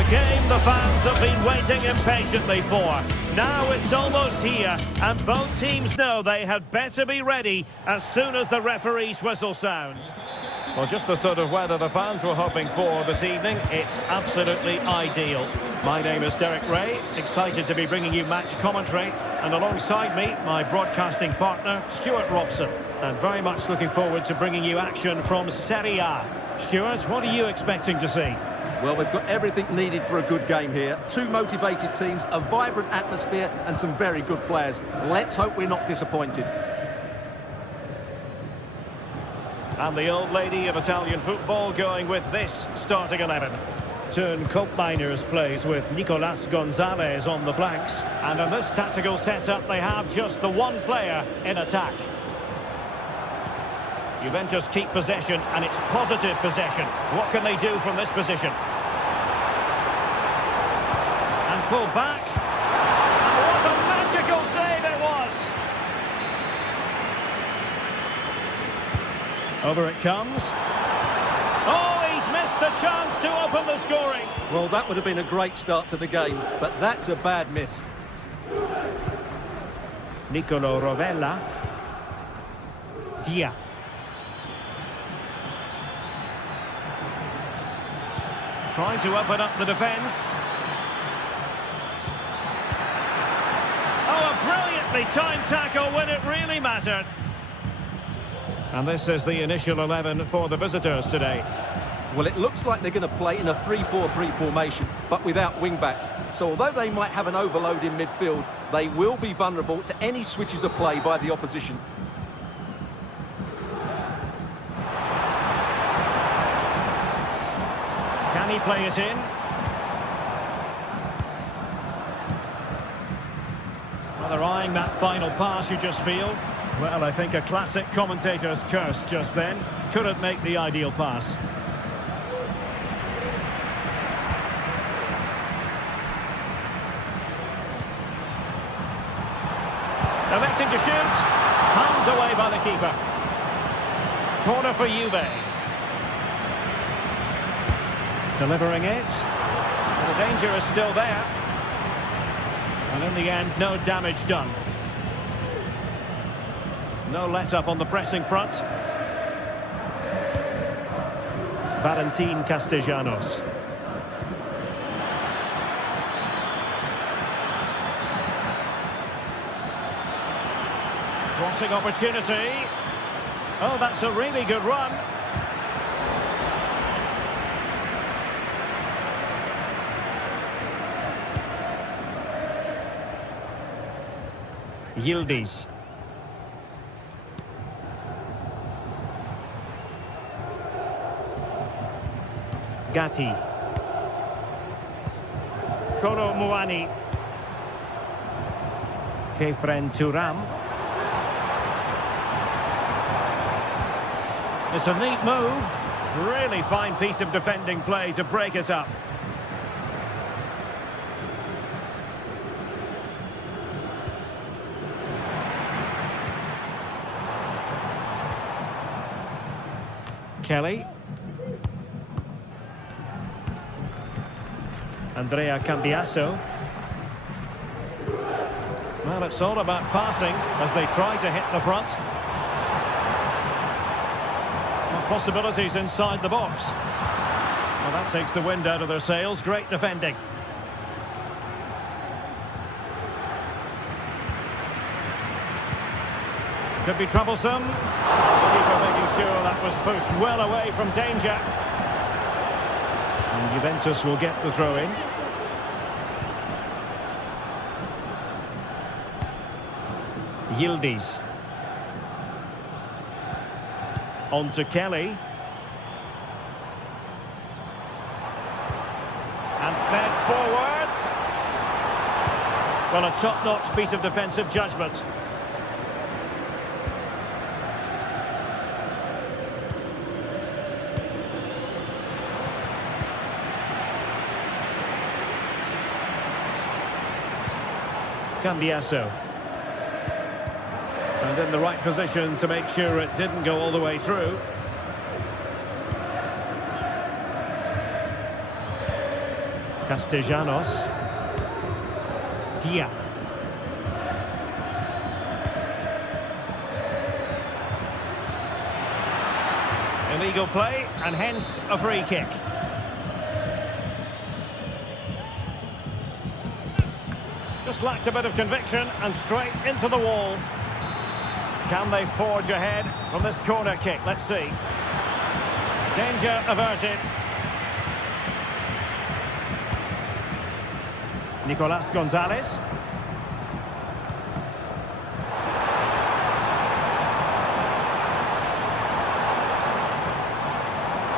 The game the fans have been waiting impatiently for. Now it's almost here, and both teams know they had better be ready as soon as the referee's whistle sounds. Well, just the sort of weather the fans were hoping for this evening. It's absolutely ideal. My name is Derek Ray, excited to be bringing you match commentary. And alongside me, my broadcasting partner, Stuart Robson. And very much looking forward to bringing you action from Serie A. Stuart, what are you expecting to see? Well, we've got everything needed for a good game here. Two motivated teams, a vibrant atmosphere and some very good players. Let's hope we're not disappointed. And the old lady of Italian football going with this starting 11. Turn Miners plays with Nicolas Gonzalez on the flanks. And in this tactical setup, they have just the one player in attack. Juventus keep possession, and it's positive possession. What can they do from this position? And pull back. And what a magical save it was! Over it comes. Oh, he's missed the chance to open the scoring. Well, that would have been a great start to the game, but that's a bad miss. Nicolo Rovella. Dia. Trying to open up the defence. Oh, a brilliantly timed tackle when it really mattered. And this is the initial 11 for the visitors today. Well, it looks like they're going to play in a 3-4-3 formation, but without wing-backs. So although they might have an overload in midfield, they will be vulnerable to any switches of play by the opposition. Can he play it in? Well, they're eyeing that final pass, you just feel. Well, I think a classic commentator's curse just then. Couldn't make the ideal pass. Electing to shoot. Palmed away by the keeper. Corner for Juve. Delivering it. The danger is still there. And in the end, no damage done. No let-up on the pressing front. Valentin Castellanos. Crossing opportunity. Oh, that's a really good run. Yildiz. Gatti. Koro Muani. Kefren Turam. It's a neat move. Really fine piece of defending play to break it up. Kelly. Andrea Cambiasso. Well, it's all about passing as they try to hit the front. Well, possibilities inside the box. Well, that takes the wind out of their sails. Great defending. Could be troublesome. The keeper making sure that was pushed well away from danger. And Juventus will get the throw in. Yildiz. On to Kelly. And fed forwards. Well, a top-notch piece of defensive judgment. Cambiasso. And in the right position to make sure it didn't go all the way through. Castellanos. Dia. Illegal play, and hence a free kick. Just lacked a bit of conviction, and straight into the wall. Can they forge ahead from this corner kick? Let's see. Danger averted. Nicolas Gonzalez.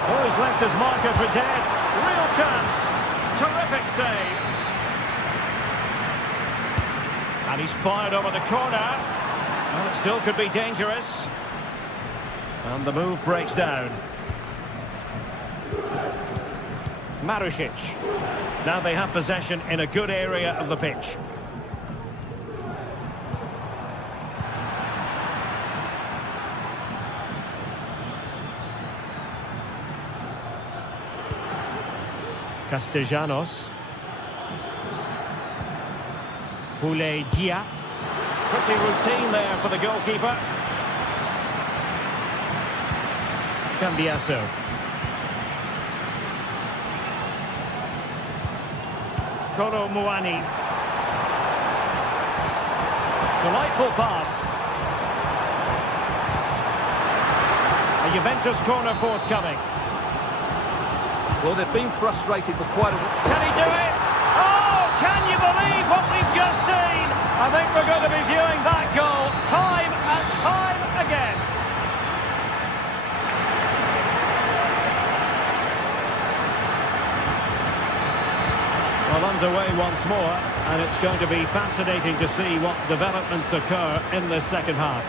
Oh, he's left his marker for dead. Real chance. Terrific save. And he's fired over the corner. Well, it still could be dangerous. And the move breaks down. Marusic. Now they have possession in a good area of the pitch. Castellanos. Boulaye Dia. Pretty routine there for the goalkeeper. Cambiasso. Kolo Muani. Delightful pass. A Juventus corner forthcoming. Well, they've been frustrated for quite a while. Can he do it? Oh, can you believe what we've just seen? I think we're going to be viewing that goal time and time again. Well, underway once more, and it's going to be fascinating to see what developments occur in the second half.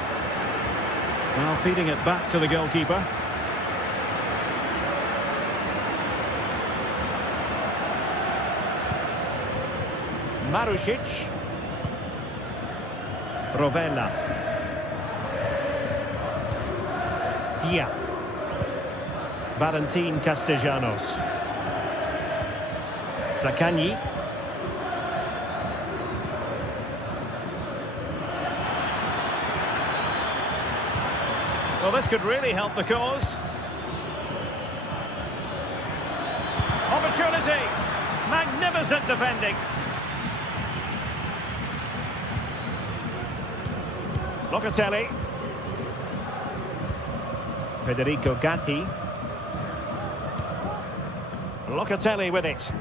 Now feeding it back to the goalkeeper. Marusic. Rovella. Dia. Valentin Castellanos. Zaccagni. Well, this could really help the cause. Opportunity. Magnificent defending. Locatelli. Federico Gatti. Locatelli with it.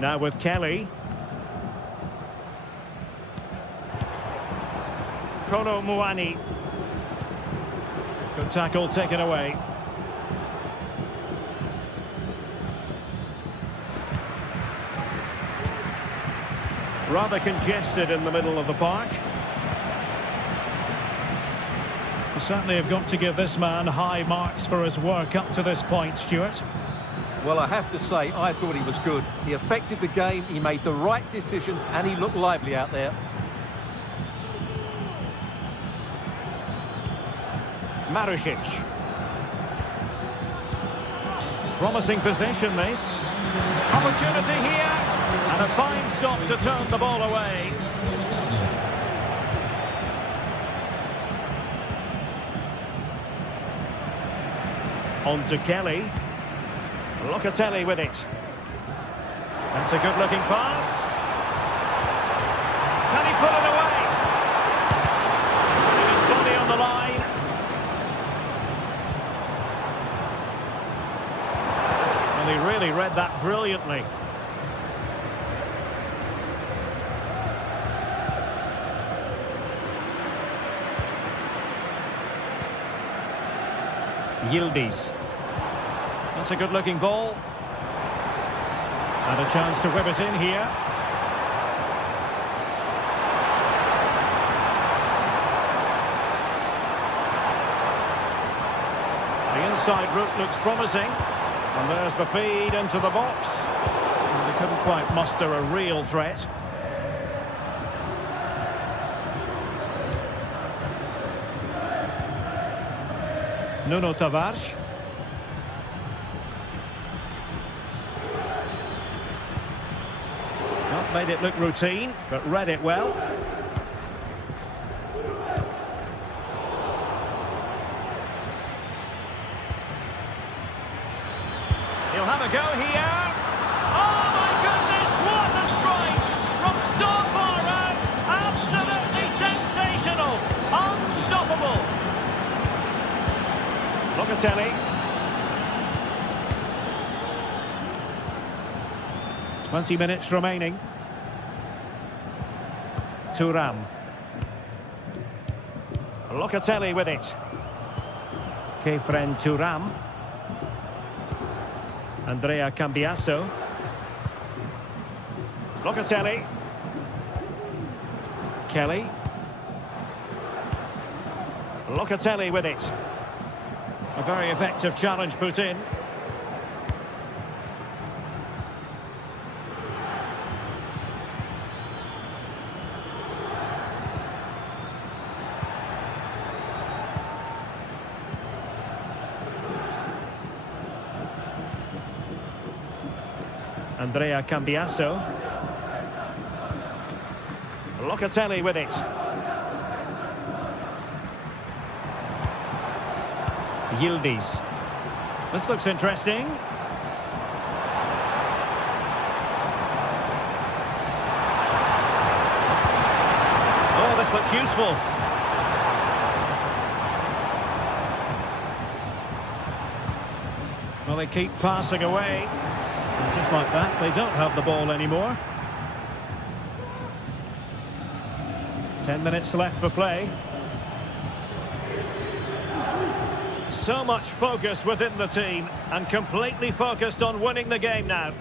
Now with Kelly. Kolo Muani. Good tackle taken away. Rather congested in the middle of the park. We certainly have got to give this man high marks for his work up to this point, Stuart. Well, I have to say, I thought he was good. He affected the game, he made the right decisions, and he looked lively out there. Marusic. Promising possession, this. Opportunity here. And a fine stop to turn the ball away. On to Kelly. Locatelli with it. That's a good-looking pass. Can he put it away? Putting his body on the line. And he really read that brilliantly. Yildiz. That's a good-looking ball. And a chance to whip it in here. The inside route looks promising. And there's the feed into the box. And they couldn't quite muster a real threat. Nuno Tavares. made it look routine, but read it well. He'll have a go here. Oh my goodness, what a strike from so far out. Absolutely sensational. Unstoppable. Locatelli. 20 minutes remaining. Thuram. Locatelli with it. Kefren Thuram. Andrea Cambiasso. Locatelli. Kelly. Locatelli with it. A very effective challenge put in. Andrea Cambiasso. Locatelli with it. Yildiz. This looks interesting. Oh, this looks useful. Well, they keep passing away. And just like that, they don't have the ball anymore. 10 minutes left for play. So much focus within the team and completely focused on winning the game now.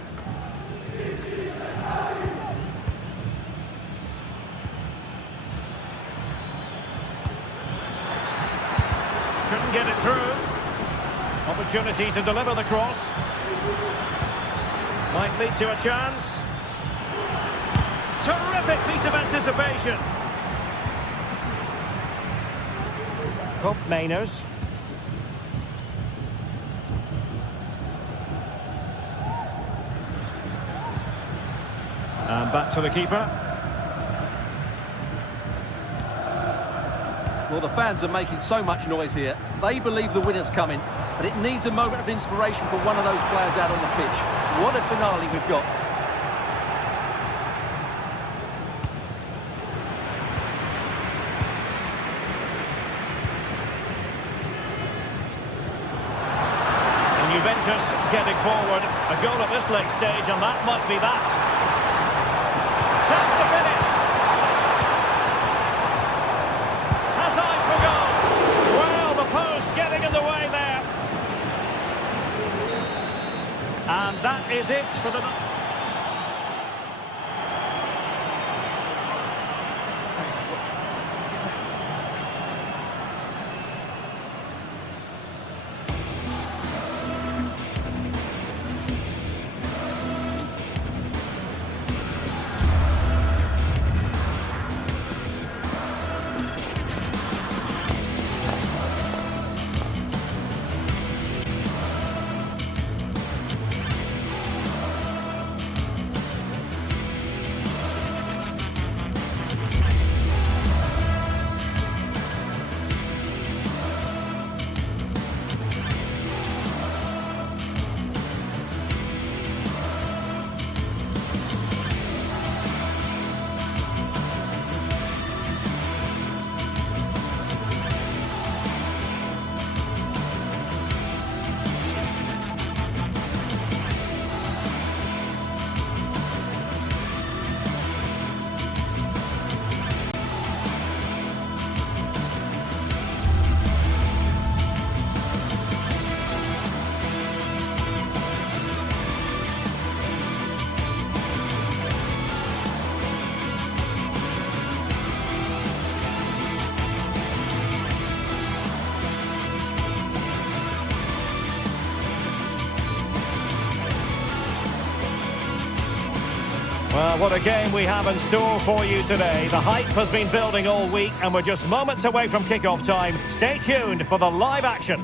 Couldn't get it through. Opportunity to deliver the cross. Might lead to a chance. Terrific piece of anticipation. Kopp Mainers. And back to the keeper. Well, the fans are making so much noise here. They believe the winner's coming, but it needs a moment of inspiration for one of those players out on the pitch. What a finale we've got. And Juventus getting forward. A goal at this late stage, and that might be that. Chance to finish. Has eyes for goal. Well, the post getting in the way there. And that is it for the... Well, what a game we have in store for you today. The hype has been building all week and we're just moments away from kick-off time. Stay tuned for the live action.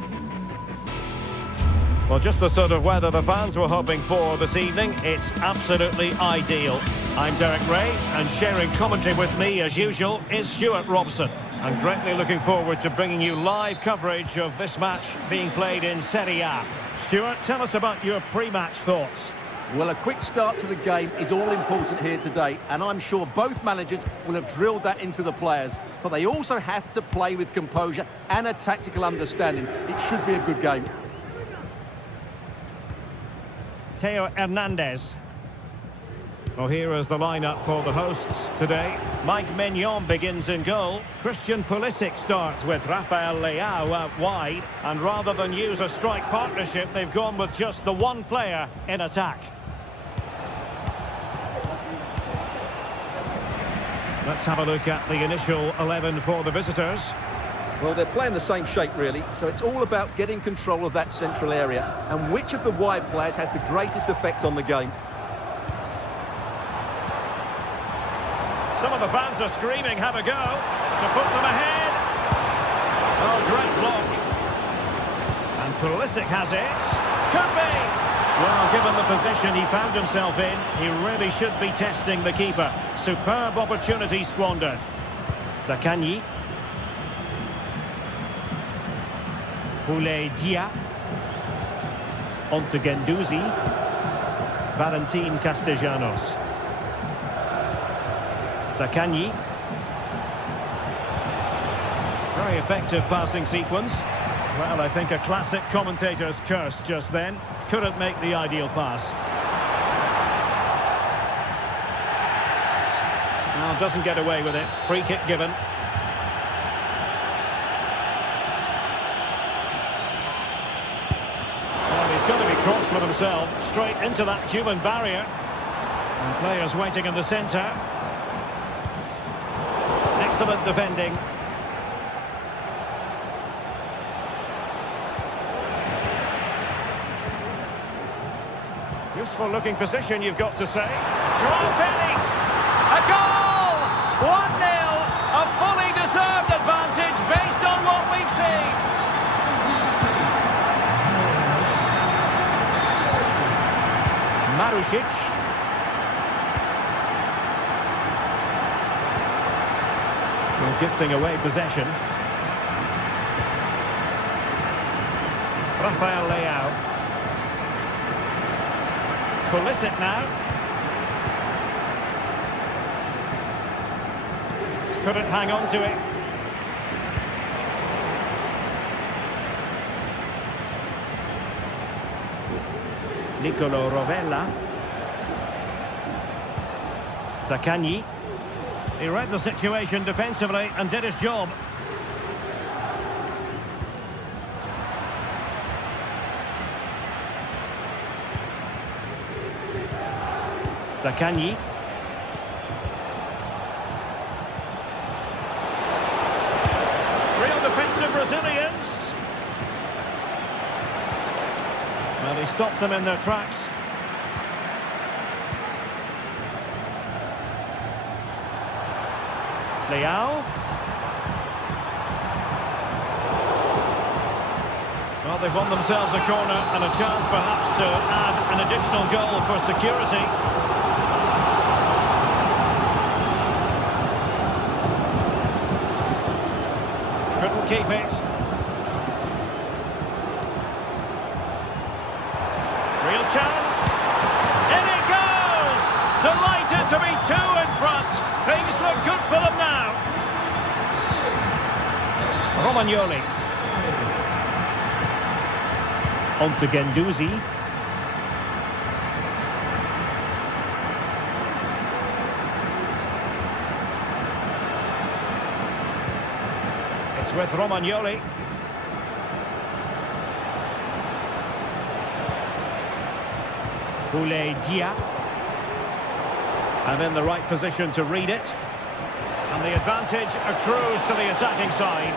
Well, just the sort of weather the fans were hoping for this evening. It's absolutely ideal. I'm Derek Ray, and sharing commentary with me, as usual, is Stuart Robson. I'm greatly looking forward to bringing you live coverage of this match being played in Serie A. Stuart, tell us about your pre-match thoughts. Well, a quick start to the game is all important here today, and I'm sure both managers will have drilled that into the players. But they also have to play with composure and a tactical understanding. It should be a good game. Theo Hernandez. Well, here is the lineup for the hosts today. Mike Mignon begins in goal. Christian Pulisic starts with Rafael Leao out wide. And rather than use a strike partnership, they've gone with just the one player in attack. Let's have a look at the initial 11 for the visitors. Well, they're playing the same shape, really, so it's all about getting control of that central area and which of the wide players has the greatest effect on the game. Some of the fans are screaming, have a go, to put them ahead. Oh, great block. And Pulisic has it. Could be. Well, given the position he found himself in, he really should be testing the keeper. Superb opportunity squandered. Zaccagni. Boulaye Dia. Onto Guendouzi. Valentin Castellanos. Zaccagni. Very effective passing sequence. Well, I think a classic commentator's curse just then. Couldn't make the ideal pass. Now doesn't get away with it. Free kick given. Well, he's got to be cross with himself. Straight into that human barrier. And players waiting in the centre. Excellent defending. Useful looking position, you've got to say. Joao Felix! A goal! 1-0! A fully deserved advantage based on what we've seen. Marušić. Gifting away possession. Rafael Leao. Pulisic now. Couldn't hang on to it. Nicolo Rovella. Zaccagni. He read the situation defensively and did his job. Zaccagni. Real defensive Brazilians. Well, he stopped them in their tracks. Leao. Well, they've won themselves a corner and a chance perhaps to add an additional goal for security. Couldn't keep it. Real chance. In it goes! Delighted to be two in front. Things look good for them now. Romagnoli. On to Guendouzi. It's with Romagnoli. Boulaye Dia. And in the right position to read it. And the advantage accrues to the attacking side.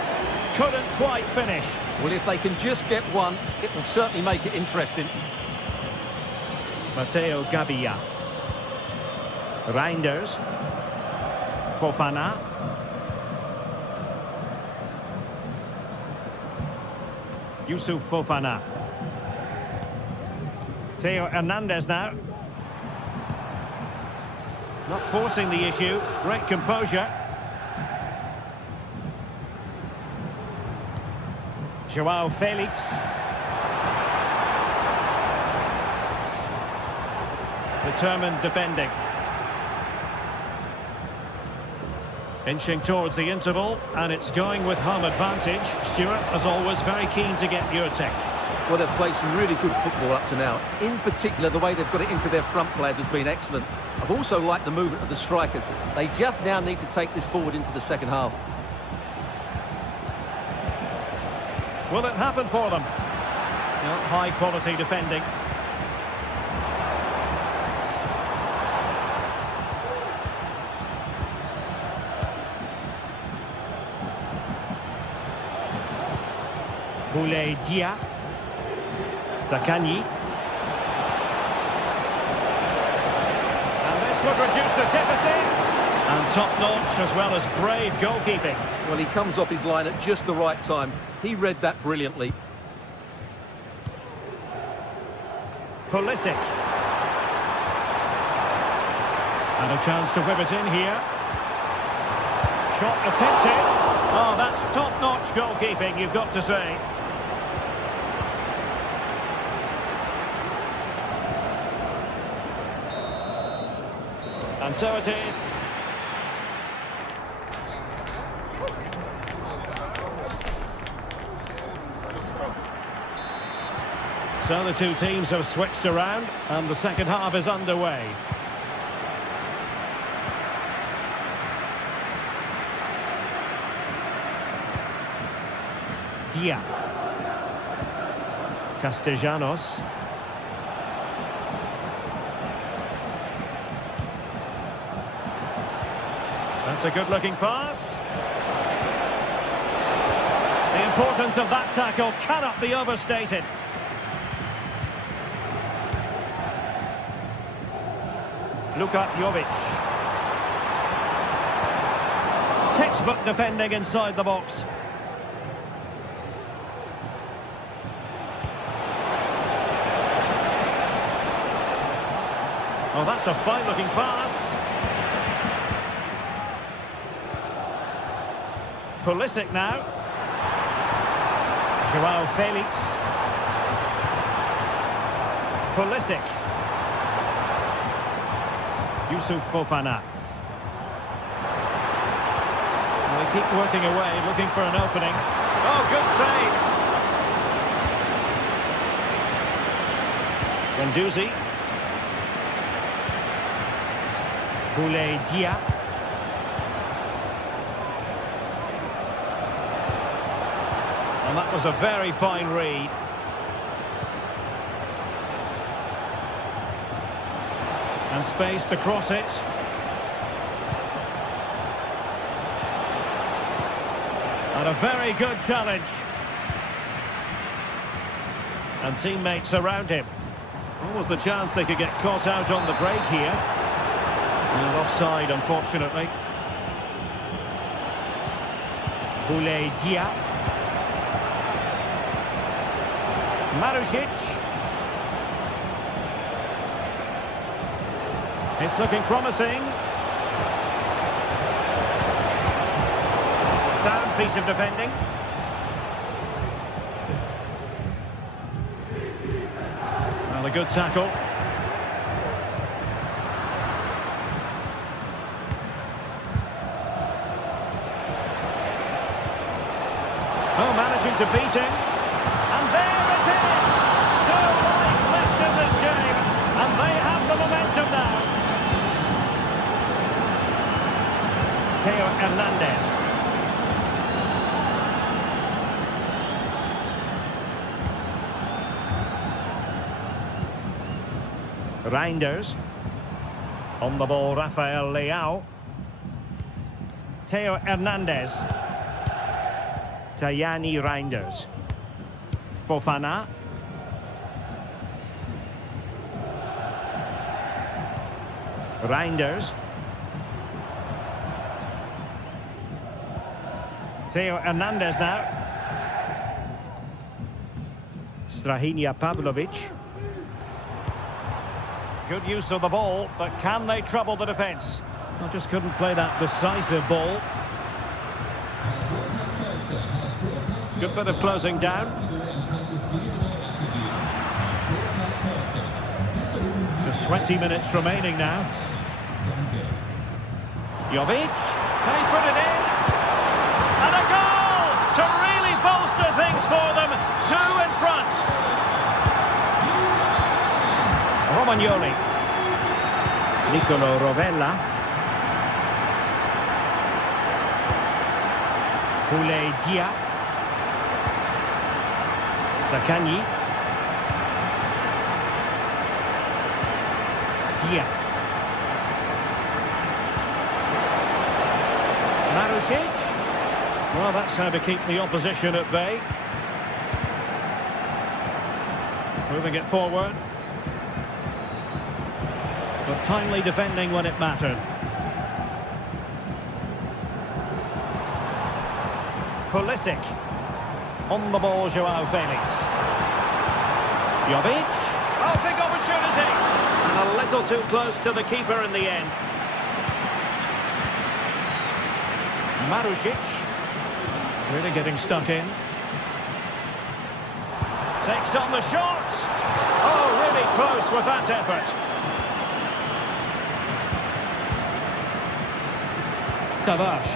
Couldn't quite finish. Well, if they can just get one, it will certainly make it interesting. Matteo Gabbia. Reinders. Fofana. Yusuf Fofana. Theo Hernandez now. Not forcing the issue. Great composure. Joao Felix. Determined defending. Inching towards the interval, and it's going with home advantage. Stuart, as always, very keen to get your take. Well, they've played some really good football up to now. In particular, the way they've got it into their front players has been excellent. I've also liked the movement of the strikers. They just now need to take this forward into the second half. Will it happen for them? No, high-quality defending. Boulay Dia. Zaccagni. And this would reduce the deficit. And top-notch as well as brave goalkeeping. Well, he comes off his line at just the right time. He read that brilliantly. Pulisic. And a chance to whip it in here. Shot attempted. Oh, that's top-notch goalkeeping, you've got to say. And so it is. So the two teams have switched around, and the second half is underway. Dia. Castellanos. That's a good-looking pass. The importance of that tackle cannot be overstated. Luka Jovic. Textbook defending inside the box. Oh, that's a fine-looking pass. Pulisic now. Joao Felix. Pulisic. Yusuf Fofana. Well, they keep working away, looking for an opening. Oh, good save. Guendouzi. Boulay Dia. And that was a very fine read. And space to cross it. And a very good challenge. And teammates around him. What was the chance they could get caught out on the break here? And offside, unfortunately. Boulay Dia. Marusic. It's looking promising. Sound piece of defending. Well, a good tackle. Oh, managing to beat him. And there it is! Still life left in this game. And they have the momentum now. Theo Hernandez. Reinders. On the ball, Rafael Leao. Theo Hernandez. Tajani Reinders. Fofana. Reinders. Theo Hernandez now. Strahinja Pavlovic. Good use of the ball, but can they trouble the defence? I just couldn't play that decisive ball. Good bit of closing down. Just 20 minutes remaining now. Jovic, can he put it in? And a goal to really bolster things for them. 2 in front. Romagnoli. Nicolo Rovella. Boulaye Dia. Zaccagni. Dia. Marusic. Well, that's how to keep the opposition at bay. Moving it forward. But timely defending when it mattered. Pulisic. On the ball, Joao Felix. Jovic. Oh, big opportunity. And a little too close to the keeper in the end. Marusic. Really getting stuck in. Takes on the shot. Oh, really close with that effort. Tavares.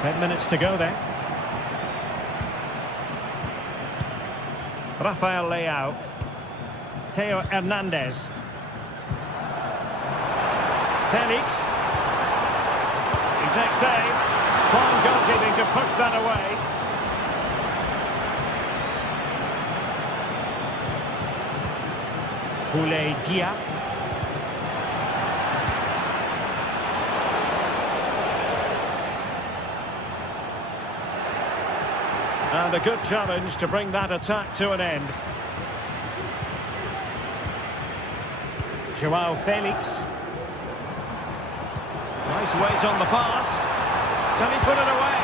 10 minutes to go then. Rafael Leao. Theo Hernandez. Felix. Exact save. Fine goalkeeping to push that away. Boulaye Dia. And a good challenge to bring that attack to an end. Joao Felix. Nice weight on the pass. Can he put it away?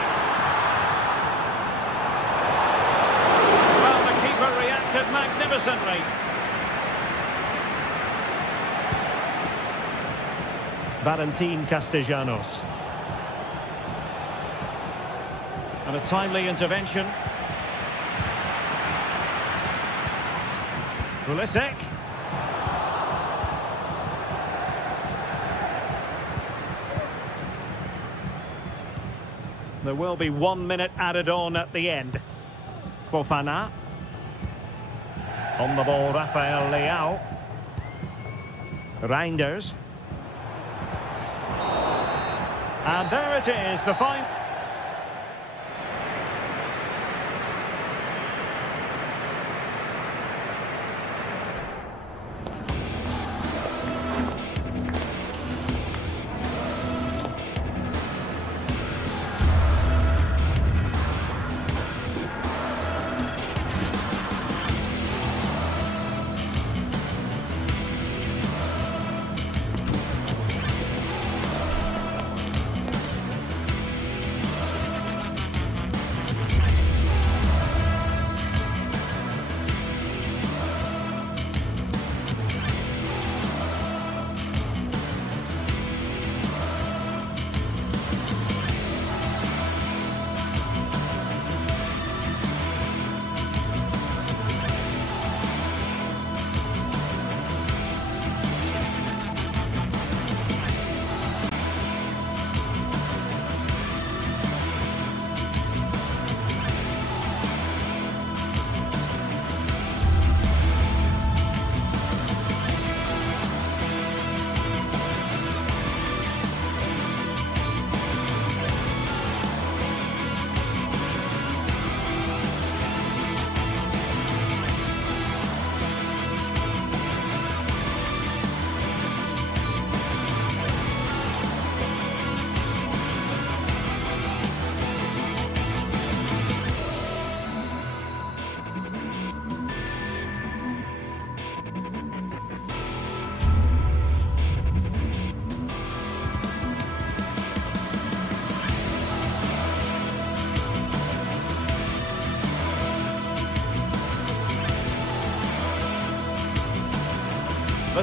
Well, the keeper reacted magnificently. Valentin Castellanos. And a timely intervention. Pulisic. There will be 1 minute added on at the end. Fofana. On the ball, Rafael Leao. Reinders. And there it is, the final.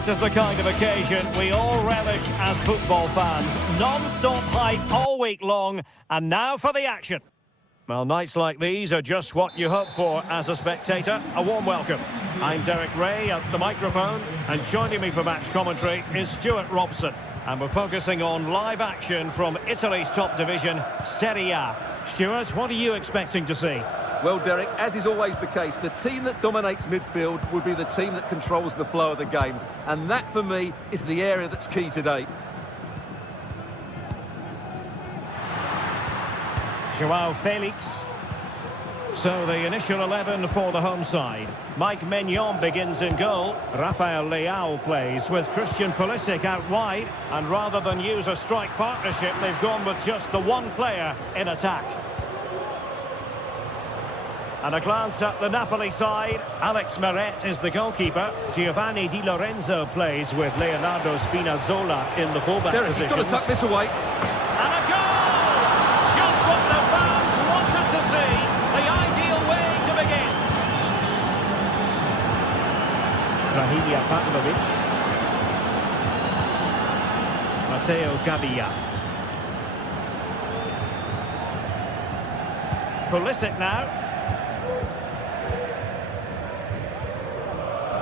This is the kind of occasion we all relish as football fans. Non-stop hype all week long, and now for the action. Well, nights like these are just what you hope for as a spectator. A warm welcome. I'm Derek Ray at the microphone, and joining me for match commentary is Stuart Robson. And we're focusing on live action from Italy's top division, Serie A. Stuart, what are you expecting to see? Well, Derek, as is always the case, the team that dominates midfield will be the team that controls the flow of the game. And that, for me, is the area that's key today. Joao Felix. So the initial 11 for the home side. Mike Maignan begins in goal. Rafael Leao plays with Christian Pulisic out wide. And rather than use a strike partnership, they've gone with just the one player in attack. And a glance at the Napoli side. Alex Meret is the goalkeeper. Giovanni Di Lorenzo plays with Leonardo Spinazzola in the fullback Derek, positions. he's got to tuck this away. And a goal! Just what the fans wanted to see. The ideal way to begin. Rahilia Pavlovic. Matteo Gabia. Pulisic now.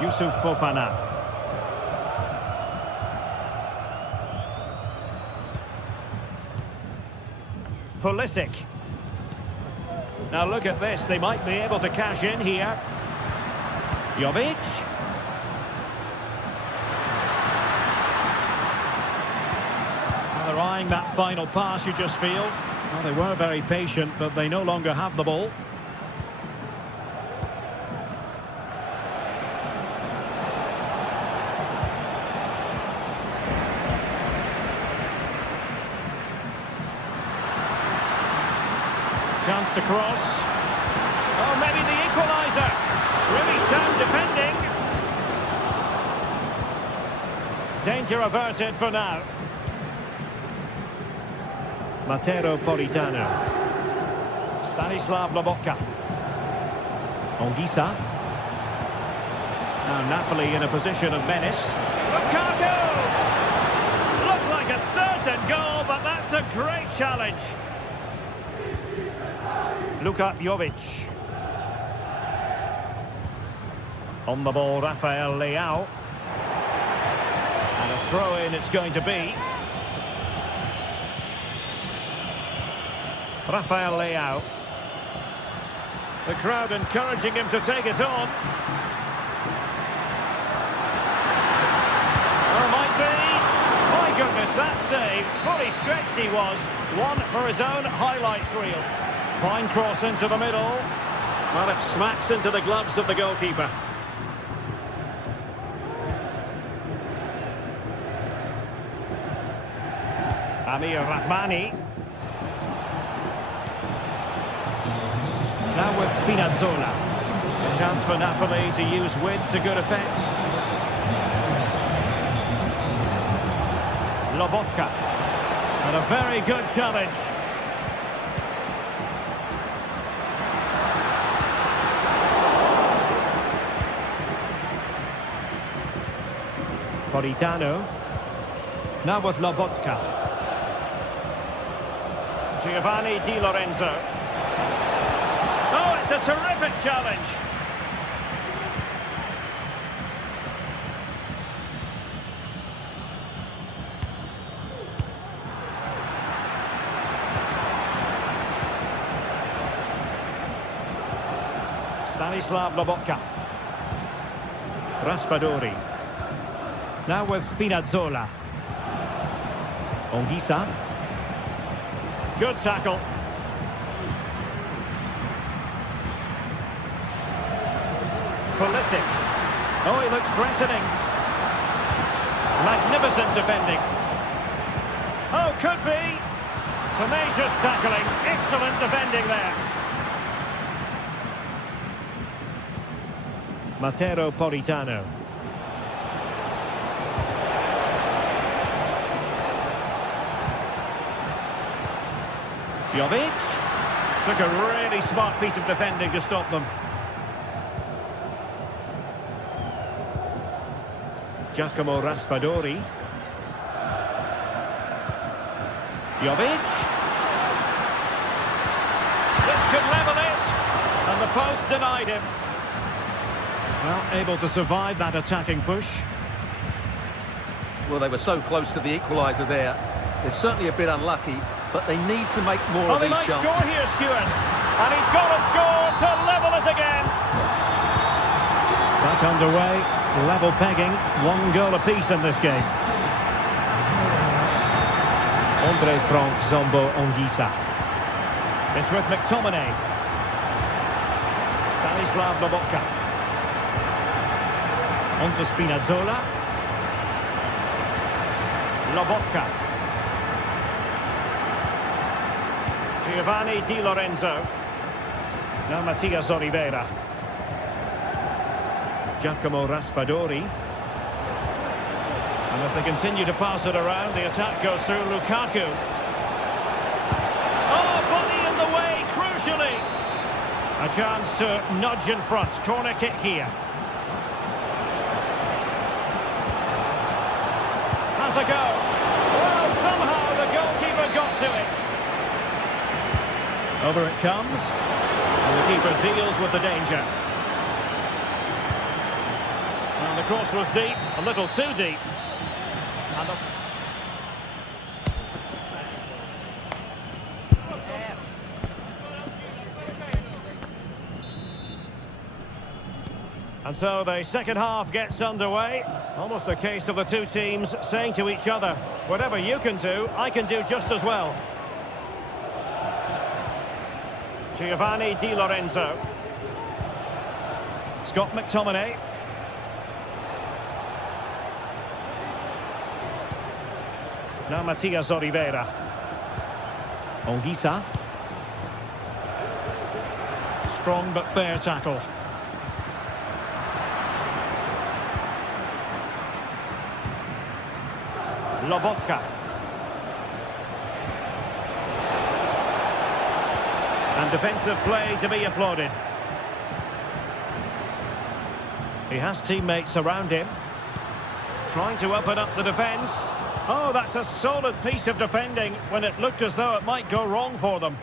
Yusuf Fofana. Pulisic. Now look at this, they might be able to cash in here. Jovic. Well, they're eyeing that final pass, you just feel. Well, they were very patient, but they no longer have the ball. Chance to cross. Oh, maybe the equaliser. Really sound defending. Danger averted for now. Matteo Politano. Stanislav Lobotka. Ongisa. Now Napoli in a position of menace. Lukaku! Looked like a certain goal, but that's a great challenge. Luka Jovic. On the ball, Rafael Leao. And a throw-in it's going to be. Rafael Leao. The crowd encouraging him to take it on. Oh, might be. My goodness, that save. Fully stretched he was. One for his own highlights reel. Fine cross into the middle. Well, it smacks into the gloves of the goalkeeper. Amir Rahmani. Now with Spinazzola. A chance for Napoli to use width to good effect. Lobotka. And a very good challenge. Politano. Now with Lobotka. Giovanni Di Lorenzo. Oh, it's a terrific challenge. Stanislav Lobotka. Raspadori. Now with Spinazzola. Ongisa. Good tackle. Pulisic. Oh, he looks threatening. Magnificent defending. Oh, could be. Tenacious tackling. Excellent defending there. Matteo Politano. Jovic took a really smart piece of defending to stop them. Giacomo Raspadori. Jovic. This could level it. And the post denied him. Well, able to survive that attacking push. Well, they were so close to the equaliser there. They're certainly a bit unlucky, but they need to make more of they these might chances. score here, Stuart. And he's got to score to level it again. Back underway, level pegging, 1 goal apiece in this game. Andre Frank Zombo Ongisa. It's with McTominay. Stanislav Lobotka. On to Spinazzola. Lobotka. Giovanni Di Lorenzo. Now Matias Oliveira. Giacomo Raspadori. And as they continue to pass it around, the attack goes through Lukaku. Oh, body in the way, crucially. A chance to nudge in front. Corner kick here. Has a go. Well, somehow the goalkeeper got to it. Over it comes. And the keeper deals with the danger. Well, the cross was deep, a little too deep. And so the second half gets underway. Almost a case of the two teams saying to each other, whatever you can do, I can do just as well. Giovanni Di Lorenzo. Scott McTominay. Now Matias Oliveira. Ongisa. Strong but fair tackle. Lobotka. And defensive play to be applauded. He has teammates around him. Trying to open up the defence. Oh, that's a solid piece of defending when it looked as though it might go wrong for them.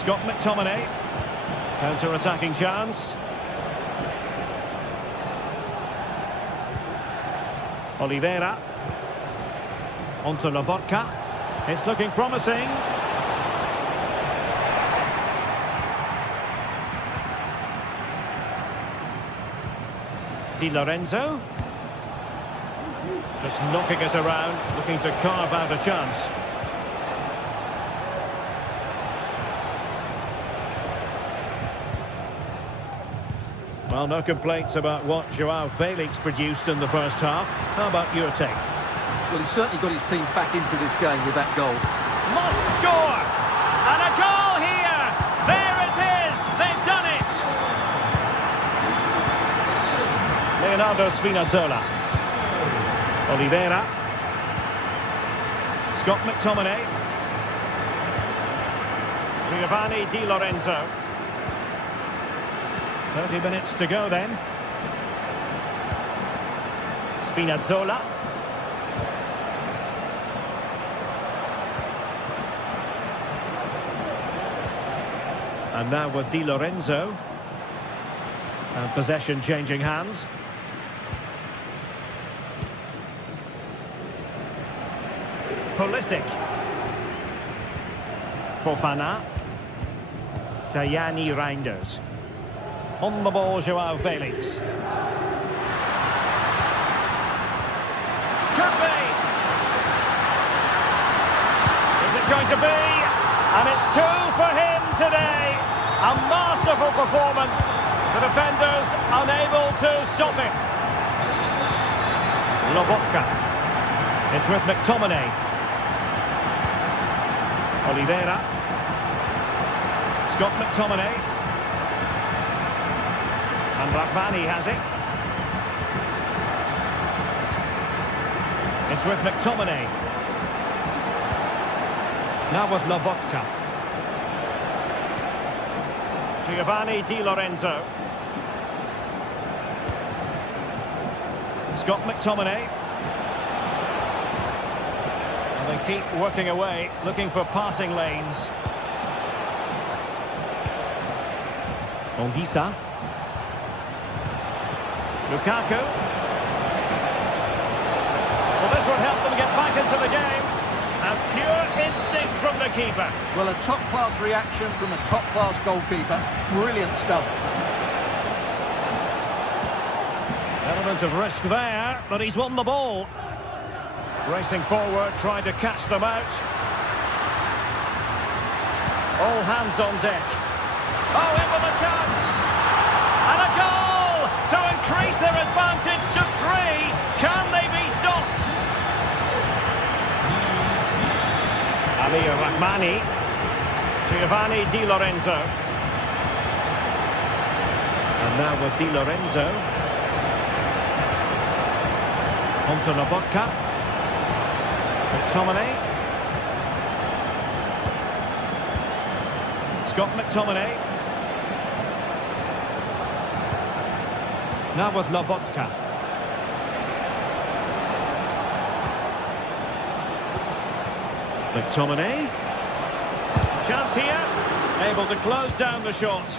Scott McTominay. Counter-attacking chance. Oliveira. Onto Lobotka. It's looking promising. Di Lorenzo. Just knocking it around, looking to carve out a chance. Well, no complaints about what Joao Felix produced in the first half. How about your take? Well, he's certainly got his team back into this game with that goal. Must score! And a goal here! There it is! They've done it! Leonardo Spinazzola. Oliveira. Scott McTominay. Giovanni Di Lorenzo. 30 minutes to go then. Spinazzola. And now with Di Lorenzo. And possession changing hands. Pulisic. Fofana. Tajani Reinders. On the ball, Joao Felix. Could be. Is it going to be? And it's 2 for him today. A masterful performance. The defenders unable to stop him. Lobotka. It's with McTominay. Oliveira. Scott McTominay. And Rabbani has it. It's with McTominay. Now with Lobotka. Giovanni Di Lorenzo. Scott McTominay. And they keep working away, looking for passing lanes. Ongisa. Lukaku. Well, this would help them get back into the game. And pure instinct from the keeper. Well, a top-class reaction from a top-class goalkeeper. Brilliant stuff. Element of risk there, but he's won the ball. Racing forward, trying to catch them out. All hands on deck. Oh, in with a chance! And a goal to increase their advantage to 3. Can they be stopped? Ali Rahmani. Giovanni Di Lorenzo. And now with Di Lorenzo. Onto Lobotka. McTominay. Scott McTominay. Now with Lobotka. McTominay. Chance here. Able to close down the shot.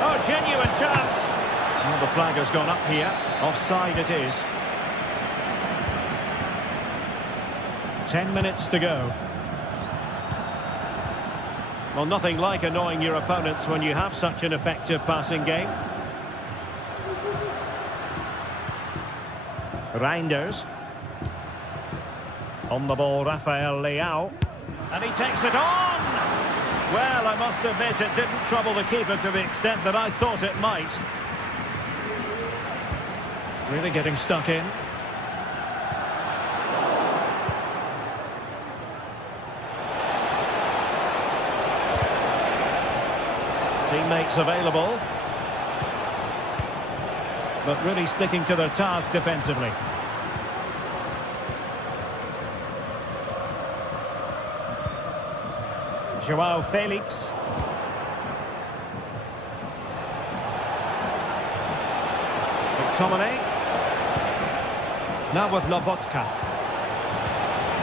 Oh, genuine chance. Well, the flag has gone up here. Offside it is. 10 minutes to go. Well, nothing like annoying your opponents when you have such an effective passing game. Reinders. On the ball, Rafael Leao. And he takes it on! Well, I must admit, it didn't trouble the keeper to the extent that I thought it might. Really getting stuck in. Teammates available. But really sticking to their task defensively. Joao Felix. McTominay. Now with Lobotka.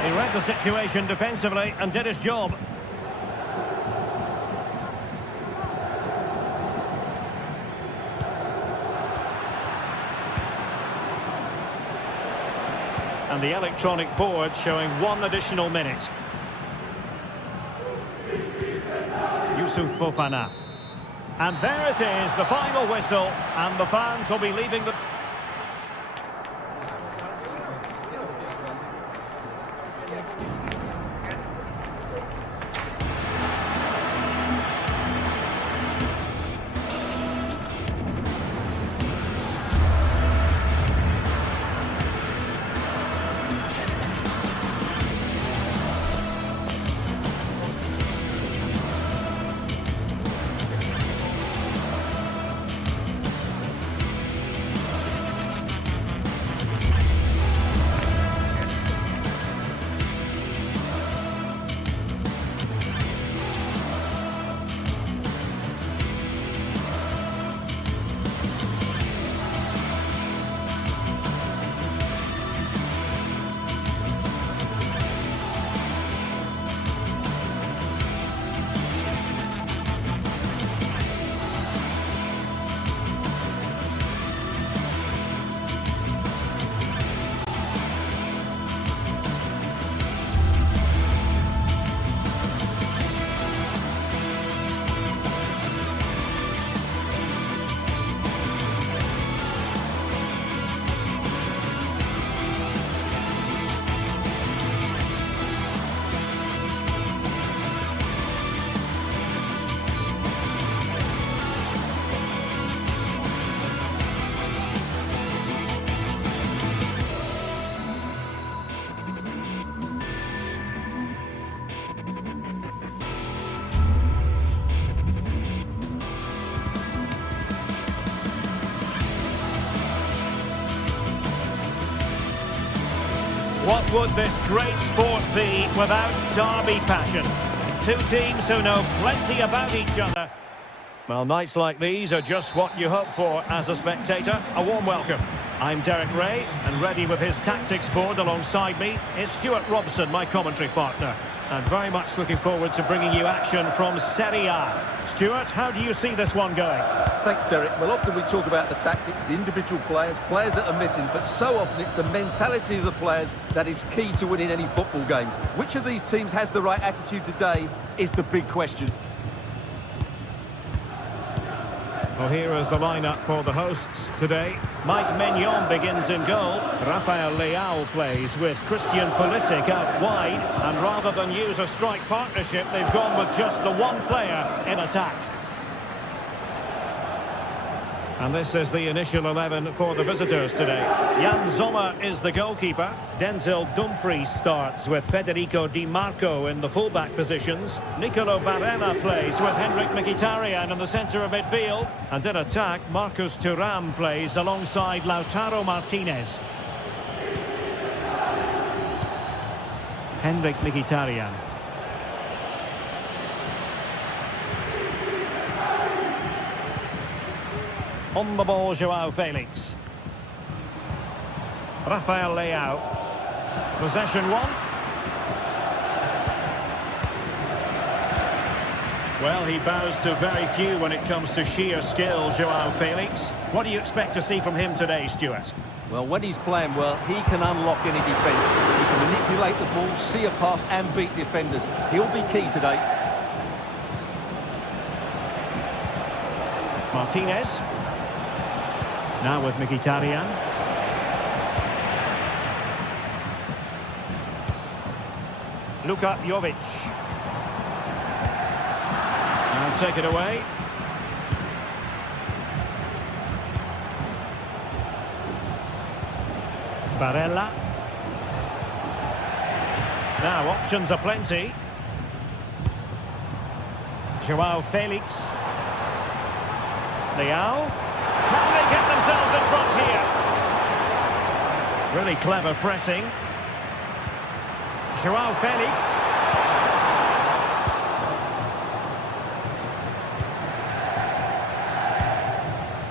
He read the situation defensively and did his job. And the electronic board showing 1 additional minute. Yusuf Fofana. And there it is, the final whistle, and the fans will be leaving the... What would this great sport be without derby passion? Two teams who know plenty about each other. Well, nights like these are just what you hope for as a spectator. A warm welcome. I'm Derek Ray, and ready with his tactics board alongside me is Stuart Robson, my commentary partner. And very much looking forward to bringing you action from Serie A. Stuart, how do you see this one going? Thanks, Derek. Well, often we talk about the tactics, the individual players that are missing, but so often it's the mentality of the players that is key to winning any football game. Which of these teams has the right attitude today is the big question. Well, here is the lineup for the hosts today. Mike Maignan begins in goal. Rafael Leao plays with Christian Pulisic out wide. And rather than use a strike partnership, they've gone with just the one player in attack. And this is the initial 11 for the visitors today. Jan Sommer is the goalkeeper. Denzel Dumfries starts with Federico Di Marco in the fullback positions. Nicolo Barella plays with Henrik Mkhitaryan in the centre of midfield. And in attack, Marcus Thuram plays alongside Lautaro Martinez. Henrik Mkhitaryan. On the ball, Joao Felix. Rafael Leao. Possession one. Well, he bows to very few when it comes to sheer skill, Joao Felix. What do you expect to see from him today, Stuart? Well, when he's playing well, he can unlock any defence. He can manipulate the ball, see a pass and beat defenders. He'll be key today. Martinez. Now with Mkhitaryan. Luka Jovic. And take it away. Barella. Now options are plenty. Joao Felix. Leao. Can they get themselves in front here? Really clever pressing. Joao Felix.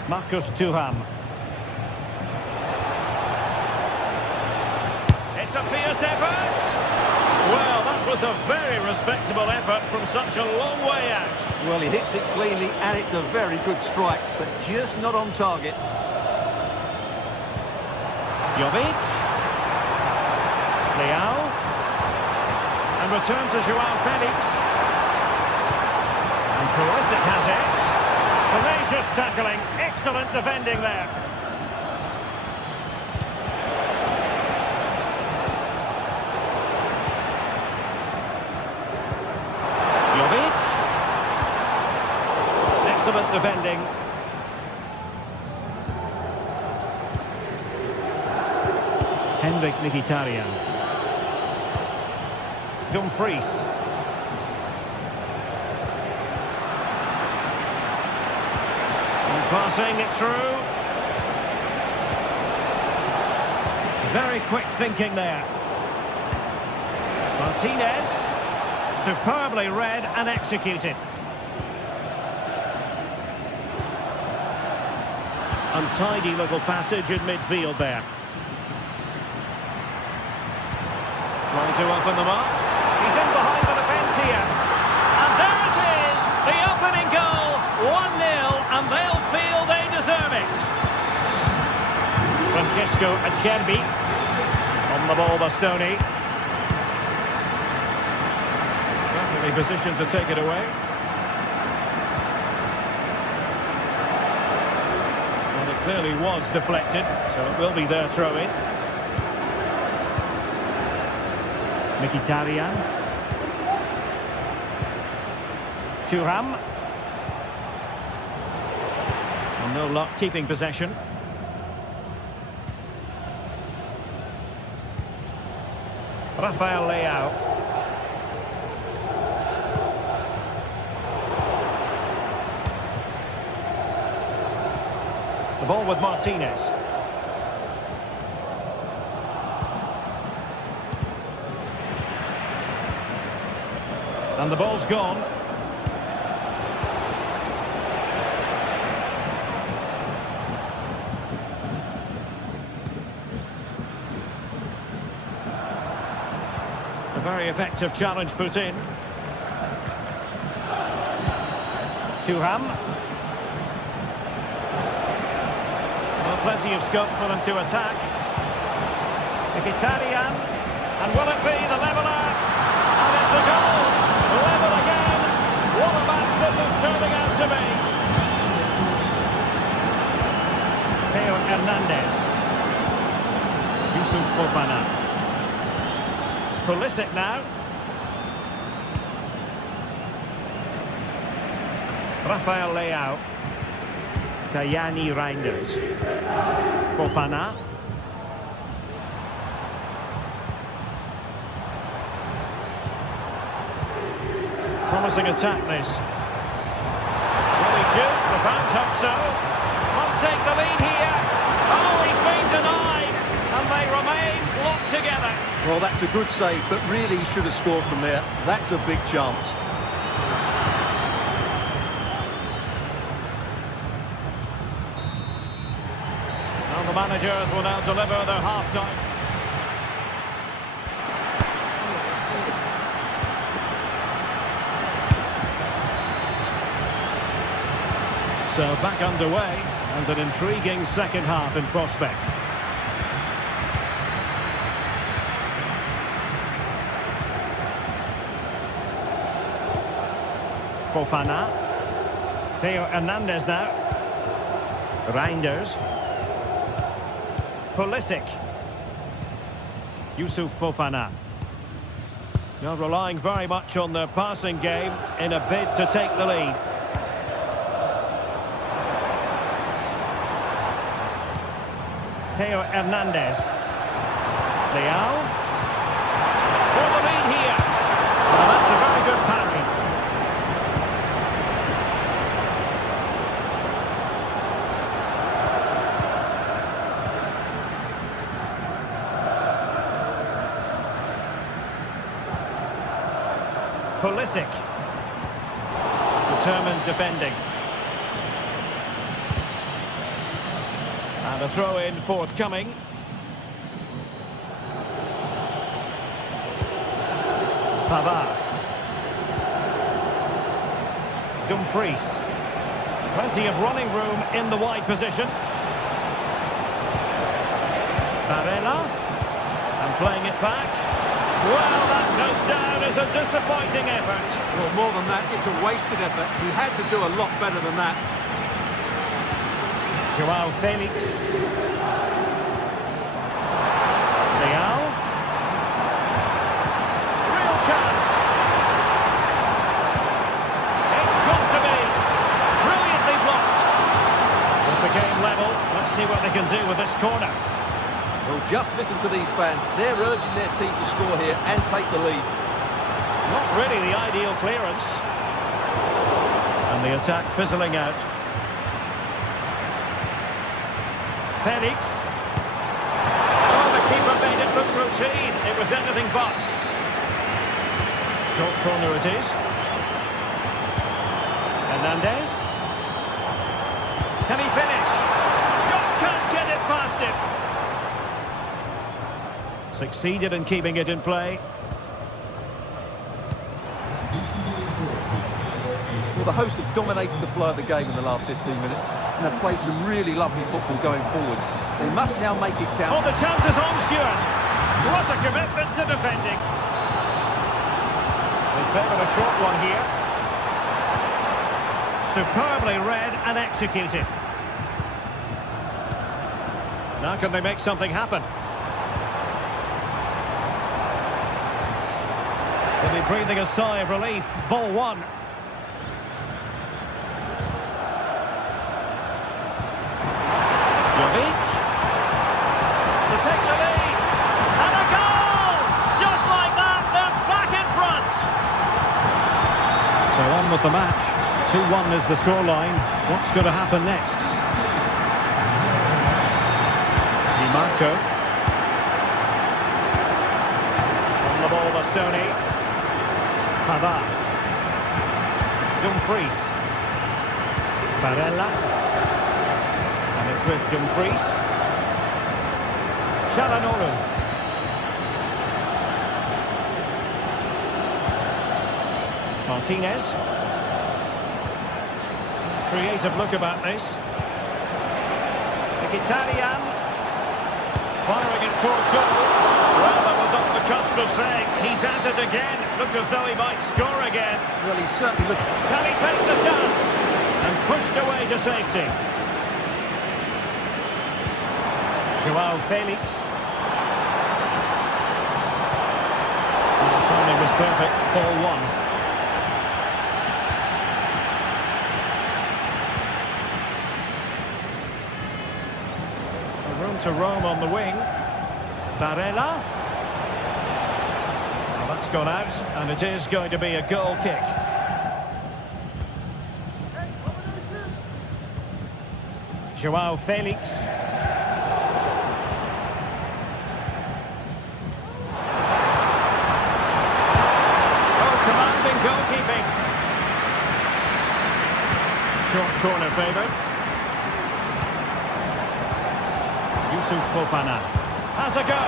Marcus Thuram. It's a fierce effort. Well, that was a very respectable effort from such a long way out. Well, he hits it cleanly and it's a very good strike, but just not on target. Jovic. Leao. And returns to Joao Felix. And Pulisic has it. Courageous tackling. Excellent defending there. Jovic. Excellent defending. Henrik Mkhitaryan. Dumfries. And passing it through. Very quick thinking there. Martinez. Superbly read and executed. Untidy little passage in midfield there. Trying to open them up. He's in behind the defence here. And there it is! The opening goal! 1-0, and they'll feel they deserve it. Francesco Acerbi. On the ball, Bastoni. Perfectly positioned to take it away. Well, it clearly was deflected, so it will be their throw-in. Mkhitaryan. Thuram. And no luck keeping possession. Rafael Leao. The ball with Martinez. And the ball's gone. A very effective challenge put in. Thuram. Well, plenty of scope for them to attack. Mkhitaryan. And will it be the leveller? And it's a goal! Level again! What a match this is turning out to be! Theo Hernandez. Yusuf Fofana. Pulisic now. Rafael Leao. Tajani Reinders. Fofana. Promising attack, this. Really good. The fans hope so. Must take the lead here. Oh, he's been denied. And they remain locked together. Well, that's a good save, but really he should have scored from there. That's a big chance. Well, the managers will now deliver their half-time. So back underway, and an intriguing second half in prospect. Fofana. Theo Hernandez now. Reinders. Pulisic. Yusuf Fofana. Now relying very much on their passing game in a bid to take the lead. Theo Hernandez. Leao. For the lead here. Well, that's a very good parry. Pulisic. Determined defending. And a throw-in forthcoming. Pavard. Dumfries. Plenty of running room in the wide position. Barella. And playing it back. Well, that goes down as a disappointing effort. Well, more than that, it's a wasted effort. He had to do a lot better than that. Joao Felix. Leao. Real chance. It's got to be. Brilliantly blocked. With the game level, let's see what they can do with this corner. Well, just listen to these fans. They're urging their team to score here and take the lead. Not really the ideal clearance. And the attack fizzling out. Felix. Oh, the keeper made it look routine. It was anything but. Short corner it is. Hernandez. Can he finish? Just can't get it past him. Succeeded in keeping it in play. Well, the hosts have dominated the flow of the game in the last 15 minutes and have played some really lovely football going forward. They must now make it count. Oh, the chance is on, Stuart. What a commitment to defending. They favoured a short one here. Superbly read and executed. Now can they make something happen? They'll be breathing a sigh of relief. Ball one. To take the lead, and a goal! Just like that, they're back in front. So on with the match. 2-1 is the scoreline. What's going to happen next? Di Marco. On the ball, Bastoni. Pavard. Dumfries. Barella. And it's with Dumfries. Çalhanoğlu. Martinez. Creative look about this. Mkhitaryan. Firing it towards goal. Well, that was on the cusp of saying he's at it again. Looked as though he might score again. Well, he certainly looked... Can he take the chance? And pushed away to safety. Joao Felix. And the timing was perfect. Ball one. Room to roam on the wing. Barella. Well, that's gone out, and it is going to be a goal kick. Joao Felix. Oh, commanding goalkeeping. Short corner favoured. Fofana has a go.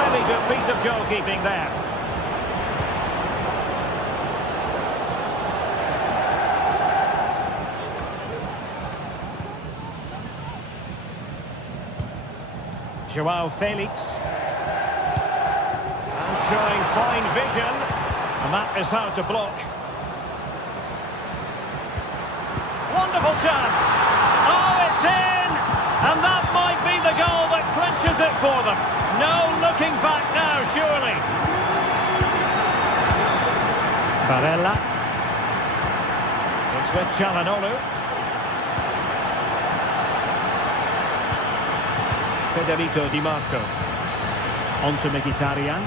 Really good piece of goalkeeping there. Joao Felix. And showing fine vision. And that is how to block. Wonderful chance. Oh, it's in! And that might be the goal that clinches it for them. No looking back now, surely. Barella. It's with Çalhanoğlu. Federico Di Marco. On to Mkhitaryan.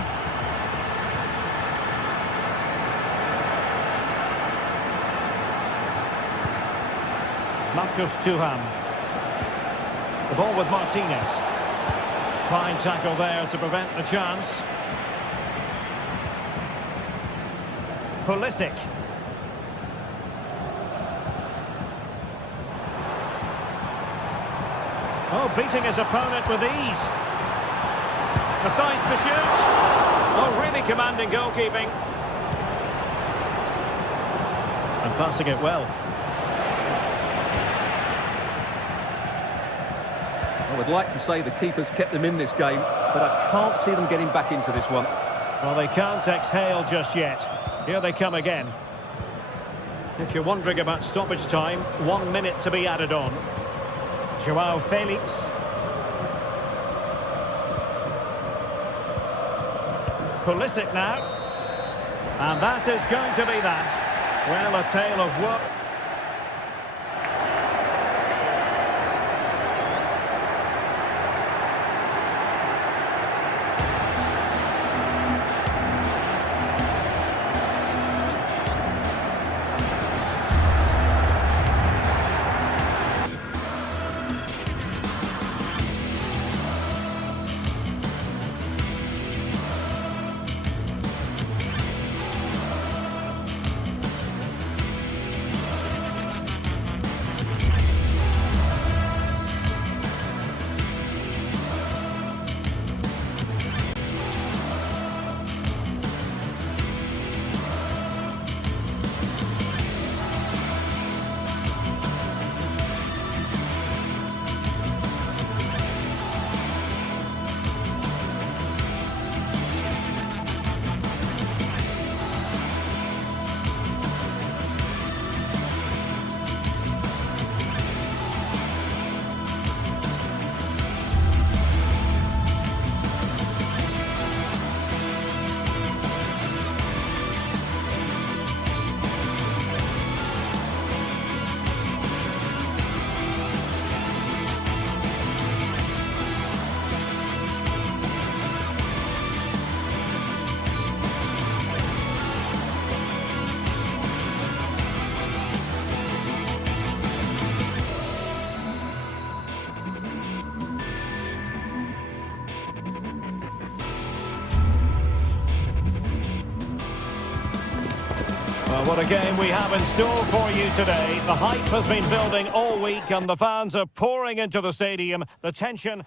Marcus Thuram. The ball with Martinez. Fine tackle there to prevent the chance. Pulisic. Oh, beating his opponent with ease. Precise pursuit. Oh, really commanding goalkeeping. And passing it well. I would like to say the keeper's kept them in this game, but I can't see them getting back into this one. Well, they can't exhale just yet. Here they come again. If you're wondering about stoppage time, 1 minute to be added on. Joao Felix. Pulisic now. And that is going to be that. Well, a tale of work. Well, what a game we have in store for you today. The hype has been building all week and the fans are pouring into the stadium. The tension...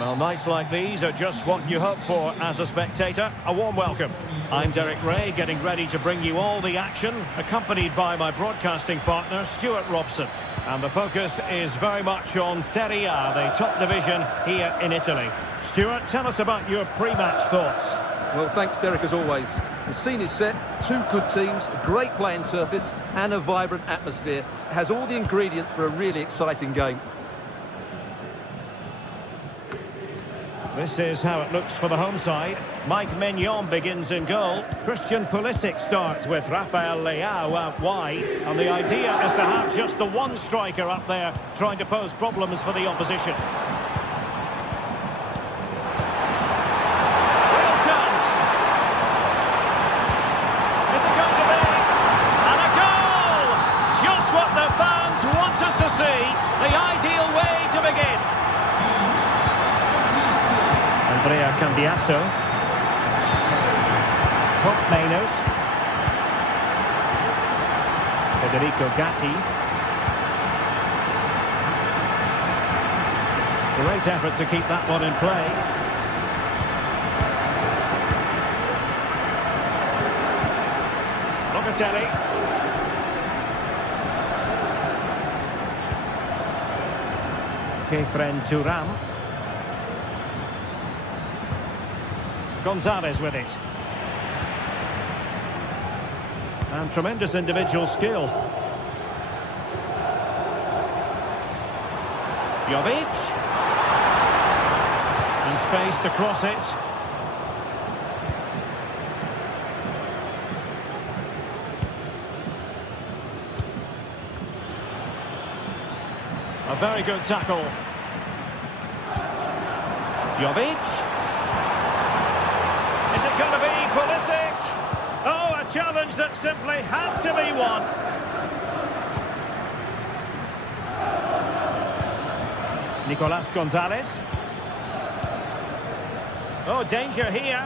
Well, nights like these are just what you hope for as a spectator. A warm welcome. I'm Derek Ray, getting ready to bring you all the action, accompanied by my broadcasting partner, Stuart Robson. And the focus is very much on Serie A, the top division here in Italy. Stuart, tell us about your pre-match thoughts. Well, thanks, Derek, as always. The scene is set, two good teams, a great playing surface and a vibrant atmosphere. It has all the ingredients for a really exciting game. This is how it looks for the home side. Mike Mignon begins in goal. Christian Pulisic starts with Rafael Leao out wide. And the idea is to have just the one striker up there trying to pose problems for the opposition. Real chance. Is it going to be? And a goal! Just what the fans wanted to see. The ideal way to begin. Andrea Cambiasso. Hope Mainos. Federico Gatti. Great effort to keep that one in play. Locatelli. Kefren Turam. Gonzalez with it. And tremendous individual skill. Jovic. And space to cross it. A very good tackle. Jovic. Is it going to be Pulisic? Oh, a challenge that simply had to be won. Nicolas Gonzalez. Oh, danger here.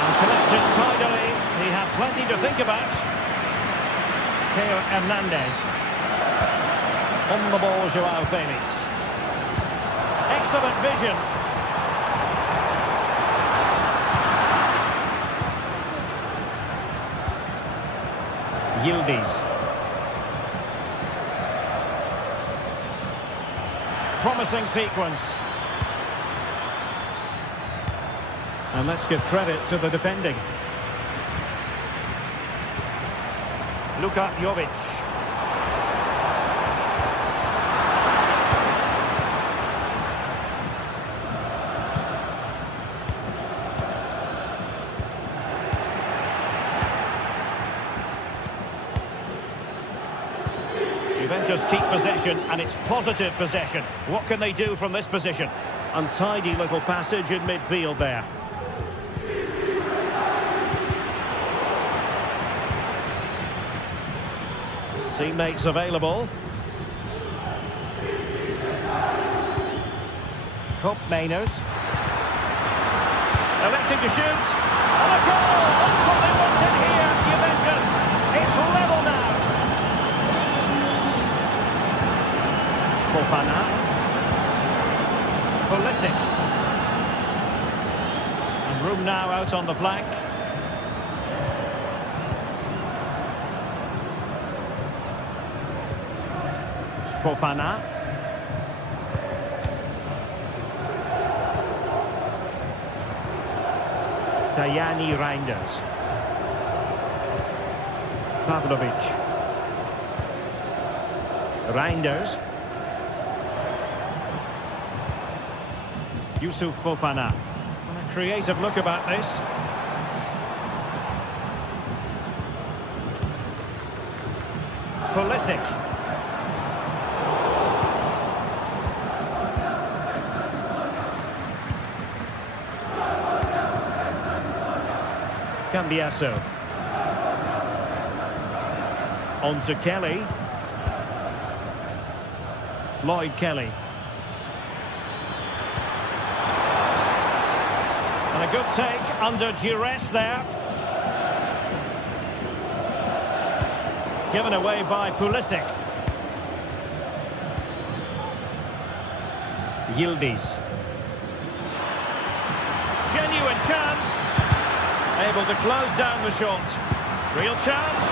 And collected tidily. He had plenty to think about. Teo Hernandez. On the ball, Joao Felix. Excellent vision. Yildiz. Promising sequence. And let's give credit to the defending. Luka Jovic. Juventus keep possession, and it's positive possession. What can they do from this position? Untidy little passage in midfield there. Teammates available. Hope Mainos. Electing to shoot. And a goal! That's what they wanted here, Juventus. It's level now. Fofana. Pulisic. And room now out on the flank. Fofana. Tajani Reinders. Pavlovic. Reinders. Yusuf Fofana. And a creative look about this. Pulisic. Cambiasso. On to Kelly. Lloyd Kelly. And a good take under duress there. Given away by Pulisic. Yildiz. Genuine chance. Able to close down the shot. Real chance.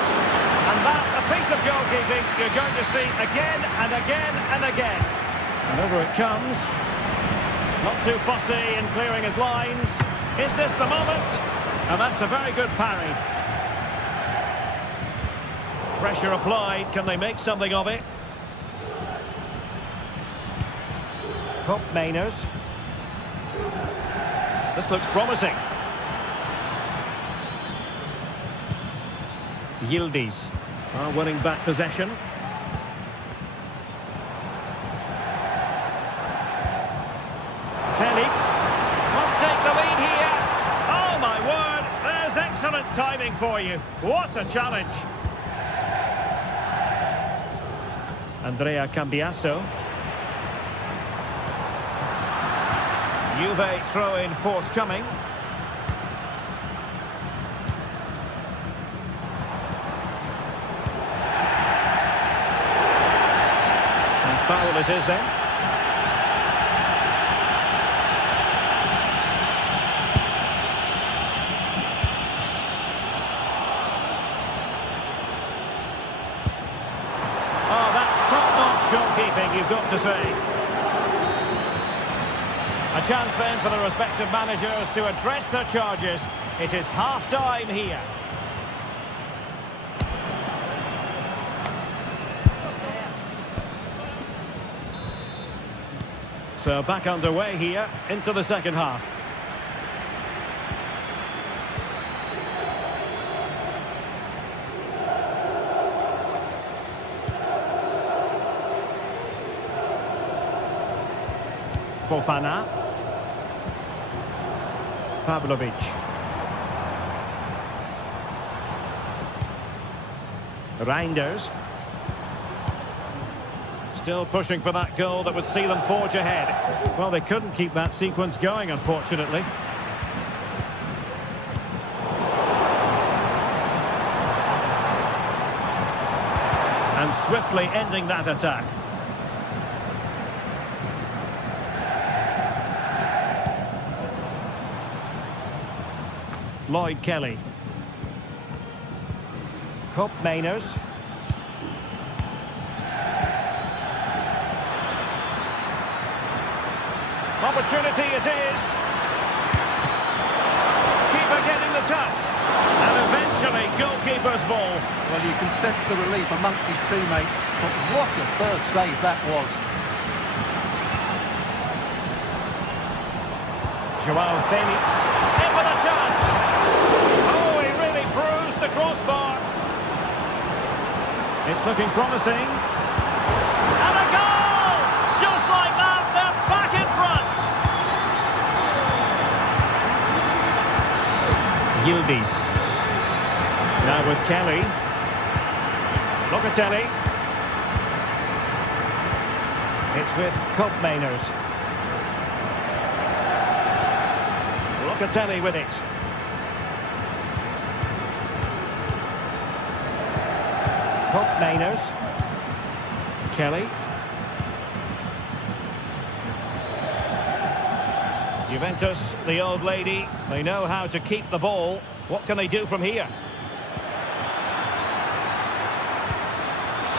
And that, a piece of goalkeeping you're going to see again and again and again. And over it comes. Not too fussy in clearing his lines. Is this the moment? And that's a very good parry. Pressure applied. Can they make something of it? Cup Mainers. This looks promising. Yildiz are winning back possession. Felix must take the lead here. Oh my word, there's excellent timing for you. What a challenge. Andrea Cambiasso. Juve throw-in forthcoming. And foul it is then. Oh, that's top-notch goalkeeping, you've got to say. A chance then for the respective managers to address their charges. It is half-time here. So back underway here into the second half. Fofana. Pavlovic. Reinders. Still pushing for that goal that would see them forge ahead. Well, they couldn't keep that sequence going, unfortunately. And swiftly ending that attack. Lloyd Kelly. Cup Mainers. Opportunity it is. Keeper getting the touch. And eventually goalkeeper's ball. Well, you can sense the relief amongst his teammates. But what a first save that was. Joao Felix. In with a chance. Oh, he really bruised the crossbar. It's looking promising. And a goal! Just like that, they're back in front. Yildiz. Now with Kelly. Locatelli. It's with Cup Mainers. Locatelli with it. Cup Mainers. Kelly. Juventus, the old lady, they know how to keep the ball. What can they do from here?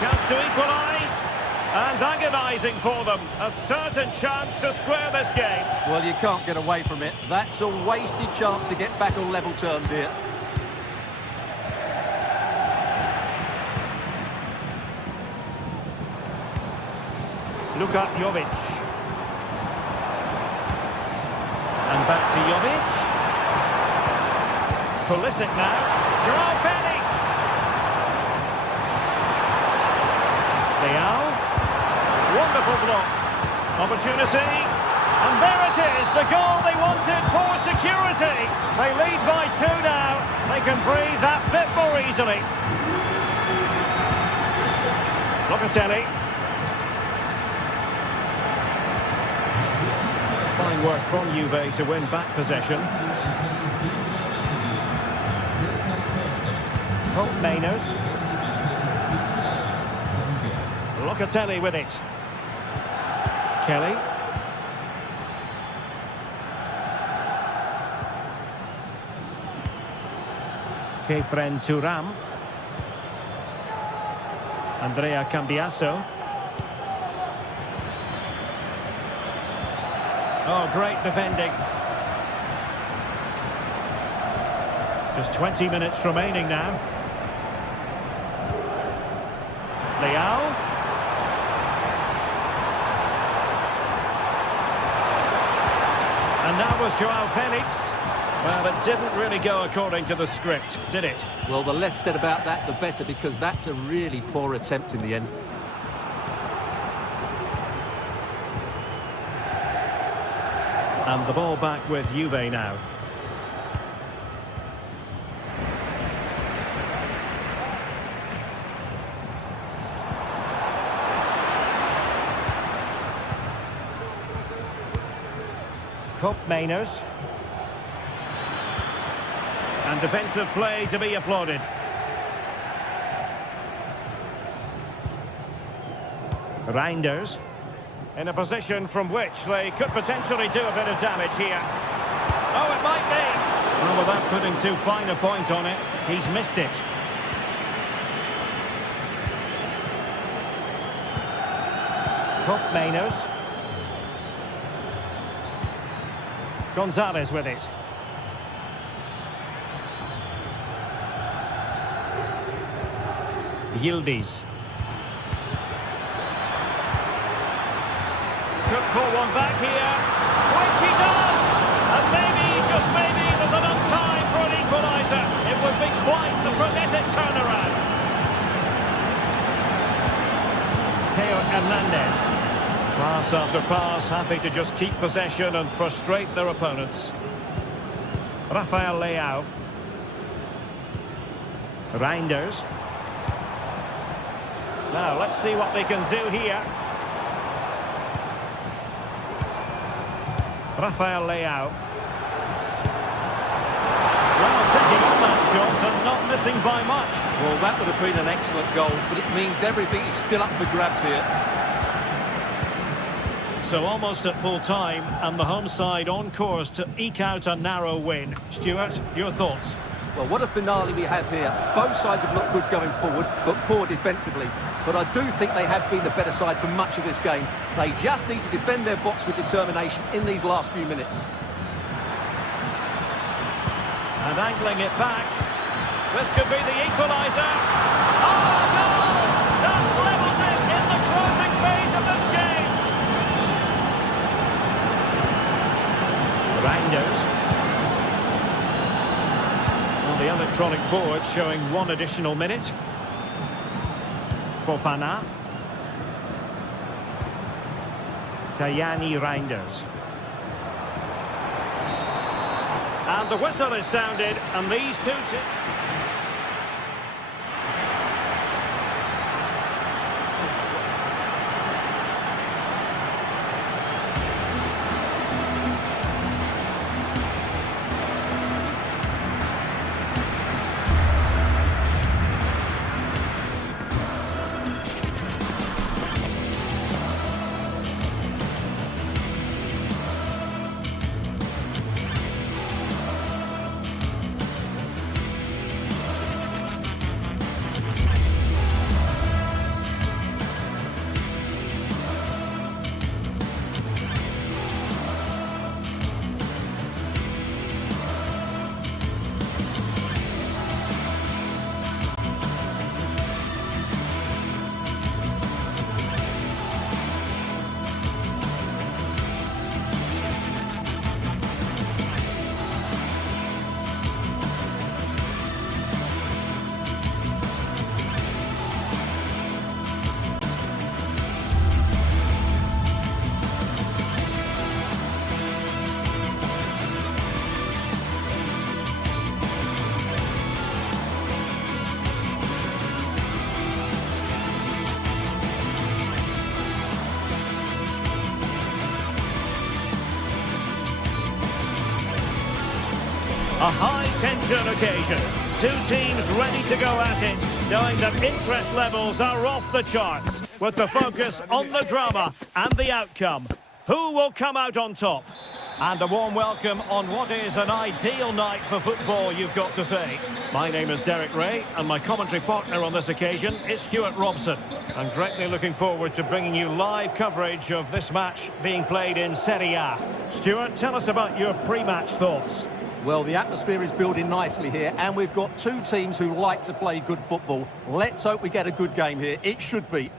Chance to equalise. And agonising for them. A certain chance to square this game. Well, you can't get away from it. That's a wasted chance to get back on level terms here. Luka Jovic. And back to Jovic. Pulisic now. Joao Felix. Leao. Wonderful block. Opportunity. And there it is, the goal they wanted for security. They lead by 2 now. They can breathe that bit more easily. Locatelli. Fine work from Juve to win back possession. Cup Mainers. Locatelli with it. Kelly. Kefren Turam. Andrea Cambiasso. Oh, great defending. Just 20 minutes remaining now. Leao. And that was Joao Felix. Well, it didn't really go according to the script, did it? Well, the less said about that, the better, because that's a really poor attempt in the end. And the ball back with Juve now. Cup Mainers. And defensive play to be applauded. Reinders. In a position from which they could potentially do a bit of damage here. Oh, it might be. Well, without putting too fine a point on it, he's missed it. Cup Mainers. Gonzalez with it. Yildiz. Could pull one back here, which he does! And maybe, just maybe, there's enough time for an equaliser. It would be quite the frenetic turnaround. Theo Hernandez. Pass after pass, happy to just keep possession and frustrate their opponents. Rafael Leao. Reinders. Now, let's see what they can do here. Rafael Leao. Well, taking on that shot and not missing by much. Well, that would have been an excellent goal, but it means everything is still up for grabs here. So almost at full time, and the home side on course to eke out a narrow win. Stuart, your thoughts? Well, what a finale we have here. Both sides have looked good going forward, but poor defensively. But I do think they have been the better side for much of this game. They just need to defend their box with determination in these last few minutes. And angling it back. This could be the equaliser. Oh, no! That levels it in the closing phase of this game. Reinders. Well, the electronic board showing one additional minute. Fofana. Tajani Reinders. And the whistle is sounded, and these two teams... A high-tension occasion. Two teams ready to go at it, knowing that interest levels are off the charts. with the focus on the drama and the outcome. Who will come out on top? And a warm welcome on what is an ideal night for football, you've got to say. My name is Derek Ray, and my commentary partner on this occasion is Stuart Robson. I'm greatly looking forward to bringing you live coverage of this match being played in Serie A. Stuart, tell us about your pre-match thoughts. Well, the atmosphere is building nicely here, and we've got two teams who like to play good football. Let's hope we get a good game here. It should be.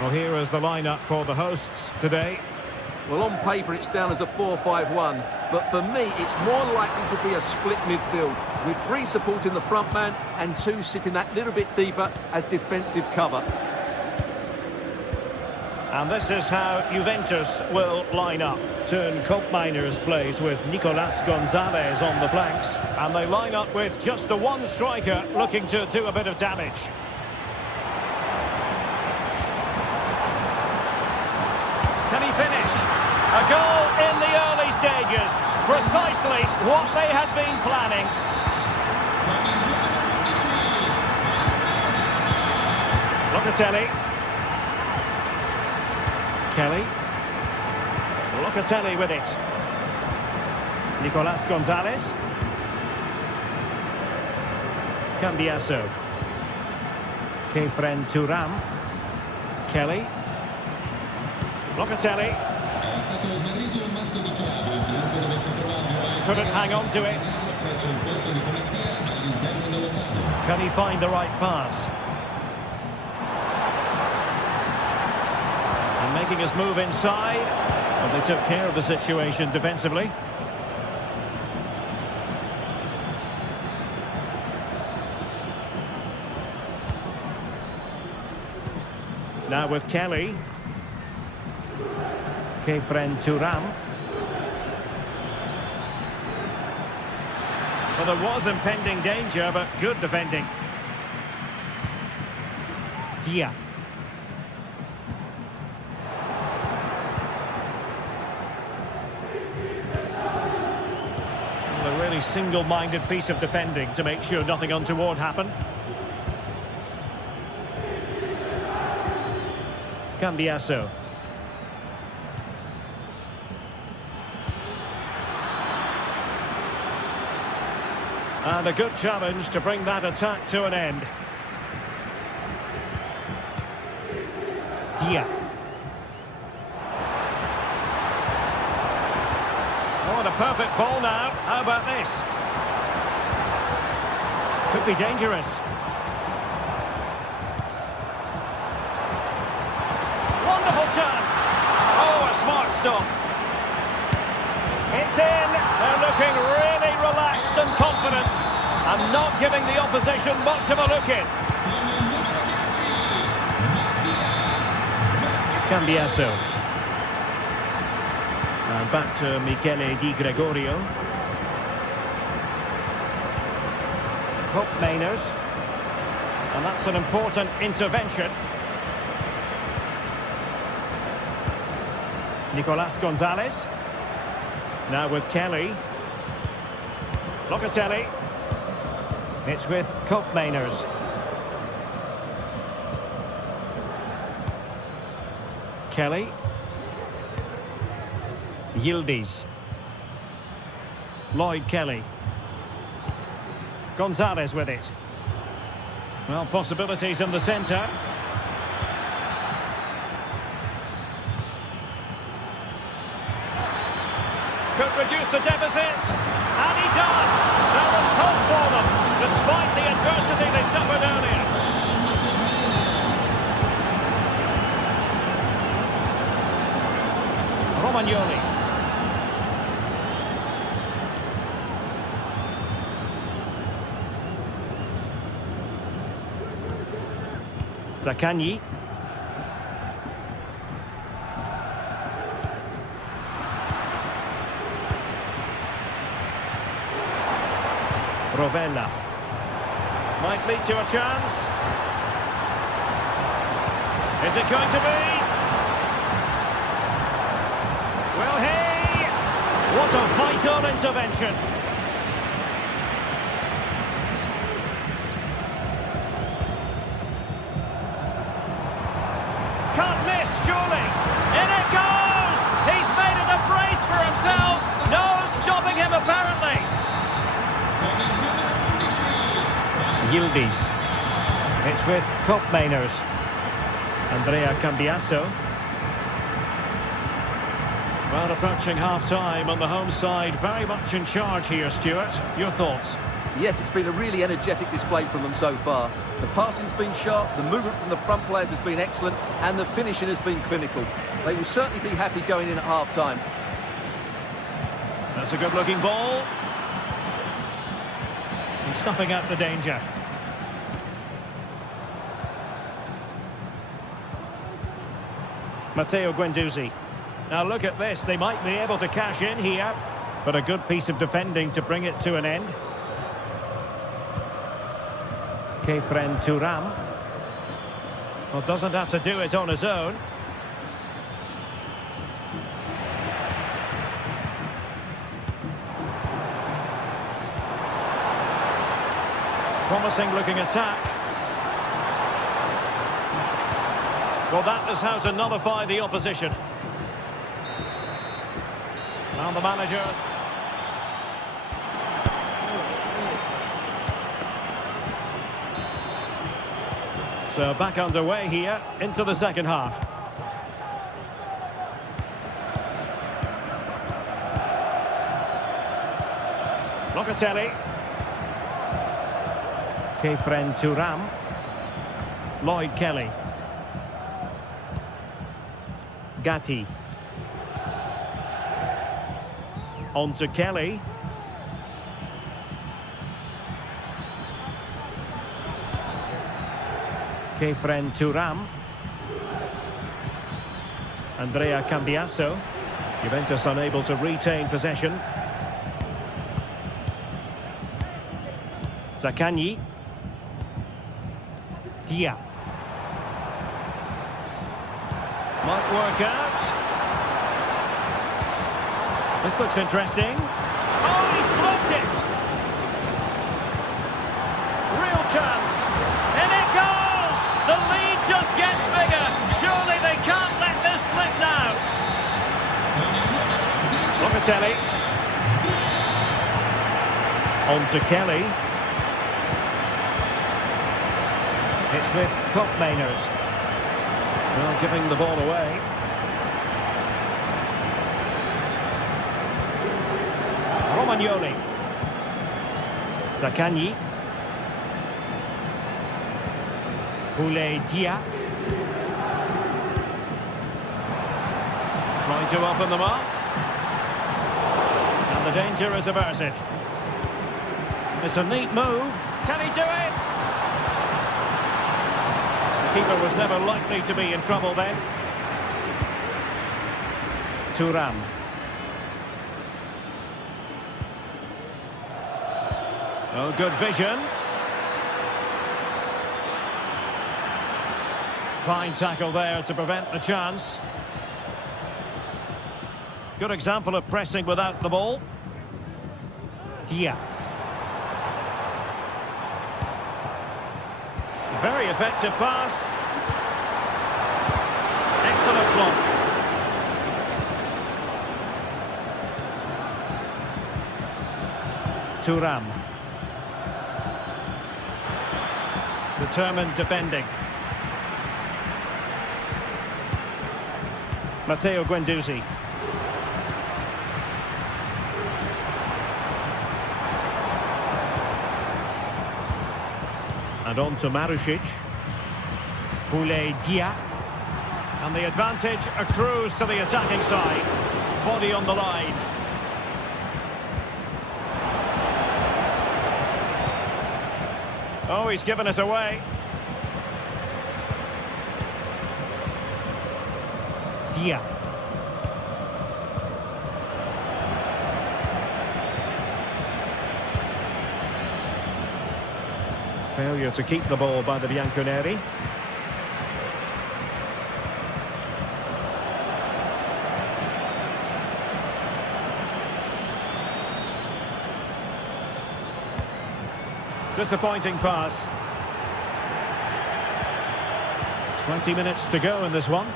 Well, here is the lineup for the hosts today. Well, on paper, it's down as a 4-5-1. But for me, it's more likely to be a split midfield, with three supporting the front man and two sitting that little bit deeper as defensive cover. And this is how Juventus will line up. Turn Koopmeiners plays with Nicolas Gonzalez on the flanks. And they line up with just the one striker looking to do a bit of damage. Can he finish? A goal in the early stages. Precisely what they had been planning. Locatelli. Kelly. Locatelli with it. Nicolas Gonzalez. Cambiasso. Kefren Turam. Kelly. Locatelli. Couldn't hang on to it. Can he find the right pass? And making his move inside. But they took care of the situation defensively. Now with Kelly. Kefren Turam. Well, there was impending danger, but good defending. Dia. Well, a really single-minded piece of defending to make sure nothing untoward happened. Cambiasso. And a good challenge to bring that attack to an end. Dia. Oh, and a perfect ball now. How about this? Could be dangerous. Wonderful chance. Oh, a smart stop. It's in. They're looking really relaxed and confident and not giving the opposition much of a look in. Cambiasso. And back to Michele Di Gregorio. Koopmeiners. And that's an important intervention. Nicolas Gonzalez. Now with Kelly. Locatelli. It's with Koopmeiners. Kelly. Yildiz. Lloyd Kelly. Gonzalez with it. Well, possibilities in the centre. Could reduce the deficit, and he does. There was hope for them, despite the adversity they suffered earlier. Romagnoli. Zaccagni. Rovella. Might lead to a chance. Is it going to be? Well, hey! What a vital intervention. surely. In it goes! He's made it a brace for himself. No stopping him, apparently. Yildiz. It's with Kopmeiners. Andrea Cambiasso. Well, approaching half-time on the home side. Very much in charge here, Stuart. Your thoughts? Yes, it's been a really energetic display from them so far. The passing's been sharp, the movement from the front players has been excellent, and the finishing has been clinical. They will certainly be happy going in at half-time. That's a good-looking ball. He's snuffing out the danger. Matteo Guendouzi. Now look at this. They might be able to cash in here, but a good piece of defending to bring it to an end. Kefren Thuram. Well, doesn't have to do it on his own. Promising looking attack. Well, that is how to nullify the opposition. Now the manager. So back underway here into the second half. Locatelli. Kefren Thuram. Lloyd Kelly. Gatti. On to Kelly. Kefren Thuram. Andrea Cambiasso. Juventus unable to retain possession. Zaccagni. Dia. Might work out. This looks interesting. Oh, he's blocked it! Real chance. And it goes! The lead just gets bigger. Surely they can't let this slip now. Locatelli. On to Kelly. It's with Kopmeiners. Well, giving the ball away. Romagnoli. Zaccagni. Boulaye Dia. Trying to open them up. And the danger is averted. It's a neat move. Can he do it? The keeper was never likely to be in trouble then. Thuram. Oh, good vision. Fine tackle there to prevent the chance. Good example of pressing without the ball. Dia. Very effective pass. Excellent block. Thuram. Determined defending. Matteo Guendouzi. And on to Marušić. Boulaye Dia. And the advantage accrues to the attacking side. Body on the line. Oh, he's given us away. Dia. Failure to keep the ball by the Bianconeri. Disappointing pass. 20 minutes to go in this one.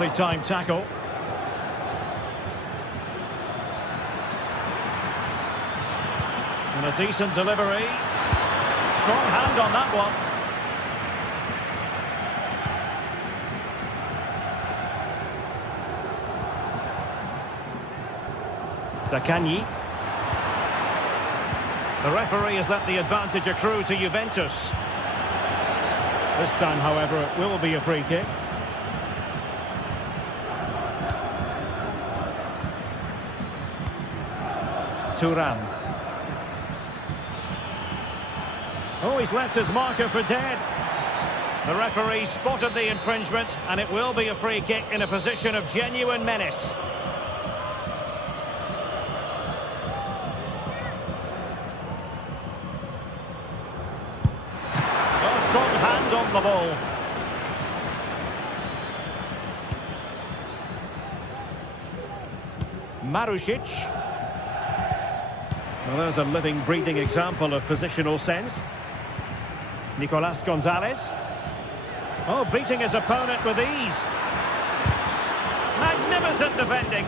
nicely timed tackle. And a decent delivery. Strong hand on that one. Zaccagni. The referee has let the advantage accrue to Juventus. This time, however, it will be a free kick. Thuram. Oh, he's left his marker for dead. The referee spotted the infringement, and it will be a free kick in a position of genuine menace. Strong hand on the ball. Marusic. Well, there's a living, breathing example of positional sense. Nicolas Gonzalez. Oh, beating his opponent with ease. Magnificent defending.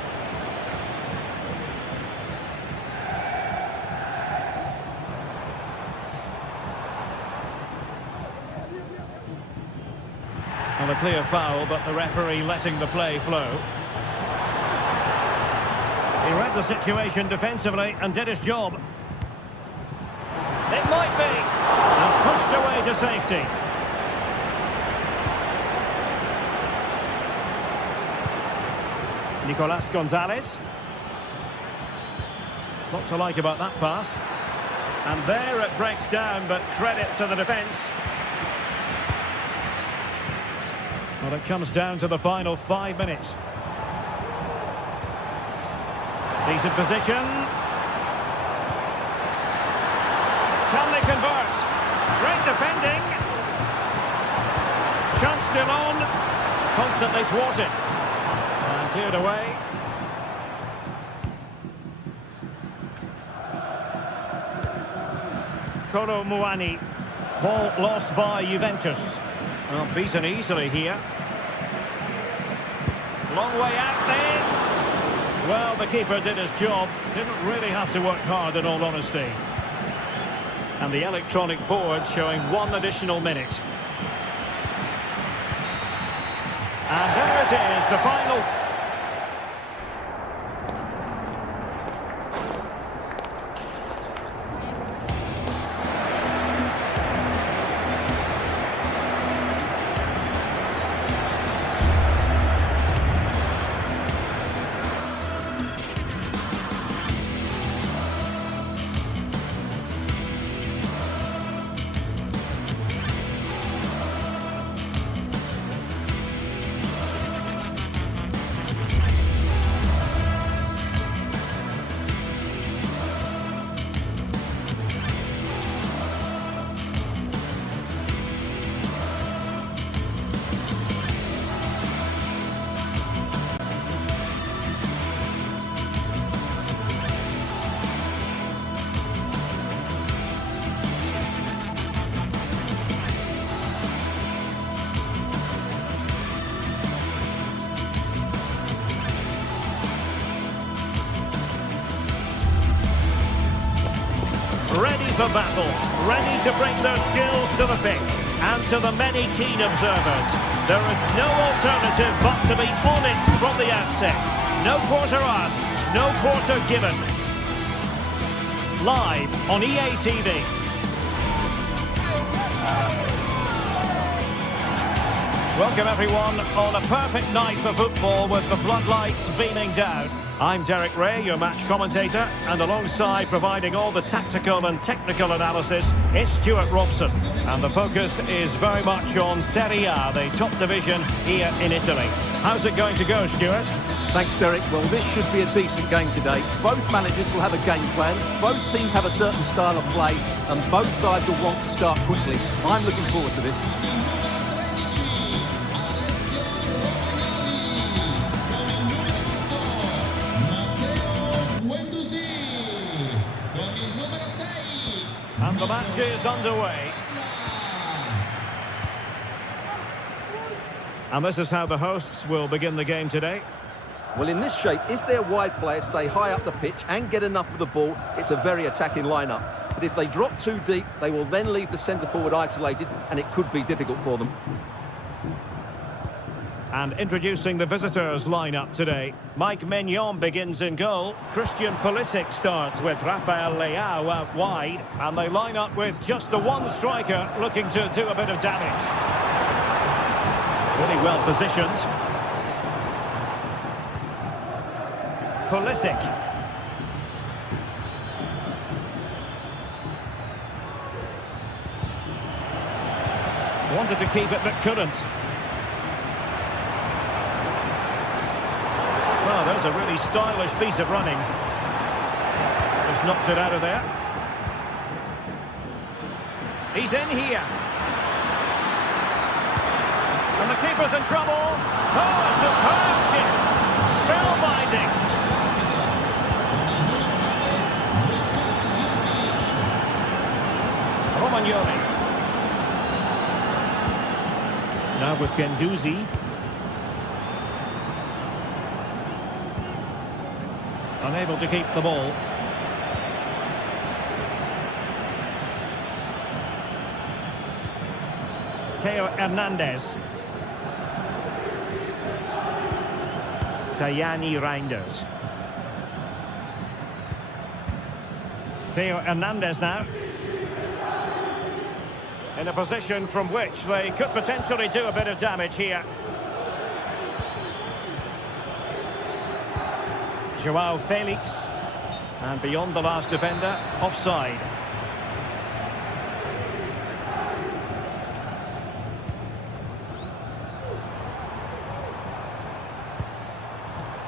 Well, a clear foul, but the referee letting the play flow. He read the situation defensively and did his job. It might be. And pushed away to safety. Nicolas Gonzalez. Lot to like about that pass. And there it breaks down, but credit to the defence. Well, it comes down to the final 5 minutes. Decent position. Can they convert? Great defending. Chance still on. Constantly thwarted. And cleared away. Kolo Muani. Ball lost by Juventus. Well, beaten easily here. Long way out this. Well, the keeper did his job. Didn't really have to work hard, in all honesty. And the electronic board showing 1 additional minute. And there it is, the final. Ready for battle, ready to bring their skills to the pitch, and to the many keen observers, there is no alternative but to be on it from the outset. No quarter asked, no quarter given. Live on EA TV. Welcome everyone on a perfect night for football with the floodlights beaming down. I'm Derek Ray, your match commentator, and alongside providing all the tactical and technical analysis, it's Stuart Robson. And the focus is very much on Serie A, the top division here in Italy. How's it going to go, Stuart? Thanks, Derek. Well, this should be a decent game today. Both managers will have a game plan, both teams have a certain style of play, and both sides will want to start quickly. I'm looking forward to this. And the match is underway. And this is how the hosts will begin the game today. Well, in this shape, if their wide players stay high up the pitch and get enough of the ball, it's a very attacking lineup. But if they drop too deep, they will then leave the centre-forward isolated, and it could be difficult for them. And introducing the visitors' lineup today. Mike Maignan begins in goal. Christian Pulisic starts with Rafael Leao out wide. And they line up with just the one striker looking to do a bit of damage. Really well positioned. Pulisic. Wanted to keep it but couldn't. Well, there's a really stylish piece of running. Just knocked it out of there. He's in here. And the keeper's in trouble. Oh, a superb kick. Spellbinding. Romagnoli. Now with Guendouzi. Unable to keep the ball. Theo Hernandez. Tajani Reinders. Theo Hernandez now. In a position from which they could potentially do a bit of damage here. Joao Felix. And beyond the last defender, offside.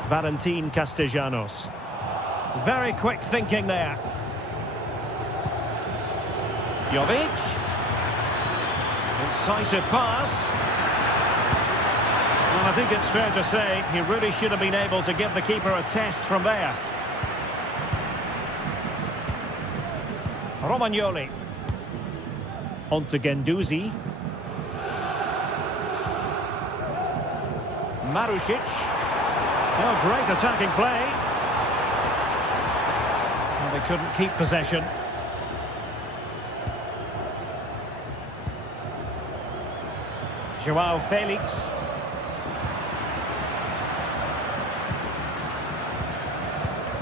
Valentin Castellanos. Very quick thinking there. Jovic. Incisive pass. Well, I think it's fair to say he really should have been able to give the keeper a test from there. Romagnoli. On to Guendouzi. Marusic. Oh, great attacking play. Well, they couldn't keep possession. Joao Felix.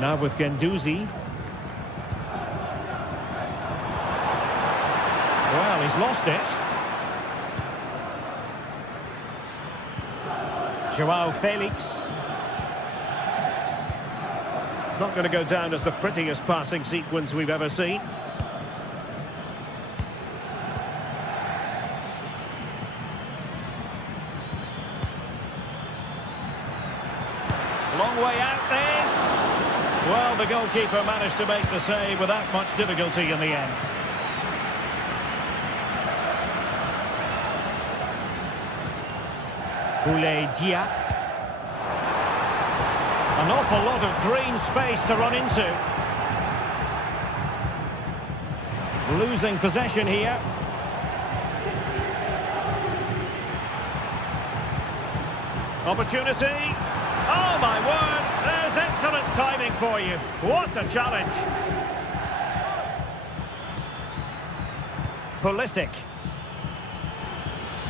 Now with Guendouzi. Well, he's lost it. Joao Felix. It's not going to go down as the prettiest passing sequence we've ever seen. Long way out this. Well, the goalkeeper managed to make the save without much difficulty in the end. Boulaye Dia. An awful lot of green space to run into. Losing possession here. Opportunity. Oh, my word. There's excellent timing for you. What a challenge. Pulisic.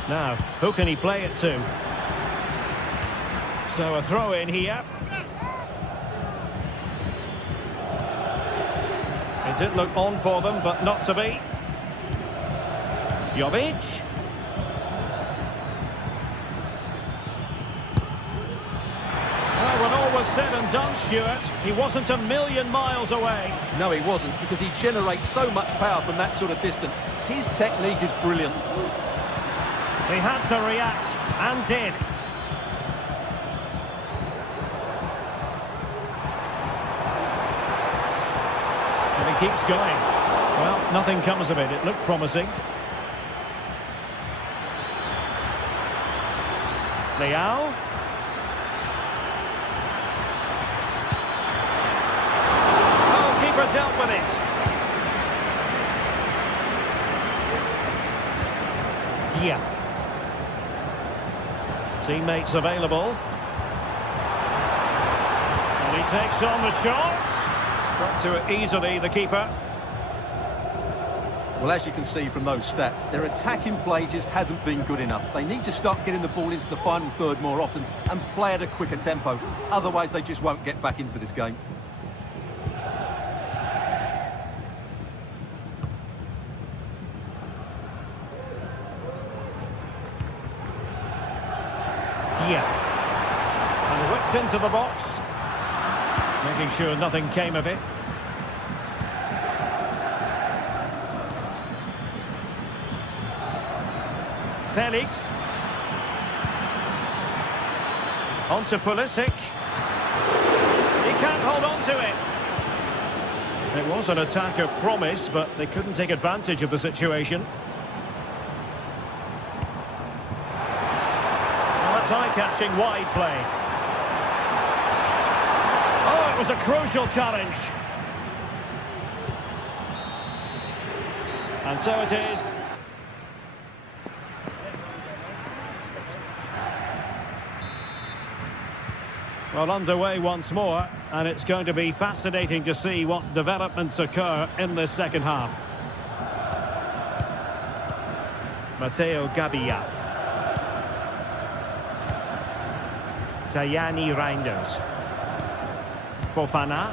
Now, who can he play it to? So a throw in here. It did look on for them, but not to be. Jovic. Well, when all was said and done, Stuart, he wasn't a million miles away. No, he wasn't, because he generates so much power from that sort of distance. His technique is brilliant. He had to react, and did. And he keeps going. Well, nothing comes of it. It looked promising. Leao. Oh, keeper dealt with it. Dia. Teammates available. And he takes on the shot. Got to it easily, the keeper. Well, as you can see from those stats, their attacking play just hasn't been good enough. They need to start getting the ball into the final third more often and play at a quicker tempo. Otherwise, they just won't get back into this game. And whipped into the box, making sure nothing came of it. Felix. On to Pulisic. He can't hold on to it. It was an attack of promise, but they couldn't take advantage of the situation. Eye-catching wide play. Oh, it was a crucial challenge. And so it is. Well, underway once more, and it's going to be fascinating to see what developments occur in this second half. Matteo Gabbia. Tajani Reinders. Fofana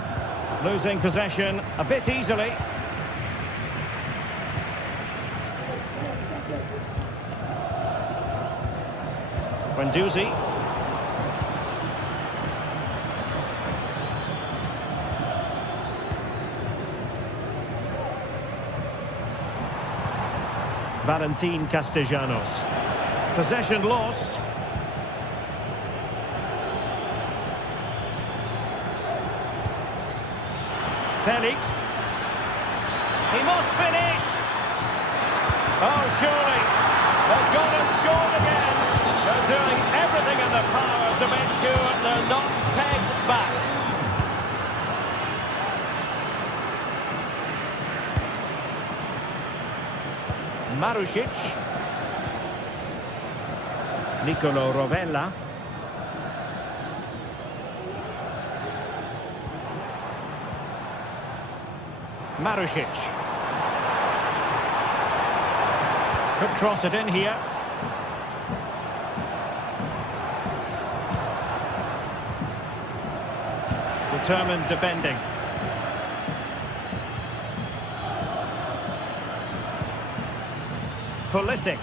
losing possession a bit easily. Guendouzi. Valentin Castellanos. Possession lost. Felix. He must finish. Oh, surely. They've gone and scored again. They're doing everything in their power to make sure they're not pegged back. Marusic. Nicolo Rovella. Marusic. Could cross it in here. Determined defending. Pulisic.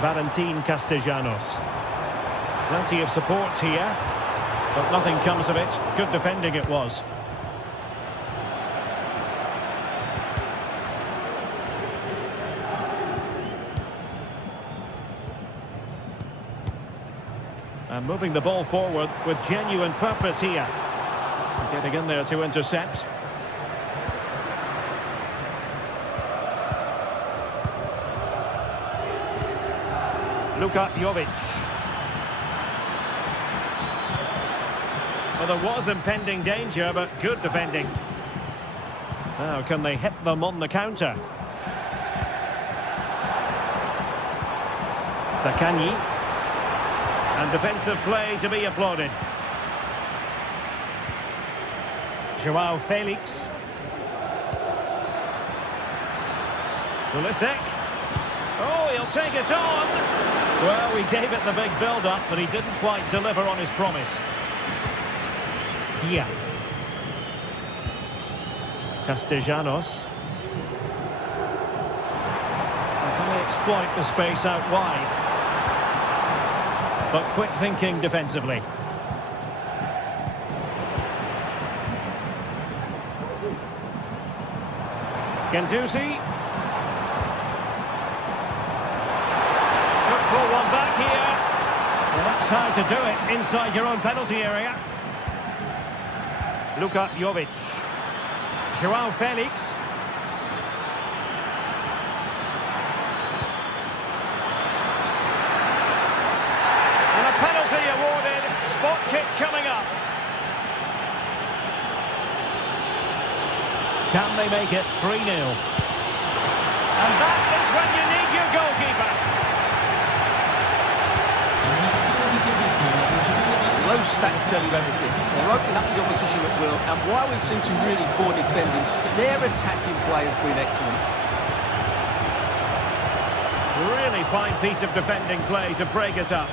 Valentin Castellanos. Plenty of support here. But nothing comes of it. Good defending it was. And moving the ball forward with genuine purpose here. Getting in there to intercept. Luka Jovic. Well, there was impending danger, but good defending. Now, can they hit them on the counter? Zaccagni. And defensive play to be applauded. Joao Felix. Pulisic. Oh, he'll take it on. Well, he gave it the big build-up, but he didn't quite deliver on his promise. Here. Castellanos. Can they exploit the space out wide? But quick thinking defensively. Guendouzi. Could pull one back here. Well, that's how to do it inside your own penalty area. Luka Jovic. Joao Felix. And a penalty awarded. Spot kick coming up. Can they make it 3-0? And that is tell you everything. They're opening up the opposition at will, and while we've seen some really poor defending, their attacking play has been excellent. Really fine piece of defending play to break us up.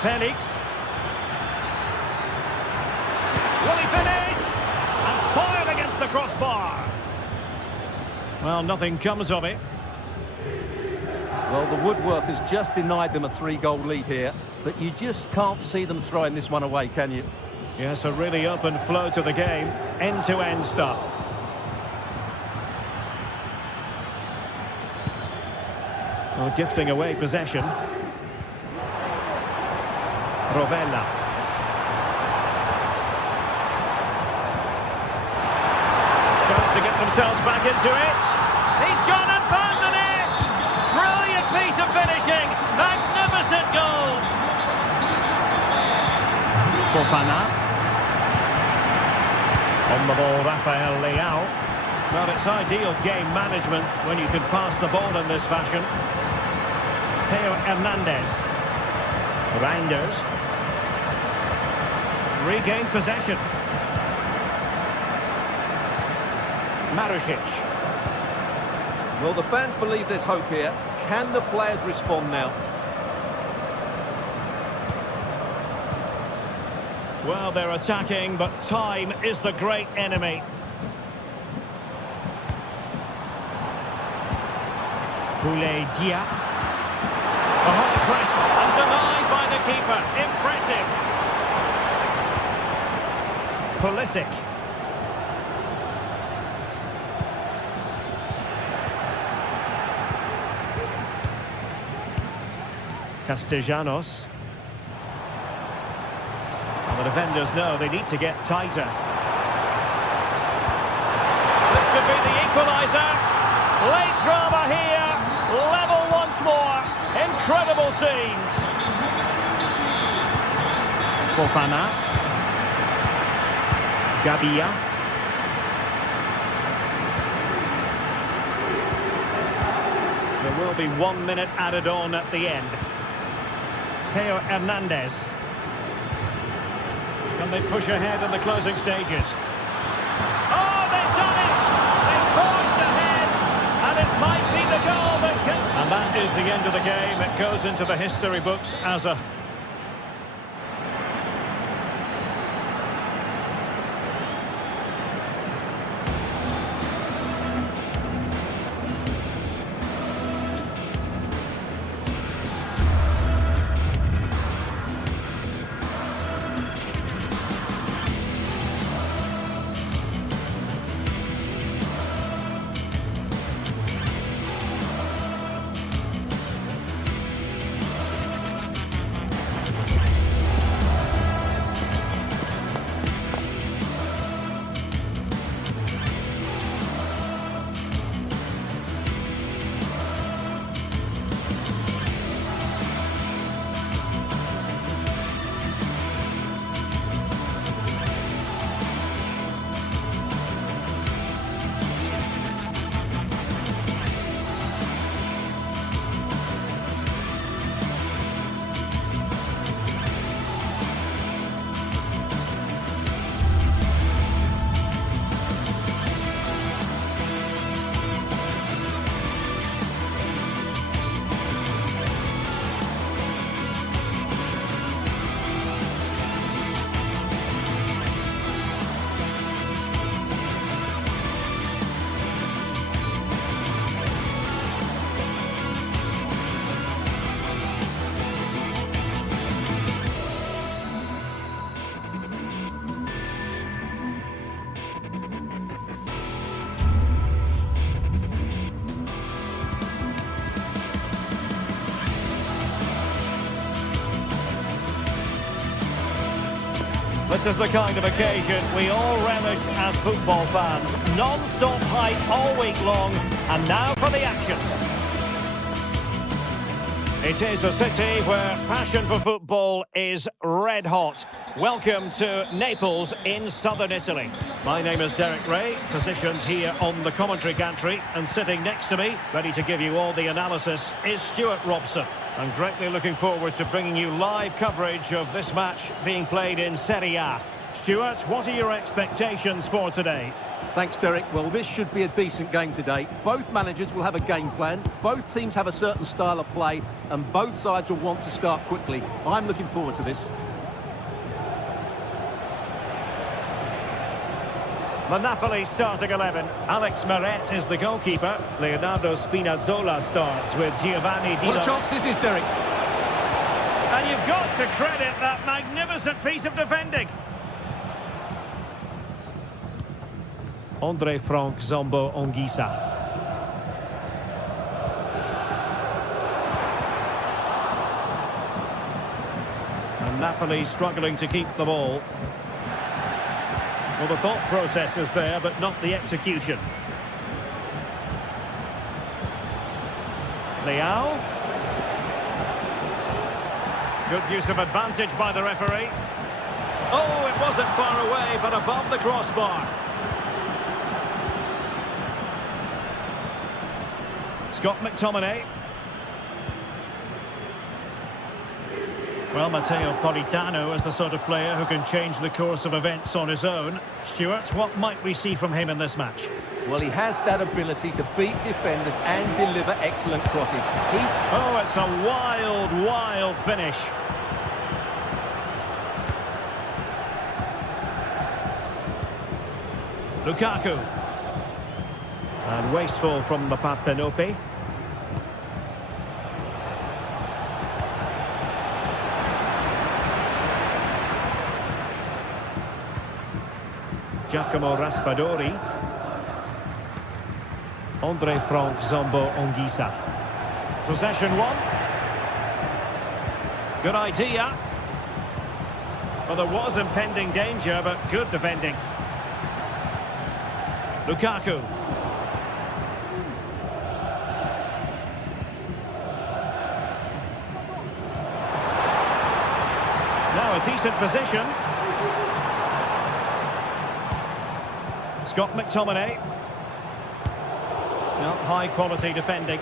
Felix. Will he finish? And foiled against the crossbar. Well, nothing comes of it. Well, the woodwork has just denied them a 3-goal lead here, but you just can't see them throwing this one away, can you? Yes, a really open flow to the game. End-to-end stuff. Oh, gifting away possession. Rovella. Trying to get themselves back into it. He's gone and found the net! Brilliant piece of finishing! Magnificent goal! Fofana. On the ball, Rafael Leao. Well, it's ideal game management when you can pass the ball in this fashion. Theo Hernandez. Reinders. Regained possession. Marusic. Well, the fans believe there's hope here. Can the players respond now? Well, they're attacking, but time is the great enemy. Boulaye Dia. A high press and denied by the keeper. Impressive. Pulisic. Castellanos. The defenders know they need to get tighter. This could be the equaliser. Late drama here. Level once more. Incredible scenes. Fofana. Gabia. There will be 1 minute added on at the end. Theo Hernandez. Can they push ahead in the closing stages? Oh, they've done it! They've forged ahead! And it might be the goal that can... And that is the end of the game. It goes into the history books as a... This is the kind of occasion we all relish as football fans. Non-stop hype all week long, and now for the action. It is a city where passion for football is red hot. Welcome to Naples in southern Italy. My name is Derek Ray, positioned here on the commentary gantry, and sitting next to me, ready to give you all the analysis, is Stuart Robson. I'm greatly looking forward to bringing you live coverage of this match being played in Serie A. Stuart, what are your expectations for today? Thanks, Derek. Well, this should be a decent game today. Both managers will have a game plan. Both teams have a certain style of play, and both sides will want to start quickly. I'm looking forward to this. The Napoli starting 11. Alex Meret is the goalkeeper. Leonardo Spinazzola starts with Giovanni Di. What a chance this is, Derek. And you've got to credit that magnificent piece of defending. Andre Frank Zombo Ongisa. And Napoli struggling to keep the ball. Well, the thought process is there, but not the execution. Leao. Good use of advantage by the referee. Oh, it wasn't far away, but above the crossbar. Scott McTominay. Well, Matteo Politano is the sort of player who can change the course of events on his own. Stuart, what might we see from him in this match? Well, he has that ability to beat defenders and deliver excellent crosses. Oh, it's a wild, wild finish. Lukaku. And wasteful from the Partenope. Giacomo Raspadori. Andre Frank Zombo Ongisa. Possession one. Good idea. Well, there was impending danger, but good defending. Lukaku. Now a decent position. Scott McTominay. Well, high quality defending.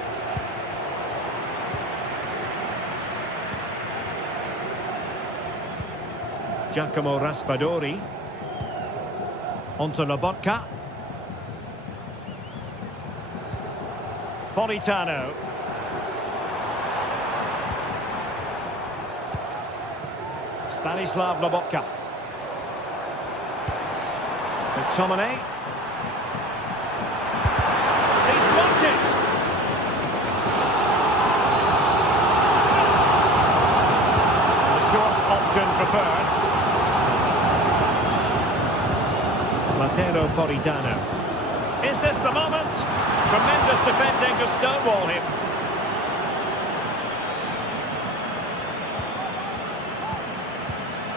Giacomo Raspadori. Onto Lobotka. Politano. Stanislav Lobotka. McTominay. He's blocked it. A short option preferred. Matteo Politano. Is this the moment? Tremendous defending to stonewall him.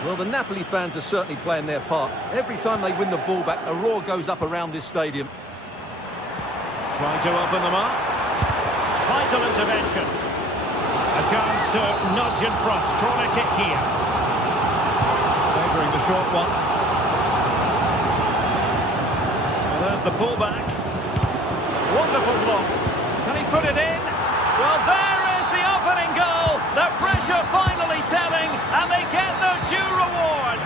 Well, the Napoli fans are certainly playing their part. Every time they win the ball back, a roar goes up around this stadium. Trying to open them up. Vital intervention. A chance to nudge in front. Corner kick here. Favouring the short one. Well, there's the pullback. Wonderful block. Can he put it in? Well, there is the opening goal. The pressure finally telling, and they get their due reward.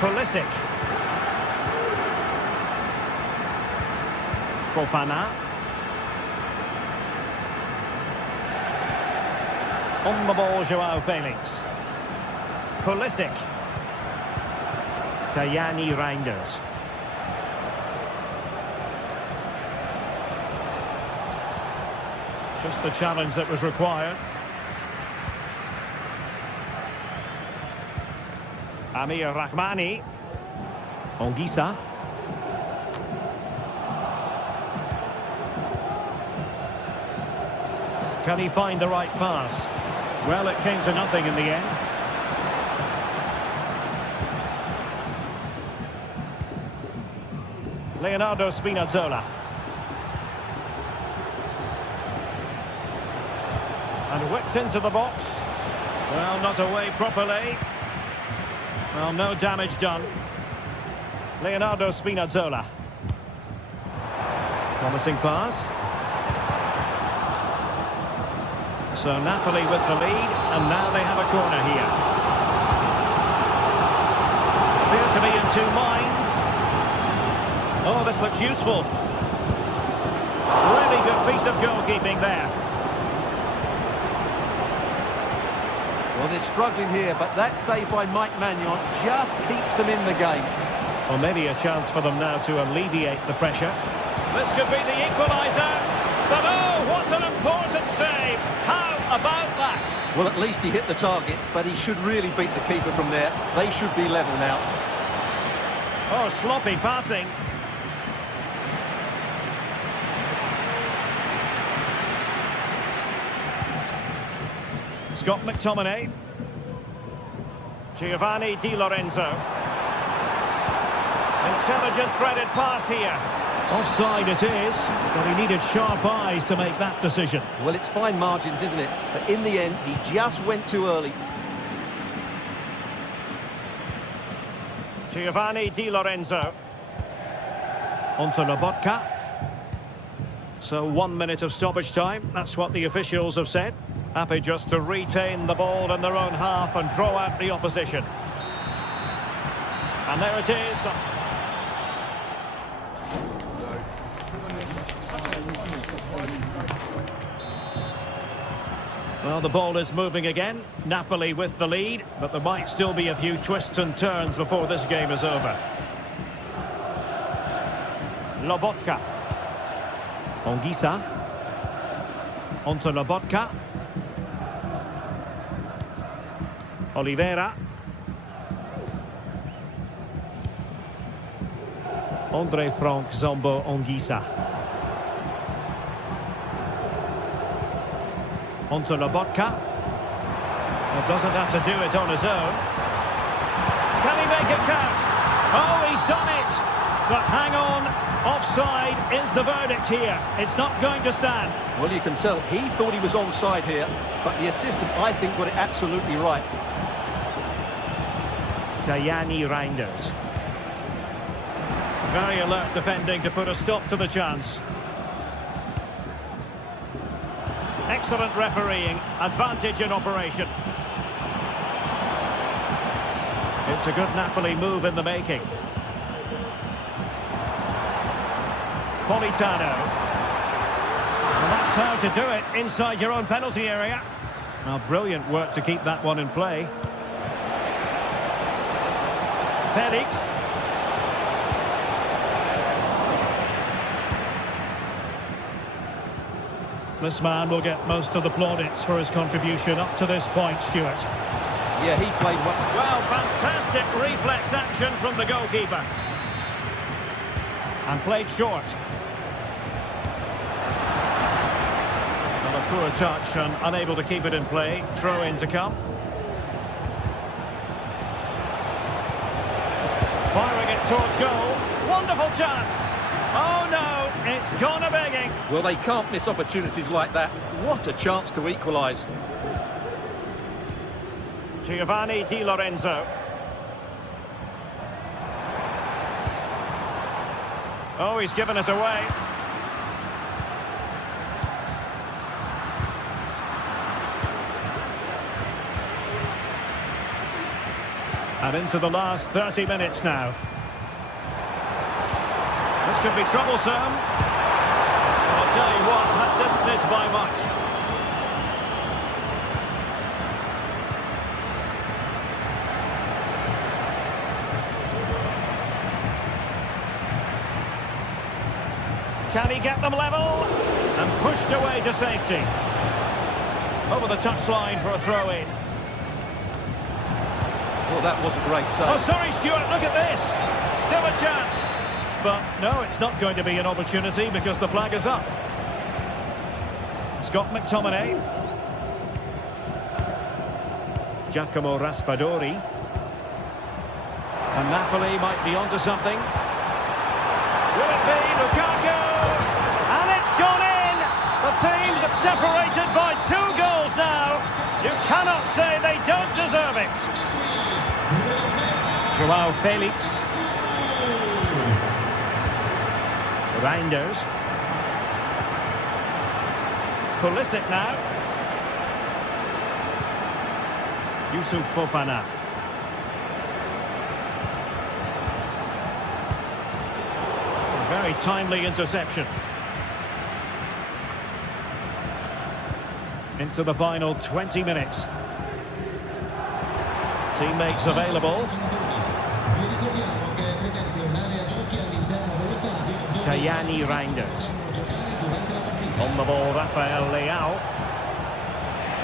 Pulisic. Fofana. On the ball, Joao Felix. Pulisic. Tajani Reinders. Just the challenge that was required. Amir Rahmani. Ongisa. Can he find the right pass? Well, it came to nothing in the end. Leonardo Spinazzola. And whipped into the box. Well, not away properly. Well, no damage done. Leonardo Spinazzola. Promising pass. So Napoli with the lead, and now they have a corner here. Appear to be in two minds. Oh, this looks useful. Really good piece of goalkeeping there. Well, they're struggling here, but that save by Mike Maignan just keeps them in the game. Well, maybe a chance for them now to alleviate the pressure. This could be the equaliser. But oh, what an important save. How about that? Well, at least he hit the target, but he should really beat the keeper from there. They should be level now. Oh, sloppy passing. Scott McTominay. Giovanni Di Lorenzo. Intelligent threaded pass here. Offside it is, but he needed sharp eyes to make that decision. Well, it's fine margins, isn't it? But in the end, he just went too early. Giovanni Di Lorenzo. Onto Lobotka. So 1 minute of stoppage time. That's what the officials have said. Happy just to retain the ball in their own half and draw out the opposition. And there it is. Well, the ball is moving again. Napoli with the lead, but there might still be a few twists and turns before this game is over. Lobotka. Anguissa. Onto Lobotka. Oliveira. Andre Frank Zombo Anguissa. Onto Lobotka. Well, doesn't have to do it on his own. Can he make it count? Oh, he's done it! But hang on, offside is the verdict here. It's not going to stand. Well, you can tell he thought he was onside here, but the assistant, I think, got it absolutely right. Tajani Reinders. Very alert defending to put a stop to the chance. Excellent refereeing, advantage in operation. It's a good Napoli move in the making. Politano. And that's how to do it, inside your own penalty area. Well, brilliant work to keep that one in play. Felix. This man will get most of the plaudits for his contribution up to this point, Stuart. Yeah, he played well. Well, fantastic reflex action from the goalkeeper. And played short. And a poor touch and unable to keep it in play. Throw in to come. Firing it towards goal. Wonderful chance. Oh no, it's gone a begging. Well, they can't miss opportunities like that. What a chance to equalise. Giovanni Di Lorenzo. Oh, he's given us away. And into the last 30 minutes now. This could be troublesome. Well, I'll tell you what, that didn't miss by much. Can he get them level? And pushed away to safety. Over the touchline for a throw-in. Well, that was a great save. Oh, sorry, Stuart, look at this. Still a chance. But no, it's not going to be an opportunity because the flag is up. Scott McTominay. Giacomo Raspadori. And Napoli might be onto something. Will it be Lukaku? And it's gone in! The team's separated by 2 goals now. You cannot say they don't deserve it. Joao Felix. Reinders. Pulisic now. Yusuf Fofana. A very timely interception. Into the final 20 minutes. Teammates available. Tajani Reinders. On the ball, Rafael Leao.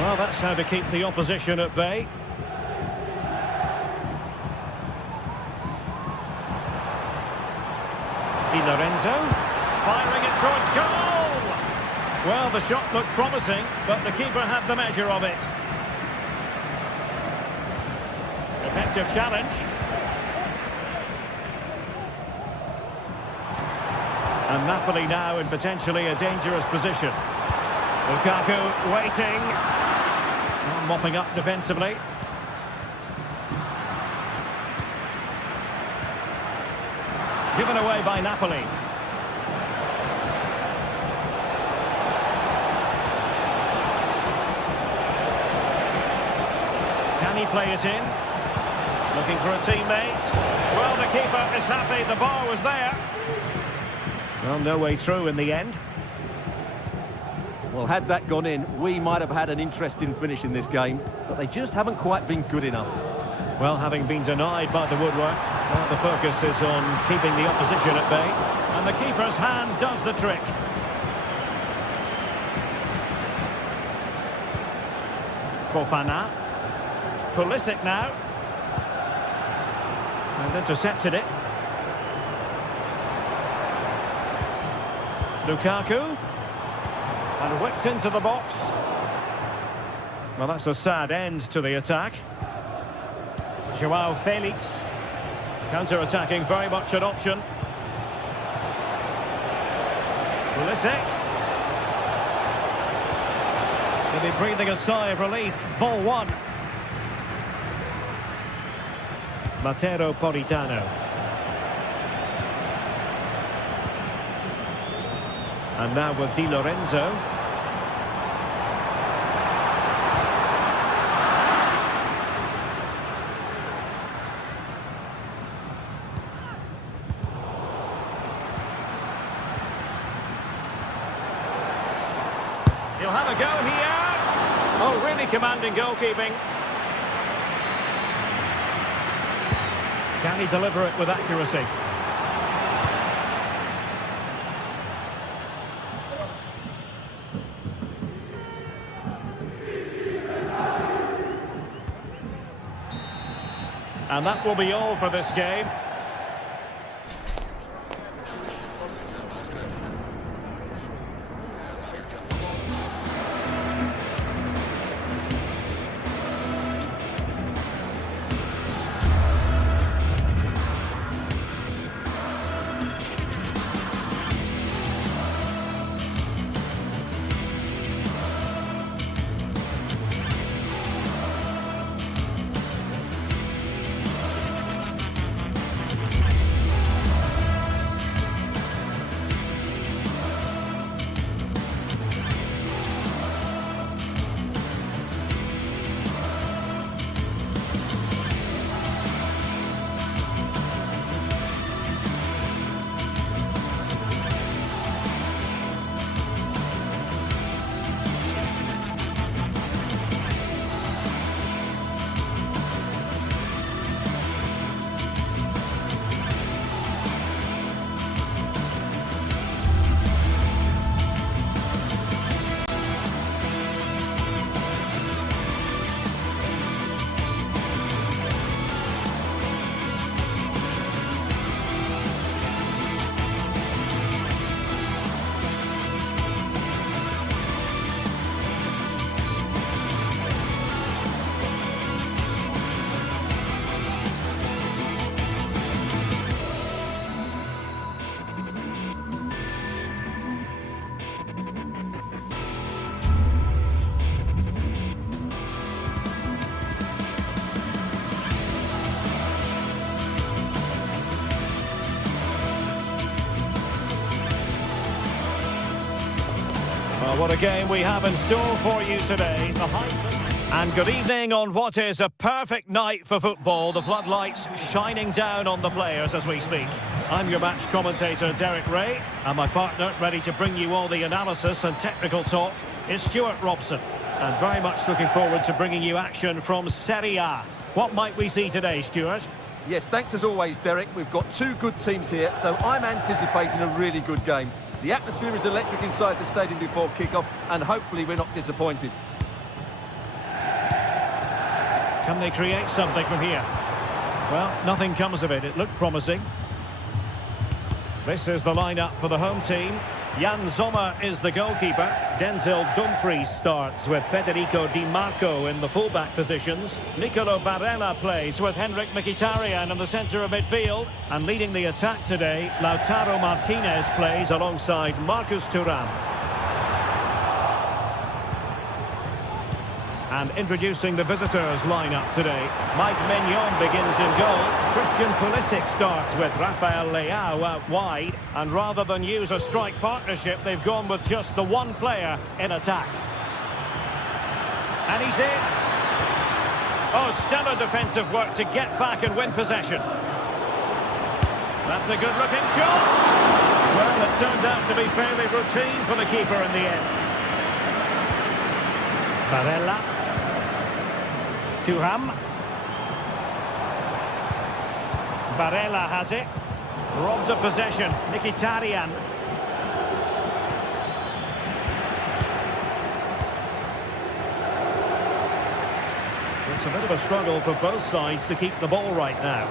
Well, that's how to keep the opposition at bay. Di Lorenzo. Firing it towards goal! Well, the shot looked promising, but the keeper had the measure of it. Effective challenge. And Napoli now in potentially a dangerous position. Lukaku waiting. Mopping up defensively. Given away by Napoli. Can he play it in? Looking for a teammate. Well, the keeper is happy. The bar was there. Well, no way through in the end. Well, had that gone in, we might have had an interesting finish in this game, but they just haven't quite been good enough. Well, having been denied by the woodwork, well, the focus is on keeping the opposition at bay, and the keeper's hand does the trick. Fofana. Pulisic now. And intercepted it. Lukaku. And whipped into the box. Well, that's a sad end to the attack. Joao Felix. Counter-attacking, very much an option. Pulisic. They'll be breathing a sigh of relief. Ball one. Matteo Politano. And now with Di Lorenzo. He'll have a go here. Oh, really commanding goalkeeping. Can he deliver it with accuracy? And that will be all for this game. Well, what a game we have in store for you today. And good evening on what is a perfect night for football. The floodlights shining down on the players as we speak. I'm your match commentator, Derek Ray, and my partner, ready to bring you all the analysis and technical talk, is Stuart Robson. And very much looking forward to bringing you action from Serie A. What might we see today, Stuart? Yes, thanks as always, Derek. We've got two good teams here, so I'm anticipating a really good game. The atmosphere is electric inside the stadium before kick-off, and hopefully we're not disappointed. Can they create something from here? Well, nothing comes of it. It looked promising. This is the lineup for the home team. Jan Sommer is the goalkeeper. Denzel Dumfries starts with Federico Di Marco in the fullback positions. Nicolo Barella plays with Henrik Mkhitaryan in the centre of midfield. And leading the attack today, Lautaro Martinez plays alongside Marcus Thuram. And introducing the visitors lineup today, Mike Maignan begins in goal. Christian Pulisic starts with Rafael Leao out wide. And rather than use a strike partnership, they've gone with just the one player in attack. And he's in. Oh, stellar defensive work to get back and win possession. That's a good-looking shot. Well, it turned out to be fairly routine for the keeper in the end. Barella. Thuram. Barella has it. Robbed of possession. Mkhitaryan. It's a bit of a struggle for both sides to keep the ball right now.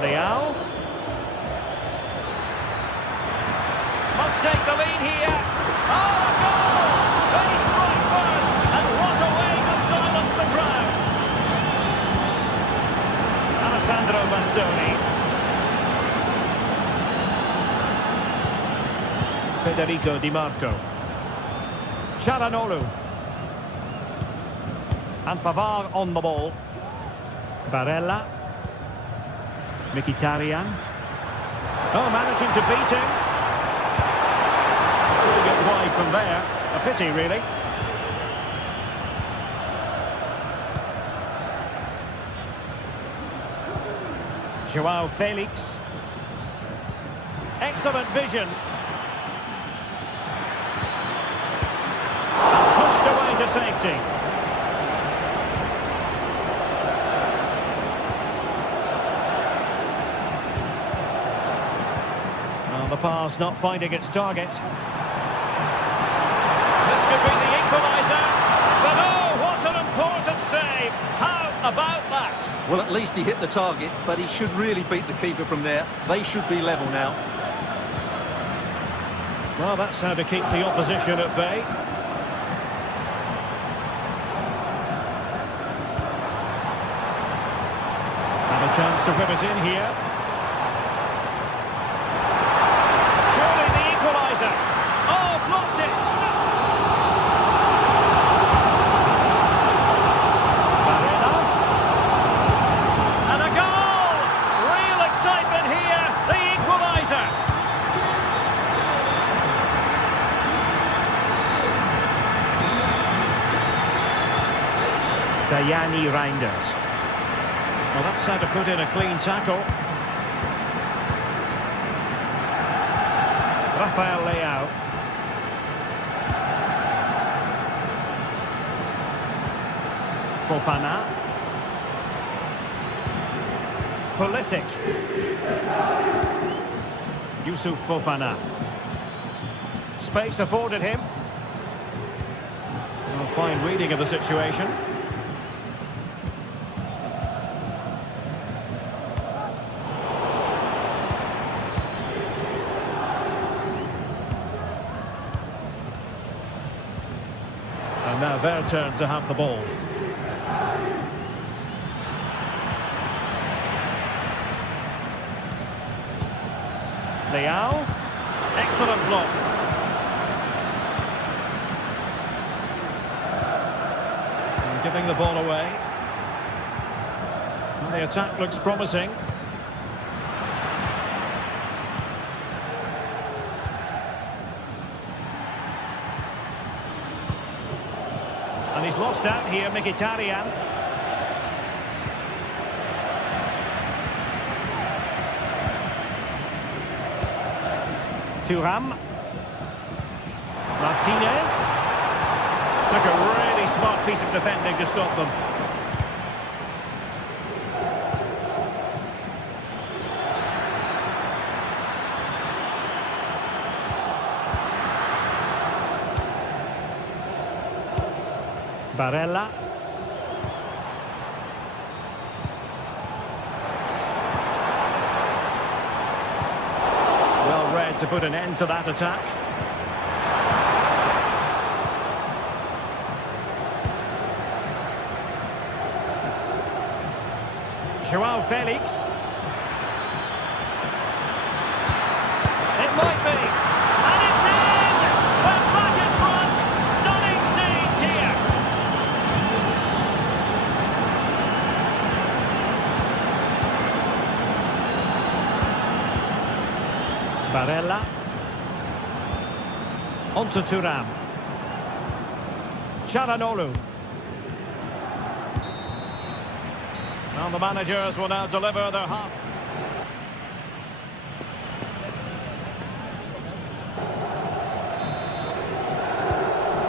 Leao. Must take the lead here. Oh, a goal! They strike first, and what a way to silence the crowd. Alessandro Bastoni. Federico Di Marco. Çalhanoğlu. And Pavard on the ball. Barella. Mkhitaryan. Oh, managing to beat him. We'll get wide from there. A pity, really. Joao Felix. Excellent vision. And pushed away to safety. The pass not finding its target. This could be the equaliser. But oh, what an important save. How about that? Well, at least he hit the target, but he should really beat the keeper from there. They should be level now. Well, that's how to keep the opposition at bay. Have a chance to whip it in here. Yanni Reinders. Well, that's how to put in a clean tackle. Rafael Leao. Fofana. Pulisic. Yusuf Fofana. Space afforded him. Well, fine reading of the situation. And now their turn to have the ball. Leao. Excellent block. And giving the ball away. The attack looks promising. And he's lost out here, Mkhitaryan. Thuram. Martinez. Took a really smart piece of defending to stop them. Barella. Well read to put an end to that attack. Joao Felix. It might be. And it's in! We're back in front. Stunning scenes here. Barella. Onto Thuram. Çalhanoğlu. Well, the managers will now deliver their half.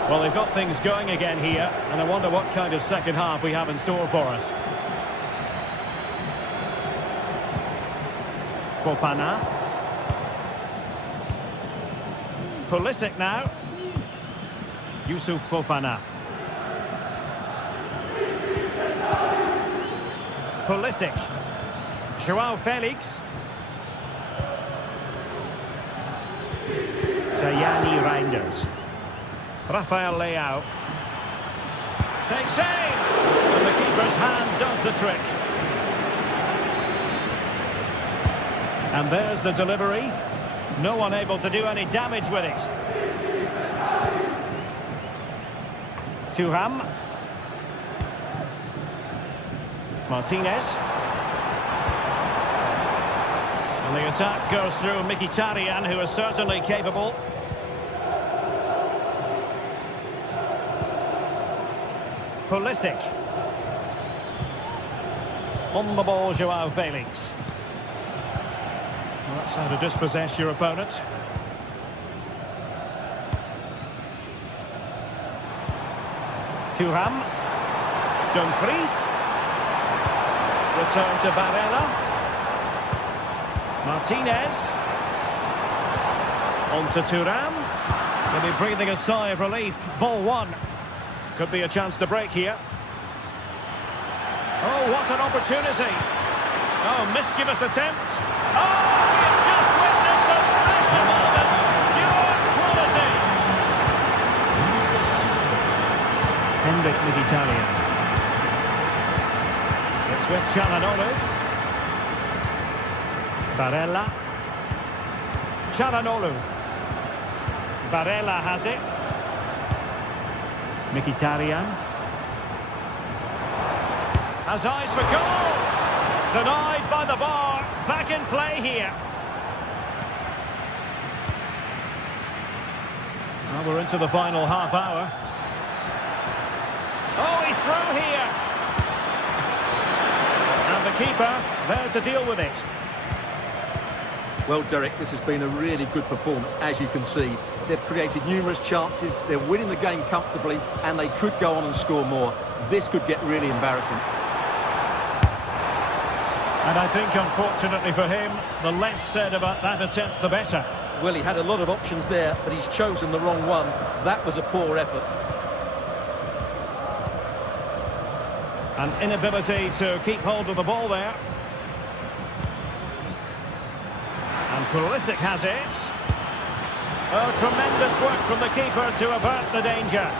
Well, they've got things going again here, and I wonder what kind of second half we have in store for us. Fofana. Pulisic now. Yusuf Fofana. Pulisic. Joao Felix. Tajani Reinders. Rafael Leao. Takes aim! And the keeper's hand does the trick. And there's the delivery. No one able to do any damage with it. Thuram. Martinez. And the attack goes through Mkhitaryan, who is certainly capable. Pulisic. On the ball, Joao Felix. Well, that's how to dispossess your opponent. Thuram. Dumfries. Return to Barella. Martinez. On to Thuram. He'll be breathing a sigh of relief. Ball one. Could be a chance to break here. Oh, what an opportunity. Oh, mischievous attempt. Oh, we've just witnessed a special moment. Pure quality. Henrik Mkhitaryan. It's with Çalhanoğlu. Barella. Çalhanoğlu. Barella has it. Mkhitaryan. Has eyes for goal. Denied by the bar. Back in play here. Well, we're into the final half hour. Oh, he's through here. And the keeper there to deal with it. Well, Derek, this has been a really good performance, as you can see. They've created numerous chances, they're winning the game comfortably, and they could go on and score more. This could get really embarrassing. And I think, unfortunately for him, the less said about that attempt, the better. Well, he had a lot of options there, but he's chosen the wrong one. That was a poor effort. An inability to keep hold of the ball there. And Pulisic has it. Oh, tremendous work from the keeper to avert the danger.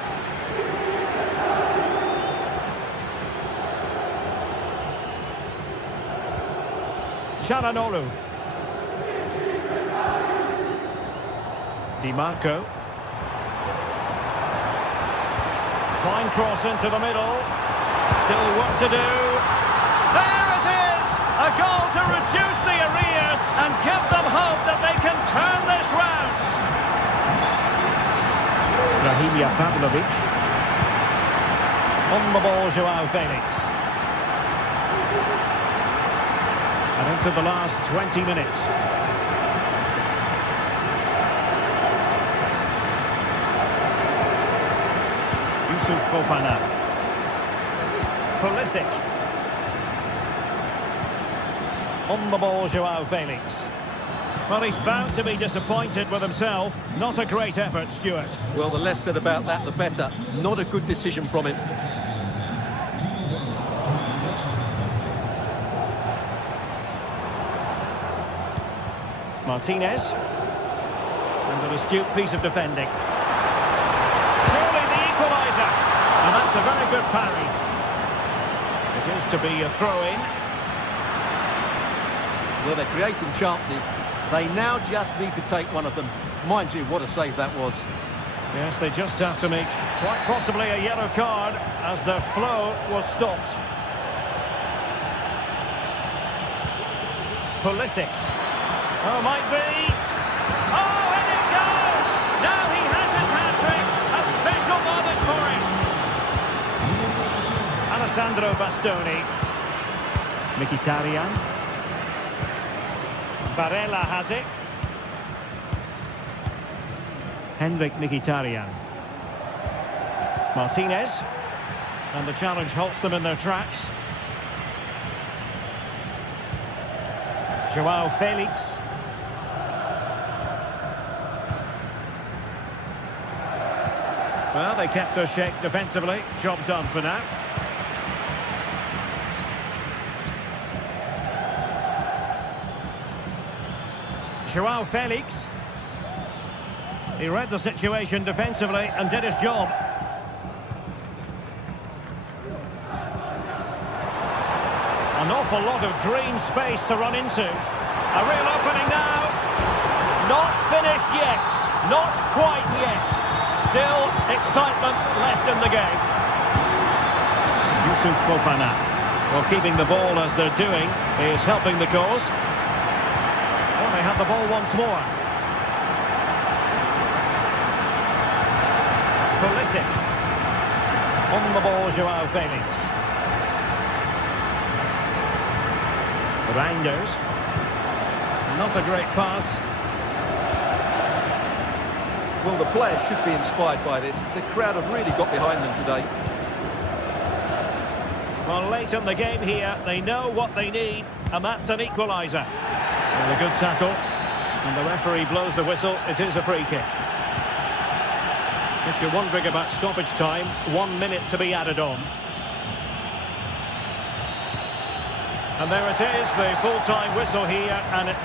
Çalhanoğlu. Di Marco. Fine cross into the middle. Still work to do. There it is! A goal to reduce the arrears and give them hope that they can turn this round. Rahimia Pavlovic. On the ball, Joao Felix. And into the last 20 minutes. Yusuf Fofana. Pulisic. On the ball, Joao Felix. Well, he's bound to be disappointed with himself. Not a great effort, Stuart. Well, the less said about that, the better. Not a good decision from him. Martinez. And an astute piece of defending. Surely the equaliser. And that's a very good parry. It is to be a throw-in. Well, they're creating chances. They now just need to take one of them. Mind you, what a save that was. Yes, they just have to make quite possibly a yellow card as the flow was stopped. Pulisic. Oh, might be. Oh, and it goes! Now he has his hat-trick. A special moment for him. Alessandro Bastoni. Mkhitaryan. Barella has it. Henrik Mkhitaryan. Martinez. And the challenge halts them in their tracks. Joao Felix. Well, they kept their shape defensively. Job done for now. Joao Felix. He read the situation defensively and did his job. An awful lot of green space to run into. A real opening now. Not finished yet. Not quite yet. Still excitement left in the game. Yusuf Fofana. Well, keeping the ball as they're doing is helping the cause. Well, they have the ball once more. Pulisic. On the ball, Joao Felix. Reinders. Not a great pass. Well, the players should be inspired by this. The crowd have really got behind them today. Well, late in the game here, they know what they need, and that's an equaliser. And a good tackle, and the referee blows the whistle. It is a free kick. If you're wondering about stoppage time, 1 minute to be added on. And there it is, the full-time whistle here, and it...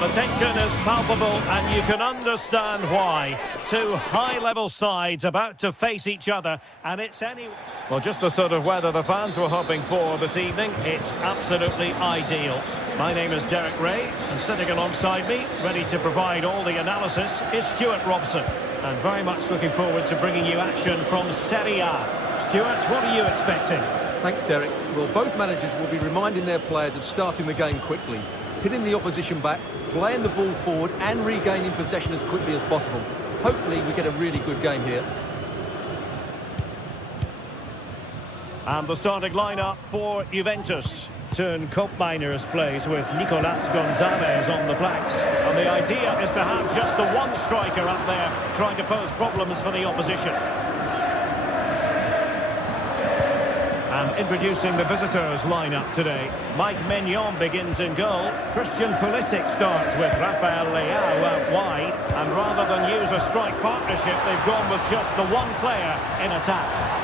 The tension is palpable, and you can understand why. Two high-level sides about to face each other, and it's well, just the sort of weather the fans were hoping for this evening. It's absolutely ideal. My name is Derek Ray, and sitting alongside me, ready to provide all the analysis, is Stuart Robson. And very much looking forward to bringing you action from Serie A. Stuart, what are you expecting? Thanks, Derek. Well, both managers will be reminding their players of starting the game quickly, hitting the opposition back, playing the ball forward and regaining possession as quickly as possible. Hopefully we get a really good game here. And the starting lineup for Juventus. Turn Koopmeiners plays with Nicolas Gonzalez on the flanks. And the idea is to have just the one striker up there trying to pose problems for the opposition. And introducing the visitors lineup today. Mike Maignan begins in goal. Christian Pulisic starts with Rafael Leao out wide. And rather than use a strike partnership, they've gone with just the one player in attack.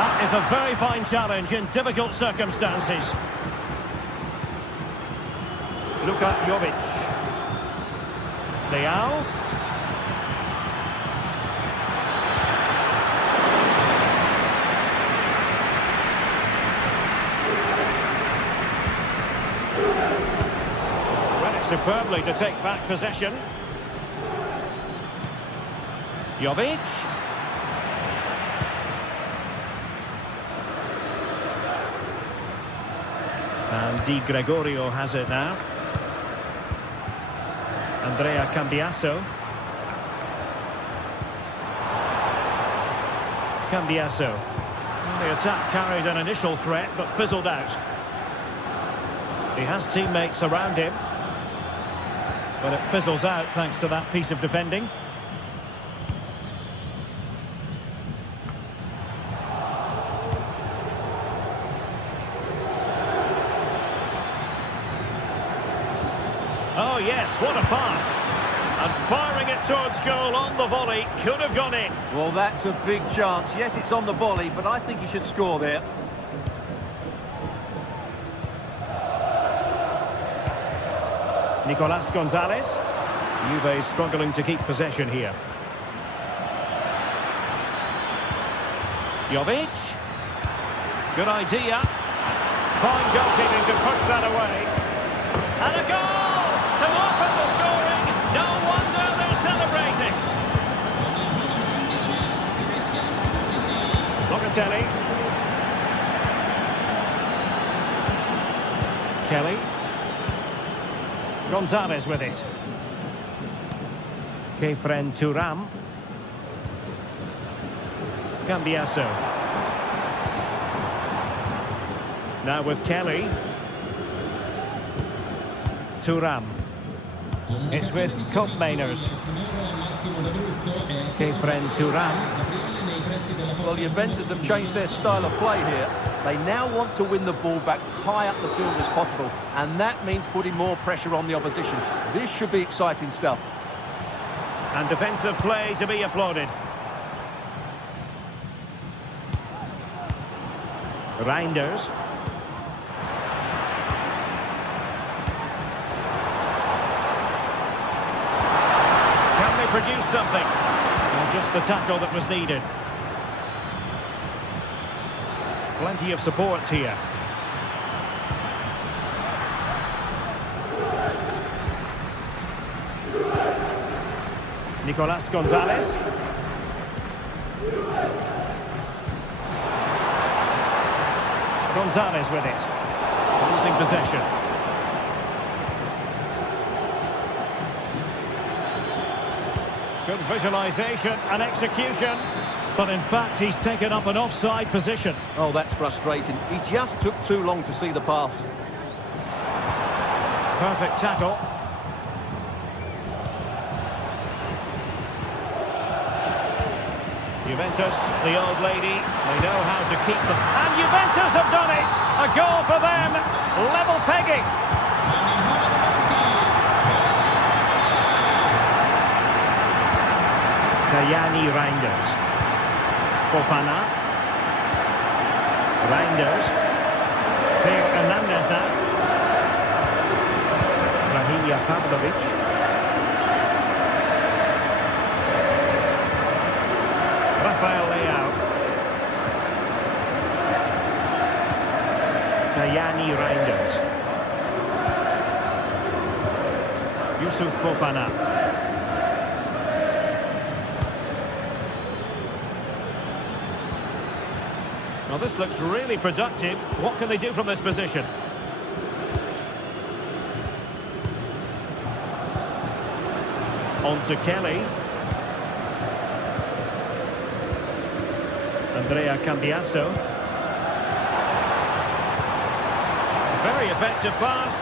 That is a very fine challenge in difficult circumstances. Luka Jovic. Leao. Read it superbly to take back possession. Jovic. And Di Gregorio has it now. Andrea Cambiaso. Cambiaso. The attack carried an initial threat, but fizzled out. He has teammates around him, but it fizzles out thanks to that piece of defending. Oh yes, what a pass. And firing it towards goal on the volley, could have gone in. Well, that's a big chance. Yes, it's on the volley, but I think he should score there. Nicolas Gonzalez. Juve struggling to keep possession here. Jovic. Good idea. Fine goalkeeping to push that away. And a goal to open the scoring. No wonder they're celebrating. Locatelli. Kelly. Gonzalez with it. Kefren Thuram. Cambiaso. Now with Kelly. Thuram. It's with Koopmeiners. Kefren Thuram. Well, Juventus have changed their style of play here. They now want to win the ball back as high up the field as possible, and that means putting more pressure on the opposition. This should be exciting stuff. And defensive play to be applauded. Reinders. Can they produce something? Well, just the tackle that was needed. Plenty of support here. Nicolas Gonzalez. Gonzalez with it. Losing possession. Good visualisation and execution. But in fact, he's taken up an offside position. Oh, that's frustrating. He just took too long to see the pass. Perfect tackle. Juventus, the old lady, they know how to keep them. And Juventus have done it! A goal for them, level pegging. Tajani Reinders. Fofana. Reinders. Theo Hernandez now. Rahinha Pavlovic. Rafael Leao. Reinders. Yusuf Fofana. Well, this looks really productive. What can they do from this position? On to Kelly. Andrea Cambiasso. Very effective pass.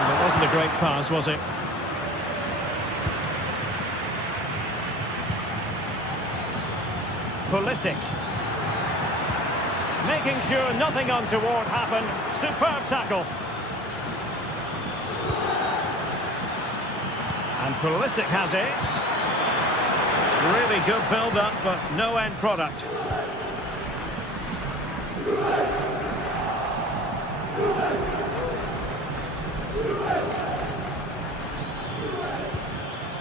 And it wasn't a great pass, was it? Pulisic. Making sure nothing untoward happened. Superb tackle. And Pulisic has it. Really good build-up, but no end product.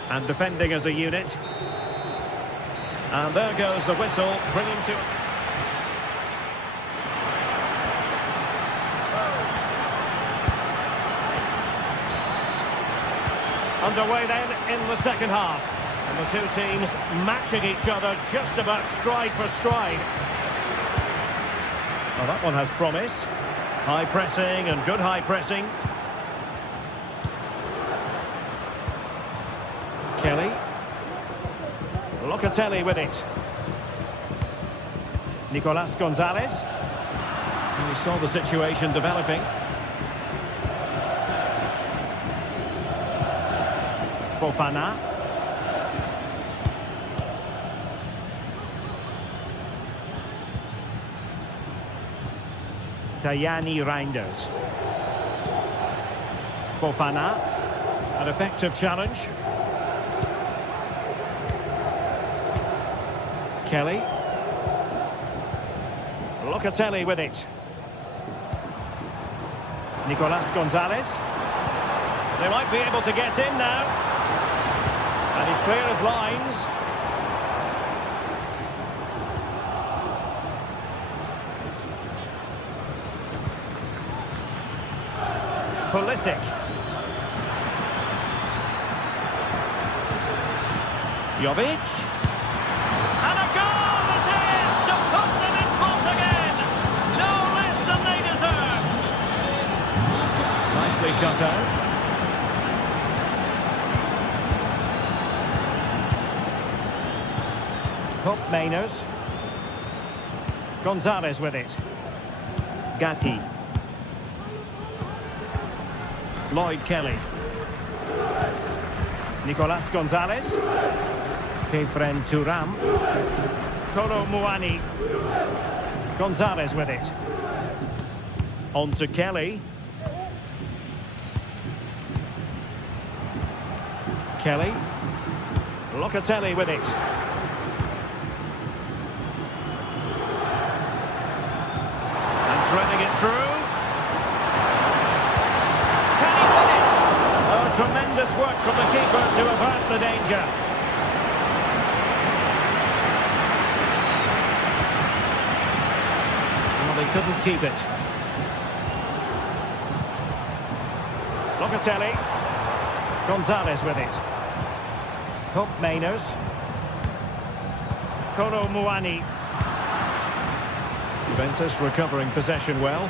And defending as a unit. And there goes the whistle, bringing to... Underway then in the second half. And the two teams matching each other just about stride for stride. Well, that one has promise. High pressing and good high pressing. Kelly. Locatelli with it. Nicolas Gonzalez. And he saw the situation developing. Fofana. Reinders. Fofana. An effective challenge. Kelly. Locatelli with it. Nicolas Gonzalez. They might be able to get in now. And he's clear as lines. Pulisic. Jovic. And a goal it is to put them in front again. No less than they deserve. Nicely cut out. Cup Mainers. Gonzalez with it. Gatti. Lloyd Kelly. Nicolas Gonzalez. Kefren Turam. Kolo Muani. Gonzalez with it. On to Kelly. Kelly. Locatelli with it. And threading it through. Can he win it? Oh, tremendous work from the keeper to avert the danger. Well, they couldn't keep it. Locatelli. Gonzalez with it. Cup Mainers. Kolo Muani. Juventus recovering possession well.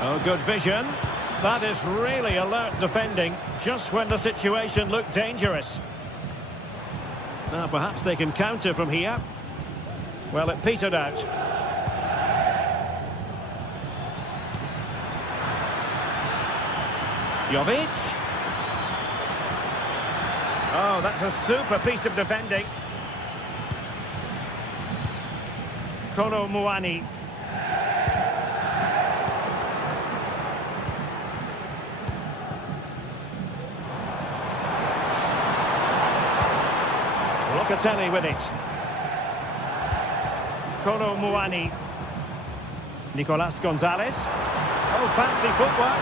Oh, good vision. That is really alert defending, just when the situation looked dangerous. Now, perhaps they can counter from here. Well, it petered out. Jovic. Oh, that's a super piece of defending. Kolo Muani. Locatelli with it. Kolo Muani. Nicolas Gonzalez. Oh, fancy footwork.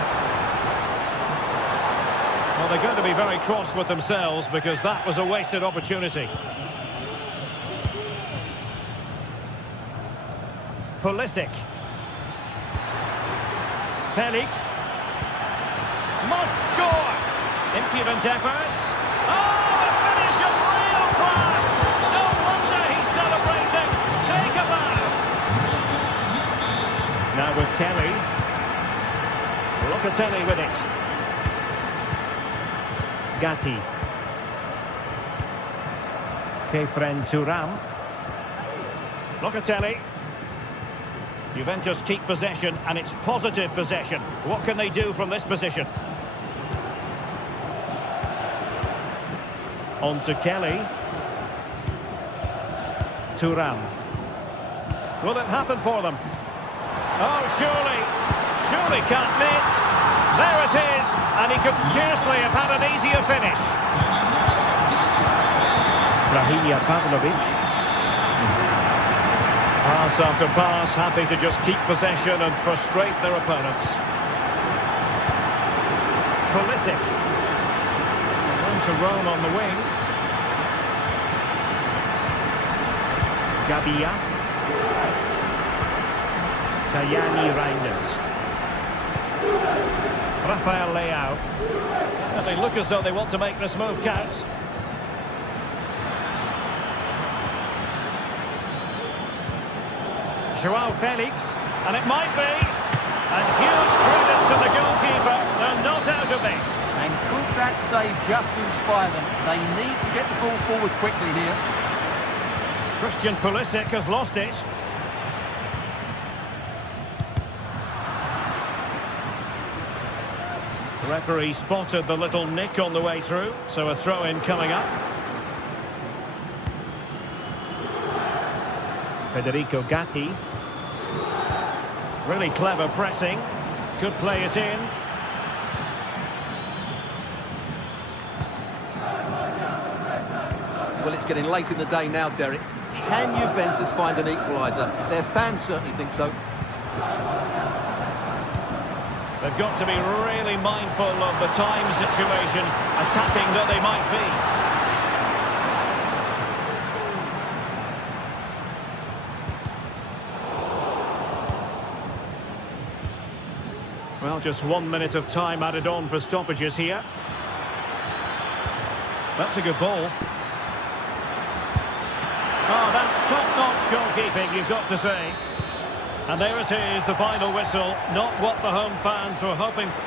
Well, they're going to be very cross with themselves because that was a wasted opportunity. Pulisic. Felix. Must score. Impudent efforts. Oh, a finish of real class. No wonder he's celebrating. Take a bow. Now with Kelly. Locatelli with it. Gatti. Kefren Thuram. Locatelli. Juventus keep possession, and it's positive possession. What can they do from this position? On to Kelly. Thuram. Will it happen for them? Oh, surely can't miss. There it is, and he could scarcely have had an easier finish. Brahimir Pavlovic. Pass after pass, happy to just keep possession and frustrate their opponents. Pulisic. On to Rome on the wing. Gabia. Tajani Reinders. Rafael Leao. And they look as though they want to make this move count. Joao Felix, and it might be. And huge credit to the goalkeeper. They're not out of this. And could that save just inspire them? They need to get the ball forward quickly here. Christian Pulisic has lost it. The referee spotted the little nick on the way through, so a throw-in coming up. Federico Gatti. Really clever pressing. Could play it in. Well, it's getting late in the day now, Derek. Can Juventus find an equaliser? Their fans certainly think so. They've got to be really mindful of the time situation, attacking that they might be. Well, just 1 minute of time added on for stoppages here. That's a good ball. Oh, that's top-notch goalkeeping, you've got to say. And there it is, the final whistle. Not what the home fans were hoping for.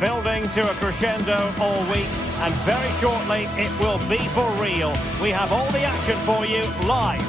Building to a crescendo all week, and very shortly it will be for real. We have all the action for you live.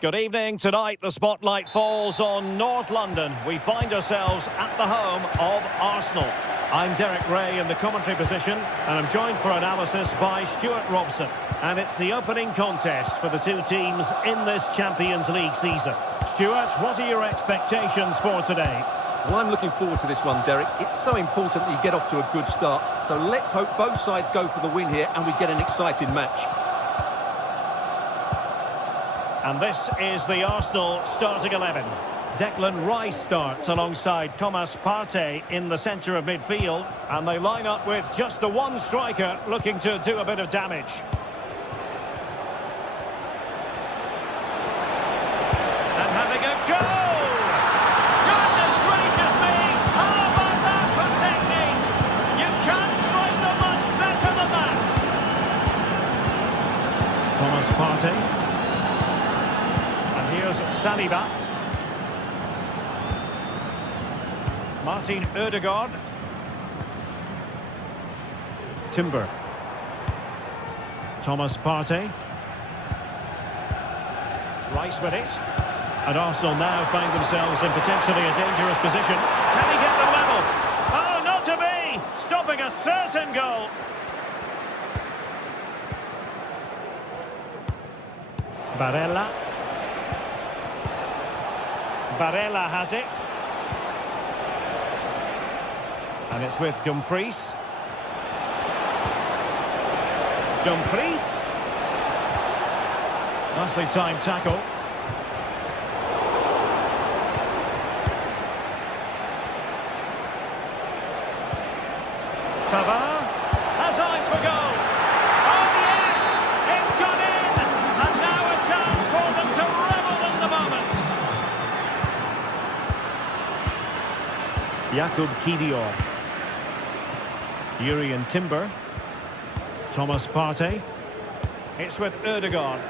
Good evening. Tonight the spotlight falls on North London. We find ourselves at the home of Arsenal. I'm Derek Ray in the commentary position, and I'm joined for analysis by Stuart Robson. And it's the opening contest for the two teams in this Champions League season. Stuart, what are your expectations for today? Well, I'm looking forward to this one, Derek. It's so important that you get off to a good start. So let's hope both sides go for the win here and we get an exciting match. And this is the Arsenal starting 11. Declan Rice starts alongside Thomas Partey in the centre of midfield. And they line up with just the one striker looking to do a bit of damage. And having a go! Goodness gracious me! How about that for technique? You can't strike them much better than that! Thomas Partey. And here's Saliba. Martin Ødegaard. Timber. Thomas Partey. Rice with it. And Arsenal now find themselves in potentially a dangerous position. Can he get the level? Oh, not to be! Stopping a certain goal. Barella. Barella has it. And it's with Dumfries. Dumfries. Nicely timed tackle. Pavard has eyes for goal. Oh yes! It's gone in! And now a chance for them to revel in the moment. Jakub Kivior. Jurrien Timber. Thomas Partey. It's with Ødegaard.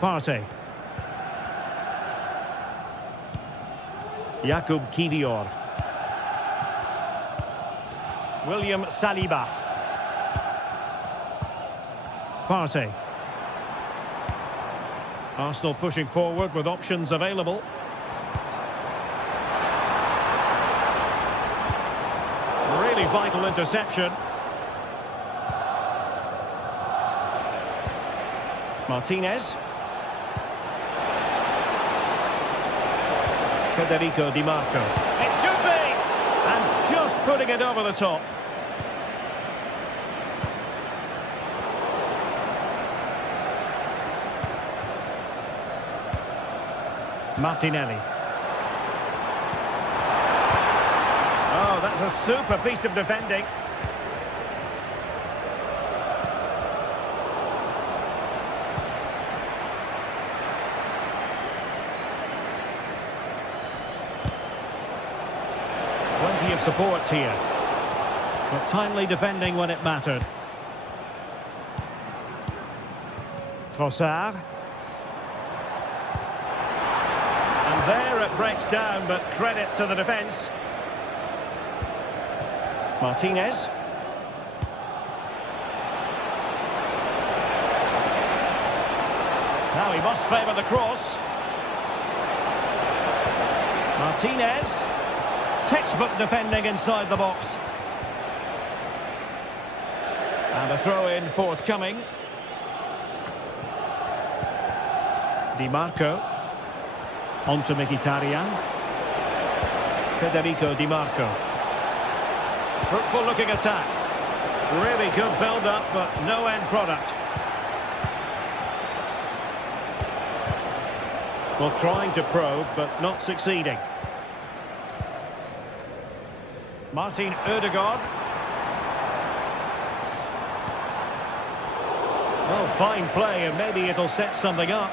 Partey. Jakub Kivior. William Saliba. Partey. Arsenal pushing forward with options available. Really vital interception. Martinez. Federico Di Marco. It should be! And just putting it over the top. Martinelli. Oh, that's a super piece of defending. Plenty of support here. But timely defending when it mattered. Trossard. And there it breaks down, but credit to the defence. Martinez. Now he must favour the cross. Martinez. Textbook defending inside the box. And a throw-in forthcoming. Di Marco. On to Mkhitaryan. Federico Di Marco. Fruitful looking attack. Really good build-up, but no end product. Well, trying to probe, but not succeeding. Martin Ødegaard. Oh, fine play, and maybe it'll set something up.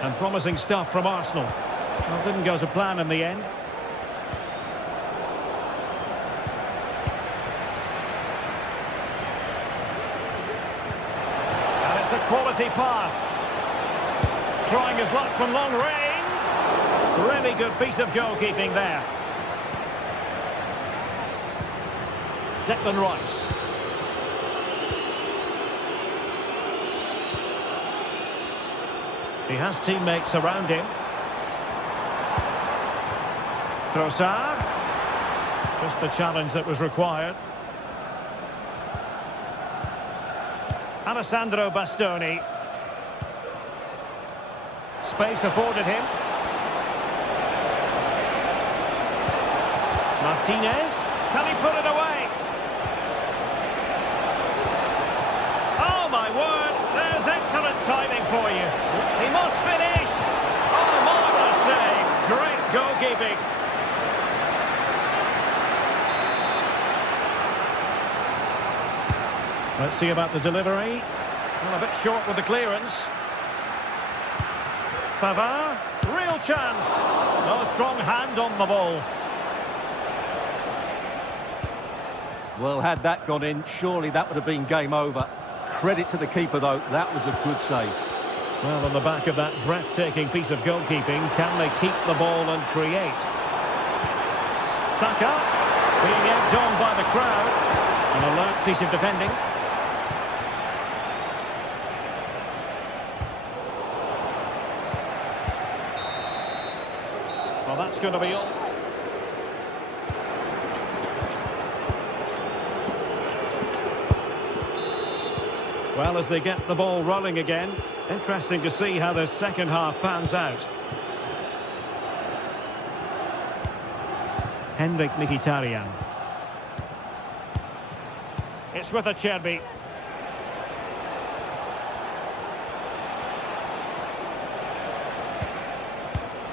And promising stuff from Arsenal. Well, didn't go to plan in the end. And it's a quality pass. Trying his luck from long range. Really good piece of goalkeeping there. Declan Rice. He has teammates around him. Trossard. Just the challenge that was required. Alessandro Bastoni. Space afforded him. Martinez. Can he put it away? Oh, my word. There's excellent timing for you. He must finish. Oh, marvellous save. Great goalkeeping. Let's see about the delivery. Well, a bit short with the clearance. Pavard. Real chance. No strong hand on the ball. Well, had that gone in, surely that would have been game over. Credit to the keeper, though. That was a good save. Well, on the back of that breathtaking piece of goalkeeping, can they keep the ball and create? Saka being egged on by the crowd. An alert piece of defending. Well, that's going to be all. Well, as they get the ball rolling again, interesting to see how the second half pans out. Henrik Mkhitaryan. It's with Acerbi.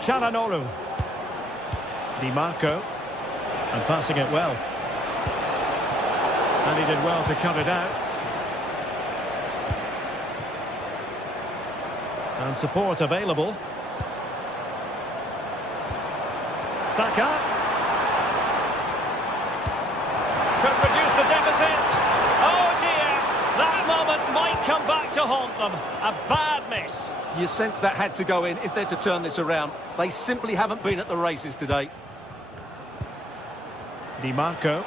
Çalhanoğlu. Di Marco. And passing it well. And he did well to cut it out. And support available. Saka. Could reduce the deficit. Oh dear. That moment might come back to haunt them. A bad miss. You sense that had to go in if they're to turn this around. They simply haven't been at the races today. Di Marco.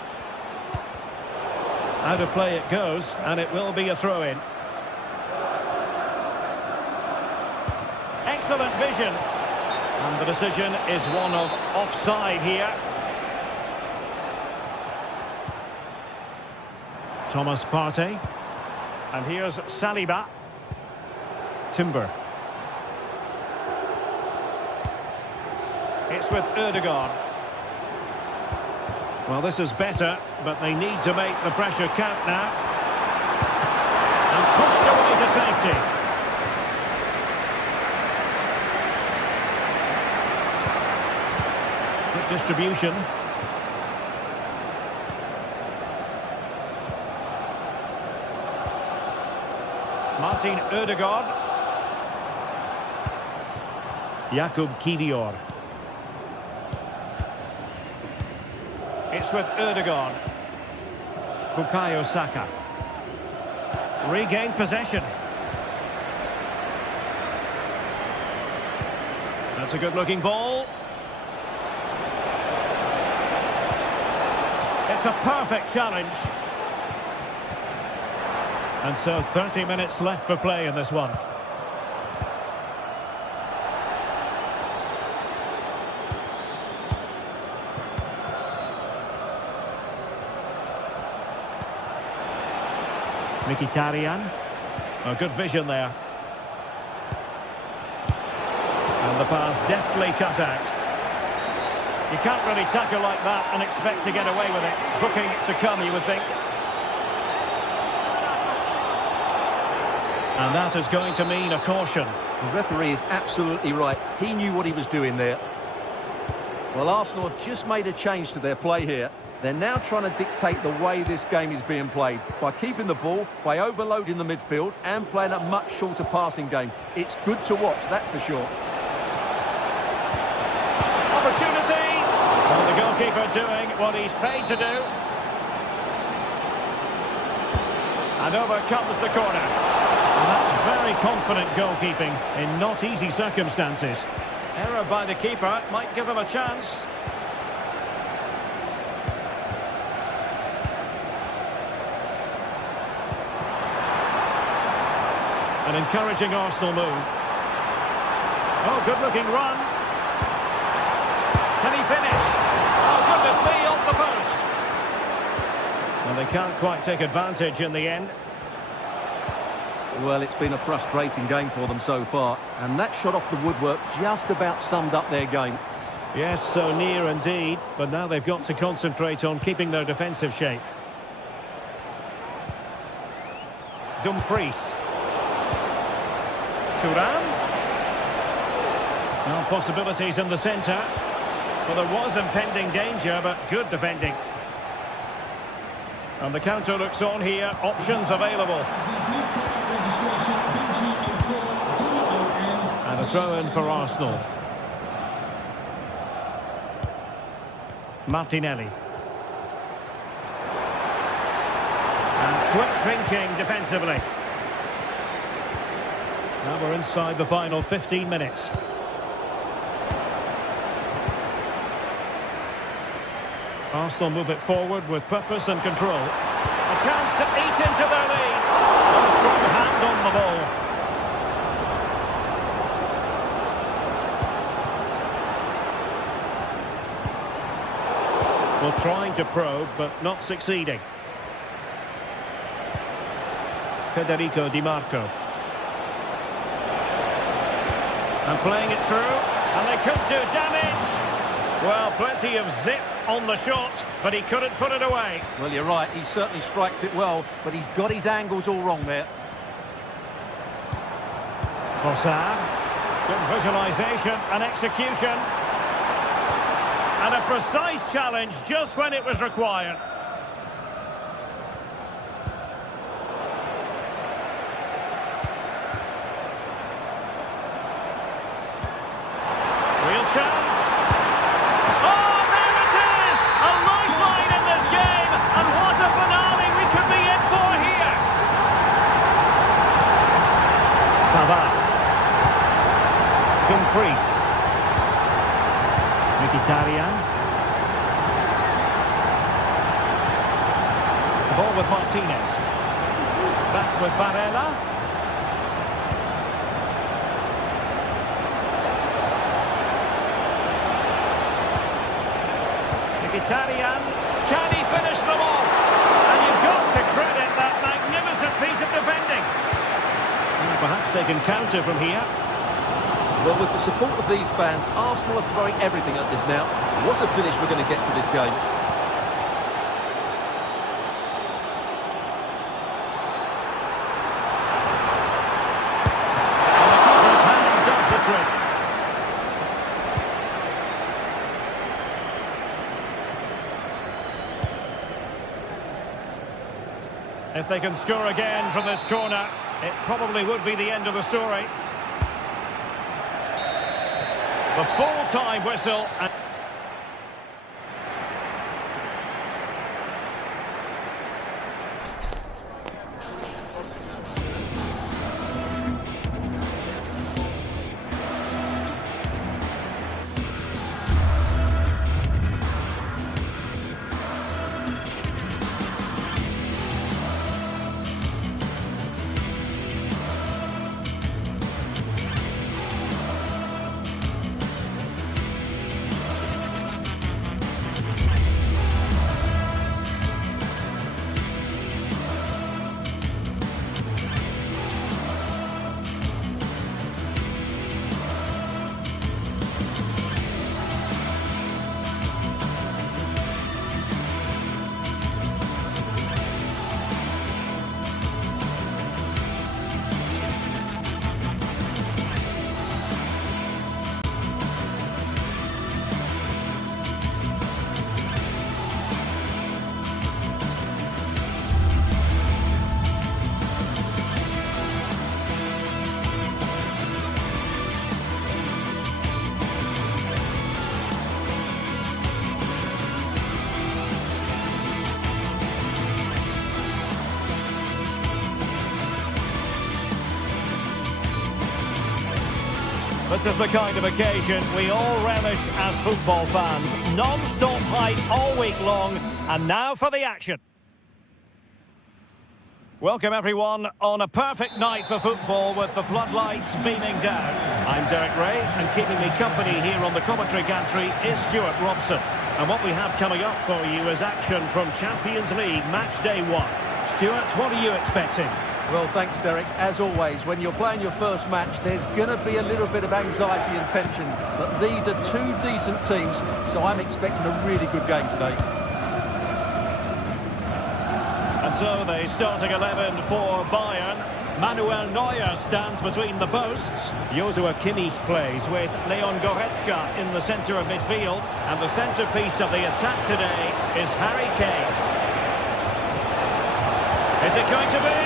Out of play it goes, and it will be a throw-in. Excellent vision. And the decision is one of offside here. Thomas Partey. And here's Saliba. Timber. It's with Ødegaard. Well, this is better, but they need to make the pressure count now. And pushed away to safety. Good distribution. Martin Ødegaard. Jakub Kivior. It's with Ødegaard. Bukayo Saka. Regained possession. That's a good-looking ball. It's a perfect challenge. And so 30 minutes left for play in this one. Mkhitaryan. A good vision there. And the pass deftly cut out. You can't really tackle like that and expect to get away with it. Booking to come, you would think. And that is going to mean a caution. The referee is absolutely right. He knew what he was doing there. Well, Arsenal have just made a change to their play here. They're now trying to dictate the way this game is being played by keeping the ball, by overloading the midfield and playing a much shorter passing game. It's good to watch, that's for sure. Opportunity! Well, the goalkeeper doing what he's paid to do. And over comes the corner. And that's very confident goalkeeping in not easy circumstances. Error by the keeper might give him a chance. An encouraging Arsenal move. Oh, good-looking run. Can he finish? Oh, goodness me, off the post. And they can't quite take advantage in the end. Well, it's been a frustrating game for them so far, and that shot off the woodwork just about summed up their game. Yes, so near indeed, but now they've got to concentrate on keeping their defensive shape. Dumfries. Thuram. Now possibilities in the centre. Well, there was impending danger, but good defending. And the counter looks on here. Options available. And a throw-in for Arsenal. Martinelli. And quick thinking defensively. Now we're inside the final 15 minutes. Arsenal move it forward with purpose and control. A chance to eat into their lead. A strong hand on the ball. Well, trying to probe, but not succeeding. Federico Di Marco. And playing it through, and they could do damage. Well, plenty of zip on the shot, but he couldn't put it away. Well, you're right, he certainly strikes it well, but he's got his angles all wrong there. Trossard. Good visualisation and execution. And a precise challenge just when it was required. Real chance. Oh, there it is! A lifeline in this game. And what a finale we could be in for here. Pavard. Dumfries. Mkhitaryan. The ball with Martinez. Back with Barella. Mkhitaryan. Can he finish them off? And you've got to credit that magnificent piece of defending. And perhaps they can counter from here. Well, with the support of these fans, Arsenal are throwing everything at this now. What a finish we're going to get to this game. And the keeper's hand does the trick. If they can score again from this corner, it probably would be the end of the story. The full-time whistle. And this is the kind of occasion we all relish as football fans. Non-stop hype all week long, and now for the action. Welcome everyone on a perfect night for football with the floodlights beaming down. I'm Derek Ray, and keeping me company here on the commentary gantry is Stuart Robson. And what we have coming up for you is action from Champions League match day 1. Stuart, what are you expecting? Well, thanks, Derek. As always, when you're playing your first match, there's going to be a little bit of anxiety and tension. But these are two decent teams, so I'm expecting a really good game today. And so the starting 11 for Bayern. Manuel Neuer stands between the posts. Joshua Kimmich plays with Leon Goretzka in the centre of midfield. And the centrepiece of the attack today is Harry Kane. Is it going to be?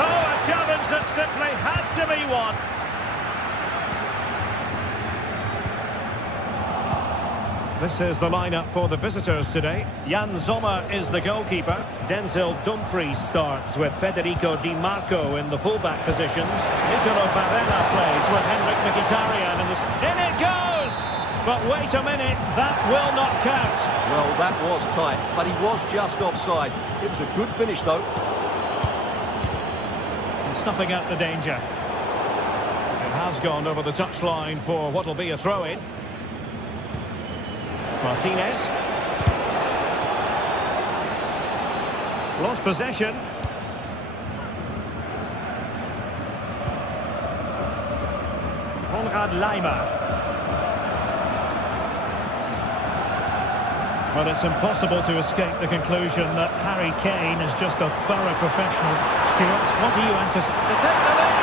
Oh, a challenge that simply had to be won. This is the lineup for the visitors today. Jan Sommer is the goalkeeper. Denzel Dumfries starts with Federico Di Marco in the fullback positions. Nicolo Barella plays with Henrik Mkhitaryan in it goes! But wait a minute, that will not count. Well, that was tight, but he was just offside. It was a good finish, though. And snuffing out the danger. It has gone over the touchline for what will be a throw-in. Martinez. Lost possession. Konrad Laimer. Well, it's impossible to escape the conclusion that Harry Kane is just a thorough professional. Stuart, what do you anticipate? To take the lead!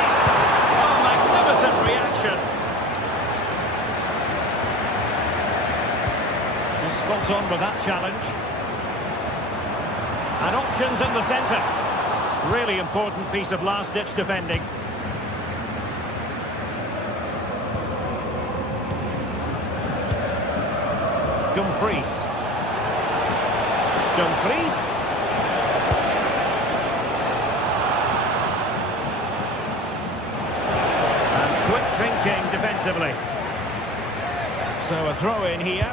Oh, magnificent reaction. Spot on with that challenge. And options in the centre. Really important piece of last-ditch defending. Dumfries. Dumfries. And quick thinking defensively. So a throw in here.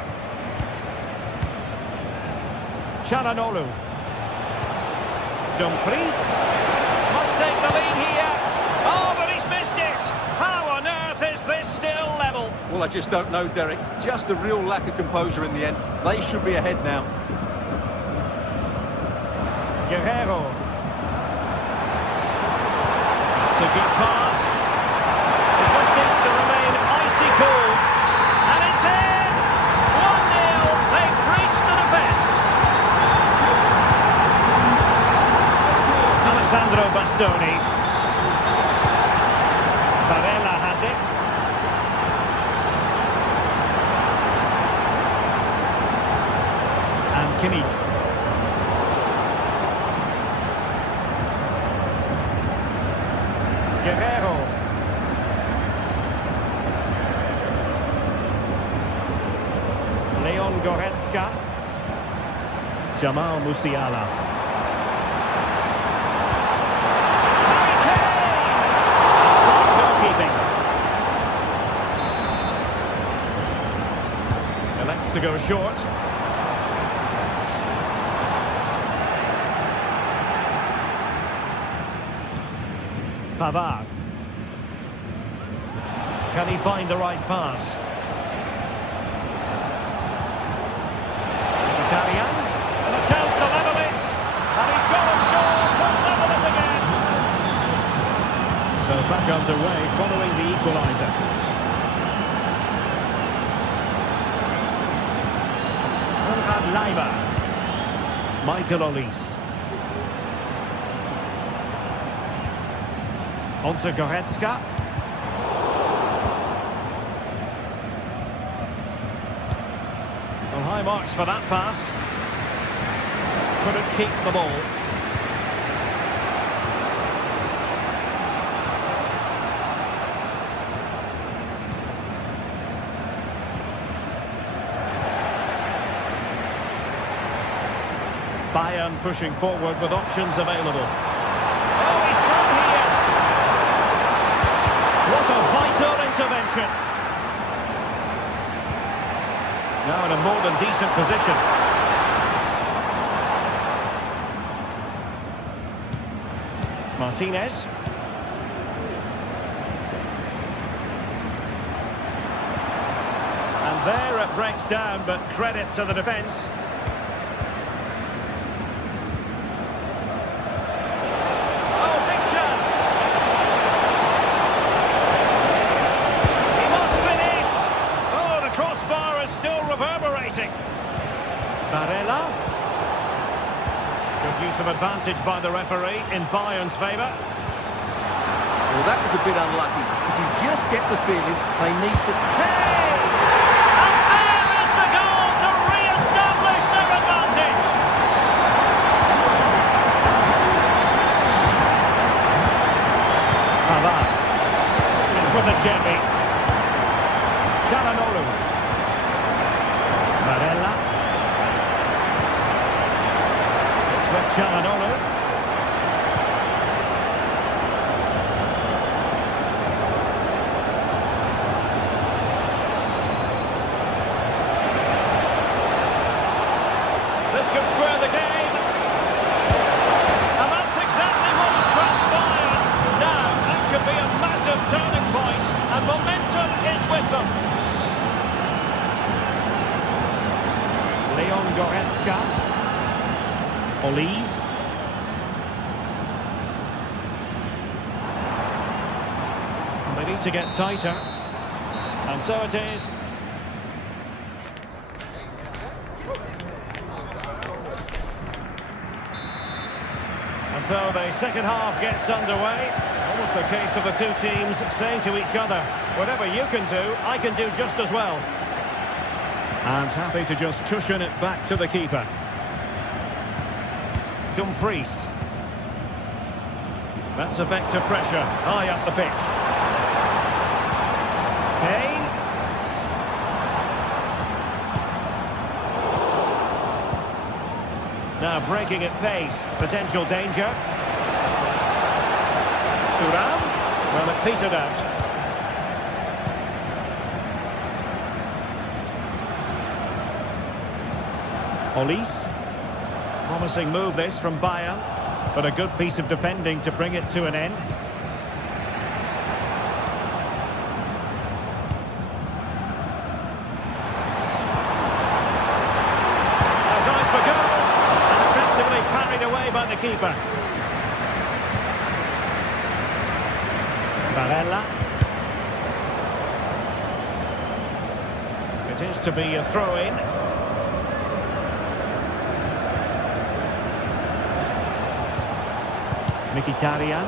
Çalhanoğlu. Dumfries. Must take the lead here. Oh, but he's missed it. How on earth is this still level? Well, I just don't know, Derek. Just a real lack of composure in the end. They should be ahead now. Guerrero. It's a good pass. It just needs to remain icy cold. And it's in! 1-0. They've breached the defence. Alessandro Bastoni. Barella has it. And Kimmich. Guerrero. Leon Goretzka. Jamal Musiala. Goalkeeping. Elects to go short. Pavard. Can he find the right pass? Mkhitaryan. And a chance to level it. And he's got and scored to level it again. So back underway following the equaliser. Konrad Laimer. Michael Olise. On to Goretzka. Well, high marks for that pass. Couldn't keep the ball. Bayern pushing forward with options available. Oh, he's through here. What a vital intervention. Now in a more than decent position. Martinez. And there it breaks down, but credit to the defence. Oh, big chance! He must finish! Oh, the crossbar is still reverberating. Barella. Good use of advantage by the referee in Bayern's favour. Well, that was a bit unlucky. But you just get the feeling they need to... Hey! And there is the goal to re-establish their advantage! Pavard is with the Jemmy. Çalhanoğlu. Barella. It's with Çalhanoğlu. Olise. They need to get tighter. And so it is. And so the second half gets underway. Almost a case of the two teams saying to each other, whatever you can do, I can do just as well. And happy to just cushion it back to the keeper. Dumfries. That's effective pressure high up the pitch. Kane. Now breaking at pace. Potential danger. Thuram. Well, it petered out. Olise. Promising move this from Bayern, but a good piece of defending to bring it to an end. Has eyes for goal, and effectively parried away by the keeper. Barella. It is to be a throw-in. Mkhitaryan.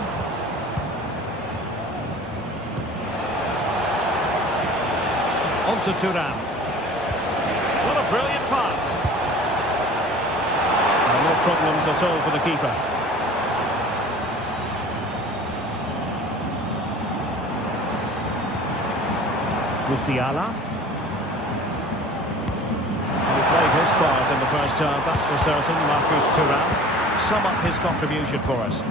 On to Thuram. What a brilliant pass. And no problems at all for the keeper. Musiala. He played his part in the first half, that's for certain. Marcus Thuram. Sum up his contribution for us.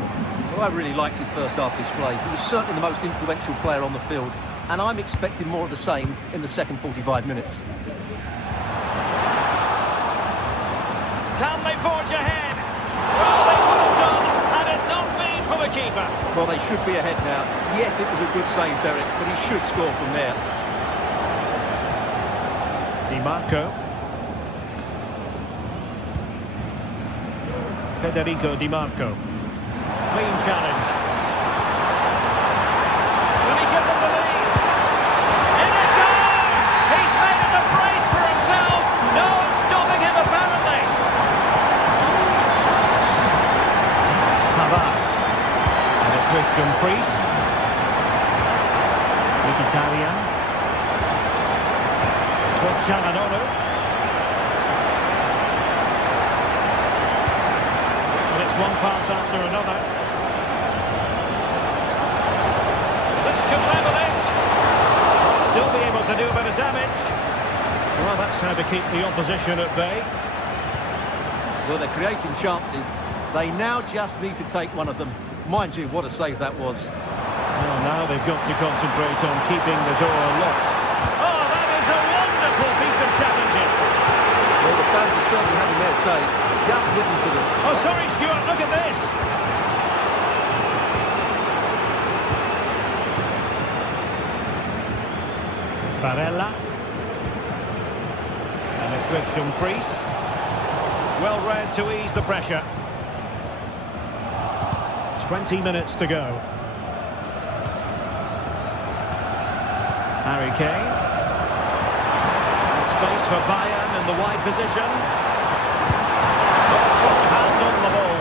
Well, I really liked his first half display. He was certainly the most influential player on the field, and I'm expecting more of the same in the second 45 minutes. Can they forge ahead? Well, they would have done had it not been for the keeper. Well, they should be ahead now. Yes, it was a good save, Derek, but he should score from there. Di Marco. Federico Di Marco. Clean challenge. Will he give them the lead? In it goes! He's made it a brace for himself. No stopping him, apparently. Pavard. And it's with Dumfries. Mkhitaryan. It's with Çalhanoğlu. One pass after another. This could level it. Still be able to do a bit of damage. Well, that's how to keep the opposition at bay. Well, they're creating chances. They now just need to take one of them. Mind you, what a save that was. Well, now they've got to concentrate on keeping the door locked. Oh, that is a wonderful piece of challenging. Well, the fans are certainly having their say. Just listen to them. Oh, sorry, Stuart, look at this. Barella. with Dumfries. Well read to ease the pressure. 20 minutes to go. Harry Kane. And space for Bayern in the wide position. Full hand on the ball.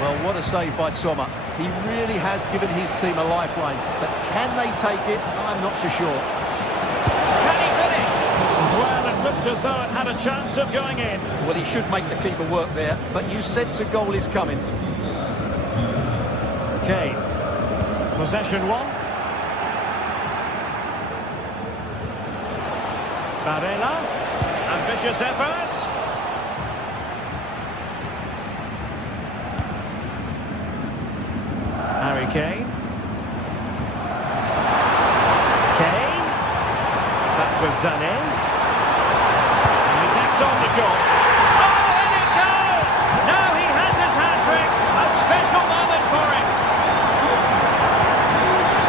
Well, what a save by Sommer. He really has given his team a lifeline. But can they take it? I'm not so sure. Can he finish? Well, it looked as though it had a chance of going in. Well, he should make the keeper work there. But you sense a goal is coming. Kane. Possession one. Barella. Ambitious effort. Harry Kane. Kane. Back with Sané. And he takes on the shot. Oh, and it goes! Now he has his hat-trick. A special moment for him.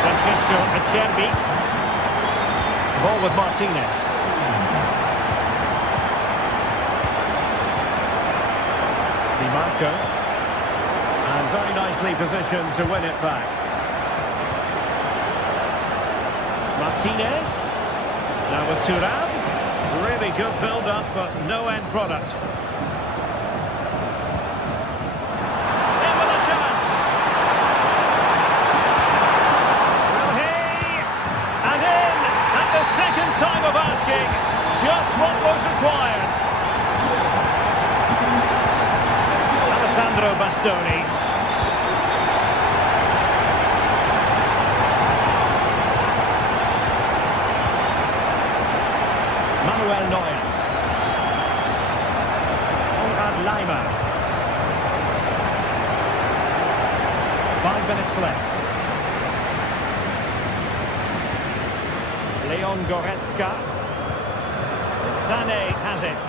Francisco Acerbi. Ball with Martinez. Di Marco. And very nicely positioned to win it back. Martinez. Now with Thuram. Really good build-up, but no end product. In with a chance. Will he? And in! At the second time of asking. Just what was required. Alessandro Bastoni. Manuel Neuer. Konrad Laimer. 5 minutes left. Leon Goretzka. Sané has it.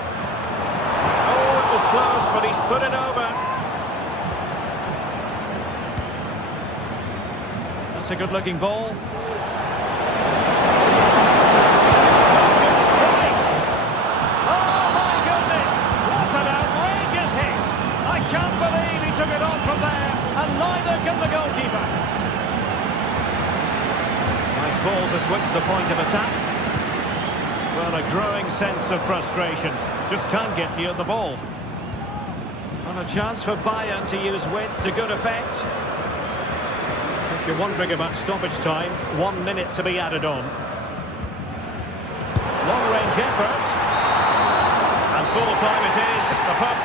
Oh, it was close, but he's put it over. That's a good-looking ball. Ball to switch the point of attack. Well, a growing sense of frustration. Just can't get near the ball. And a chance for Bayern to use width to good effect. If you're wondering about stoppage time, 1 minute to be added on. Long-range effort. And full time it is. The pub.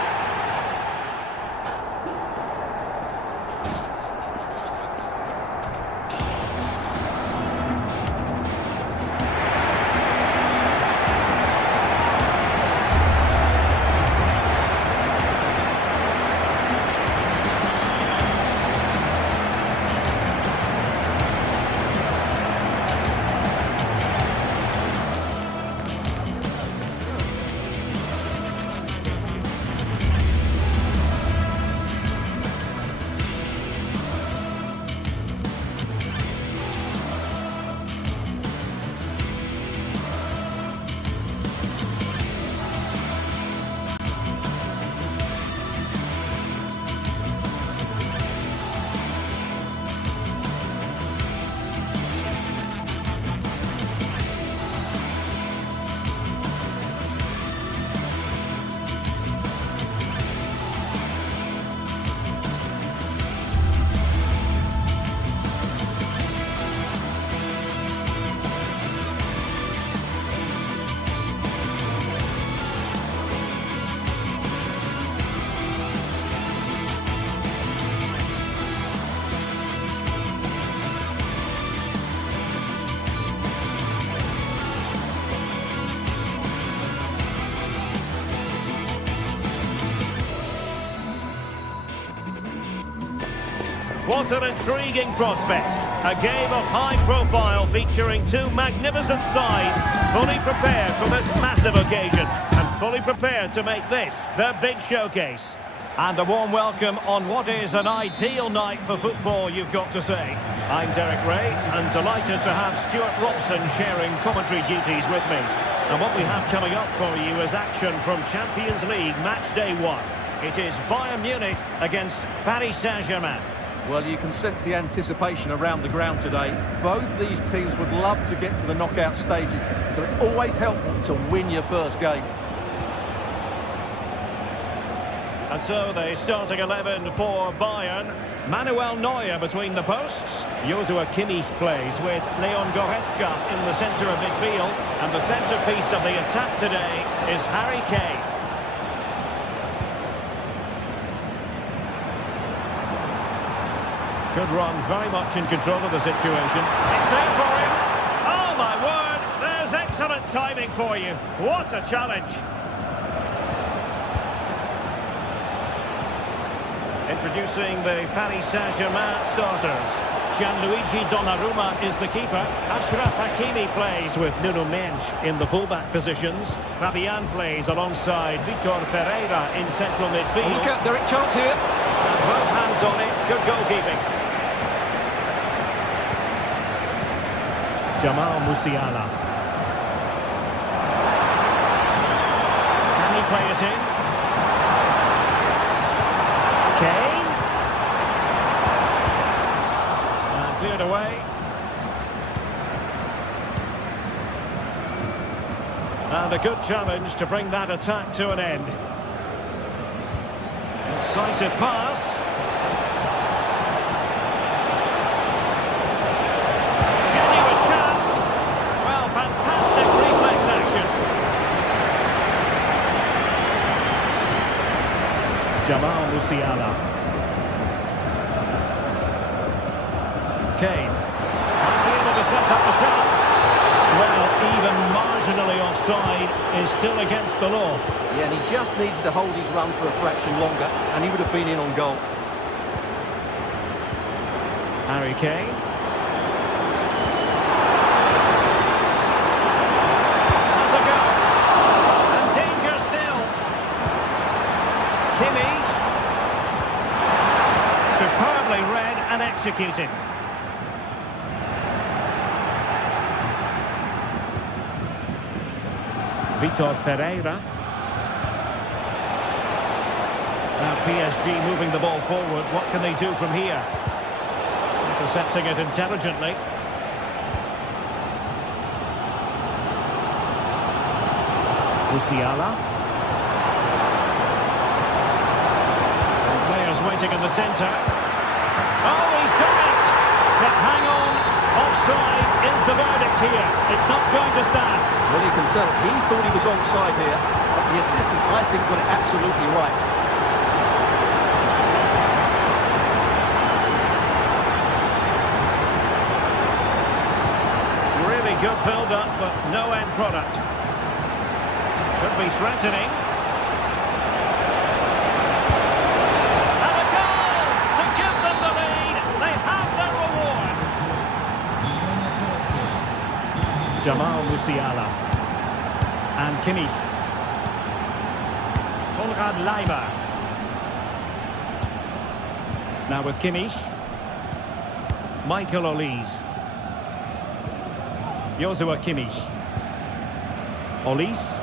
What an intriguing prospect. A game of high profile featuring two magnificent sides, fully prepared for this massive occasion and fully prepared to make this their big showcase. And a warm welcome on what is an ideal night for football, you've got to say. I'm Derek Ray, and delighted to have Stuart Robson sharing commentary duties with me. And what we have coming up for you is action from Champions League Match Day 1. It is Bayern Munich against Paris Saint-Germain. Well, you can sense the anticipation around the ground today. Both these teams would love to get to the knockout stages, so it's always helpful to win your first game. And so the starting 11 for Bayern. Manuel Neuer between the posts. Joshua Kimmich plays with Leon Goretzka in the centre of midfield. And the centrepiece of the attack today is Harry Kane. Good run, very much in control of the situation. It's there for him. Oh, my word. There's excellent timing for you. What a challenge. Introducing the Paris Saint-Germain starters. Gianluigi Donnarumma is the keeper. Achraf Hakimi plays with Nuno Mendes in the fullback positions. Fabian plays alongside Vitor Pereira in central midfield. Look out, Derek, chance here. And both hands on it. Good goalkeeping. Jamal Musiala. Can he play it in? Kane. And cleared away. And a good challenge to bring that attack to an end. Incisive pass. Jamal Musiala. Kane. Might be able to set up the chance. Well, even marginally offside is still against the law. Yeah, and he just needs to hold his run for a fraction longer, and he would have been in on goal. Harry Kane. And a goal. And danger still. Kimmich. Superbly read and executed. Vitor Pereira. Now PSG moving the ball forward. What can they do from here? Intercepting it intelligently. Musiala. Waiting in the centre. Oh, he's done it! But hang on, offside is the verdict here. It's not going to stand. Well, you can tell he thought he was onside here, but the assistant, I think, got it absolutely right. Really good build-up, but no end product. Could be threatening. Jamal Musiala and Kimmich. Konrad Leimer. Now with Kimmich. Michael Olise. Joshua Kimmich. Olise.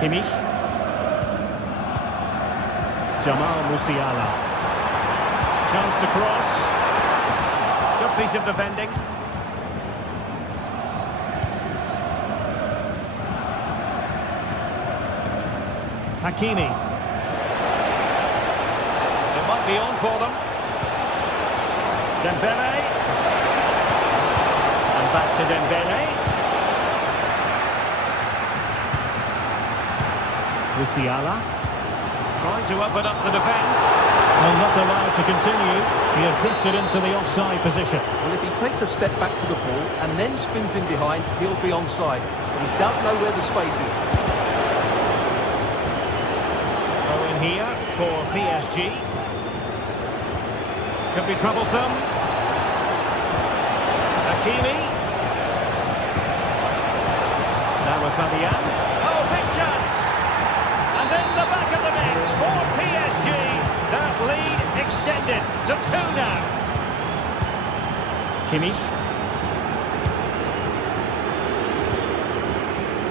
Kimmich. Jamal Musiala. Chance to cross. Good piece of defending. Hakimi. It might be on for them. Dembele. And back to Dembele. Musiala. Trying to open up the defence. Well, not allowed to continue. He had drifted into the offside position. Well, if he takes a step back to the ball and then spins in behind, he'll be onside. But he does know where the space is. Throw in here for PSG. Could be troublesome. Hakimi. Now with Fabian. Oh, big chance. the back of the net for PSG. That lead extended to 2 now. Kimmich.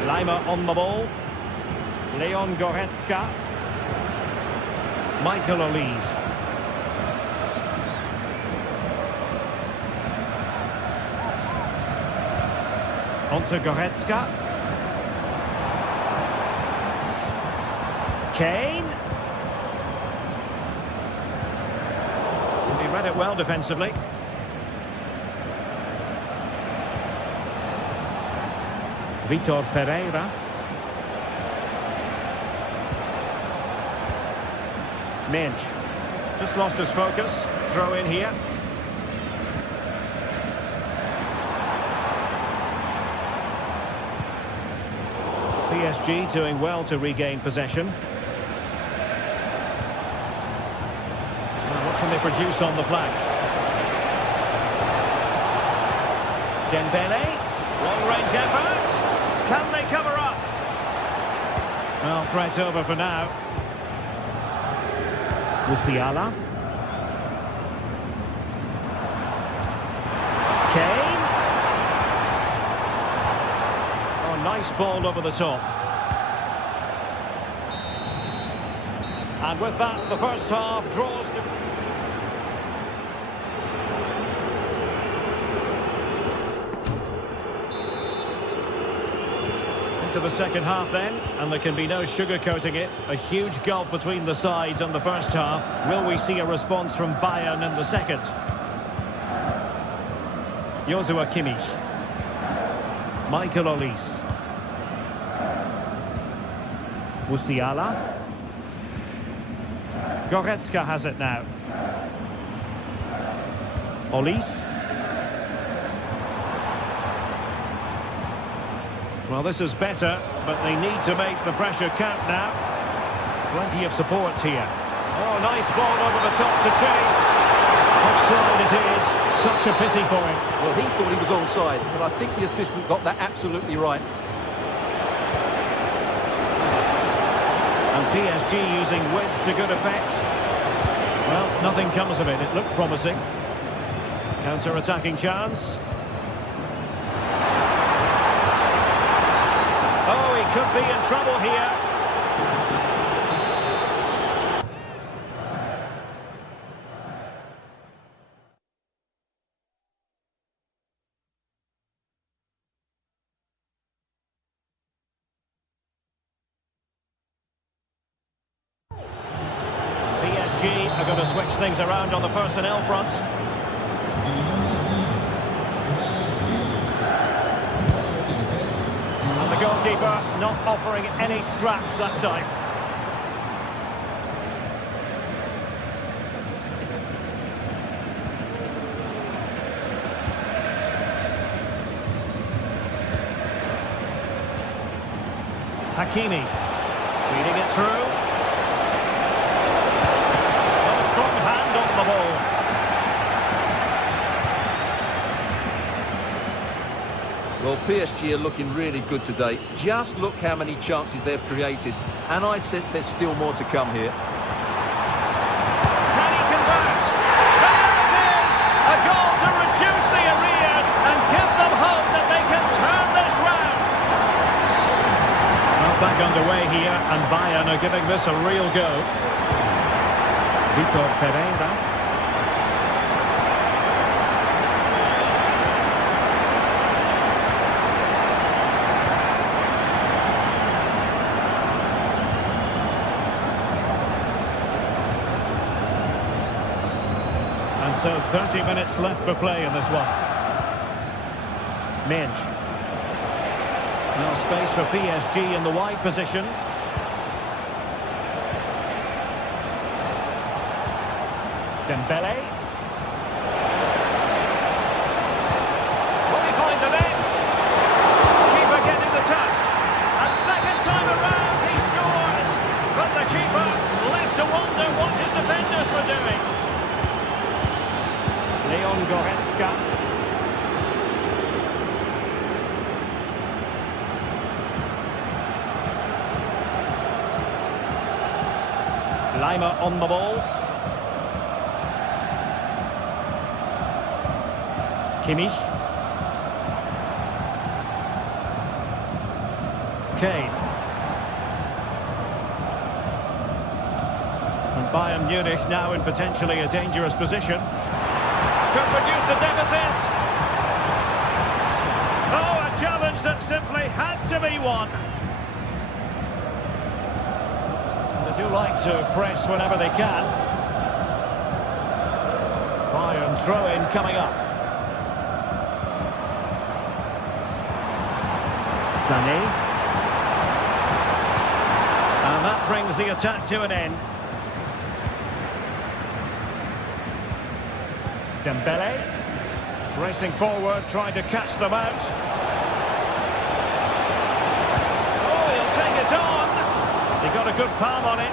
Lima on the ball. Leon Goretzka. Michael Olise. On to Goretzka. Kane. He read it well defensively. Vitor Pereira. Mensch. Just lost his focus. Throw in here. PSG doing well to regain possession. Well, what can they produce on the flank? Dembele. Long-range effort. Can they cover up? Well, threat over for now. Musiala. Kane. Oh, nice ball over the top. And with that, the first half draws to... Into the second half then, and there can be no sugarcoating it. A huge gulf between the sides on the first half. Will we see a response from Bayern in the second? Joshua Kimmich. Michael Olise. Musiala. Goretzka has it now. Olise. Well, this is better, but they need to make the pressure count now. Plenty of support here. Oh, nice ball over the top to chase. Offside it is. Such a pity for him. Well, he thought he was onside, but I think the assistant got that absolutely right. And PSG using width to good effect. Well, nothing comes of it. It looked promising. Counter-attacking chance. Oh, he could be in trouble here. PSG are going to switch things around on the personnel front. And the goalkeeper not offering any scraps that time. Hakimi feeding it through. A strong hand on the ball. Well, PSG are looking really good today. Just look how many chances they've created. And I sense there's still more to come here. Can he convert? There it is! A goal to reduce the arrears and give them hope that they can turn this round. Well, back underway here, and Bayern are giving this a real go. Vitor Pereira. So 30 minutes left for play in this one. Mensch. Now space for PSG in the wide position. Dembele. Will he find the net? Keeper getting the touch. And second time around he scores. But the keeper left to wonder what his defenders were doing. Leon Goretzka. Timer on the ball. Kimmich. Kane. And Bayern Munich now in potentially a dangerous position. Could reduce the deficit. Oh, a challenge that simply had to be won. They do like to press whenever they can. Bayern throw-in coming up. Sané. And that brings the attack to an end. Dembele. Racing forward, trying to catch them out. Oh, he'll take it on. He got a good palm on it.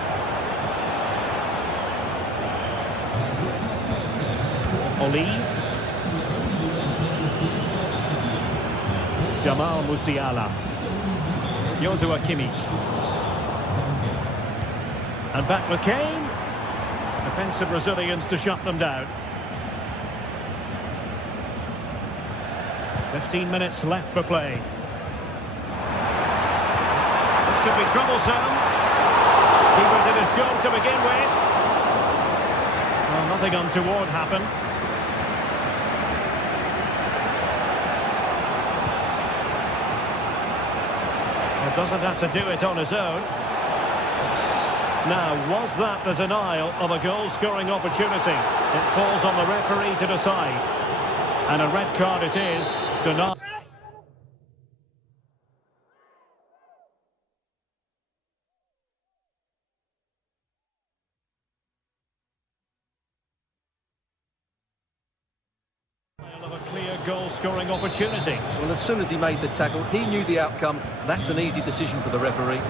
Olise. Jamal Musiala. Joshua Kimmich. And back with Kane. Defensive Brazilians to shut them down. 15 minutes left for play. This could be troublesome. Keeper did his job to begin with. Well, nothing untoward happened. He doesn't have to do it on his own. Now, was that the denial of a goal-scoring opportunity? It falls on the referee to decide. And a red card it is. Denied. Of a clear goal-scoring opportunity. Well, as soon as he made the tackle, he knew the outcome. That's an easy decision for the referee.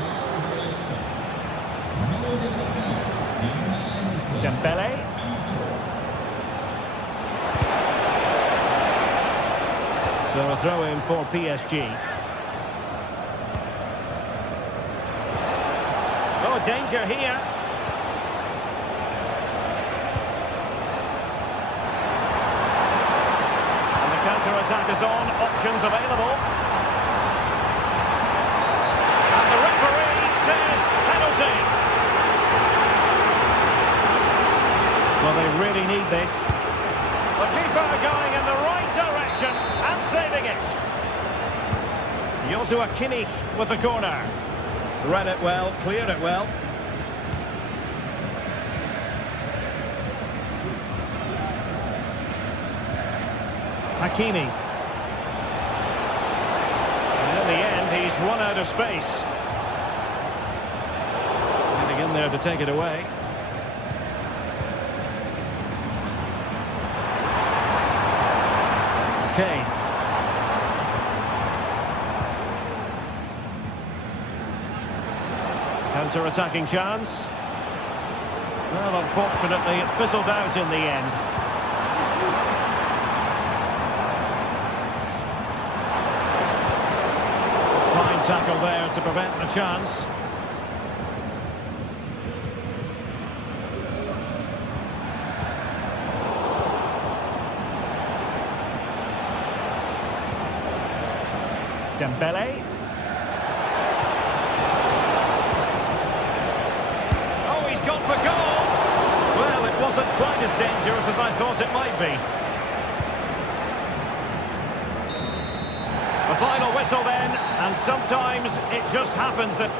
Dembele. So a throw in for PSG. Oh, danger here. And the counter-attack is on. Options available. And the referee says penalty. Well, they really need this. The keeper going in the right direction and saving it. Joshua Kimmich with the corner. Read it well, cleared it well. Hakimi. And in the end, he's run out of space. Getting in there to take it away. Kane. Counter-attacking chance. Well, unfortunately, it fizzled out in the end. Fine tackle there to prevent the chance. Dembele. Oh, he's gone for goal. Well, it wasn't quite as dangerous as I thought it might be. The final whistle then, and sometimes it just happens that...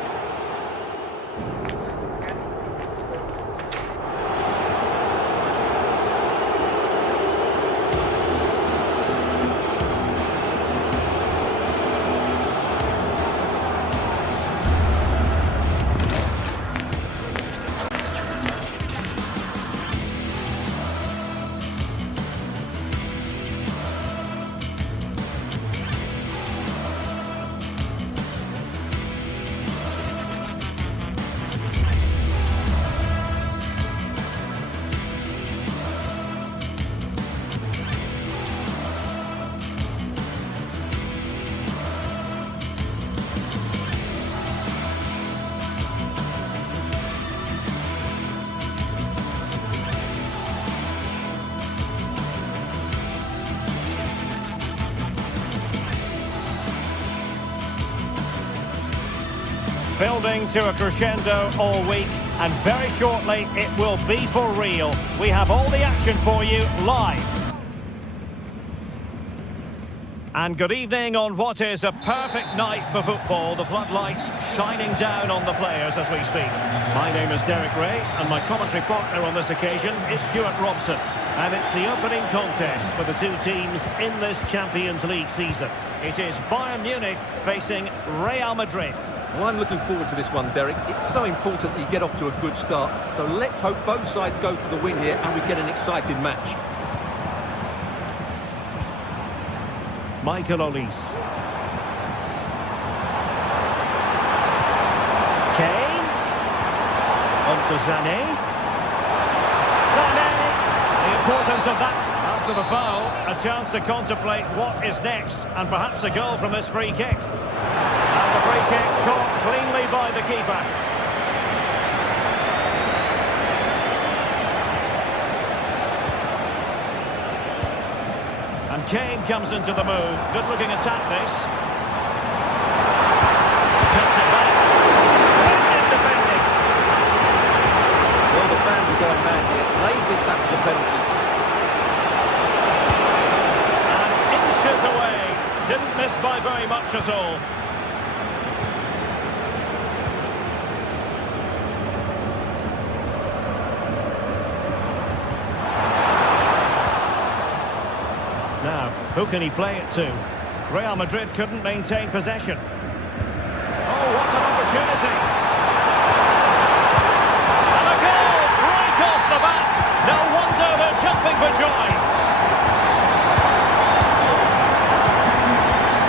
Building to a crescendo all week, and very shortly it will be for real. We have all the action for you live. And good evening on what is a perfect night for football. The floodlights shining down on the players as we speak. My name is Derek Ray, and my commentary partner on this occasion is Stuart Robson. And it's the opening contest for the two teams in this Champions League season. It is Bayern Munich facing Real Madrid. Well, I'm looking forward to this one, Derek. It's so important that you get off to a good start. So let's hope both sides go for the win here and we get an exciting match. Michael Olise. Kane. On to Sané. Sané. The importance of that. After the foul, a chance to contemplate what is next, and perhaps a goal from this free kick. And the free kick caught cleanly by the keeper. And Kane comes into the move. Good-looking attack, this. Takes it back. And defending. Well, the fans are going mad here. They think that was a penalty. And inches away. Didn't miss by very much at all. Now, who can he play it to? Real Madrid couldn't maintain possession. Oh, what an opportunity! And a goal right off the bat! No wonder they're jumping for joy!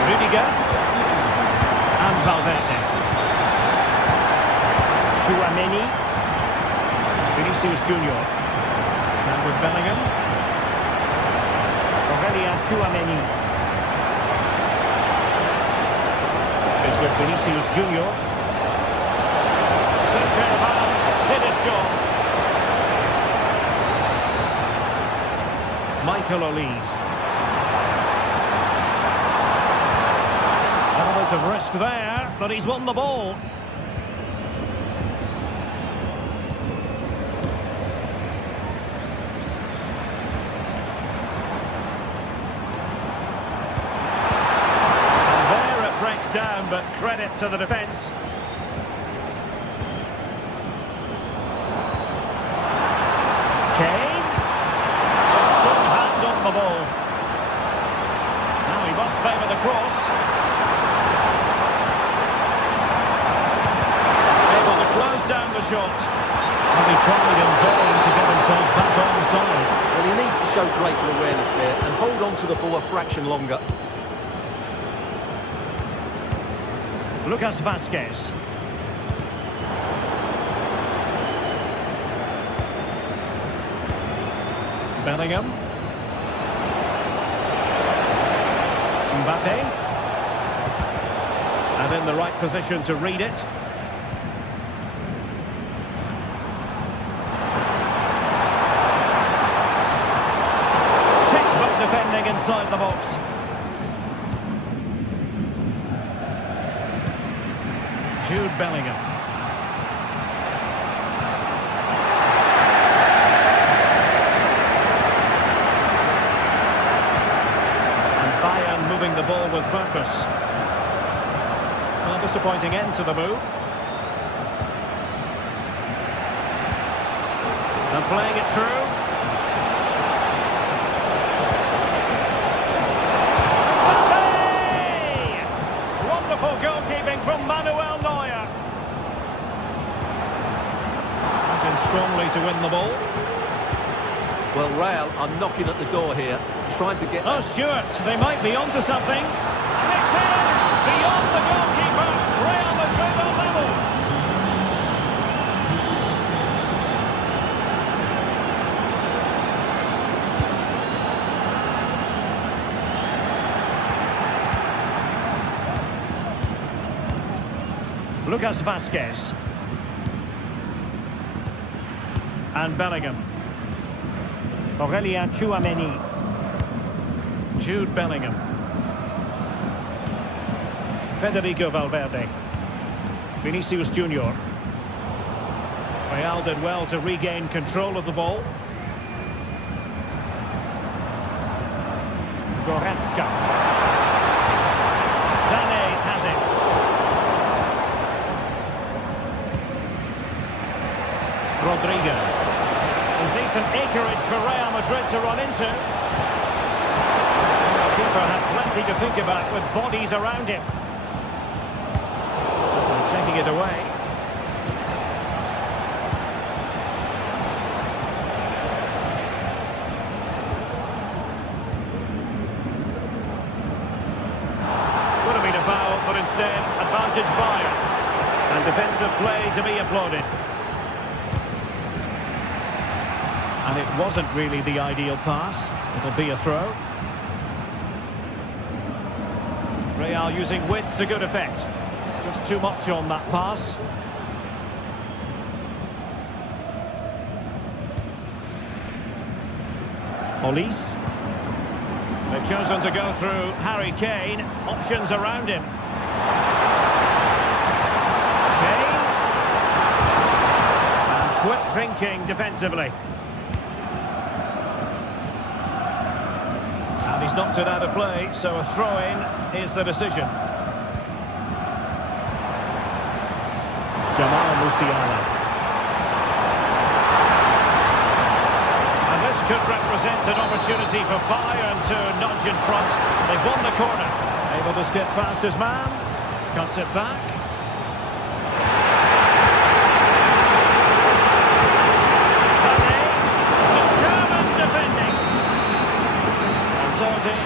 Rudiger. And Valverde. Tchouaméni. Vinicius Junior. And with Bellingham. Tchouaméni is with Vinicius Junior. Did his job. Michael Olise. Element of risk there, but he's won the ball. Down, but credit to the defence. Kane. Strong hand on the ball. Now he must favour the cross. Able to close down the shot. And he tried in vain to get himself back on side. Well, he needs to show greater awareness there and hold on to the ball a fraction longer. Lucas Vazquez. Bellingham. Mbappe. And in the right position to read it. Textbook defending inside the box. Jude Bellingham. And Bayern moving the ball with purpose. Well, disappointing end to the move. And playing it through. Mbappe! Wonderful goalkeeping from Manuel. Strongly to win the ball. Well, Real are knocking at the door here, trying to get... Oh, Stuart, they might be onto something. And it's in! Beyond the goalkeeper, Real Madrid are level. Lucas Vazquez. And Bellingham. Aurélien Tchouaméni. Jude Bellingham. Federico Valverde. Vinicius Junior. Real did well to regain control of the ball. Goretzka. Sané has it. Rodrigo. And decent acreage for Real Madrid to run into. The keeper had plenty to think about with bodies around him. And taking it away. Would have been a foul, but instead advantage Bayern. And defensive play to be applauded. And it wasn't really the ideal pass. It'll be a throw. Real using width to good effect. Just too much on that pass. Olise. They've chosen to go through Harry Kane. Options around him. Kane. And quick thinking defensively. And he's knocked it out of play, so a throw-in is the decision. Jamal Musiala. And this could represent an opportunity for Bayern to nudge in front. They've won the corner. Able to skip past his man. Cuts it back. Sané. Determined defending. And so it is.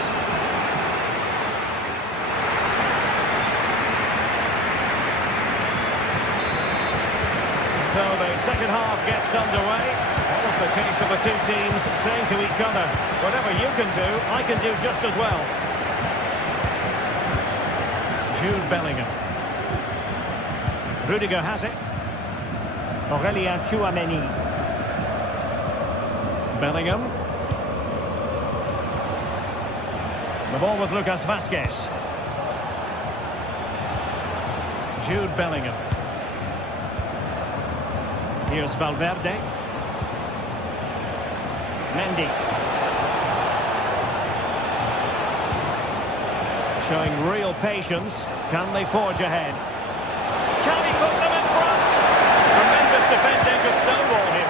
So the second half gets underway. That was the case of the two teams saying to each other, whatever you can do, I can do just as well. Jude Bellingham. Rudiger has it. Aurelien Tchouameni. Bellingham. The ball with Lucas Vazquez. Jude Bellingham. Here's Valverde. Mendy. Showing real patience. Can they forge ahead? Can he put them in front? Tremendous defending to stonewall him.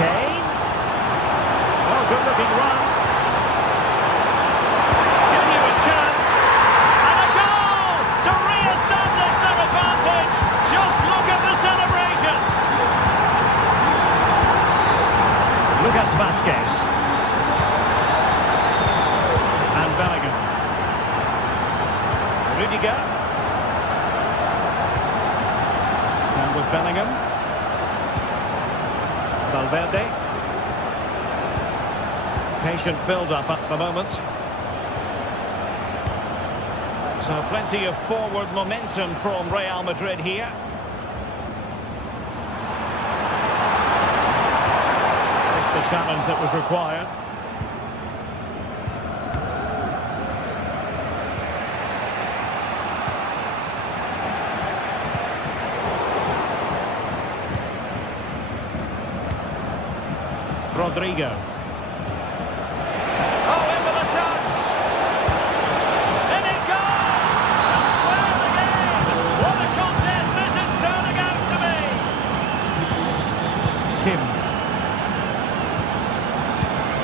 Kane. Oh, good looking run. Genuine chance. And a goal to re-establish their advantage. Just look at the celebrations. Lucas Vazquez. And Bellingham. Rudiger. And with Bellingham. Valverde. Patient build-up at the moment. So plenty of forward momentum from Real Madrid here. It's the challenge that was required. Rodrigo. Oh, in with a touch. In it goes. A square again. What a contest this is turning out to be. Kim.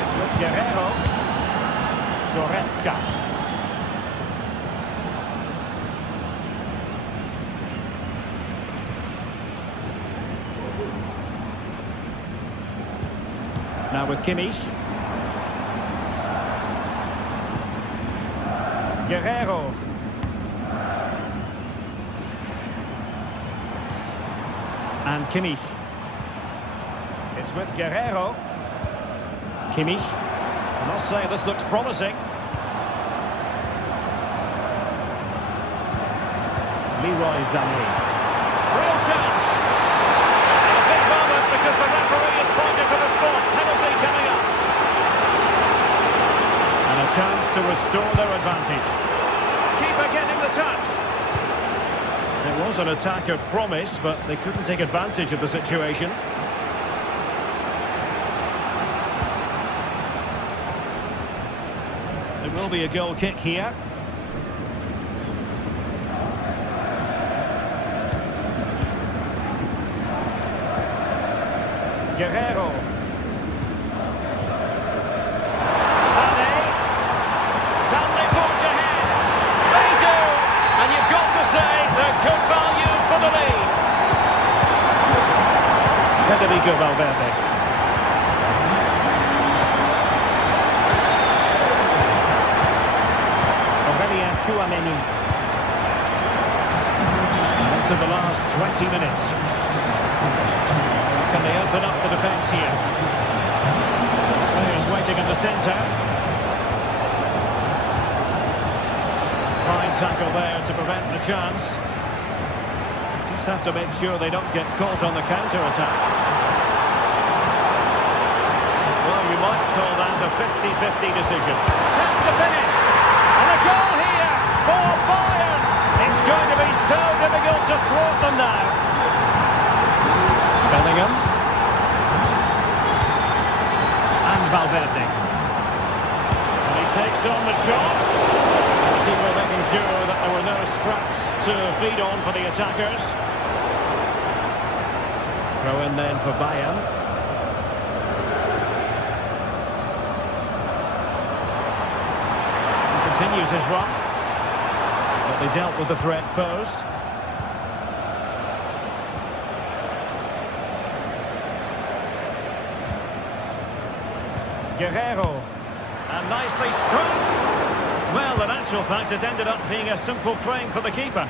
It's with Guerrero. Goretzka. Now with Kimmich. Guerrero. And Kimmich. It's with Guerrero. Kimmich. I must say this looks promising. Leroy Sané. Real chance. And a big moment because the referee is pointing for the spot. Penalty coming up. And a chance to restore their advantage. was an attack of promise, but they couldn't take advantage of the situation. There will be a goal kick here. Guerrero. Sané. Can they forge ahead? They do! And you've got to say they're good value for the lead. Federico Valverde. Aurelien Tchouameni. Into the last 20 minutes. Can they open up the defence here? Players waiting in the centre. Fine tackle there to prevent the chance. Just have to make sure they don't get caught on the counter-attack. Well, you might call that a 50-50 decision. Chance to finish! And a goal here for Bayern! It's going to be so difficult to thwart them now. Bellingham. And Valverde. And he takes on the shot. The keeper making sure that there were no scraps to feed on for the attackers. Throw in then for Bayern. He continues his run. But they dealt with the threat posed. Guerrero, and nicely struck. Well, in actual fact, it ended up being a simple frame for the keeper.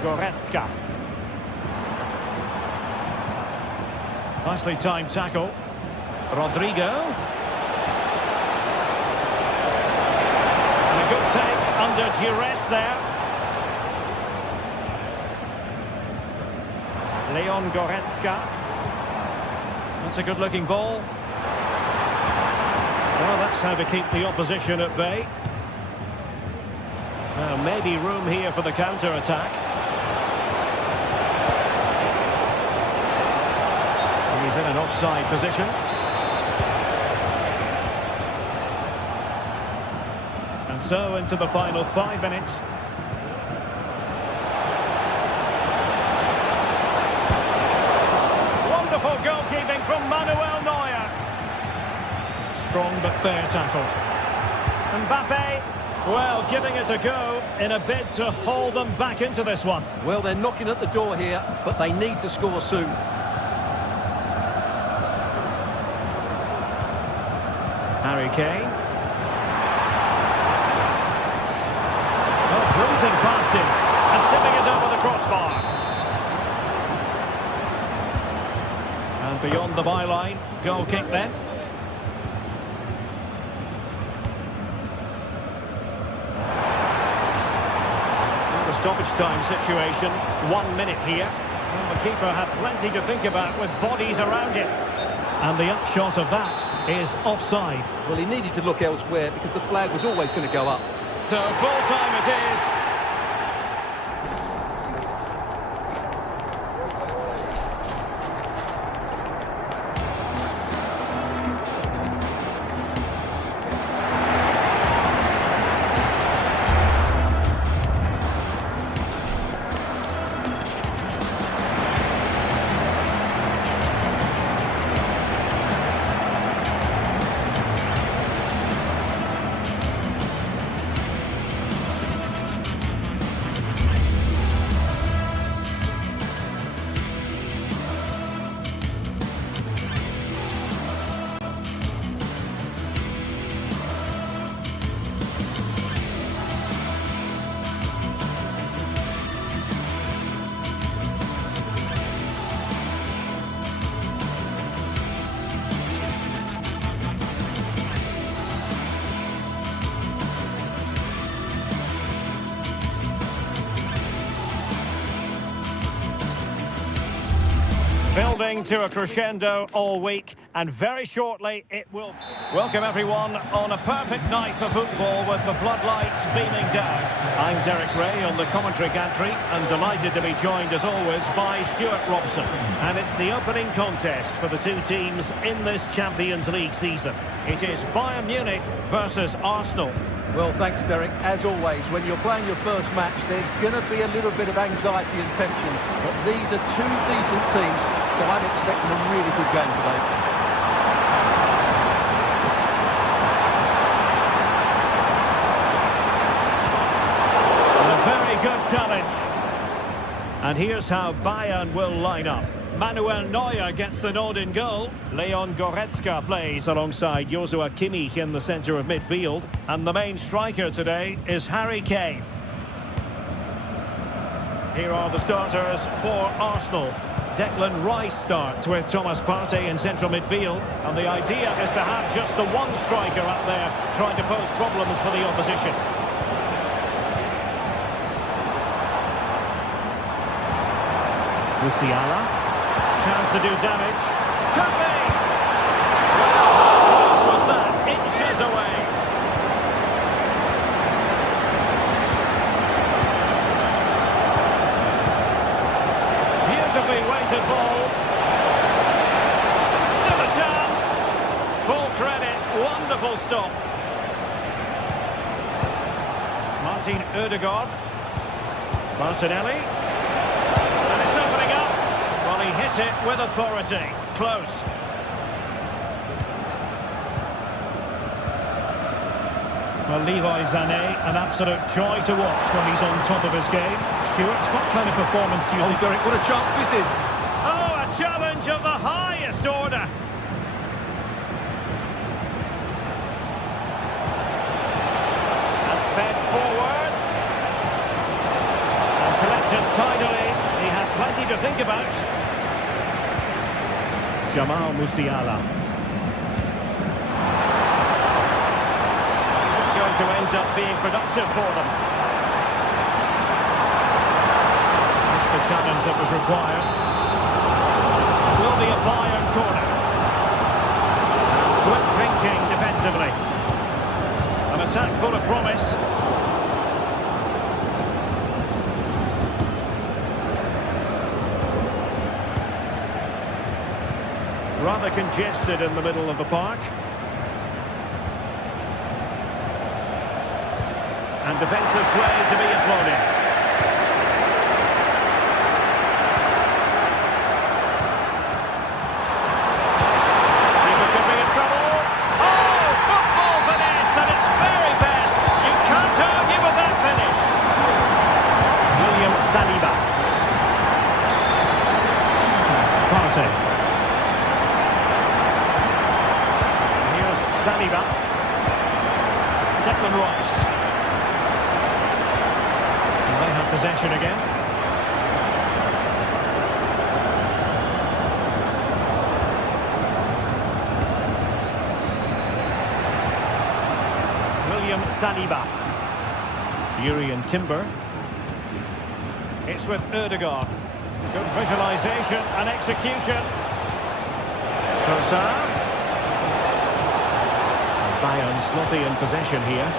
Goretzka. Nicely timed tackle. Rodrigo. And a good take under duress there. Leon Goretzka. That's a good-looking ball. Well, that's how to keep the opposition at bay. Now, maybe room here for the counter-attack. He's in an offside position. And so into the final 5 minutes. Goalkeeping from Manuel Neuer. Strong but fair tackle. Mbappe, well, giving it a go in a bid to haul them back into this one. Well, they're knocking at the door here, but they need to score soon. Harry Kane. Oh, cruising past him and tipping it over the crossbar. Beyond the byline, goal kick then. The stoppage time situation, 1 minute here. Well, the keeper had plenty to think about with bodies around him. And the upshot of that is offside. Well, he needed to look elsewhere because the flag was always going to go up. So full time it is. Building to a crescendo all week, and very shortly it will... Welcome everyone on a perfect night for football with the floodlights beaming down. I'm Derek Ray on the commentary gantry, and delighted to be joined as always by Stuart Robson. And it's the opening contest for the two teams in this Champions League season. It is Bayern Munich versus Arsenal. Well, thanks, Derek. As always, when you're playing your first match, there's going to be a little bit of anxiety and tension. But these are two decent teams, so I'm expecting a really good game today. A very good challenge. And here's how Bayern will line up. Manuel Neuer gets the nod in goal. Leon Goretzka plays alongside Joshua Kimmich in the centre of midfield. And the main striker today is Harry Kane. Here are the starters for Arsenal. Declan Rice starts with Thomas Partey in central midfield. And the idea is to have just the one striker up there trying to pose problems for the opposition. Musiala. Chance to do damage. Could be! Well, how close was that? Inches away. Beautifully weighted ball. Still a chance. Full credit. Wonderful stop. Martin Ødegaard. Martinelli. And it's opening up. Well, he hit it with authority. Close. Well, Leroy Sané, an absolute joy to watch when he's on top of his game. Stuart, what kind of performance do you think? Derek, what a chance this is. Oh, a challenge of the highest order. And fed forwards. And collected tidily. He had plenty to think about. Jamal Musiala. Isn't going to end up being productive for them. That's the challenge that was required. Will be a Bayern corner. Quick thinking defensively. An attack full of promise. Rather congested in the middle of the park. And defensive play to be applauded. Keeper could be in trouble. Oh, football finesse at its very best. You can't argue with that finish. William Saliba. Partey. Saliba. Declan Rice. And they have possession again. William Saliba. Jurrien Timber. It's with Ødegaard. Good visualisation and execution. Trossard. Bayern sloppy in possession here.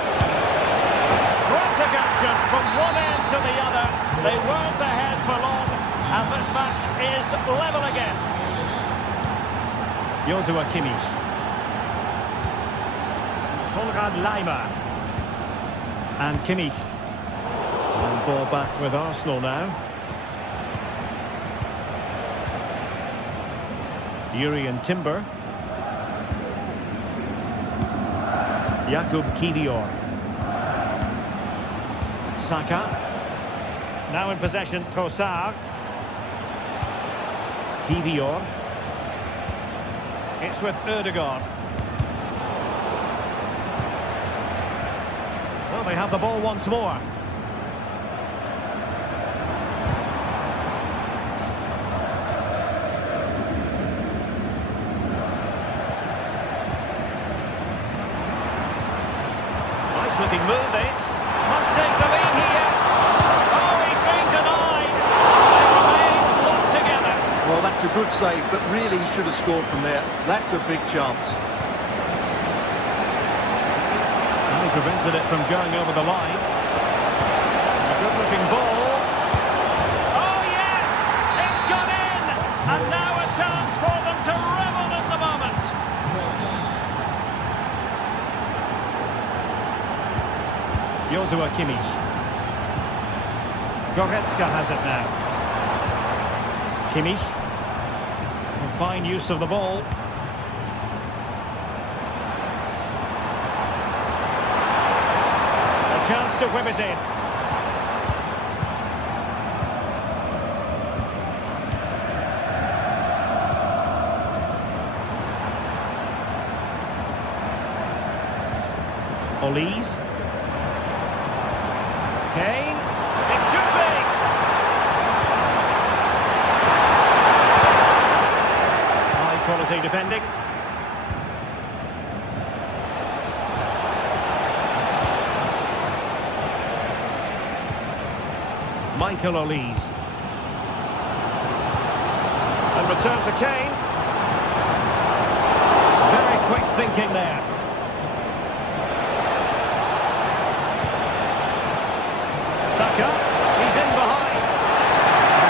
Frantic action from one end to the other. They weren't ahead for long, and this match is level again. Joshua Kimmich. Konrad Laimer. And Kimmich. And ball back with Arsenal now. Jurrien Timber. Jakub Kivior. Saka. Now in possession, Trossard. Kivior. It's with Ødegaard. Well, they have the ball once more. Looking move this. Must take the lead here. Oh, he's been denied. They remain locked together. Well, that's a good save, but really he should have scored from there. That's a big chance. Well, he prevented it from going over the line. A good-looking ball. Oh, yes! It's gone in! And now a chance for them to revel in the moment. Joshua Kimmich. Goretzka has it now. Kimmich. Fine use of the ball. A chance to whip it in. Olise. Kane. It should be. High quality defending. Michael Olise. And return to Kane. Very quick thinking there. Saka, he's in behind.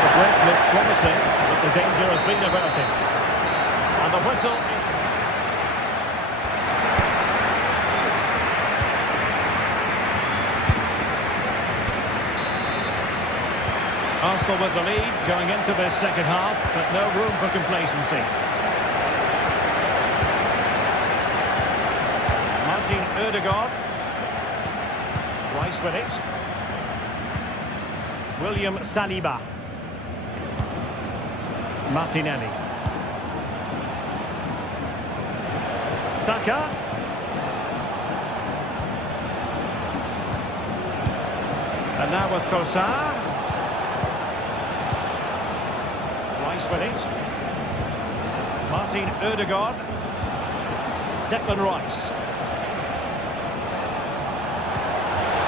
The break looks promising, but the danger has been averted. And the whistle. Arsenal with the lead going into this second half, but no room for complacency. Martin Ødegaard. Rice with it. William Saliba. Martinelli. Saka. And now with Kossar. Rice with it. Martin Ødegaard. Declan Rice.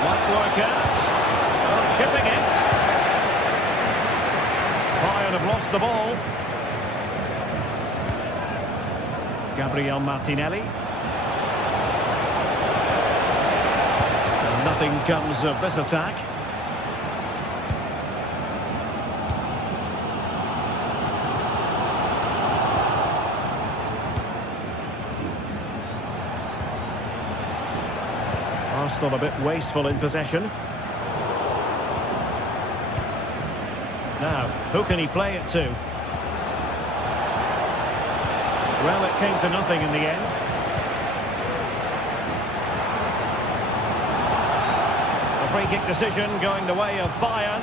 Might work out. Chipping it. Bayern have lost the ball. Gabriel Martinelli. And nothing comes of this attack. Arsenal a bit wasteful in possession. Now, who can he play it to? Well, it came to nothing in the end. A free kick decision going the way of Bayern.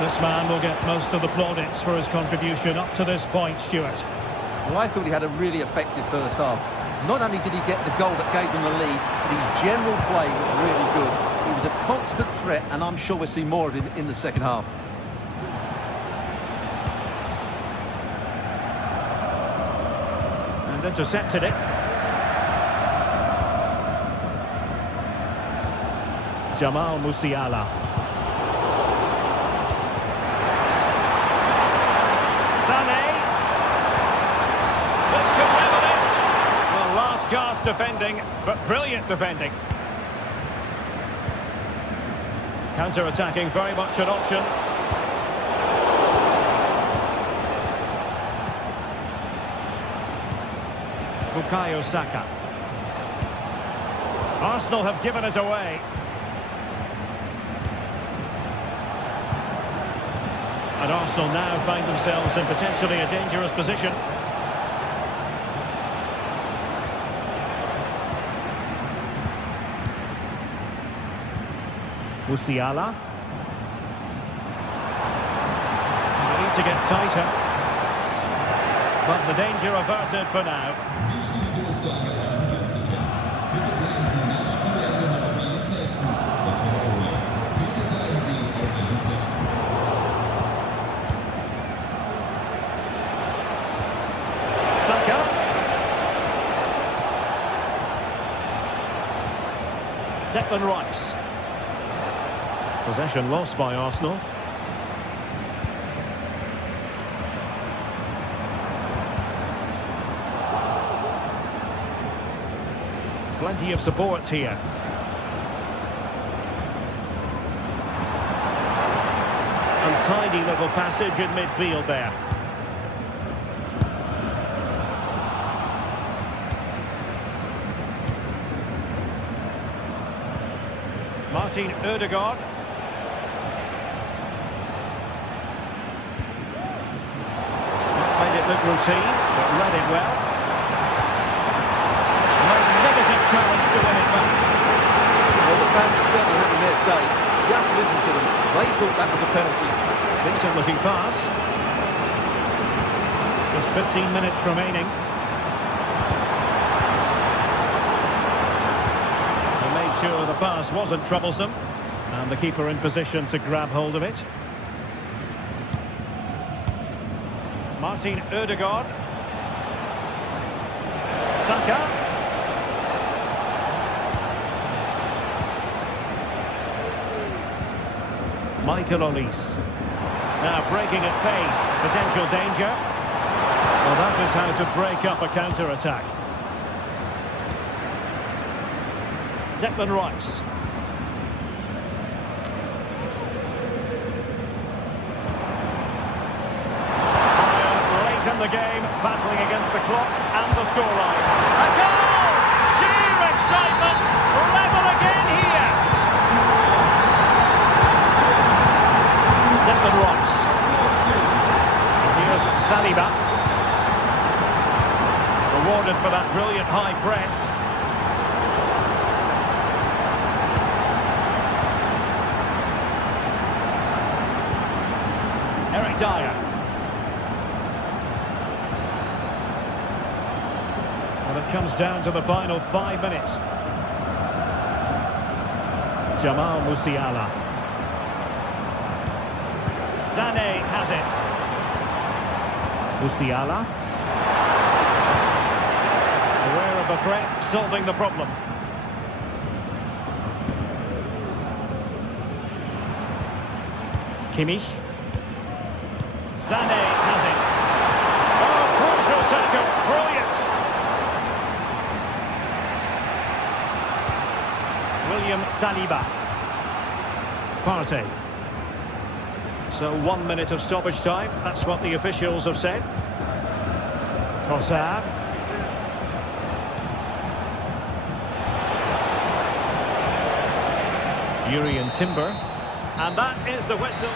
This man will get most of the plaudits for his contribution up to this point, Stuart. Well, I thought he had a really effective first half. Not only did he get the goal that gave them the lead, but his general play was really good. He was a constant threat, and I'm sure we'll see more of him in the second half. And intercepted it. Jamal Musiala. Last-gasp defending, but brilliant defending. Counter-attacking, very much an option. Bukayo Saka. Arsenal have given it away. And Arsenal now find themselves in potentially a dangerous position. Musiala. They need to get tighter. But the danger averted for now. Saka. Declan Rice. Possession lost by Arsenal. Plenty of support here. Untidy little passage in midfield there. Martin Ødegaard. Made it look routine, but read it well. Magnificent challenge to win it back. Well, the fans are certainly having their say. Just listen to them. They thought that was a penalty. Decent looking pass. Just 15 minutes remaining. They made sure the pass wasn't troublesome. And the keeper in position to grab hold of it. Martin Ødegaard. Saka. Michael Olise. Now breaking at pace. Potential danger. Well, that is how to break up a counter-attack. Declan Rice. Late in the game, battling against the clock and the scoreline. A goal! Sheer excitement! Level again here! Declan Rice. And here's Saliba. Rewarded for that brilliant high press. Eric Dyer. Well, it comes down to the final 5 minutes. Jamal Musiala. Sané has it. Musiala. Aware of the threat, solving the problem. Kimmich. Sané has it. Oh, crucial tackle. Brilliant. William Saliba. Partey. So 1 minute of stoppage time. That's what the officials have said. Trossard. Urian Timber. And that is the whistle.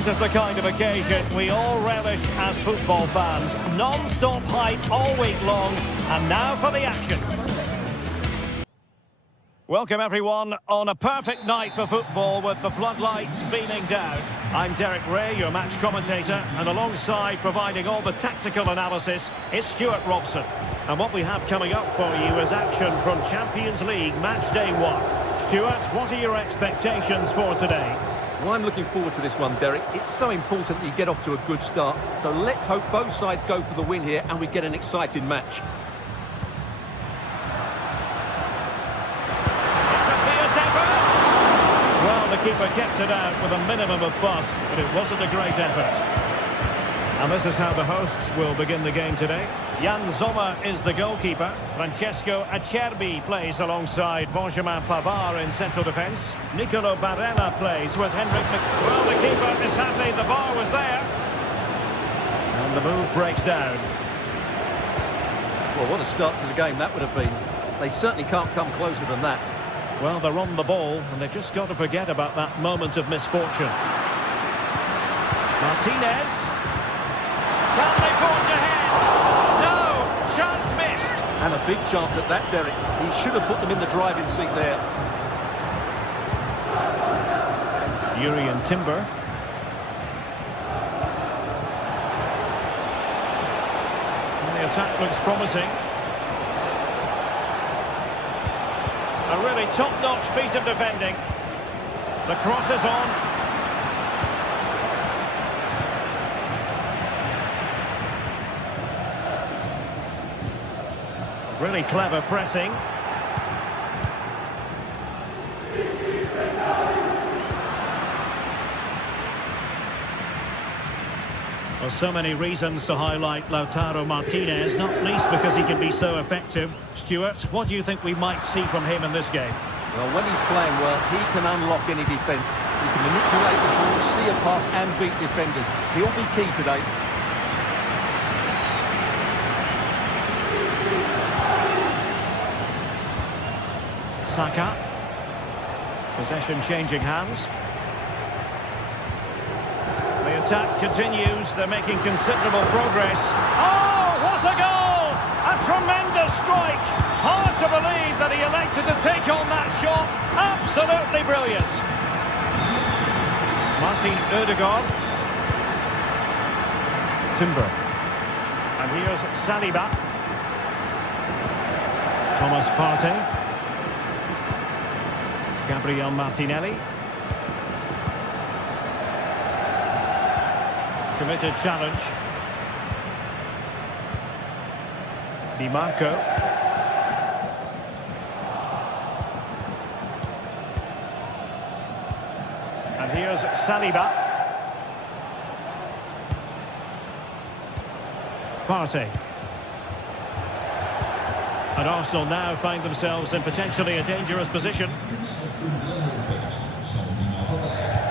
this is the kind of occasion we all relish as football fans. Non-stop hype all week long, and now for the action. Welcome everyone on a perfect night for football with the floodlights beaming down. I'm Derek Ray, your match commentator, and alongside providing all the tactical analysis, it's Stuart Robson. And what we have coming up for you is action from Champions League match day 1. Stuart, what are your expectations for today? Well, I'm looking forward to this one, Derek. It's so important that you get off to a good start. So let's hope both sides go for the win here and we get an exciting match. Well, the keeper kept it out with a minimum of fuss, but it wasn't a great effort. And this is how the hosts will begin the game today. Jan Sommer is the goalkeeper. Francesco Acerbi plays alongside Benjamin Pavard in central defence. Nicolo Barella plays with Henrik Well, the keeper is happy the bar was there. And the move breaks down. Well, what a start to the game that would have been. They certainly can't come closer than that. Well, they're on the ball, and they've just got to forget about that moment of misfortune. Martinez. Can they forge ahead? No! Chance missed. And a big chance at that, Derek. He should have put them in the driving seat there. Jurrien Timber. And the attack looks promising. A really top-notch piece of defending. The cross is on. Really clever pressing. Well, so many reasons to highlight Lautaro Martinez, not least because he can be so effective. Stuart, what do you think we might see from him in this game? Well, when he's playing well, he can unlock any defence. He can manipulate the ball, see a pass and beat defenders. He'll be key today. Saka. Possession changing hands. The attack continues. They're making considerable progress. Oh, what a goal! A tremendous strike. Hard to believe that he elected to take on that shot. Absolutely brilliant. Martin Ødegaard. Timber. And here's Saliba. Thomas Partey. Gabriel Martinelli. Committed challenge. Di Marco. And here's Saliba. Partey. And Arsenal now find themselves in potentially a dangerous position.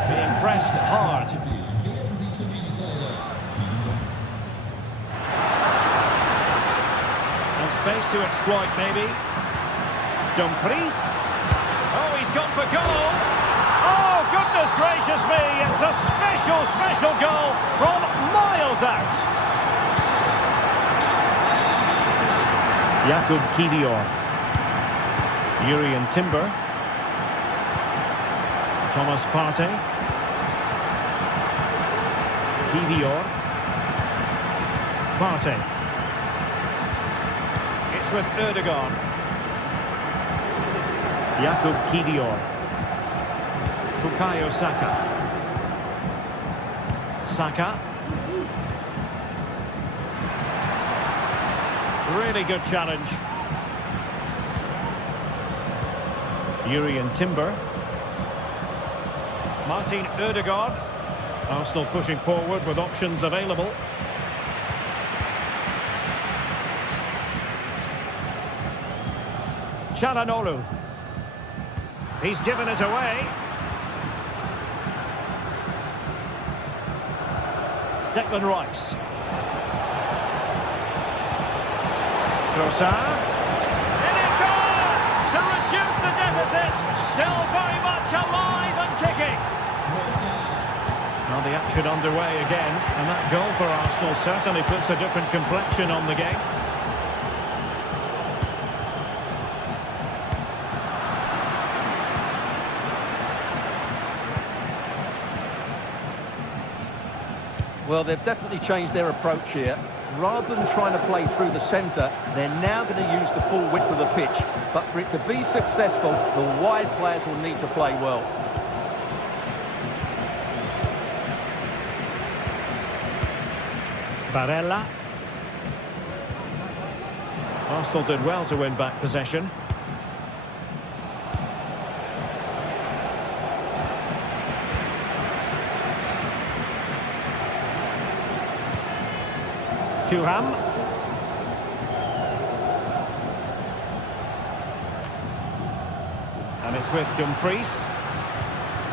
Being pressed hard. And space to exploit, maybe. Dumfries. Oh, he's gone for goal. Oh, goodness gracious me. It's a special goal from miles out. Jakub Kiwior. Jurrien Timber. Thomas Partey. Kiwior. Partey. It's with Ødegaard. Jakub Kiwior. Bukayo Saka. Saka. Really good challenge. Jurrien Timber. Martin Ødegaard. Arsenal pushing forward with options available. Çalhanoğlu. He's given it away. Declan Rice. Trossard. In it goes! To reduce the deficit. Still very much alive and kicking. Well, the action underway again, and that goal for Arsenal certainly puts a different complexion on the game. Well, they've definitely changed their approach here. Rather than trying to play through the centre, they're now going to use the full width of the pitch. But for it to be successful, the wide players will need to play well. Barella. Arsenal did well to win back possession. Thuram. And it's with Dumfries.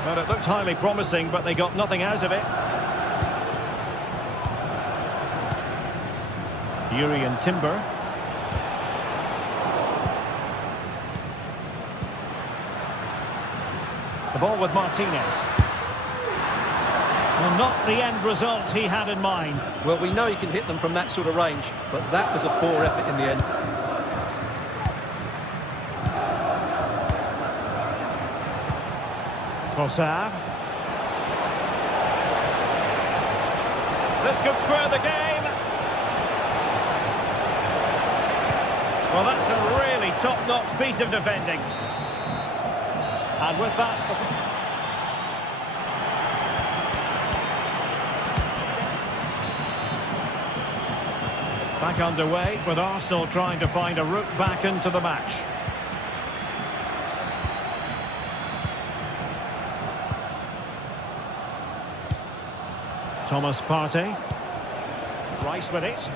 Well, it looked highly promising, but they got nothing out of it. Urian Timber. The ball with Martinez. Well, not the end result he had in mind. Well, we know he can hit them from that sort of range, but that was a poor effort in the end. Trossard. This could square the game. Well, that's a really top-notch piece of defending. And with that... back underway, with Arsenal trying to find a route back into the match. Thomas Partey. Rice with it.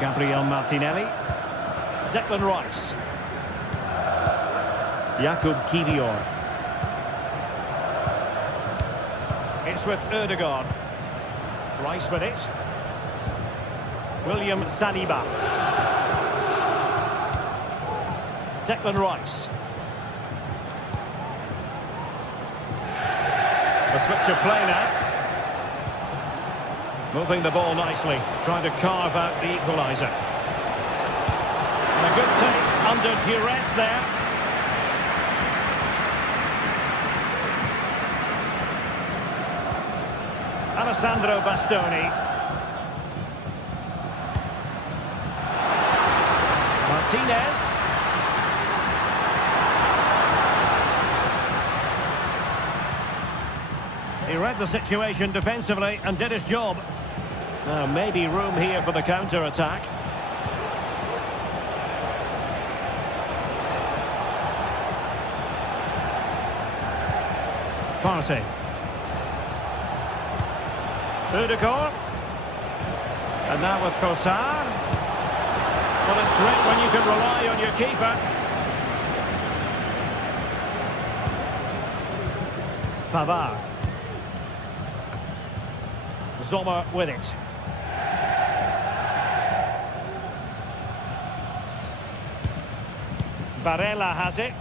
Gabriel Martinelli. Declan Rice. Jakub Kivior. It's with Ødegaard. Rice with it. William Saliba. Declan Rice. A switch of play now. Moving the ball nicely, trying to carve out the equaliser. And a good take under duress there. Alessandro Bastoni. Martinez. He read the situation defensively and did his job. Now maybe room here for the counter-attack. Partey. Ødegaard. And now with Trossard. Well, it's great when you can rely on your keeper. Pavard. Sommer with it. Barella has it.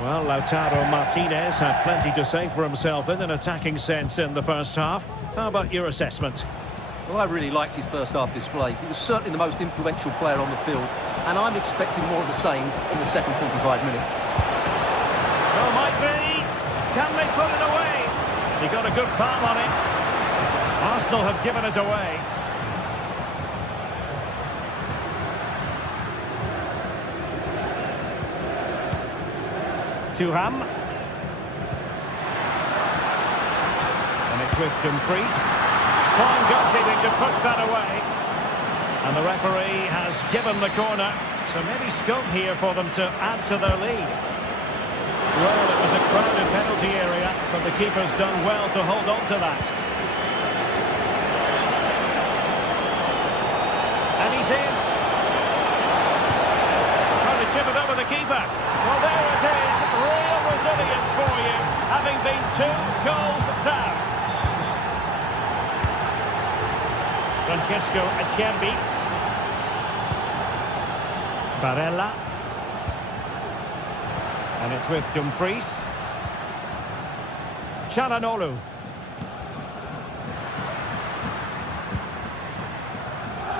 Well, Lautaro Martinez had plenty to say for himself in an attacking sense in the first half. How about your assessment? Well, I really liked his first half display. He was certainly the most influential player on the field, and I'm expecting more of the same in the second 45 minutes. Well, might be. Can they put it away? He got a good palm on it. Arsenal have given it away. Thuram. And it's with Dumfries. Fine goalkeeping to push that away. And the referee has given the corner. So maybe scope here for them to add to their lead. Well, it was a crowded penalty area, but the keeper's done well to hold on to that. And he's in. Trying to chip it over the keeper. Well, there it is. Real resilience for you, having been 2 goals down. Francesco Acerbi. Barella. And it's with Dumfries. Çalhanoğlu.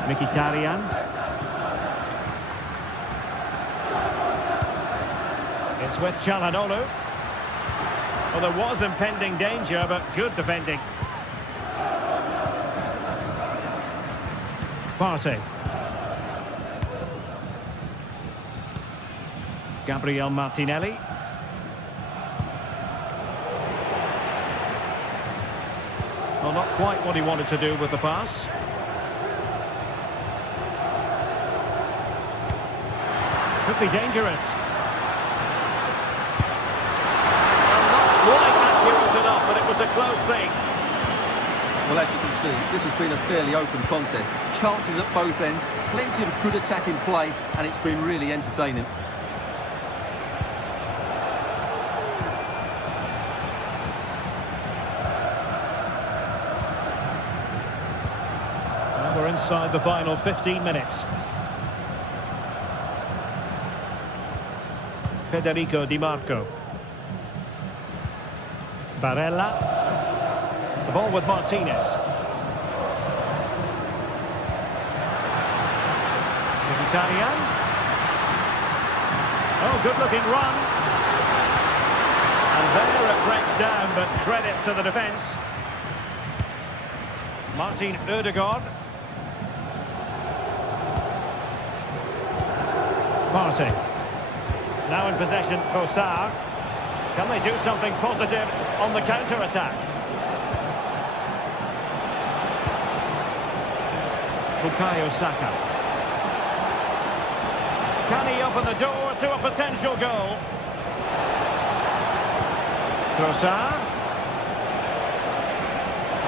Mkhitaryan. It's with Çalhanoğlu. Well, there was impending danger, but good defending. Partey. Gabriel Martinelli. Well, not quite what he wanted to do with the pass. Could be dangerous. Well, not quite accurate enough, but it was a close thing. Well, as you can see, this has been a fairly open contest. Chances at both ends, plenty of good attacking play, and it's been really entertaining. Well, we're inside the final 15 minutes. Federico Di Marco. Barella. The ball with Martinez. Mkhitaryan. Oh, good-looking run. And there it breaks down, but credit to the defence. Martin Ødegaard. Partey. Now in possession, Trossard. Can they do something positive on the counter-attack? Bukayo Saka. Can he open the door to a potential goal? Trossard.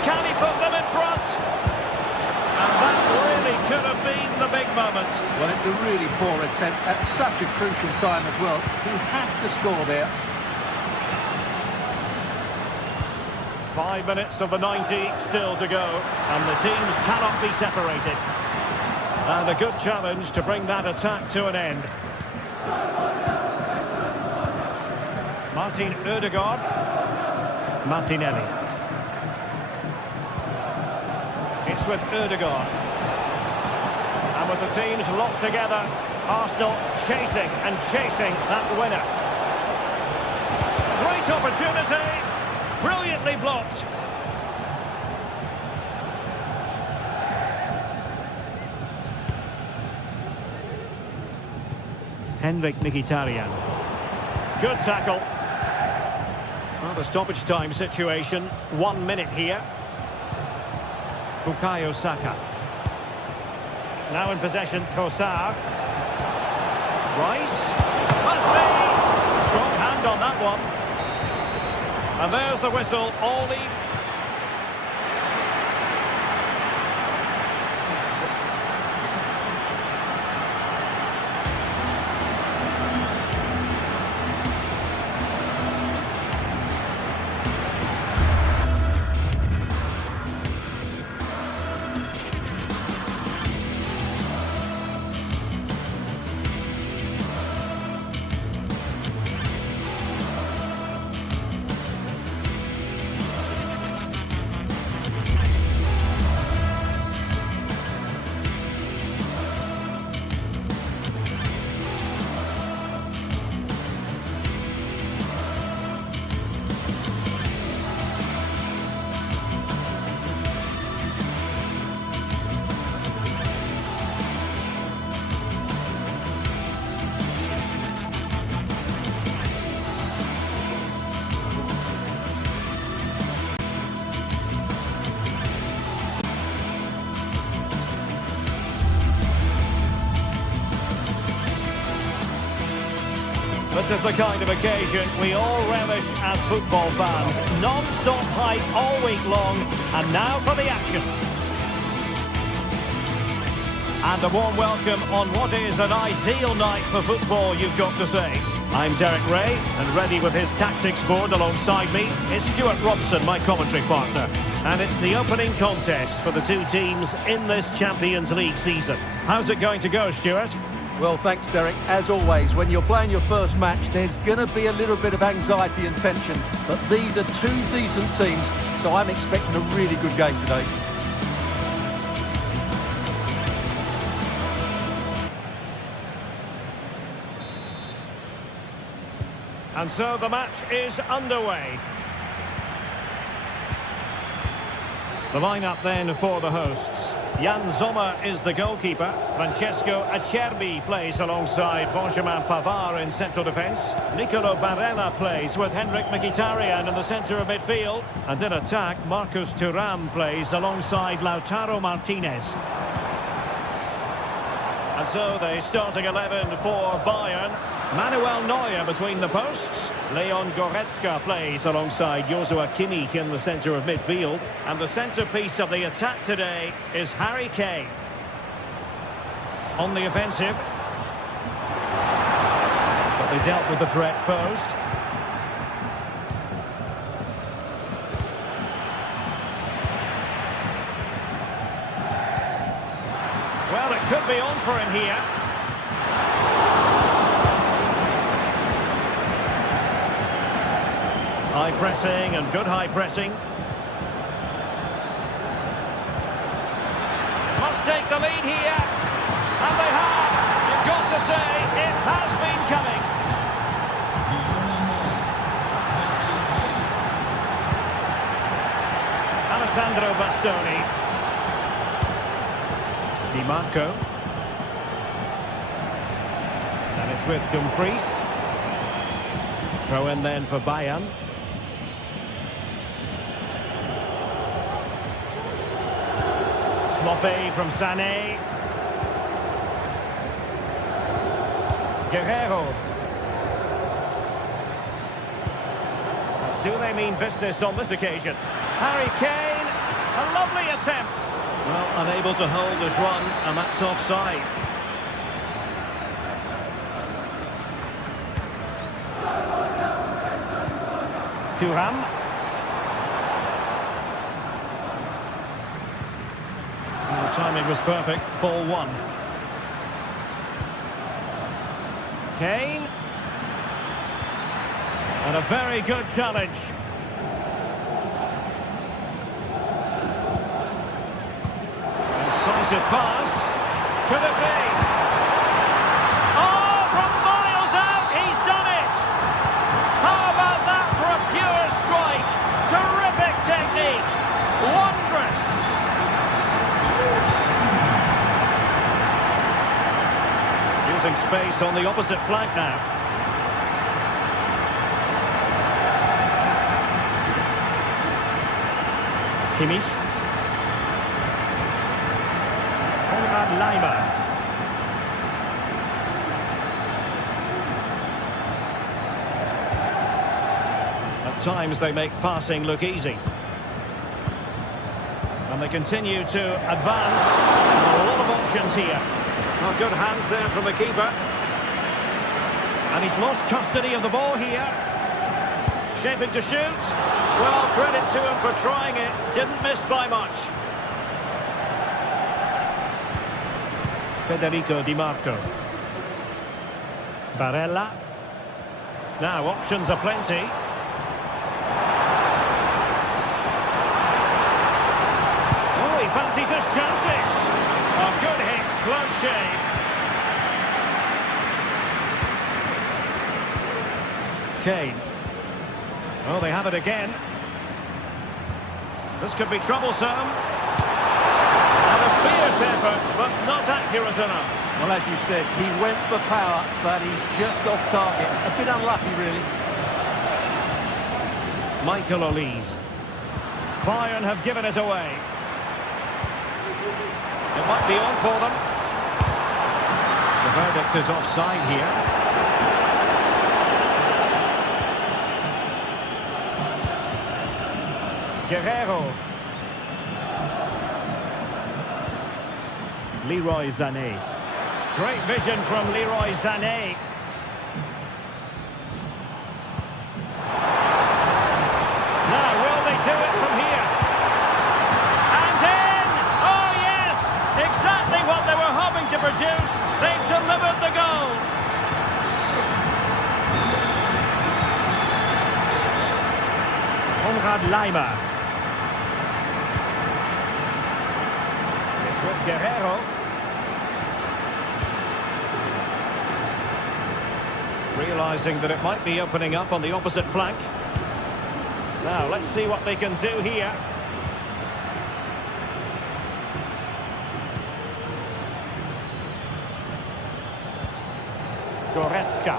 Can he put them in front? And that really could have been the big moment. Well, it's a really poor attempt at such a crucial time as well. He has to score there. 5 minutes of the 90 still to go, and the teams cannot be separated. And a good challenge to bring that attack to an end. Martin Ødegaard. Martinelli. It's with Ødegaard. And with the teams locked together, Arsenal chasing and chasing that winner. Great opportunity. Brilliantly blocked. Henrik Mkhitaryan. Good tackle. Well, the stoppage time situation. 1 minute here. Bukayo Saka. Now in possession, Trossard. Rice. Must be. Strong hand on that one. And there's the whistle, all leave. This is the kind of occasion we all relish as football fans. Non-stop hype all week long, and now for the action. And a warm welcome on what is an ideal night for football, you've got to say. I'm Derek Ray, and ready with his tactics board alongside me is Stuart Robson, my commentary partner. And it's the opening contest for the two teams in this Champions League season. How's it going to go, Stuart? Well, thanks, Derek. As always, when you're playing your first match, there's going to be a little bit of anxiety and tension. But these are two decent teams, so I'm expecting a really good game today. And so the match is underway. The lineup then for the hosts. Jan Sommer is the goalkeeper. Francesco Acerbi plays alongside Benjamin Pavard in central defence. Nicolo Barella plays with Henrik Mkhitaryan in the centre of midfield. And in attack, Marcus Thuram plays alongside Lautaro Martinez. And so the starting 11 for Bayern. Manuel Neuer between the posts. Leon Goretzka plays alongside Joshua Kimmich in the centre of midfield. And the centrepiece of the attack today is Harry Kane. On the offensive. But they dealt with the threat posed. Well, it could be on for him here. High pressing and good high pressing. Must take the lead here. And they have. You've got to say it has been coming. Alessandro Bastoni. Di Marco. And it's with Dumfries. Throw in then for Bayern. Sloppy from Sané. Guerrero. Do they mean business on this occasion? Harry Kane, a lovely attempt. Well, unable to hold his run, and that's offside. Thuram. The timing was perfect. Ball one. Kane. And a very good challenge. Incisive pass. Could it be? Oh, from miles out, he's done it! How about that for a pure strike? Terrific technique. Wondrous. Using space on the opposite flank now. Kimmich. Konrad Laimer. At times they make passing look easy. And they continue to advance. A lot of options here. Oh, good hands there from the keeper. And he's lost custody of the ball here. Shaping to shoot. Well, credit to him for trying it. Didn't miss by much. Federico Di Marco. Barella. Now, options are plenty. Oh, he fancies his chances. A good hit, close shave. Kane. Oh, they have it again. This could be troublesome. And a fierce effort, but not accurate enough. Well, as you said, he went for power, but he's just off target. A bit unlucky, really. Michael Olise. Bayern have given it away. It might be on for them. The verdict is offside here. Guerrero. Leroy Sané. Great vision from Leroy Sané. Now, will they do it from here? And in! Oh, yes! Exactly what they were hoping to produce. They've delivered at the goal. Konrad Laimer. It's with Guerrero. Realising that it might be opening up on the opposite flank. Now, let's see what they can do here. Goretzka.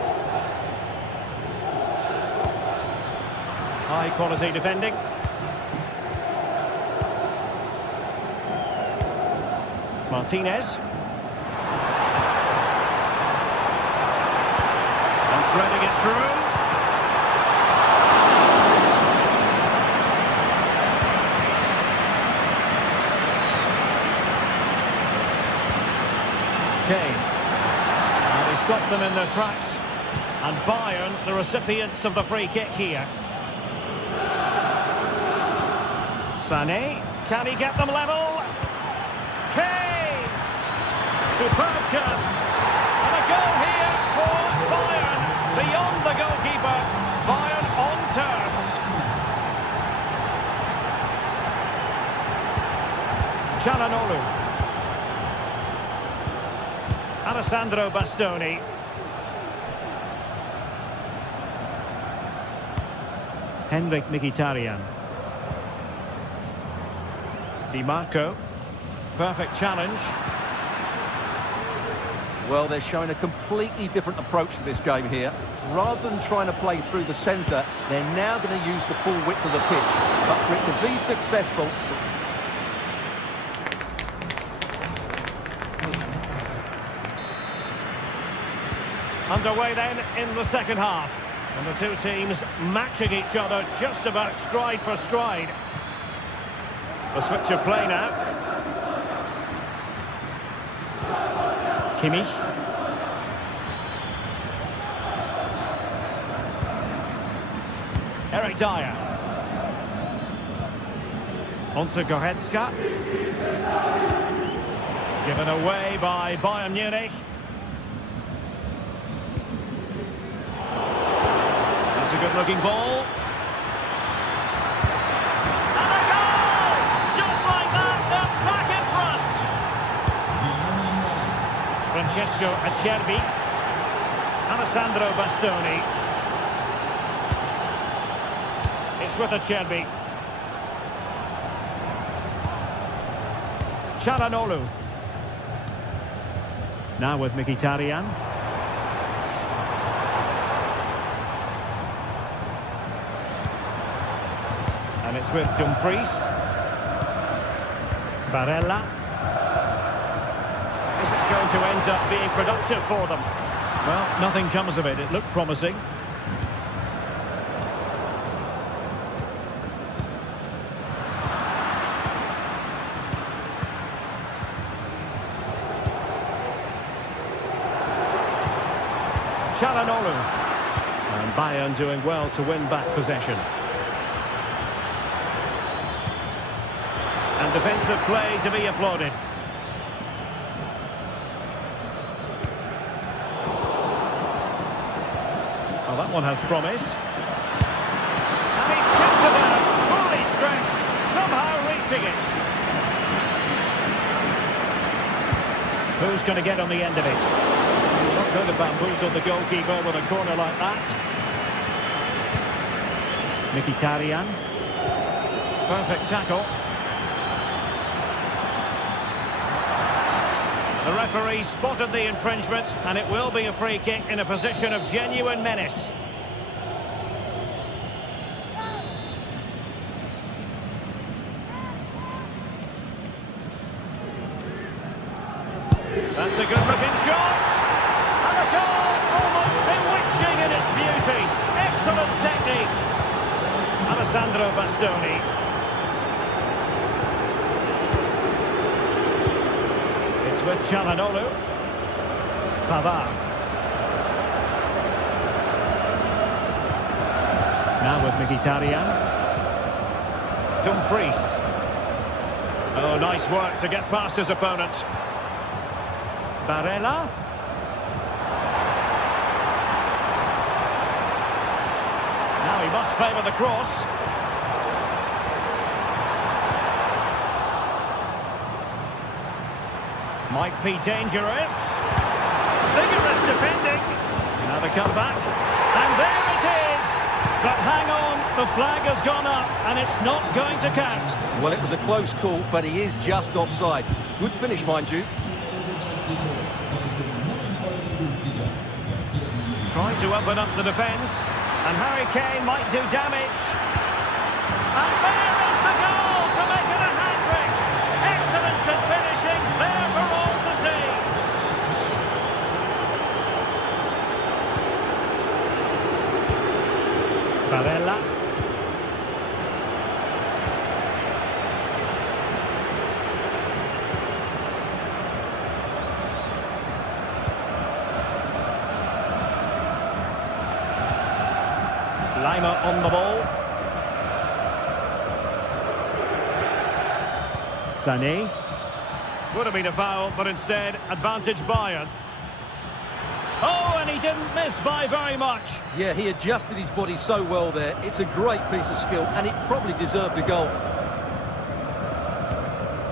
High quality defending. Martinez. And threading it through. Kane. And he stopped them in their tracks. And Bayern, the recipients of the free kick here. Sané, can he get them level? Kane! Superb chance. And a goal here for Bayern. Beyond the goalkeeper. Bayern on terms. Çalhanoğlu. Alessandro Bastoni. Henrik Mkhitaryan. Di Marco. Perfect challenge. Well, they're showing a completely different approach to this game here. Rather than trying to play through the centre, they're now going to use the full width of the pitch. But for it to be successful... Underway then in the second half. And the two teams matching each other just about stride for stride. The switch of play now. Kimmich. Eric Dyer. On to Goretzka. Given away by Bayern Munich. That's a good-looking ball. And a goal! Just like that, they're back in front. Francesco Acerbi. Alessandro Bastoni. It's with Acerbi. Çalhanoğlu. Now with Mkhitaryan. And it's with Dumfries. Barella. Is it going to end up being productive for them? Well, nothing comes of it. It looked promising. Çalhanoğlu. And Bayern doing well to win back possession. And defensive play to be applauded. Oh, that one has promise. And he's kept it out, fully stretched, somehow reaching it. Who's going to get on the end of it? Not going to bamboozle the goalkeeper with a corner like that. Mkhitaryan. Perfect tackle. The referee spotted the infringement, and it will be a free kick in a position of genuine menace. That's a good-looking shot! And a goal almost bewitching in its beauty. Excellent technique. Alessandro Bastoni. With Çalhanoğlu. Pavard. Now with Mkhitaryan. Dumfries. Oh, nice work to get past his opponent. Barella. He must favour the cross. Might be dangerous. Vigorous defending. Now the comeback. And there it is. But hang on, the flag has gone up and it's not going to count. Well, it was a close call, but he is just offside. Good finish, mind you. Trying to open up the defence. And Harry Kane might do damage. And there is the goal to make it a hat-trick. Excellent at finishing. There for all to see. Barella. Lima on the ball. Sané. Would have been a foul, but instead, advantage Bayern. Oh, and he didn't miss by very much. Yeah, he adjusted his body so well there. It's a great piece of skill, and it probably deserved a goal.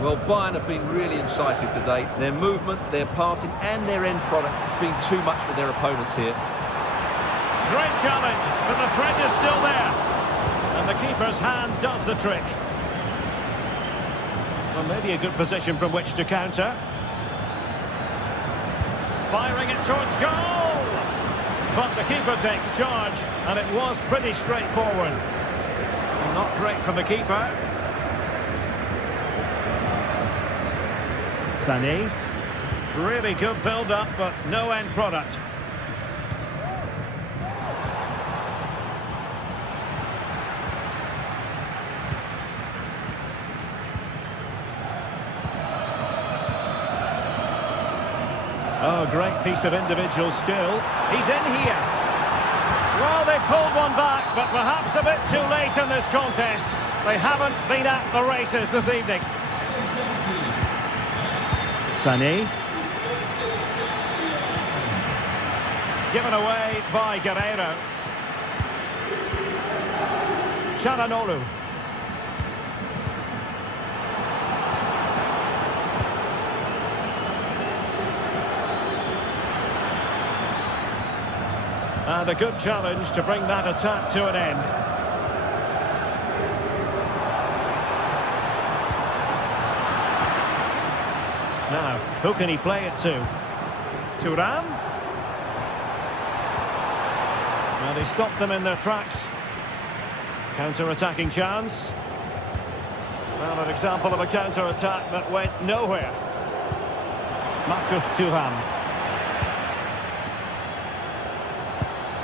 Well, Bayern have been really incisive today. Their movement, their passing, and their end product has been too much for their opponents here. Great challenge, but the threat is still there. And the keeper's hand does the trick. Well, maybe a good position from which to counter. Firing it towards goal! But the keeper takes charge, and it was pretty straightforward. Not great from the keeper. Sané. Really good build-up, but no end product. Oh, great piece of individual skill. He's in here. Well, they pulled one back, but perhaps a bit too late in this contest. They haven't been at the races this evening. Sané. Given away by Guerreiro. Çalhanoğlu. And a good challenge to bring that attack to an end. Now, who can he play it to? Thuram? Well, he stopped them in their tracks. Counter-attacking chance. Well, an example of a counter-attack that went nowhere. Marcus Thuram.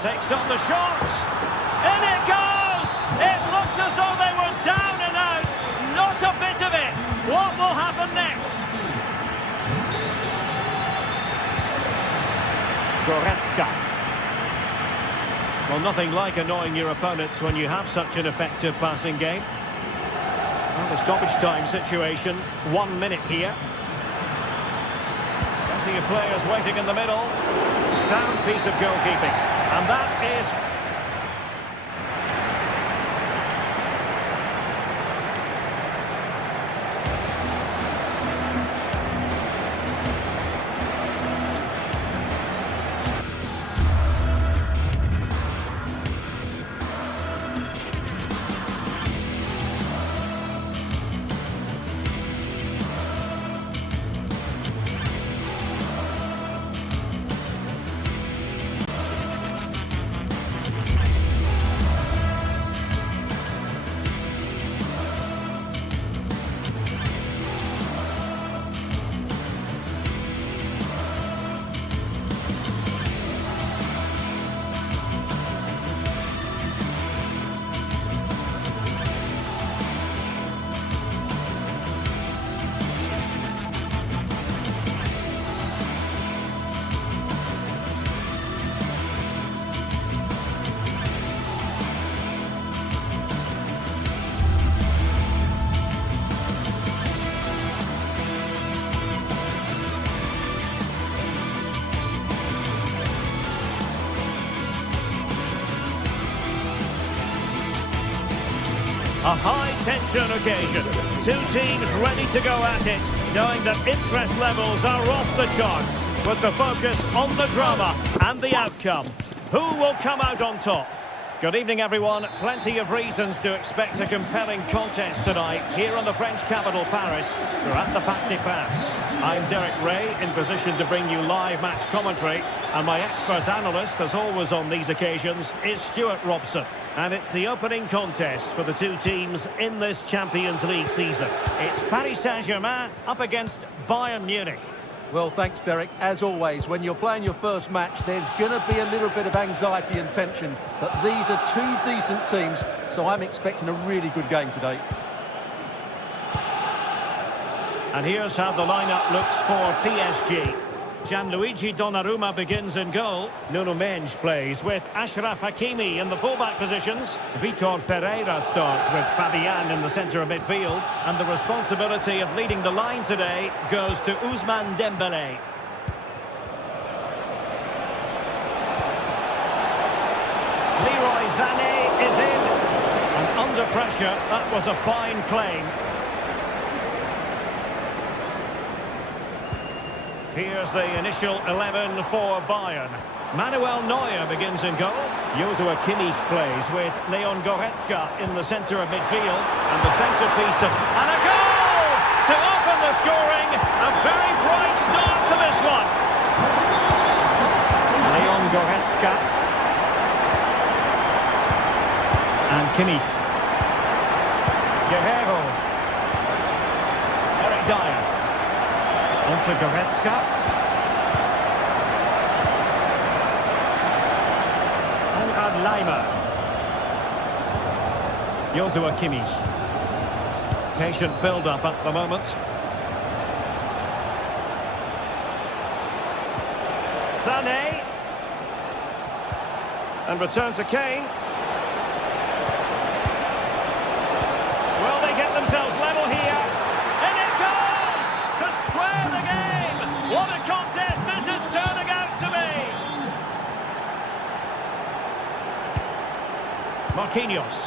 Takes on the shot. In it goes! It looked as though they were down and out. Not a bit of it. What will happen next? Goretzka. Well, nothing like annoying your opponents when you have such an effective passing game. Well, the stoppage time situation, 1 minute here. Plenty of players waiting in the middle. Sound piece of goalkeeping. And that is... A high-tension occasion. Two teams ready to go at it, knowing that interest levels are off the charts, with the focus on the drama and the outcome. Who will come out on top? Good evening, everyone. Plenty of reasons to expect a compelling contest tonight here in the French capital, Paris. We're at the Parc des Princes. I'm Derek Ray, in position to bring you live match commentary, and my expert analyst, as always on these occasions, is Stuart Robson. And it's the opening contest for the two teams in this Champions League season. It's Paris Saint-Germain up against Bayern Munich. Well, thanks, Derek. As always, when you're playing your first match, there's going to be a little bit of anxiety and tension. But these are two decent teams, so I'm expecting a really good game today. And here's how the lineup looks for PSG. Gianluigi Donnarumma begins in goal. Nuno Mendes plays with Achraf Hakimi in the fullback positions. Vitor Ferreira starts with Fabian in the centre of midfield. And the responsibility of leading the line today goes to Ousmane Dembélé. Leroy Sané is in. And under pressure, that was a fine claim. Here's the initial 11 for Bayern. Manuel Neuer begins in goal. Joshua Kimmich plays with Leon Goretzka in the centre of midfield. And the centrepiece of... And a goal! To open the scoring. A very bright start to this one. Leon Goretzka. And Kimmich. Guerrero. Eric Dyer. Onto Goretzka. Konrad Laimer. Joshua Kimmich. Patient build-up at the moment. Sané. And return to Kane. Will they get themselves level here? And it goes! To square the game! What a contest this is turning out to be! Marquinhos.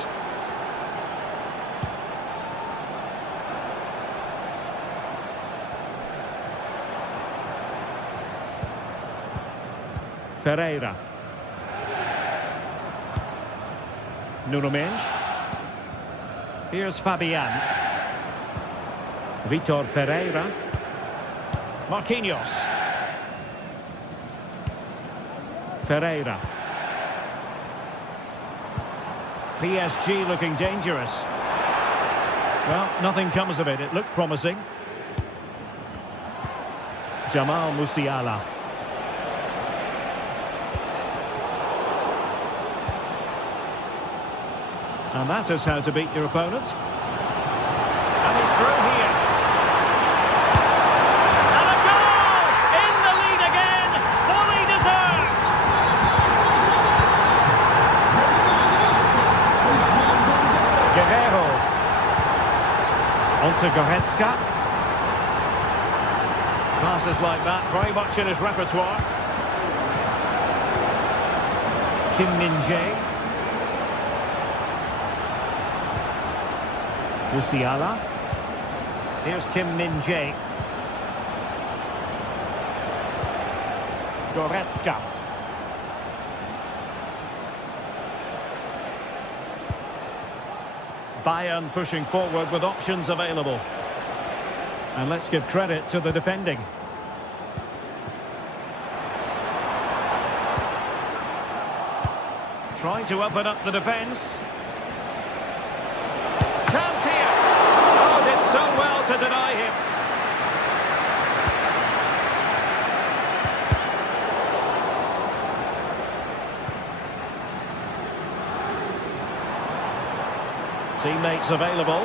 Ferreira. Nuno Mendes. Here's Fabian. Vitor Ferreira. Marquinhos. Ferreira. PSG looking dangerous. Well, nothing comes of it. It looked promising. Jamal Musiala. And that is how to beat your opponent. And he's through here. And a goal! In the lead again! Fully deserved! Guerrero. Onto Goretzka. Passes like that, very much in his repertoire. Kim Min-jae. Musiala. Here's Kim Min-jae. Goretzka. Bayern pushing forward with options available. And let's give credit to the defending. Trying to open up the defence. Chance here. Oh, did so well to deny him. Teammates available.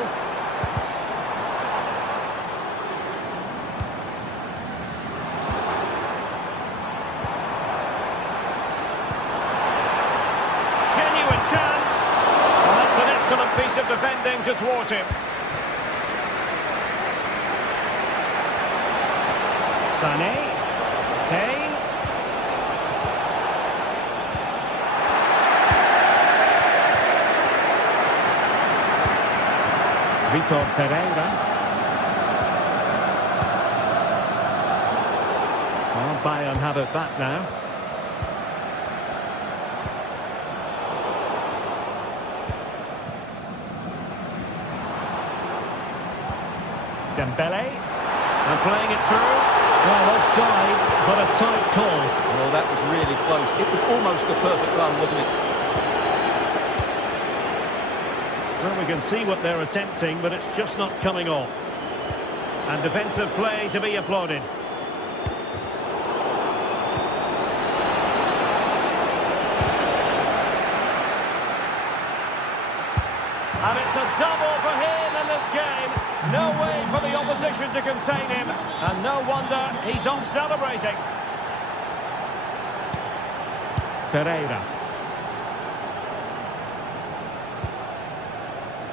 Genuine chance. And that's an excellent piece of defending to thwart him. Sané. Kane. Vitor Pereira. Well, Bayern have it back now. Dembele. And playing it through. Well, offside, but a tight call. Well, that was really close. It was almost the perfect run, wasn't it? Well, we can see what they're attempting, but it's just not coming off. And defensive play to be applauded. And it's a double for him in this game. No way for the opposition to contain him. And no wonder he's off celebrating. Pereira.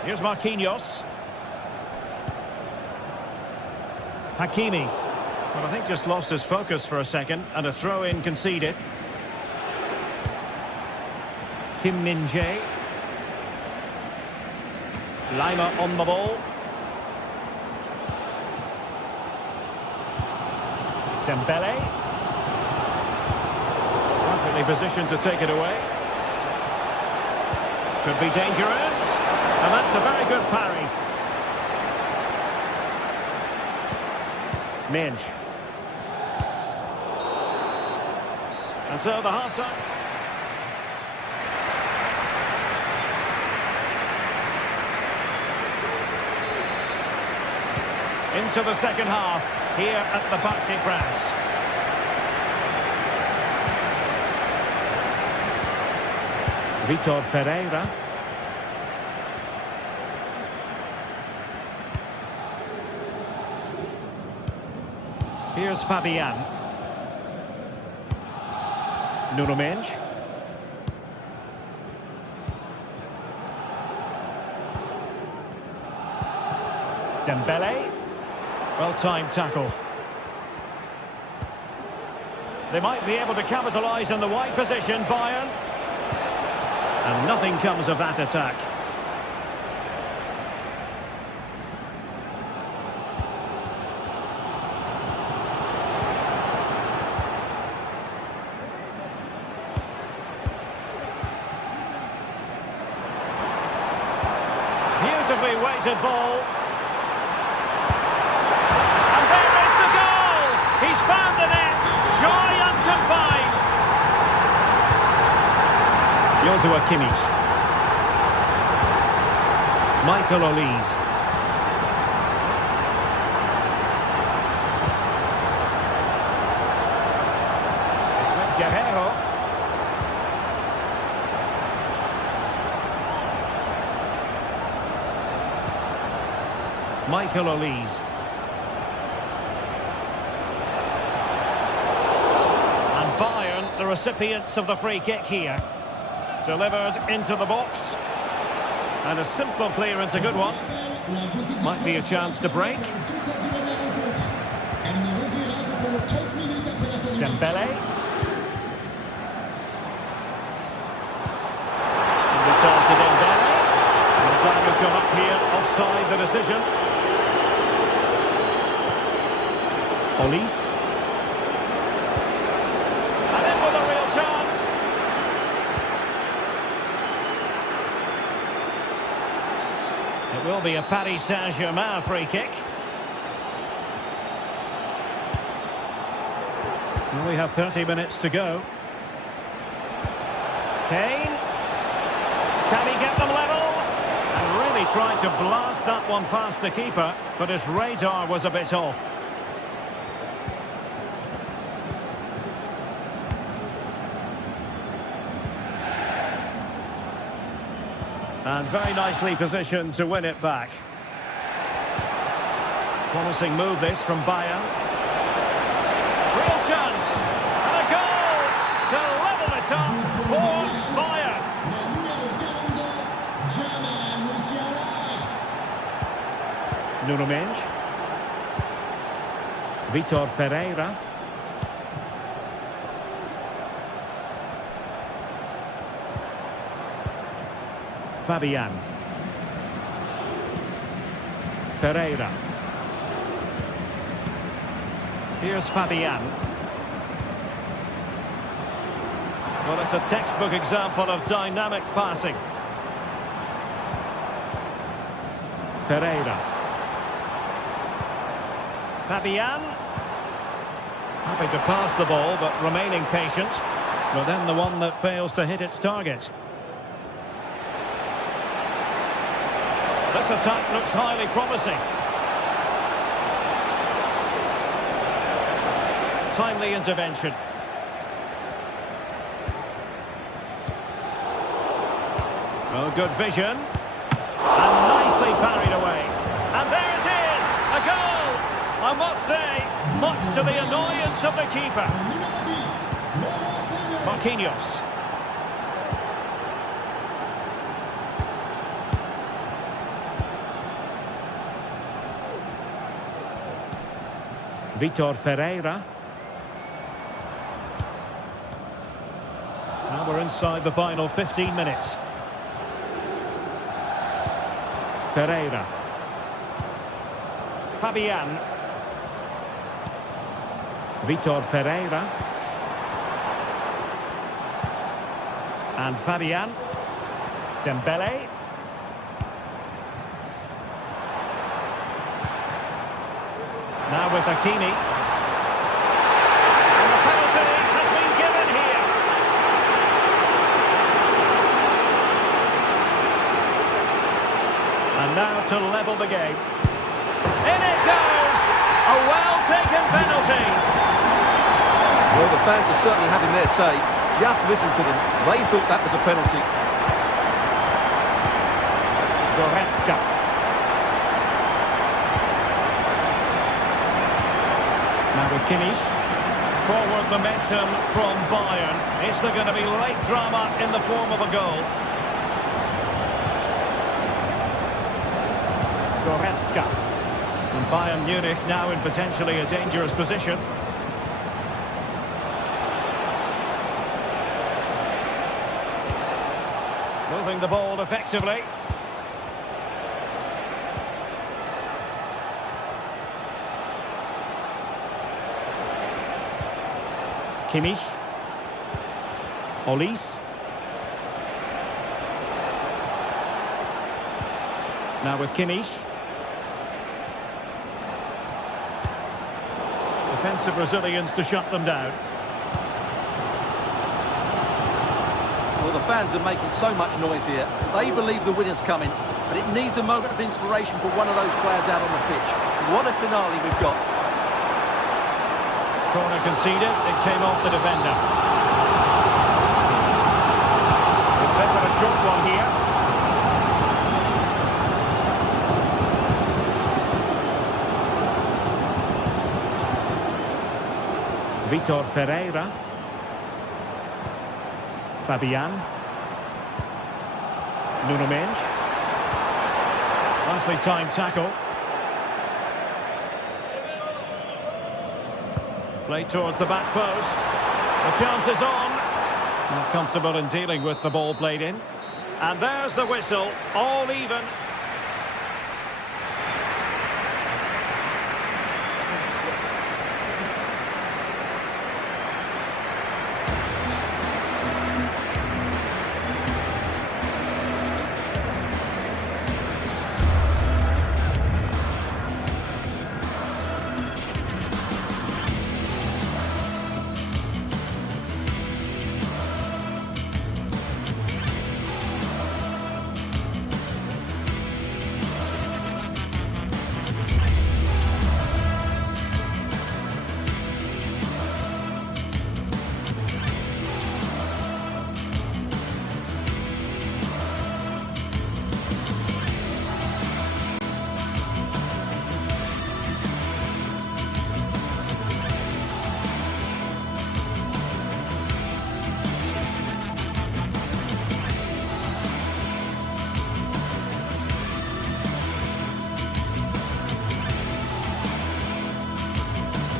Here's Marquinhos. Hakimi. Well, I think just lost his focus for a second, and a throw-in conceded. Kim Min-jae. Lima on the ball. Dembele. Perfectly positioned to take it away. Could be dangerous. And that's a very good parry. Minge. And so the half-time. Into the second half here at the Parc des Princes. Vitor Pereira. Here's Fabian. Nuno Mendes. Dembele. Well-timed tackle. They might be able to capitalise in the wide position, Bayern. And nothing comes of that attack. Beautifully weighted ball. And there is the goal! He's found the net! Joy unconfined! Joshua Kimmich. Michael Olise. It's with Guerrero. Michael Olise. And Bayern, the recipients of the free kick here. Delivered into the box. And a simple clearance, a good one. Might be a chance to break. Dembele. And return to Dembele. And the flag has gone up here, offside the decision. Olise. And in with a real chance. It will be a Paris Saint-Germain free kick. Well, we have 30 minutes to go. Kane. Can he get them level? And really tried to blast that one past the keeper, but his radar was a bit off. And very nicely positioned to win it back. Promising move this from Bayern. Real chance. And a goal to level it up for Bayern. Nuno Mendes. Vitor Pereira. Fabian. Pereira. Here's Fabian. Well, it's a textbook example of dynamic passing. Pereira. Fabian. Happy to pass the ball, but remaining patient. But then the one that fails to hit its target. This attack looks highly promising. Timely intervention. Oh, good vision. And nicely parried away. And there it is! A goal! I must say, much to the annoyance of the keeper. Marquinhos. Vitor Ferreira. Now we're inside the final 15 minutes. Ferreira. Fabian. Vitor Ferreira. And Fabian. Dembele. Now with Hakimi. And the penalty has been given here. And now to level the game. In it goes! A well-taken penalty. Well, the fans are certainly having their say. Just listen to them. They thought that was a penalty. Goretzka. Now with Kimmich. Forward momentum from Bayern. Is there going to be late drama in the form of a goal? Goretzka. And Bayern Munich now in potentially a dangerous position. Moving the ball effectively. Kimmich. Olise. Now with Kimmich. Defensive resilience to shut them down. Well, the fans are making so much noise here. They believe the winner's coming, but it needs a moment of inspiration for one of those players out on the pitch. What a finale we've got. Corner conceded, it came off the defender. We've got a short one here. Vitor Ferreira. Fabian. Nuno Mendes. Nicely timed tackle. Play towards the back post. The chance is on. Not comfortable in dealing with the ball played in. And there's the whistle. All even.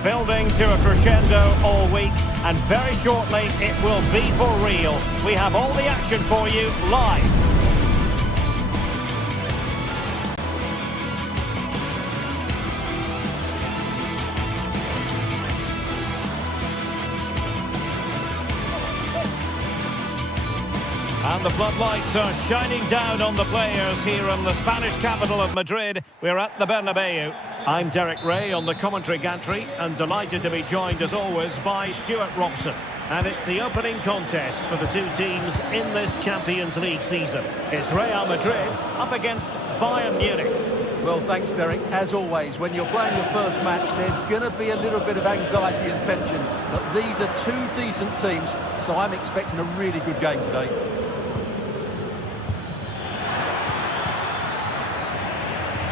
Building to a crescendo all week, and very shortly it will be for real. We have all the action for you live. the floodlights are shining down on the players here in the Spanish capital of Madrid. We're at the Bernabeu. I'm Derek Ray on the commentary gantry and delighted to be joined as always by Stuart Robson. And it's the opening contest for the two teams in this Champions League season. It's Real Madrid up against Bayern Munich. Well, thanks, Derek. As always, when you're playing your first match, there's going to be a little bit of anxiety and tension. But these are two decent teams, so I'm expecting a really good game today.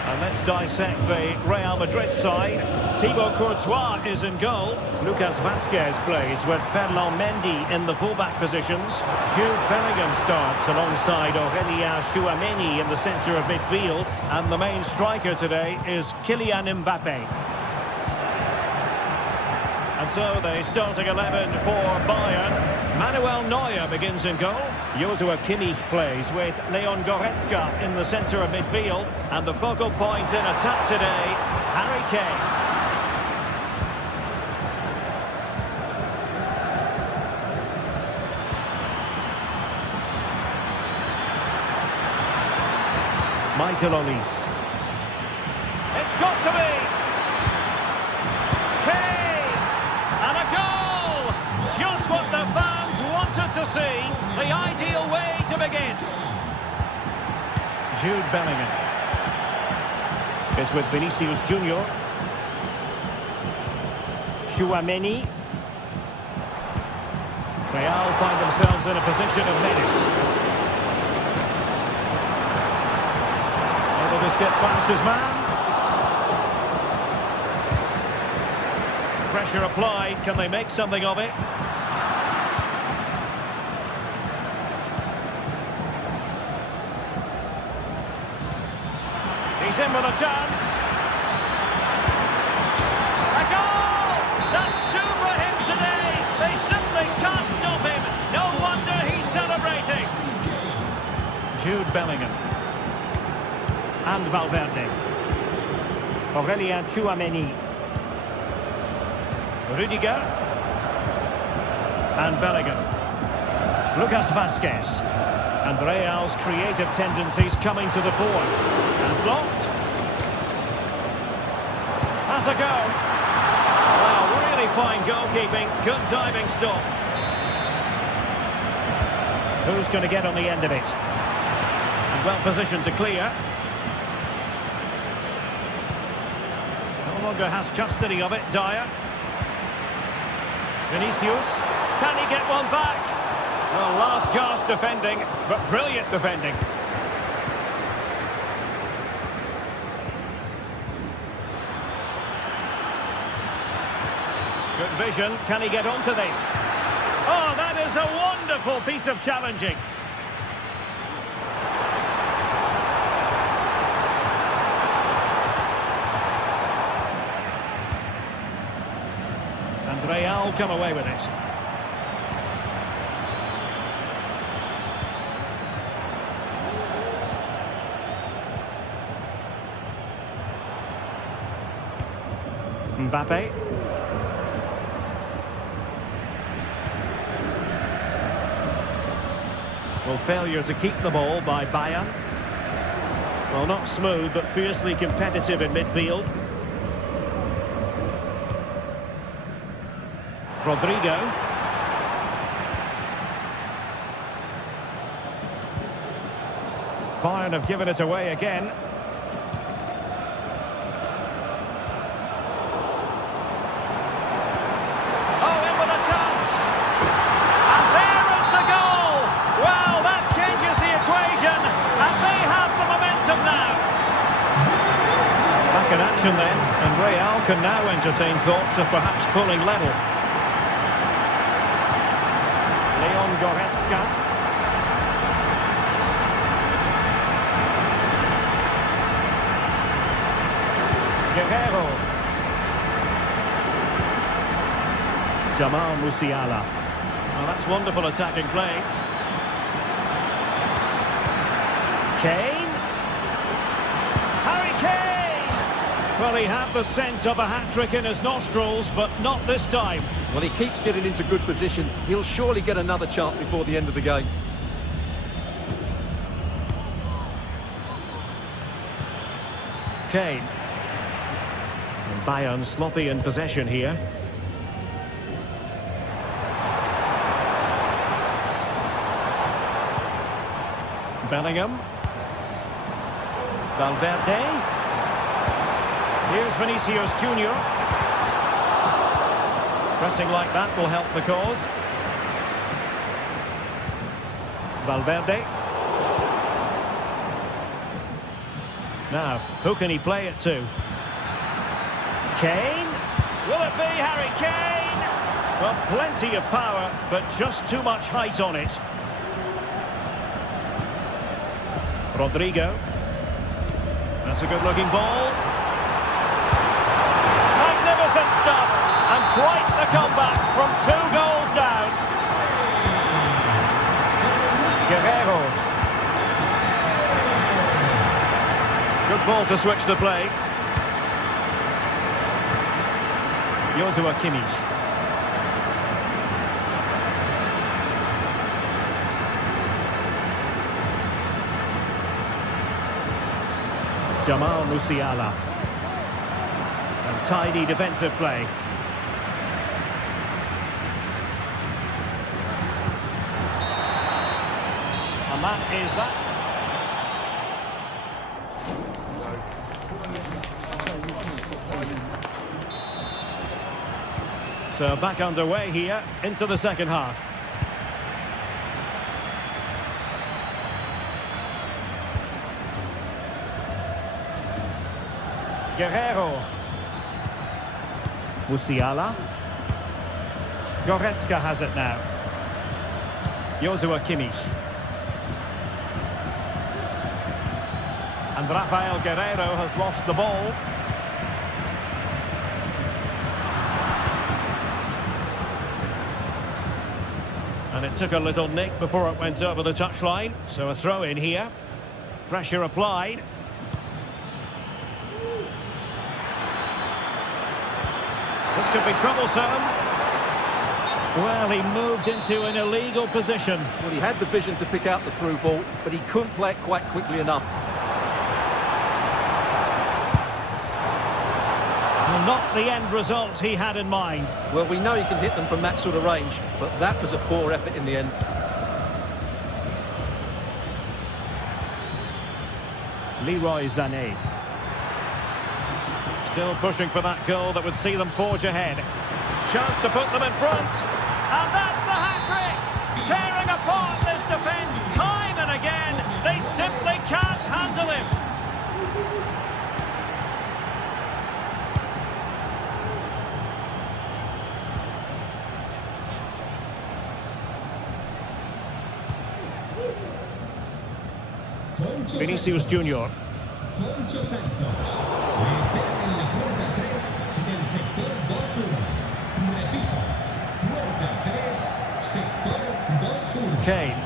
And let's dissect the Real Madrid side. Thibaut Courtois is in goal. Lucas Vazquez plays with Ferland Mendy in the fullback positions. Jude Bellingham starts alongside Aurélien Tchouameni in the centre of midfield. And the main striker today is Kylian Mbappe. And so the starting 11 for Bayern. Manuel Neuer begins in goal. Joshua Kimmich plays with Leon Goretzka in the centre of midfield. And the focal point in attack today, Harry Kane. Michael Olise. It's got to be! Kane! And a goal! Just what the fans wanted to see. The ideal way to begin. Jude Bellingham is with Vinicius Junior. Tchouameni. Real find themselves in a position of menace. Able to skip past his man. Pressure applied. Can they make something of it? He's in with a chance. A goal! That's two for him today. They simply can't stop him. No wonder he's celebrating. Jude Bellingham. And Valverde. Aurélien Tchouameni. Rudiger. And Bellingham. Lucas Vazquez. And Real's creative tendencies coming to the fore. And blocked. Has a go. Wow, really fine goalkeeping. Good diving stop. Who's going to get on the end of it? And well positioned to clear. No longer has custody of it, Dyer. Vinicius. Can he get one back? Well, last cast defending, but brilliant defending. Good vision. Can he get onto this? Oh, that is a wonderful piece of challenging. And Real come away with it. Mbappe. Well, failure to keep the ball by Bayern. Well, not smooth, but fiercely competitive in midfield. Rodrigo. Bayern have given it away again. In action then, and Real can now entertain thoughts of perhaps pulling level. Leon Goretzka. Guerrero. Jamal Musiala. Well, that's wonderful attacking play. Kane. Harry Kane. Well, he had the scent of a hat-trick in his nostrils, but not this time. Well, he keeps getting into good positions. He'll surely get another chance before the end of the game. Kane. And Bayern sloppy in possession here. Bellingham. Valverde. Here's Vinicius Junior. Pressing like that will help the cause. Valverde. Now, who can he play it to? Kane. Will it be Harry Kane? Well, plenty of power, but just too much height on it. Rodrigo. That's a good-looking ball. Magnificent stuff. And quite the comeback from 2 goals down. Guerrero. Good ball to switch the play. Joshua Kimmich. Jamal Musiala. And tidy defensive play. And that is that. So back underway here into the second half. Guerrero. Musiala. Goretzka has it now. Joshua Kimmich. And Rafael Guerrero has lost the ball. And it took a little nick before it went over the touchline. So a throw in here. Pressure applied. This could be troublesome. Well, he moved into an illegal position. Well, he had the vision to pick out the through ball, but he couldn't play it quite quickly enough. Well, not the end result he had in mind. Well, we know he can hit them from that sort of range, but that was a poor effort in the end. Leroy Sané. Still pushing for that goal that would see them forge ahead. Chance to put them in front. And that's the hat-trick! Tearing apart this defence time and again. They simply can't handle him. Vinicius Junior. Kane.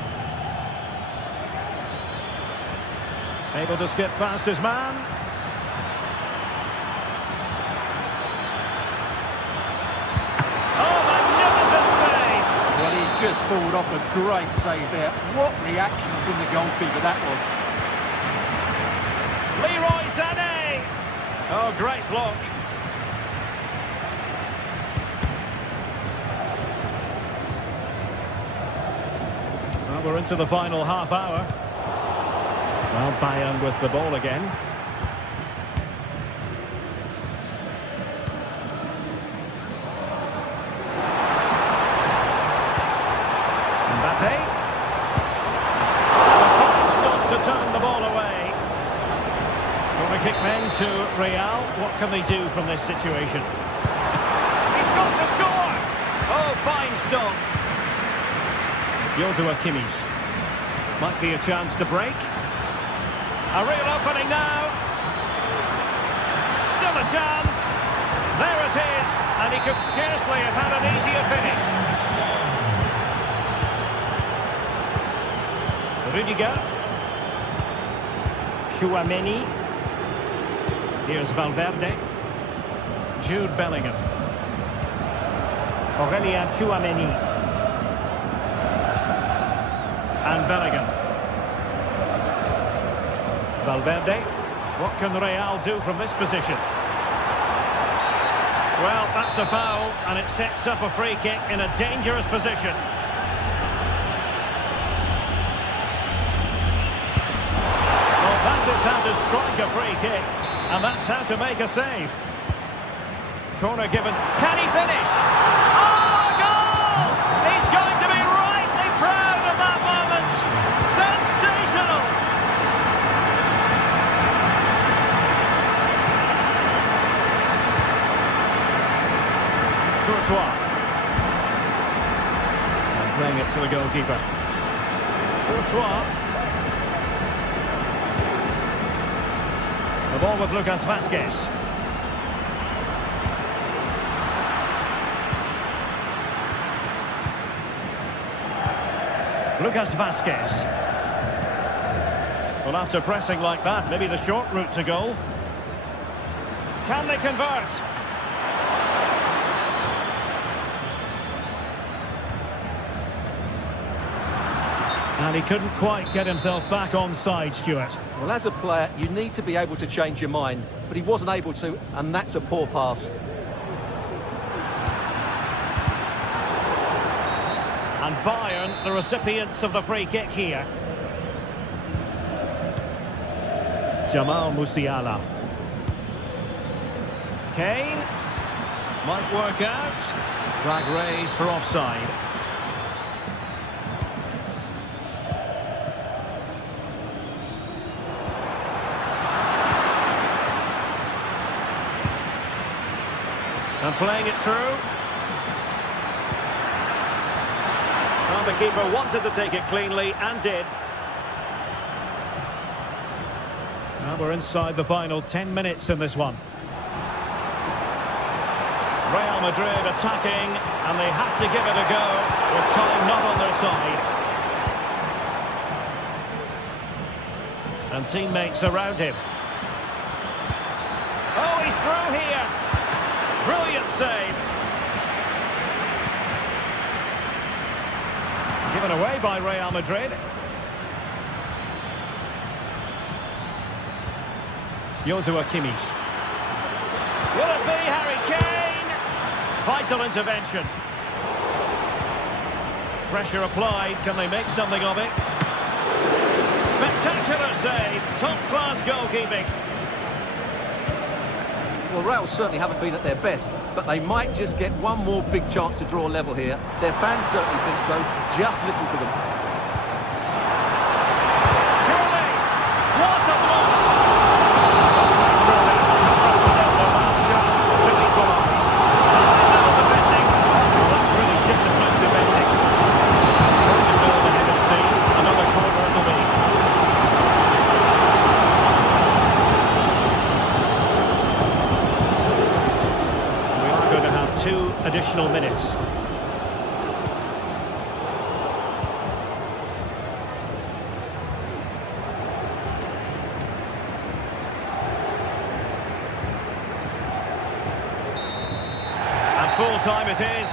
Able to skip past his man. Oh, magnificent save! Well, he's just pulled off a great save there. What reaction from the goalkeeper that was. Leroy Sané! Oh, great block. Well, we're into the final half hour. Well, Bayern with the ball again. Mbappe. A stop to turn the ball away. Corner kick then to Real. What can they do from this situation? He's got to score! Oh, fine stop. Joshua Kimmich. Might be a chance to break. A real opening now. Still a chance. There it is. And he could scarcely have had an easier finish. Rudiger. Chouameni. Here's Valverde. Jude Bellingham. Aurelien Chouameni. And Bellingham. Valverde. What can Real do from this position? Well, that's a foul, and it sets up a free kick in a dangerous position. Well, that is how to strike a free kick, and that's how to make a save. Corner given. Can he finish? Oh, goal! He's going to be rightly proud of that moment. Sensational! Courtois. And playing it to the goalkeeper. Courtois. The ball with Lucas Vazquez. Lucas Vazquez. Well, after pressing like that, maybe the short route to goal. Can they convert? And he couldn't quite get himself back on side, Stuart. Well, as a player, you need to be able to change your mind, but he wasn't able to, and that's a poor pass. And Bayern, the recipients of the free kick here. Jamal Musiala. Kane. Might work out. Flag raised for offside. And playing it through. Well, the keeper wanted to take it cleanly and did. Well, we're inside the final 10 minutes in this one. Real Madrid attacking, and they have to give it a go with time not on their side. And teammates around him. Oh, he's through here. Brilliant save. Given away by Real Madrid. Joshua Kimmich. Will it be Harry Kane? Vital intervention. Pressure applied. Can they make something of it? Spectacular save. Top-class goalkeeping. Well, Real certainly haven't been at their best, but they might just get one more big chance to draw level here. Their fans certainly think so. Just listen to them. Surely! What a block! That's really disciplined defending. Another corner it'll be. Going to have 2 additional minutes. And full time it is.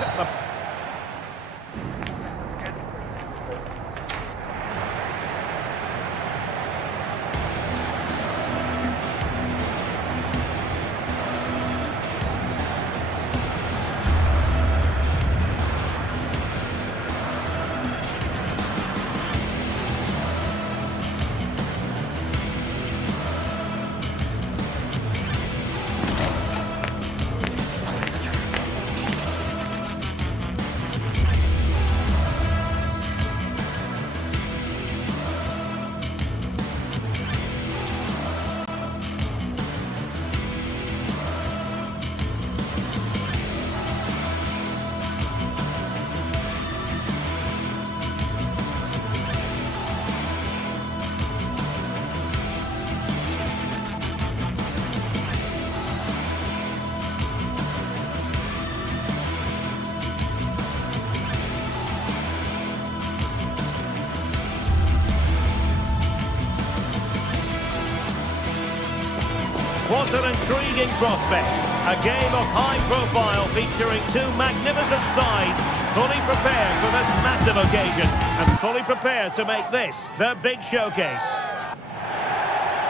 What an intriguing prospect. A game of high profile featuring 2 magnificent sides, fully prepared for this massive occasion and fully prepared to make this their big showcase.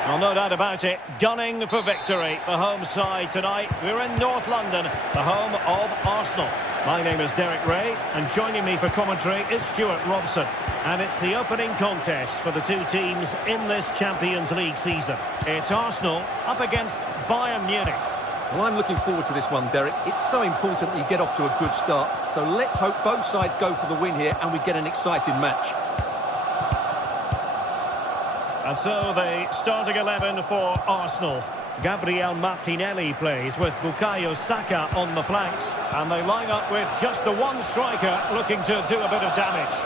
Well, no doubt about it, gunning for victory. The home side tonight. We're in North London, the home of Arsenal. My name is Derek Ray, and joining me for commentary is Stuart Robson. And it's the opening contest for the two teams in this Champions League season. It's Arsenal up against Bayern Munich. Well, I'm looking forward to this one, Derek. It's so important that you get off to a good start. So let's hope both sides go for the win here and we get an exciting match. And so the starting 11 for Arsenal. Gabriel Martinelli plays with Bukayo Saka on the flanks. And they line up with just the one striker looking to do a bit of damage.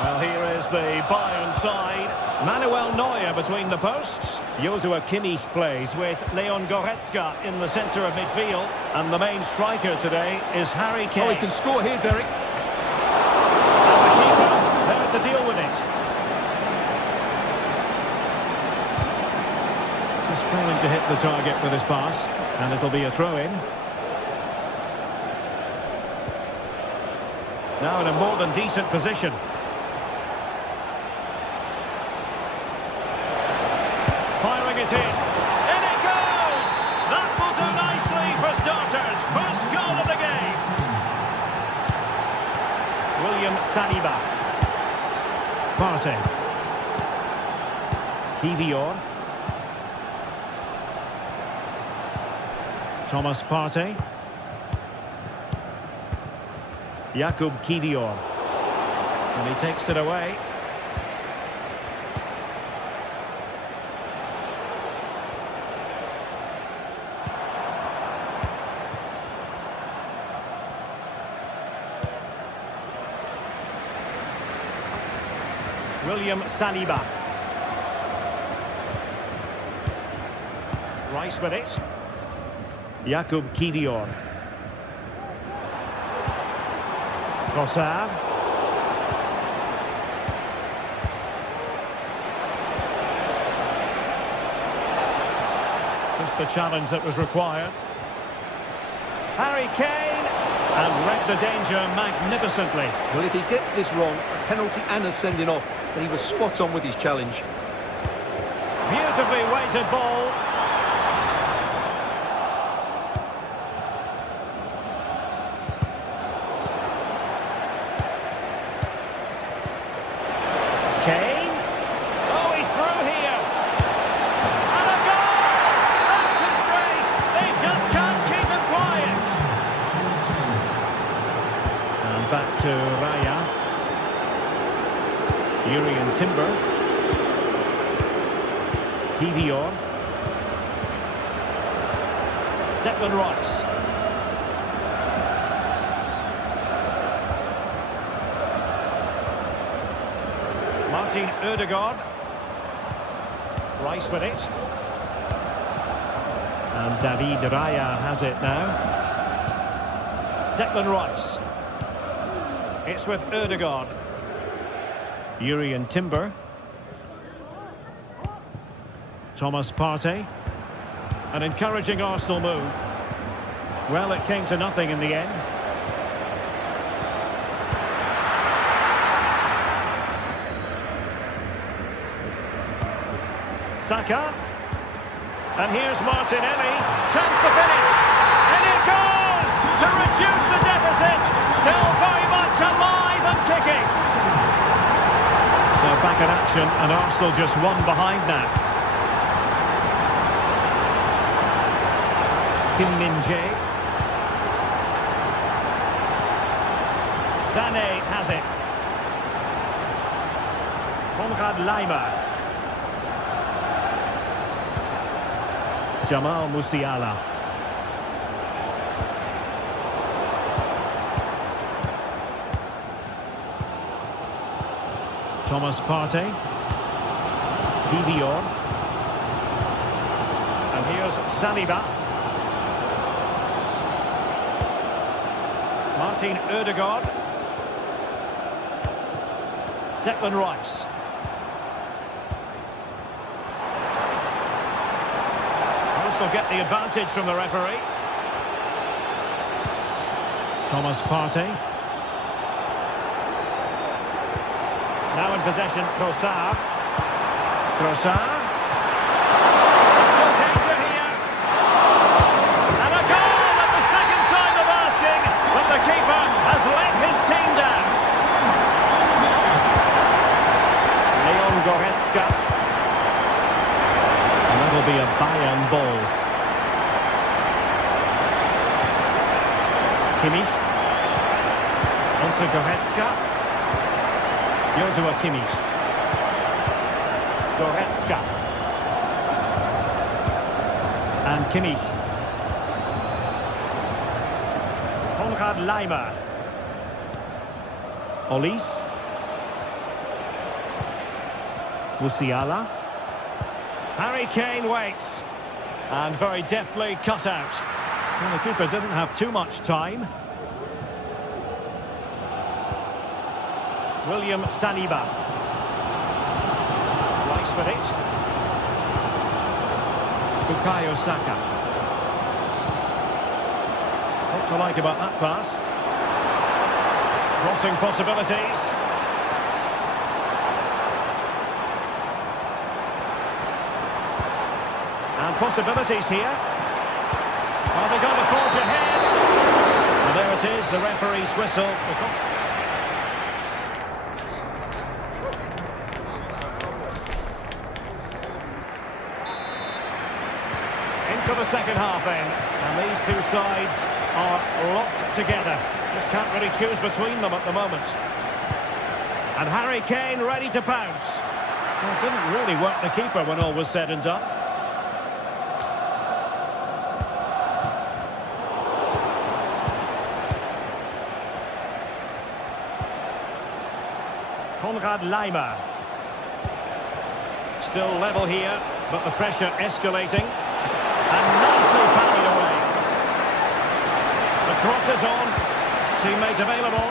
Well, here is the Bayern side. Manuel Neuer between the posts. Joshua Kimmich plays with Leon Goretzka in the centre of midfield. And the main striker today is Harry Kane. Oh, he can score here, Derek. And the keeper there to deal with it. Just failing to hit the target with his pass. And it'll be a throw-in. Now in a more than decent position. Firing it in. In it goes! That will do nicely for starters. First goal of the game. William Saliba. Partey. Kivior. Thomas Partey. Jakub Kivior. And he takes it away. William Saliba. Rice with it. Jakub Kivior. Trossard. Just the challenge that was required. Harry Kane. And read the danger magnificently. Well, if he gets this wrong, a penalty and a sending off, but he was spot on with his challenge. Beautifully weighted ball. Kane. Oh, he's through here. And a goal! That's disgrace. They just can't keep him quiet. And back to Raya. Urian Timber. Kivior. Declan Rice. Martin Ødegaard. Rice with it. And David Raya has it now. Declan Rice. It's with Ødegaard. Urian Timber. Thomas Partey. An encouraging Arsenal move. Well, it came to nothing in the end. Saka. And here's Martinelli. Chance to finish. And it goes to reduce the deficit. Still very much alive and kicking. So back in action, and Arsenal just one behind now. Kim Min-jae. Sané has it. Konrad Laimer. Jamal Musiala. Thomas Partey. Kivior. And here's Saliba. Martin Ødegaard. Declan Rice. Will get the advantage from the referee. Thomas Partey. Now in possession, Trossard. Trossard. Danger here. And a goal at the second time of asking, but the keeper has let his team down. Leon Goretzka. And that'll be a Bayern ball. Kimmich. Onto Goretzka. Joshua Kimmich. Goretzka. And Kimmich. Konrad Laimer. Olis. Musiala. Harry Kane waits. And very deftly cut out. Well, the keeper didn't have too much time. William Saliba. Rice with it. Bukayo Saka. What to like about that pass? Crossing possibilities. And possibilities here. Oh, they're going to forge ahead. And there it is, the referee's whistle. Into the second half then. And these two sides are locked together. Just can't really choose between them at the moment. And Harry Kane ready to pounce. Well, it didn't really work the keeper when all was said and done. Konrad Laimer. Still level here, but the pressure escalating. And nicely parried away. The cross is on. Teammate available.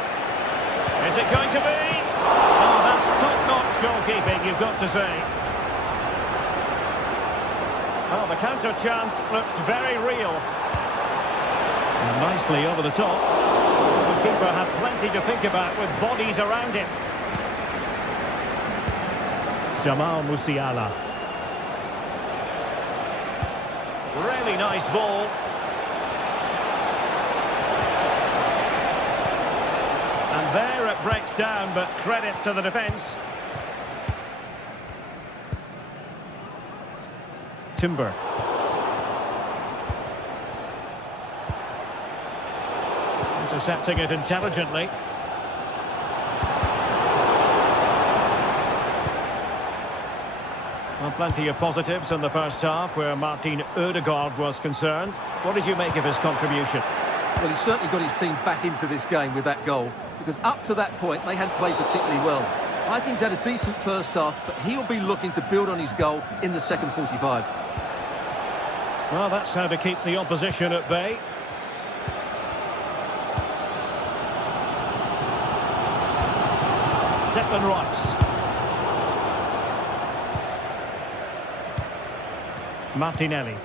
Is it going to be? Oh, that's top-notch goalkeeping, you've got to say. Oh, the counter chance looks very real. And nicely over the top. The keeper had plenty to think about with bodies around him. Jamal Musiala. Really nice ball. And there it breaks down, but credit to the defence. Timber. Intercepting it intelligently. Well, plenty of positives in the first half where Martin Ødegaard was concerned. What did you make of his contribution? Well, he's certainly got his team back into this game with that goal, because up to that point they hadn't played particularly well. I think he's had a decent first half, but he'll be looking to build on his goal in the second 45. Well, that's how to keep the opposition at bay. Declan Rice. Martinelli.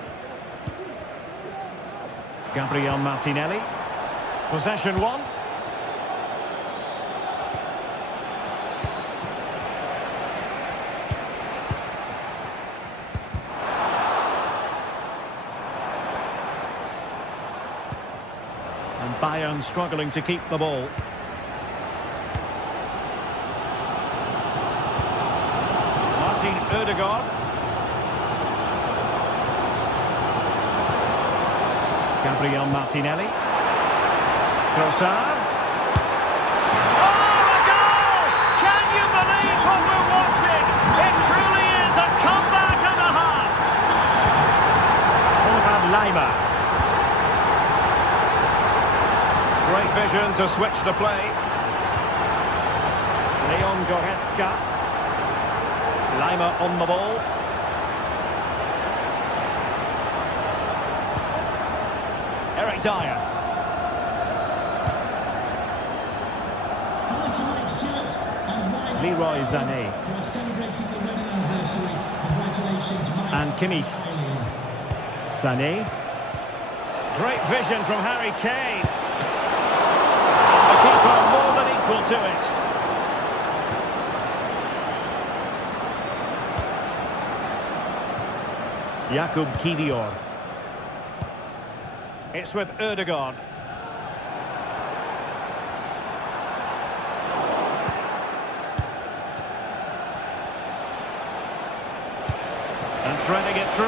Gabriel Martinelli. Possession one. And Bayern struggling to keep the ball. Martin Ødegaard. Gabriel Martinelli. Trossard. Oh, a goal! Can you believe what we're watching? It truly is a comeback and a half. Konrad Laimer. Great vision to switch the play. Leon Goretzka. Laimer on the ball. Eric Dyer. Leroy Sané. And Kimmich. Sané. Great vision from Harry Kane. The keeper more than equal to it. Jakub Kivior. It's with Erdogan. And threading it through.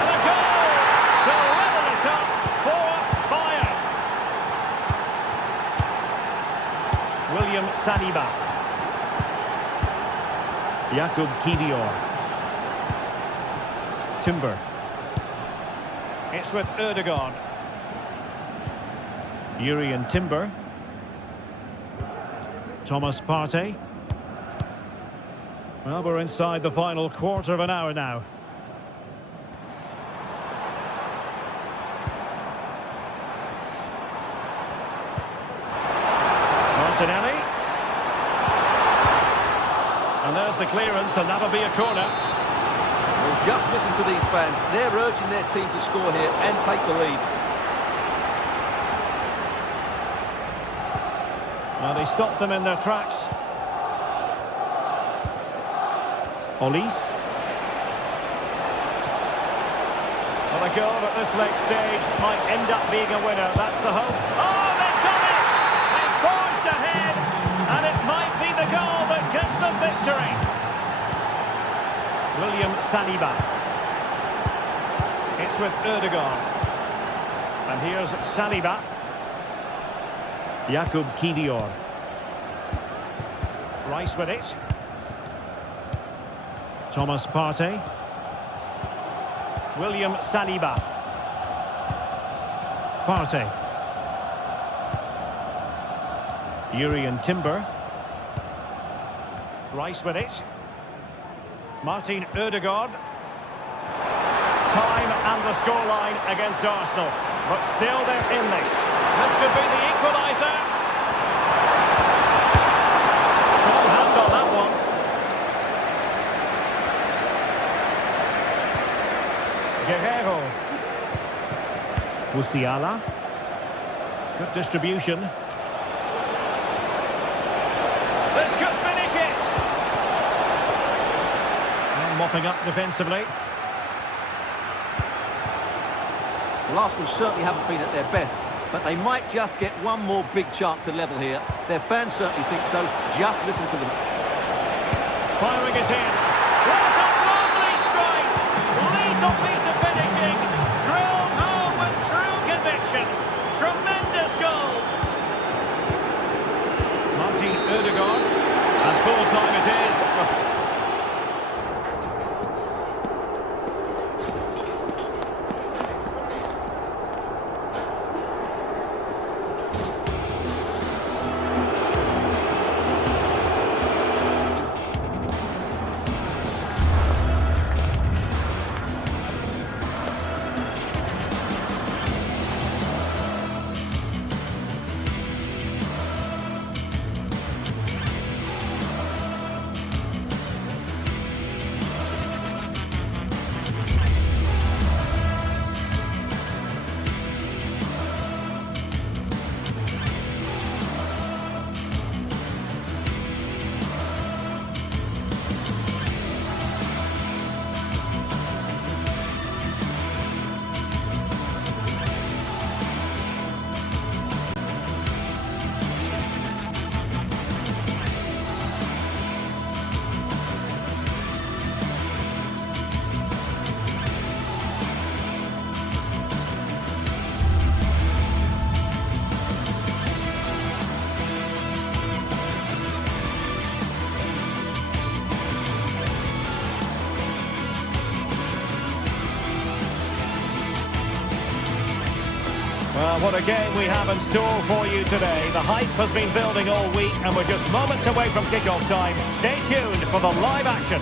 And a goal to level it up for Bayern. William Saliba. Jakub Kivior. Timber. It's with Erdogan. Jurriën Timber. Thomas Partey. Well, we're inside the final quarter of an hour now. Martinelli. And there's the clearance, and that'll be a corner. Well, just listen to these fans. They're urging their team to score here and take the lead. Well, they stopped them in their tracks. Olise. Well, a goal at this late stage might end up being a winner. That's the hope. Oh, they've done it! They've forged ahead, and it might be the goal that gets them victory. William Saliba. It's with Erdogan. And here's Saliba. Jakub Kivior. Rice with it. Thomas Partey. William Saliba. Partey. Jurriën Timber. Rice with it. Martin Ødegaard. Time and the scoreline against Arsenal. But still they're in this. This could be the equaliser. Strong hand on that one. Guerrero. Musiala. Good distribution. This could finish it. And mopping up defensively. Well, Arsenal certainly haven't been at their best, but they might just get one more big chance to level here. Their fans certainly think so. Just listen to them. Firing it in. What a lovely strike! Lethal piece of finishing. Drilled home with true conviction. Tremendous goal. Martin Ødegaard. And full time it is. Well, what a game we have in store for you today. The hype has been building all week and we're just moments away from kickoff time. Stay tuned for the live action.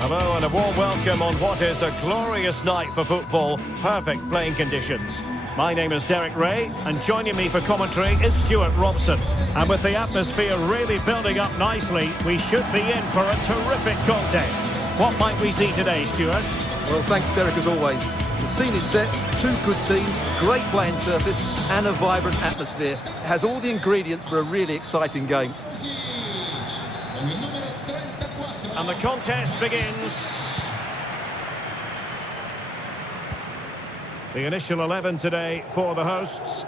Hello and a warm welcome on what is a glorious night for football. Perfect playing conditions. My name is Derek Ray and joining me for commentary is Stuart Robson. And with the atmosphere really building up nicely, we should be in for a terrific contest. What might we see today, Stuart? Well, thanks, Derek, as always. The scene is set, two good teams, great playing surface and a vibrant atmosphere. It has all the ingredients for a really exciting game. And the contest begins The initial 11 today for the hosts.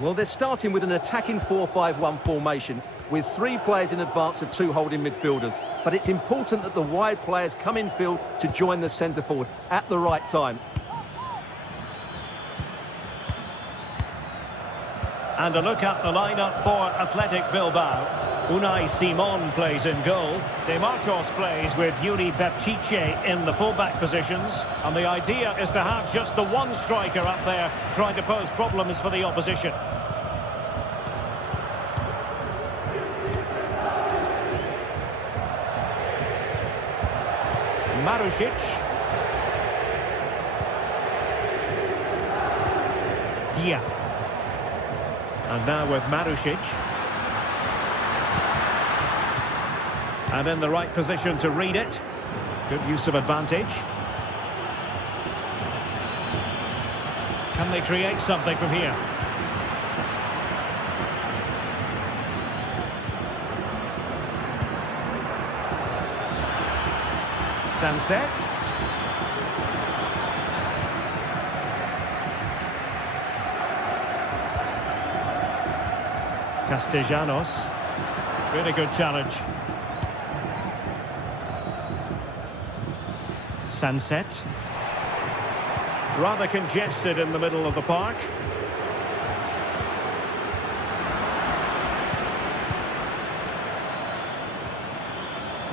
Well, they're starting with an attacking 4-5-1 formation with 3 players in advance of 2 holding midfielders. But it's important that the wide players come in field to join the centre forward at the right time. And a look at the lineup for Athletic Bilbao. Unai Simon plays in goal. De Marcos plays with Yuri Berchiche in the fullback positions. And the idea is to have just the one striker up there trying to pose problems for the opposition. Marusic. Dia. And now with Marusic. And in the right position to read it. Good use of advantage. Can they create something from here? Sunset. Castellanos. Really good challenge. Sunset. Rather congested in the middle of the park.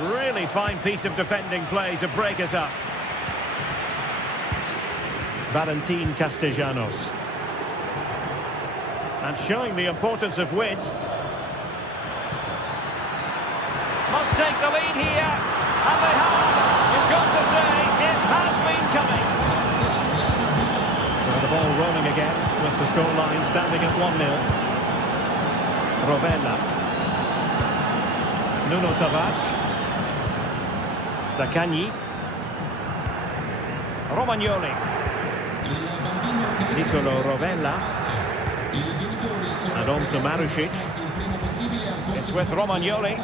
Really fine piece of defending play to break us up. Valentin Castellanos. And showing the importance of width. Must take the lead here. And they have. You've got to say, it has been coming. So the ball rolling again with the scoreline standing at 1-0. Rovella. Nuno Tavares. Zaccagni. Romagnoli. Nicolo Rovella. And on to Marusic. It's with Romagnoli.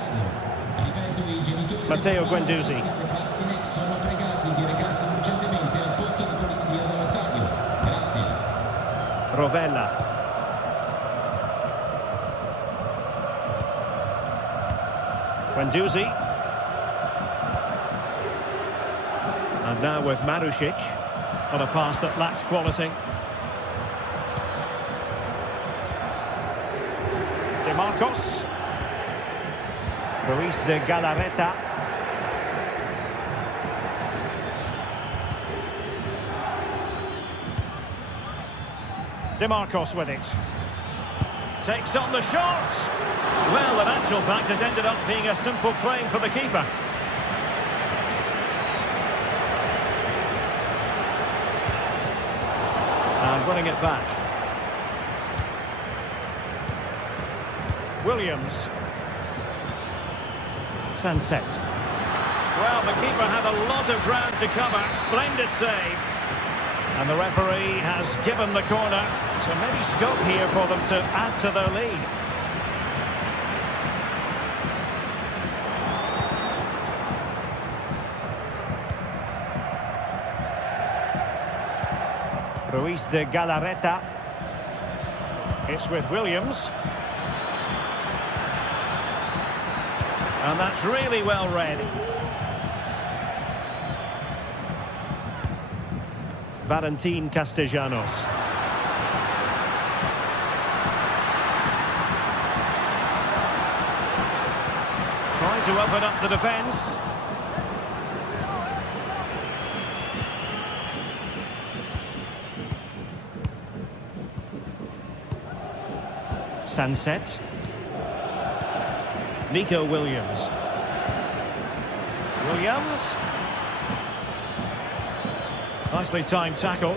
Matteo Guendouzi. Rovella. Guendouzi. And now with Marusic on a pass that lacks quality. De Marcos. Ruiz de Galarreta. De Marcos with it. Takes on the shot. Well, in actual fact, it ended up being a simple claim for the keeper. And winning it back. Williams. Sunset. Well, the keeper had a lot of ground to cover. Splendid save. And the referee has given the corner. So maybe scope here for them to add to their lead. Ruiz de Galarreta. It's with Williams. And that's really well read. Valentin Castellanos. Trying to open up the defence. Sunset. Nico Williams. Williams. Nicely timed tackle.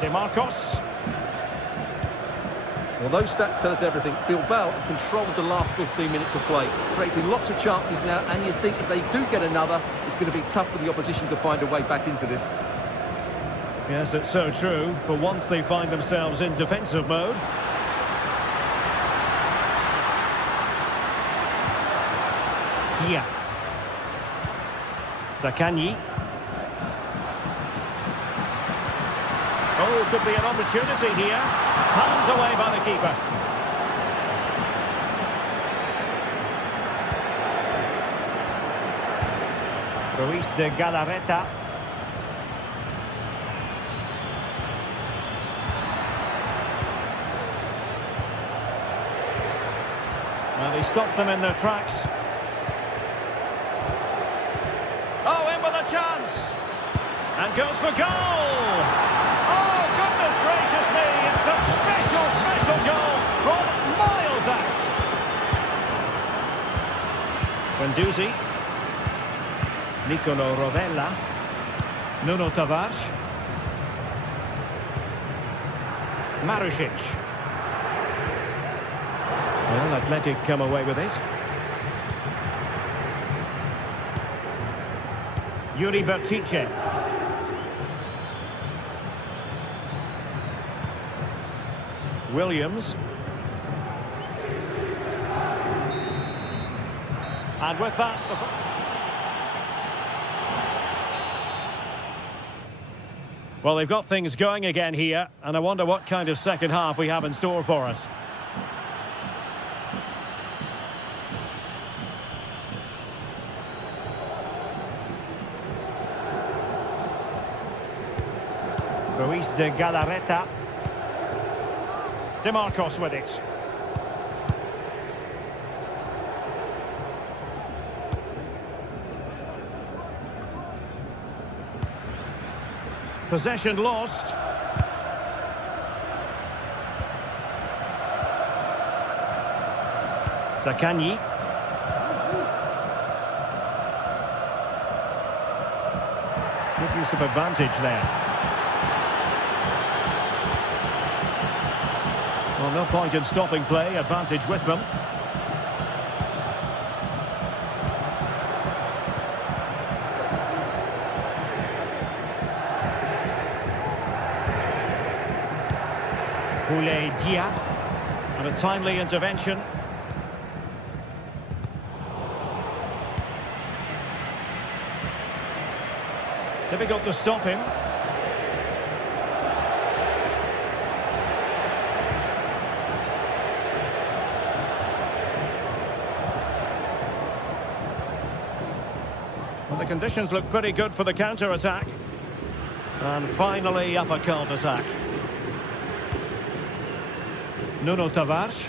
De Marcos. Well, those stats tell us everything. Bilbao have controlled the last 15 minutes of play, creating lots of chances now, and you think if they do get another, it's going to be tough for the opposition to find a way back into this. Yes, it's so true. For once they find themselves in defensive mode. Here. Zaccagni. could be an opportunity here. Palmed away by the keeper. Ruiz de Galarreta. Well, he stopped them in their tracks. Oh, in with a chance. And goes for goal. Oh, goodness gracious me. It's a special, special goal from miles out. Guendouzi. Nicolo Rovella. Nuno Tavares. Marusic. Well, Athletic come away with it. Yuri Bertice. Williams. And with that... Well, they've got things going again here, and I wonder what kind of second half we have in store for us. Ruiz de Galarreta. DeMarcos with it. Possession lost. Zaccagni. Good use of advantage there. Well, no point in stopping play. Advantage with them. Boulaye Dia. And a timely intervention. Difficult to stop him. Well, the conditions look pretty good for the counter-attack. And finally, up a cul-de-sac. Nuno Tavares.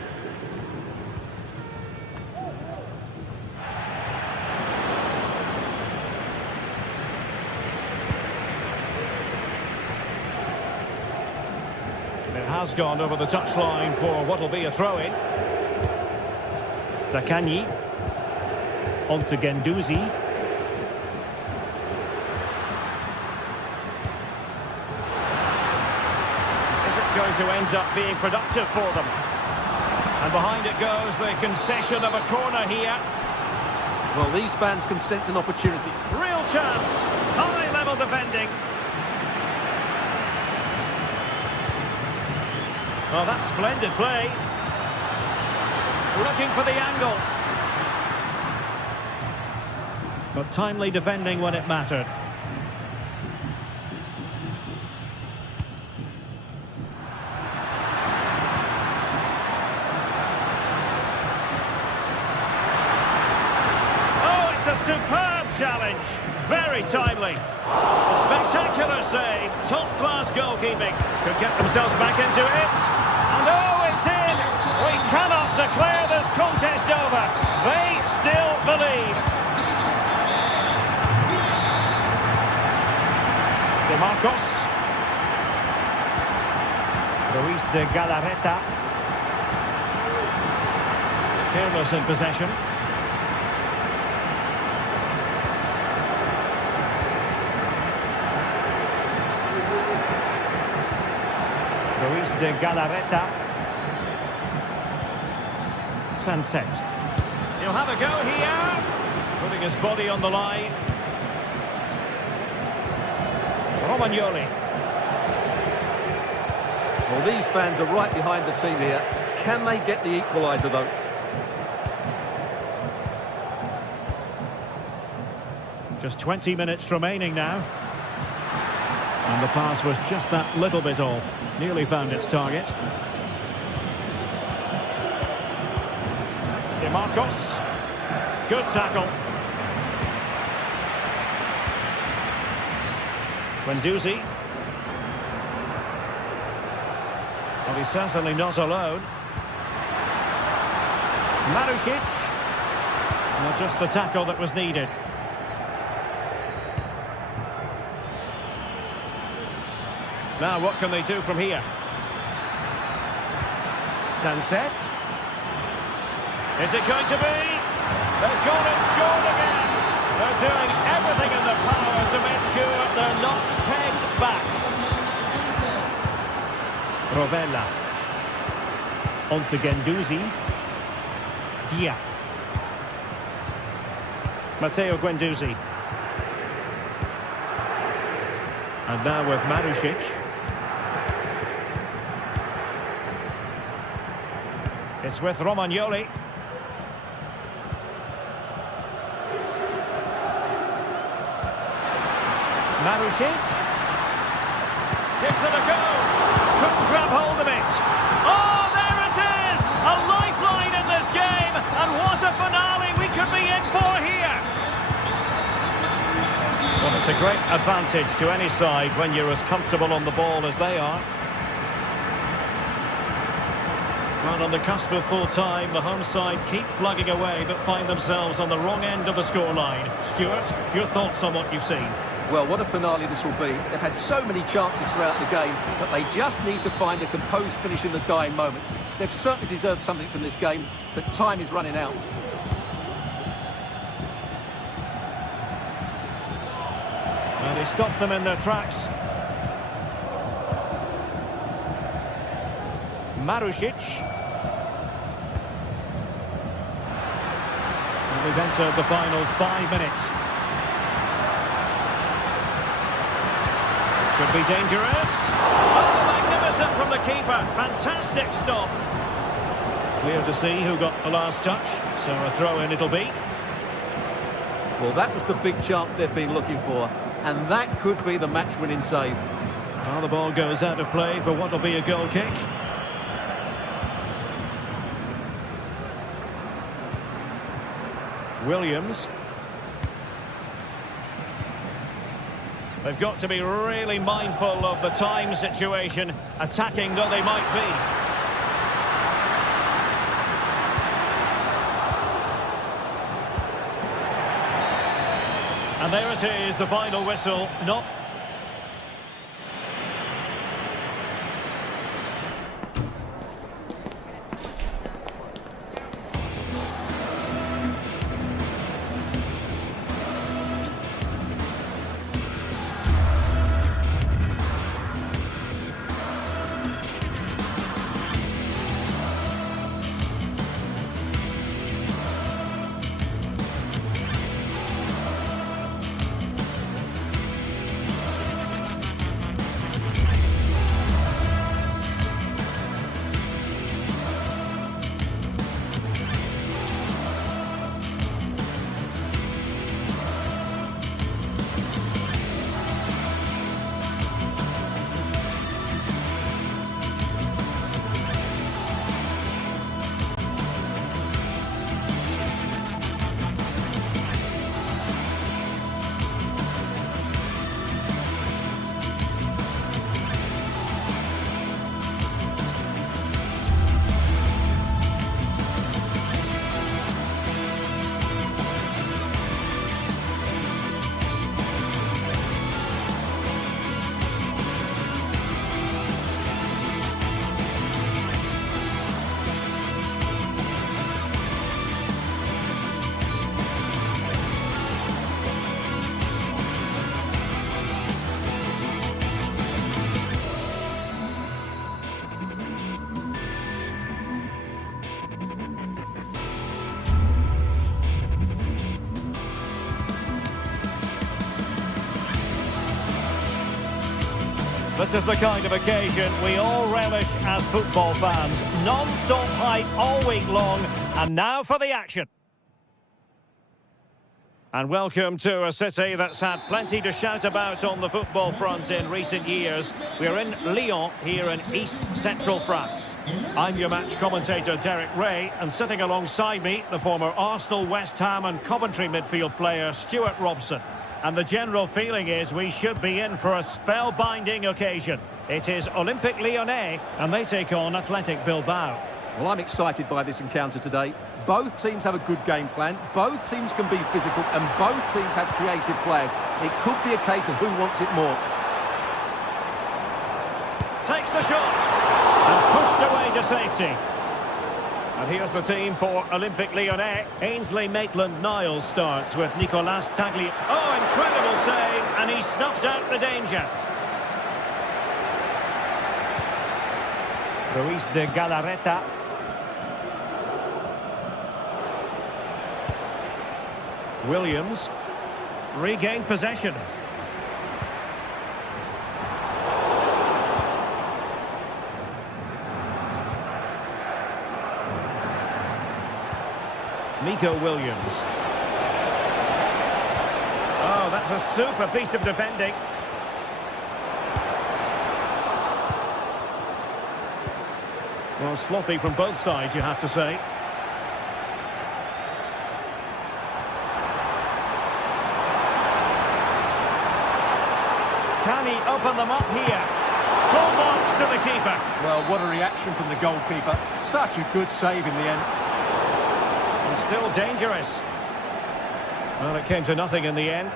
It has gone over the touchline for what will be a throw-in. Zaccagni. On to Guendouzi. Going to end up being productive for them. And behind it goes the concession of a corner here. Well, these fans can sense an opportunity. Real chance. High-level defending. Well, that's splendid play. Looking for the angle. But timely defending when it mattered. A superb challenge, very timely. Spectacular save, top-class goalkeeping. Could get themselves back into it. And oh, it's in! We cannot declare this contest over. They still believe. DeMarcos. Ruiz de Galarreta. Careless in possession. Ruiz de Galarreta. Sunset. He'll have a go here. Putting his body on the line. Romagnoli. Well, these fans are right behind the team here. Can they get the equaliser, though? Just 20 minutes remaining now. And the pass was just that little bit off. Nearly found its target. Marcos. Good tackle. Guendouzi. Well, he's certainly not alone. Marusic. Not just the tackle that was needed. Now, what can they do from here? Sunset. Is it going to be? They've gone and scored again. They're doing everything in their power to make sure they're not pegged back. Rovella. On to Guendouzi. Dia. Matteo Guendouzi. And now with Marusic. It's with Romagnoli. Marusic. Gives it a go. Couldn't grab hold of it. Oh, there it is! A lifeline in this game. And what a finale we could be in for here. Well, it's a great advantage to any side when you're as comfortable on the ball as they are. And on the cusp of full time, the home side keep plugging away but find themselves on the wrong end of the scoreline. Stuart, your thoughts on what you've seen? Well, what a finale this will be. They've had so many chances throughout the game, but they just need to find a composed finish in the dying moments. They've certainly deserved something from this game, but time is running out. And he stopped them in their tracks. Marusic. And we've entered the final 5 minutes. Could be dangerous. Oh, magnificent from the keeper. Fantastic stop. Clear to see who got the last touch. So a throw-in it'll be. Well, that was the big chance they've been looking for. And that could be the match-winning save. Well, the ball goes out of play for what will be a goal kick. Williams. They've got to be really mindful of the time situation, attacking though they might be. And there it is, the final whistle. Not. This is the kind of occasion we all relish as football fans. Non-stop hype all week long, and now for the action. And welcome to a city that's had plenty to shout about on the football front in recent years. We're in Lyon, here in East Central France. I'm your match commentator, Derek Ray, and sitting alongside me, the former Arsenal, West Ham and Coventry midfield player, Stuart Robson. And the general feeling is we should be in for a spellbinding occasion. It is Olympique Lyonnais, and they take on Athletic Bilbao. Well, I'm excited by this encounter today. Both teams have a good game plan, both teams can be physical, and both teams have creative players. It could be a case of who wants it more. Takes the shot, and pushed away to safety. And here's the team for Olympique Lyonnais. Ainsley Maitland-Niles starts with Nicolas Tagli. Oh, incredible save, and he snuffed out the danger. Ruiz de Galarreta. Williams regained possession. Nico Williams. Oh, that's a super piece of defending. Well, sloppy from both sides, you have to say. Can he open them up here? Full marks to the keeper. Well, what a reaction from the goalkeeper. Such a good save in the end. And still dangerous. Well, it came to nothing in the end.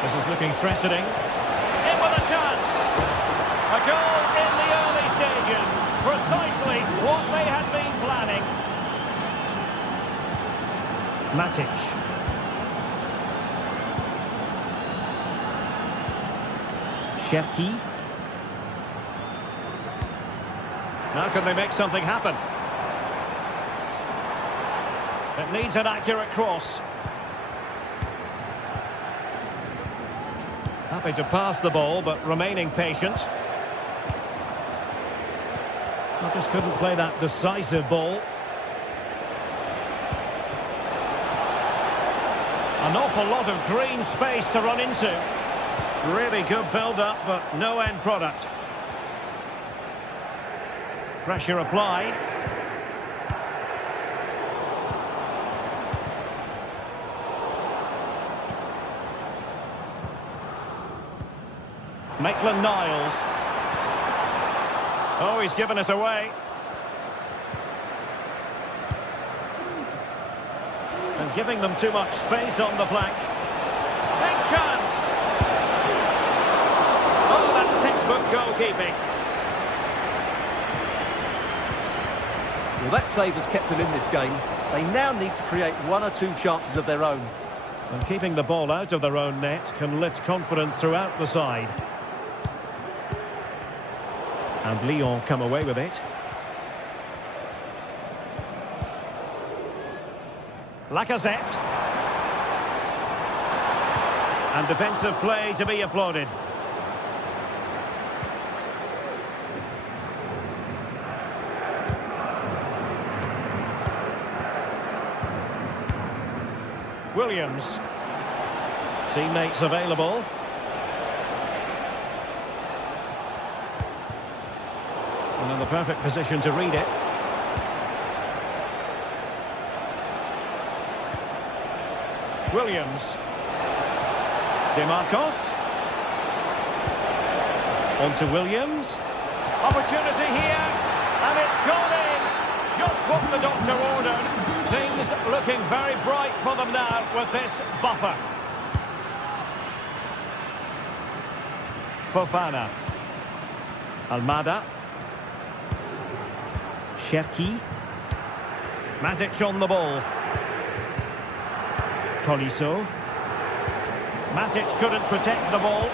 This is looking threatening. In with a chance. A goal in the early stages. Precisely what they had been planning. Matic. Cherki. Now can they make something happen? It needs an accurate cross. Happy to pass the ball, but remaining patient. I just couldn't play that decisive ball. An awful lot of green space to run into. Really good build-up, but no end product. Pressure applied. Maitland-Niles. Oh, he's given us away. And giving them too much space on the flank. Big chance! Oh, that's textbook goalkeeping. Well, that save has kept them in this game. They now need to create one or two chances of their own. And keeping the ball out of their own net can lift confidence throughout the side. And Lyon come away with it. Lacazette. And defensive play to be applauded. Williams. Teammates available. And in the perfect position to read it. Williams. DeMarcos. On to Williams. Opportunity here. And it's gone in. Just what the doctor ordered. Things looking very bright for them now with this buffer. Fofana. Almada. Cherki. Matic on the ball. Tolisso. Matic couldn't protect the ball.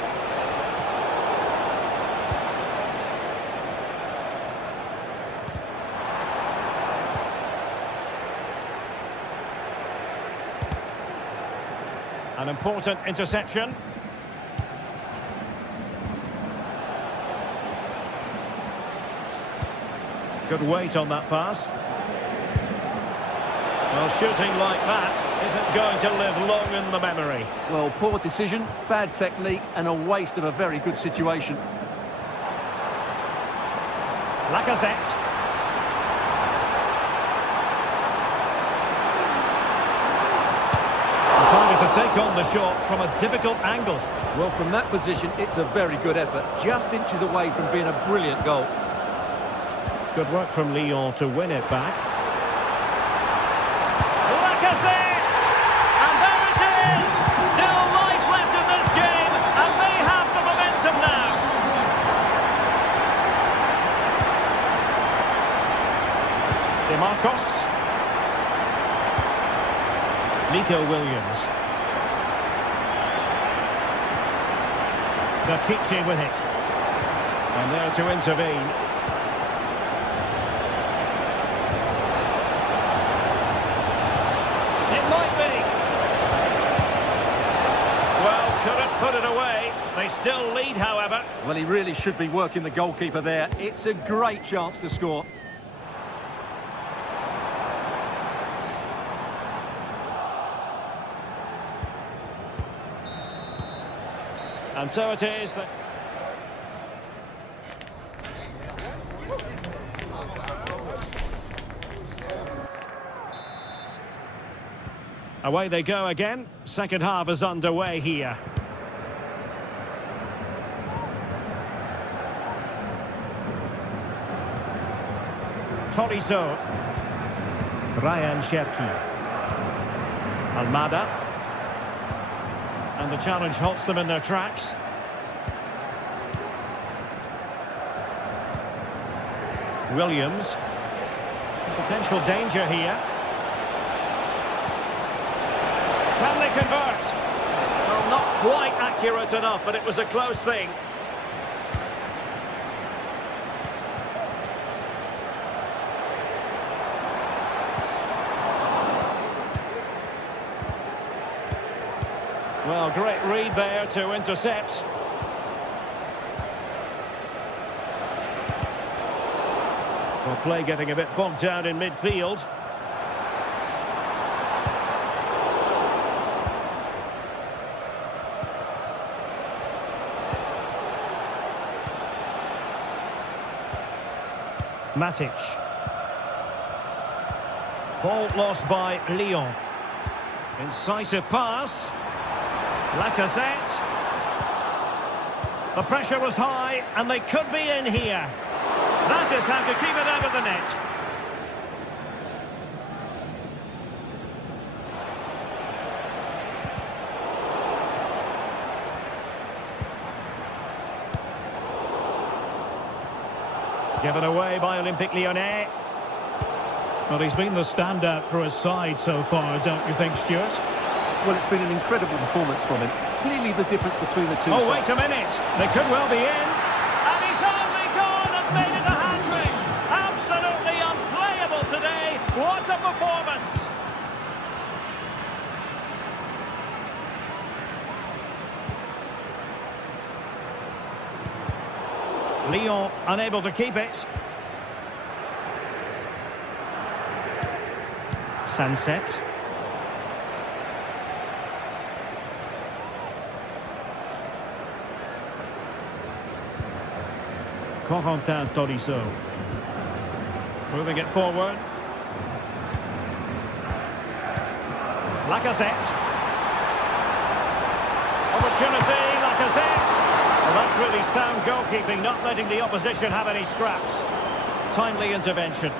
An important interception. Good weight on that pass. Well, shooting like that isn't going to live long in the memory. Well, poor decision, bad technique, and a waste of a very good situation. Lacazette. Decided to take on the shot from a difficult angle. Well, from that position, it's a very good effort. Just inches away from being a brilliant goal. Good work from Lyon to win it back. Lacazette! And there it is! Still life left in this game, and they have the momentum now. DeMarcos. Nico Williams. Bertici with it. And there to intervene. It might be. Well, couldn't put it away. They still lead, however. Well, he really should be working the goalkeeper there. It's a great chance to score. And so it is that... Away they go again. Second half is underway here. Tolisso. Ryan Cherki. Almada. And the challenge halts them in their tracks. Williams. Potential danger here. Can they convert? Well, not quite accurate enough, but it was a close thing. Well, great read there to intercept. Well, play getting a bit bogged down in midfield. Matic. Ball lost by Lyon. Incisive pass. Lacazette. The pressure was high, and they could be in here. That is how to keep it out of the net. Given away by Olympique Lyonnais. Well, he's been the standout for his side so far, don't you think, Stuart? Well, it's been an incredible performance from him. Clearly the difference between the two. Oh, wait a minute. They could well be in. And he's only gone and made it a hat-trick. Absolutely unplayable today. What a performance. Lyon unable to keep it. Sunset. Corentin Tolisso. Moving it forward. Lacazette. Opportunity, Lacazette. Well, that's really sound goalkeeping, not letting the opposition have any scraps. Timely intervention.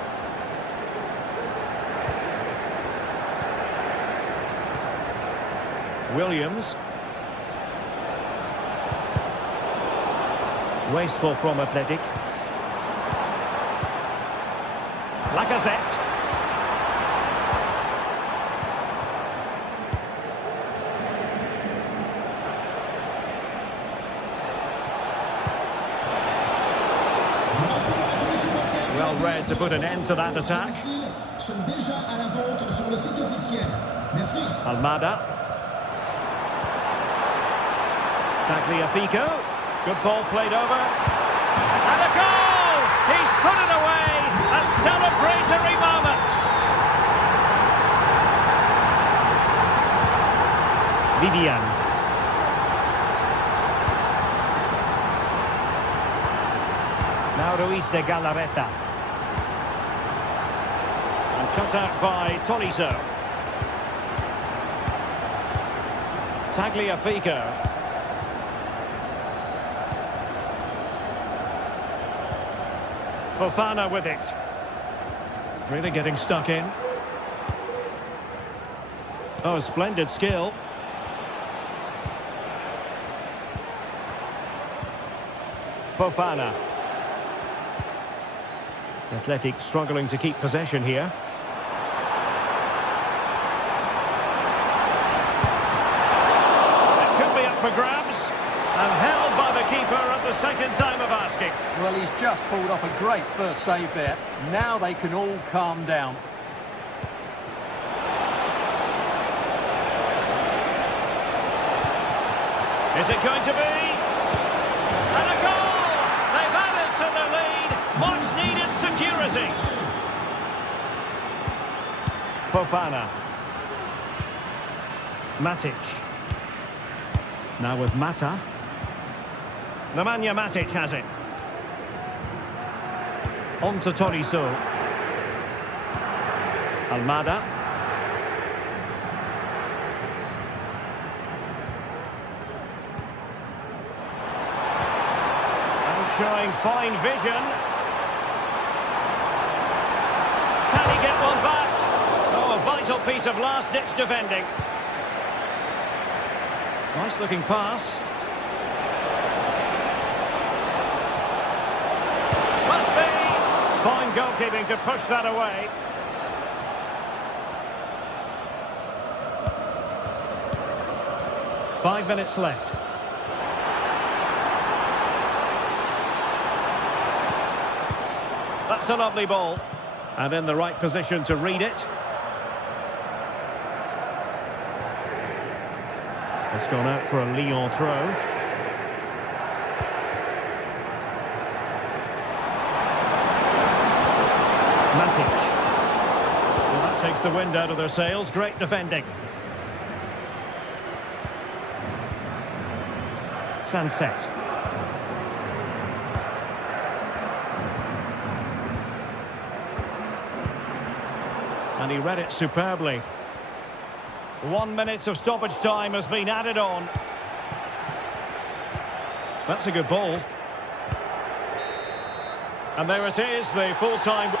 Williams. Wasteful from Athletic. Lacazette. Well read to put an end to that attack. Almada. Tagliafico. Good ball played over. And a goal! He's put it away! A celebratory moment! Vivian. Now Ruiz de Galarreta. And cut out by Tolisso. Tagliafico. Fofana with it. Really getting stuck in. Oh, splendid skill. Fofana. Athletic struggling to keep possession here. It could be up for grabs. And held by the keeper at the second time of asking. Well, he's just pulled off a great first save there. Now they can all calm down. Is it going to be? And a goal! They've added to the lead. Much needed security. Fofana. Matic. Now with Mata. Nemanja Matic has it. On to Tolisso. Almada. And showing fine vision. Can he get one back? Oh, a vital piece of last-ditch defending. Nice looking pass. Fine goalkeeping to push that away. Five minutes left. That's a lovely ball. And in the right position to read it. It's gone out for a Lyon throw. Matic. Well, that takes the wind out of their sails. Great defending. Sunset. And he read it superbly. 1 minute of stoppage time has been added on. That's a good ball. And there it is, the full-time...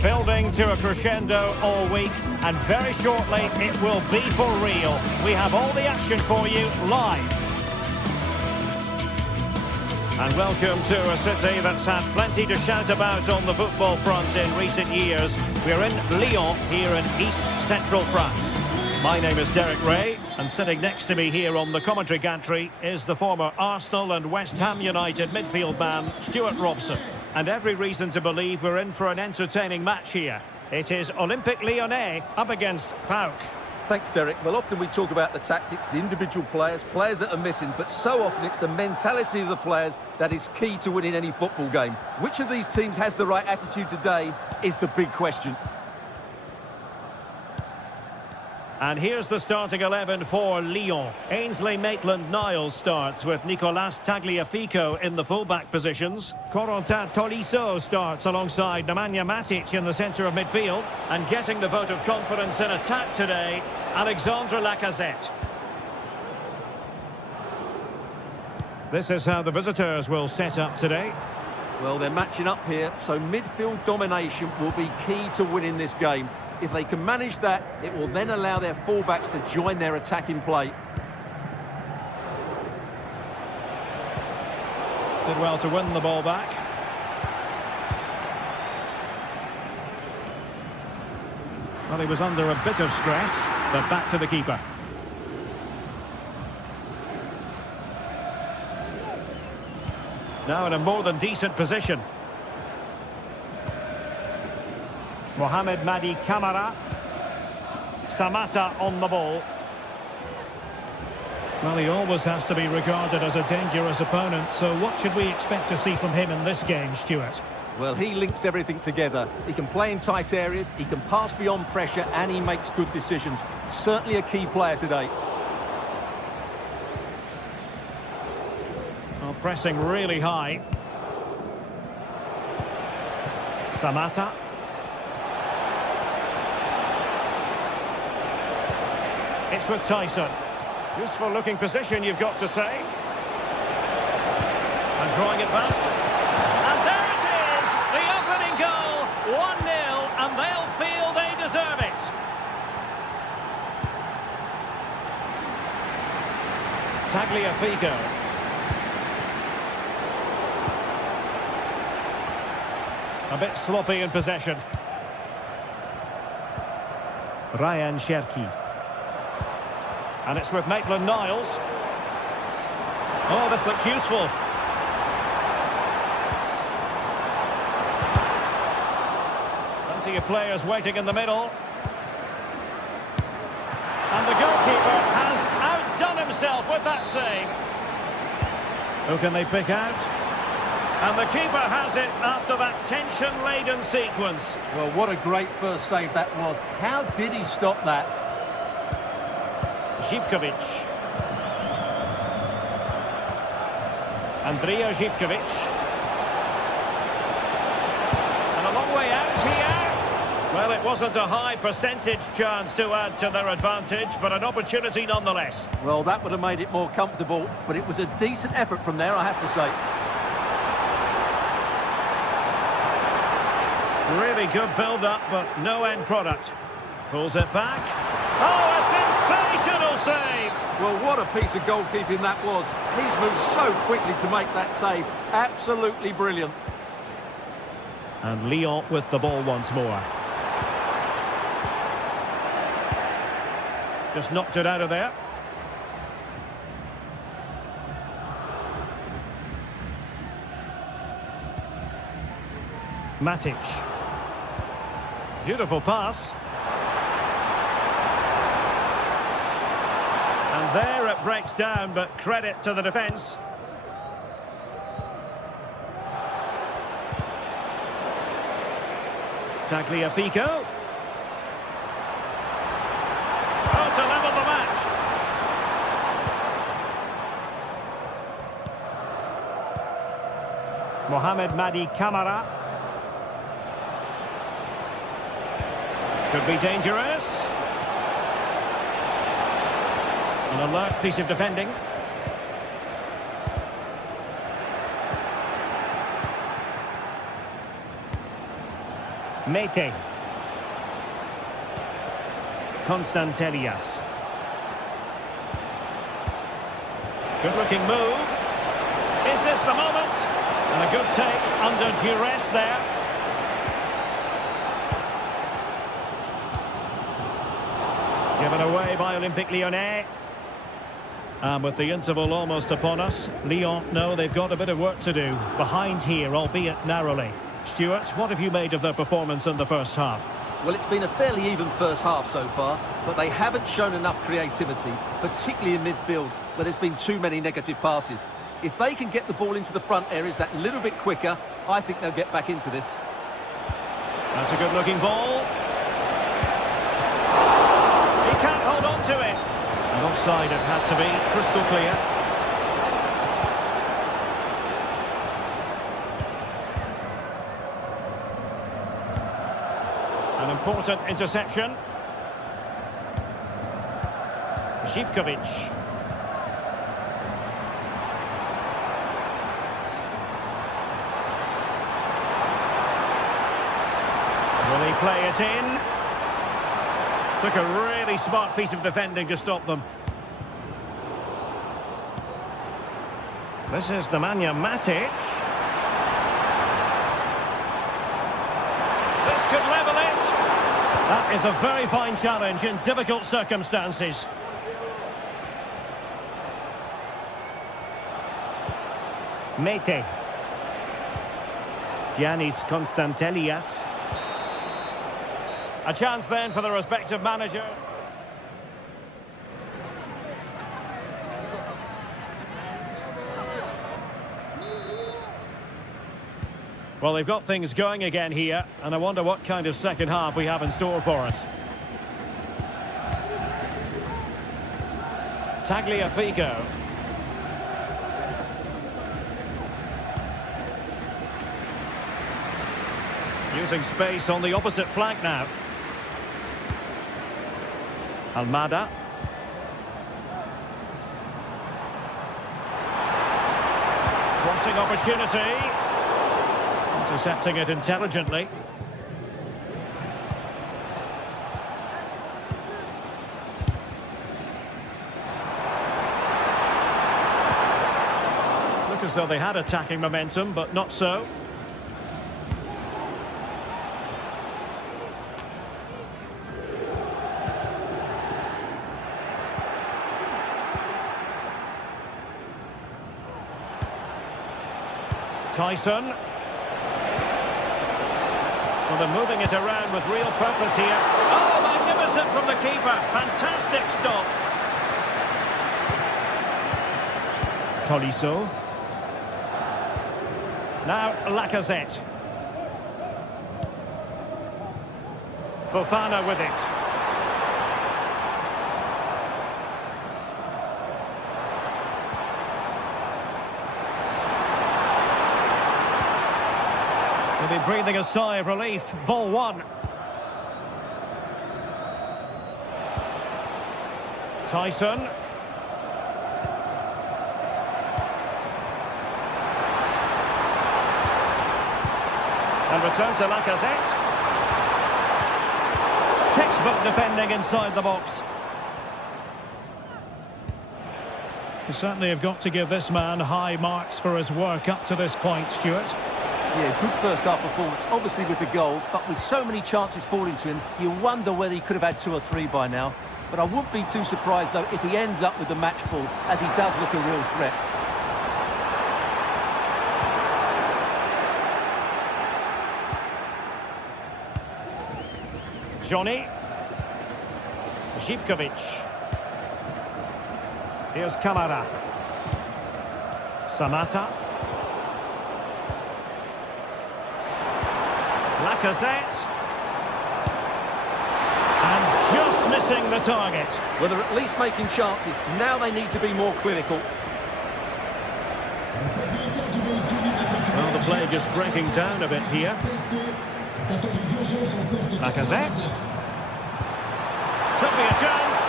Building to a crescendo all week, and very shortly it will be for real. We have all the action for you live. And welcome to a city that's had plenty to shout about on the football front in recent years. We're in Lyon, here in east-central France. My name is Derek Ray, and sitting next to me here on the commentary gantry is the former Arsenal and West Ham United midfield man, Stuart Robson. And every reason to believe we're in for an entertaining match here. It is Olympique Lyonnais up against PAOK. Thanks, Derek. Well, often we talk about the tactics, the individual players that are missing, but so often it's the mentality of the players that is key to winning any football game. Which of these teams has the right attitude today is the big question. And here's the starting 11 for Lyon. Ainsley Maitland-Niles starts with Nicolas Tagliafico in the full-back positions. Corentin Tolisso starts alongside Nemanja Matic in the centre of midfield. And getting the vote of confidence in attack today, Alexandre Lacazette. This is how the visitors will set up today. Well, they're matching up here, so midfield domination will be key to winning this game. If they can manage that, it will then allow their fullbacks to join their attacking play. Did well to win the ball back. Well, he was under a bit of stress, but back to the keeper. Now in a more than decent position. Mohamed Madi Camara. Samatta on the ball. Well, he always has to be regarded as a dangerous opponent, so what should we expect to see from him in this game, Stuart? Well, he links everything together. He can play in tight areas, he can pass beyond pressure, and he makes good decisions. Certainly a key player today. Well, pressing really high. Samatta. It's with Tyson. Useful looking position, you've got to say. And drawing it back. And there it is! The opening goal! 1-0, and they'll feel they deserve it. Tagliafico. A bit sloppy in possession. Ryan Cherki. And it's with Maitland-Niles. Oh, this looks useful. Plenty of players waiting in the middle. And the goalkeeper has outdone himself with that save. Who can they pick out? And the keeper has it after that tension-laden sequence. Well, what a great first save that was. How did he stop that? Živkovic. Andrija Živkovic. And a long way out here. Well, it wasn't a high percentage chance to add to their advantage, but an opportunity nonetheless. Well, that would have made it more comfortable, but it was a decent effort from there, I have to say. Really good build-up, but no end product. Pulls it back. Oh, a sensational save! Well, what a piece of goalkeeping that was. He's moved so quickly to make that save. Absolutely brilliant. And Lyon with the ball once more. Just knocked it out of there. Matic. Beautiful pass. And there it breaks down, but credit to the defence. Tagliafico. Oh, to level the match. Mohamed Madi Camara. Could be dangerous. An alert piece of defending. Mete. Constantelias. Good looking move. Is this the moment? And a good take under duress there. Given away by Olympique Lyonnais. And with the interval almost upon us, Lyon know they've got a bit of work to do. Behind here, albeit narrowly. Stuart, what have you made of their performance in the first half? Well, it's been a fairly even first half so far, but they haven't shown enough creativity, particularly in midfield, where there's been too many negative passes. If they can get the ball into the front areas that little bit quicker, I think they'll get back into this. That's a good-looking ball. He can't hold on to it. And offside it had to be, crystal clear. An important interception. Zivkovic. Will he play it in? Took a really smart piece of defending to stop them. This is Nemanja Matic. This could level it. That is a very fine challenge in difficult circumstances. Mete. Giannis Konstantelias. A chance then for the respective manager. Well, they've got things going again here, and I wonder what kind of second half we have in store for us. Tagliafico. Using space on the opposite flank now. Almada. Crossing opportunity. Intercepting it intelligently. Look as though they had attacking momentum, but not so. Tyson. Well, they're moving it around with real purpose here. Oh, magnificent from the keeper. Fantastic stop. Tolisso. Now Lacazette. Fofana with it. They'll be breathing a sigh of relief. Ball one. Tyson. And return to Lacazette. Textbook defending inside the box. You certainly have got to give this man high marks for his work up to this point, Stuart. Yeah, good first half performance, obviously with the goal, but with so many chances falling to him, you wonder whether he could have had 2 or 3 by now. But I wouldn't be too surprised, though, if he ends up with the match ball, as he does look a real threat. Johnny. Zivkovic. Here's Kamara. Samata. Lacazette. And just missing the target. Well, they're at least making chances. Now they need to be more clinical. Well, the play just breaking down a bit here. Lacazette. Could be a chance.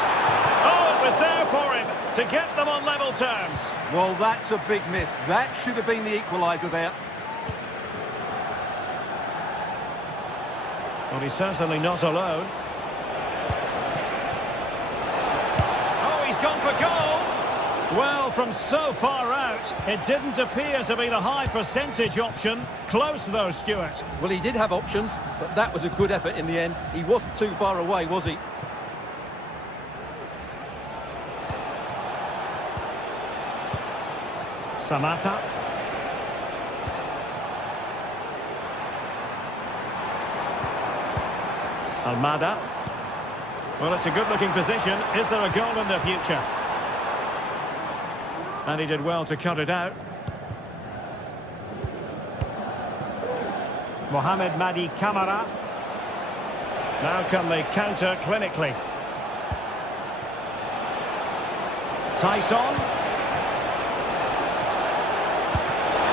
Oh, it was there for him to get them on level terms. Well, that's a big miss. That should have been the equaliser there. Well, he's certainly not alone. Oh, he's gone for goal. Well, from so far out, it didn't appear to be the high percentage option. Close, though, Stuart. Well, he did have options, but that was a good effort in the end. He wasn't too far away, was he? Samata. Almada. Well, it's a good-looking position. Is there a goal in the future? And he did well to cut it out. Mohamed Madi Camara. Now can they counter clinically? Tyson.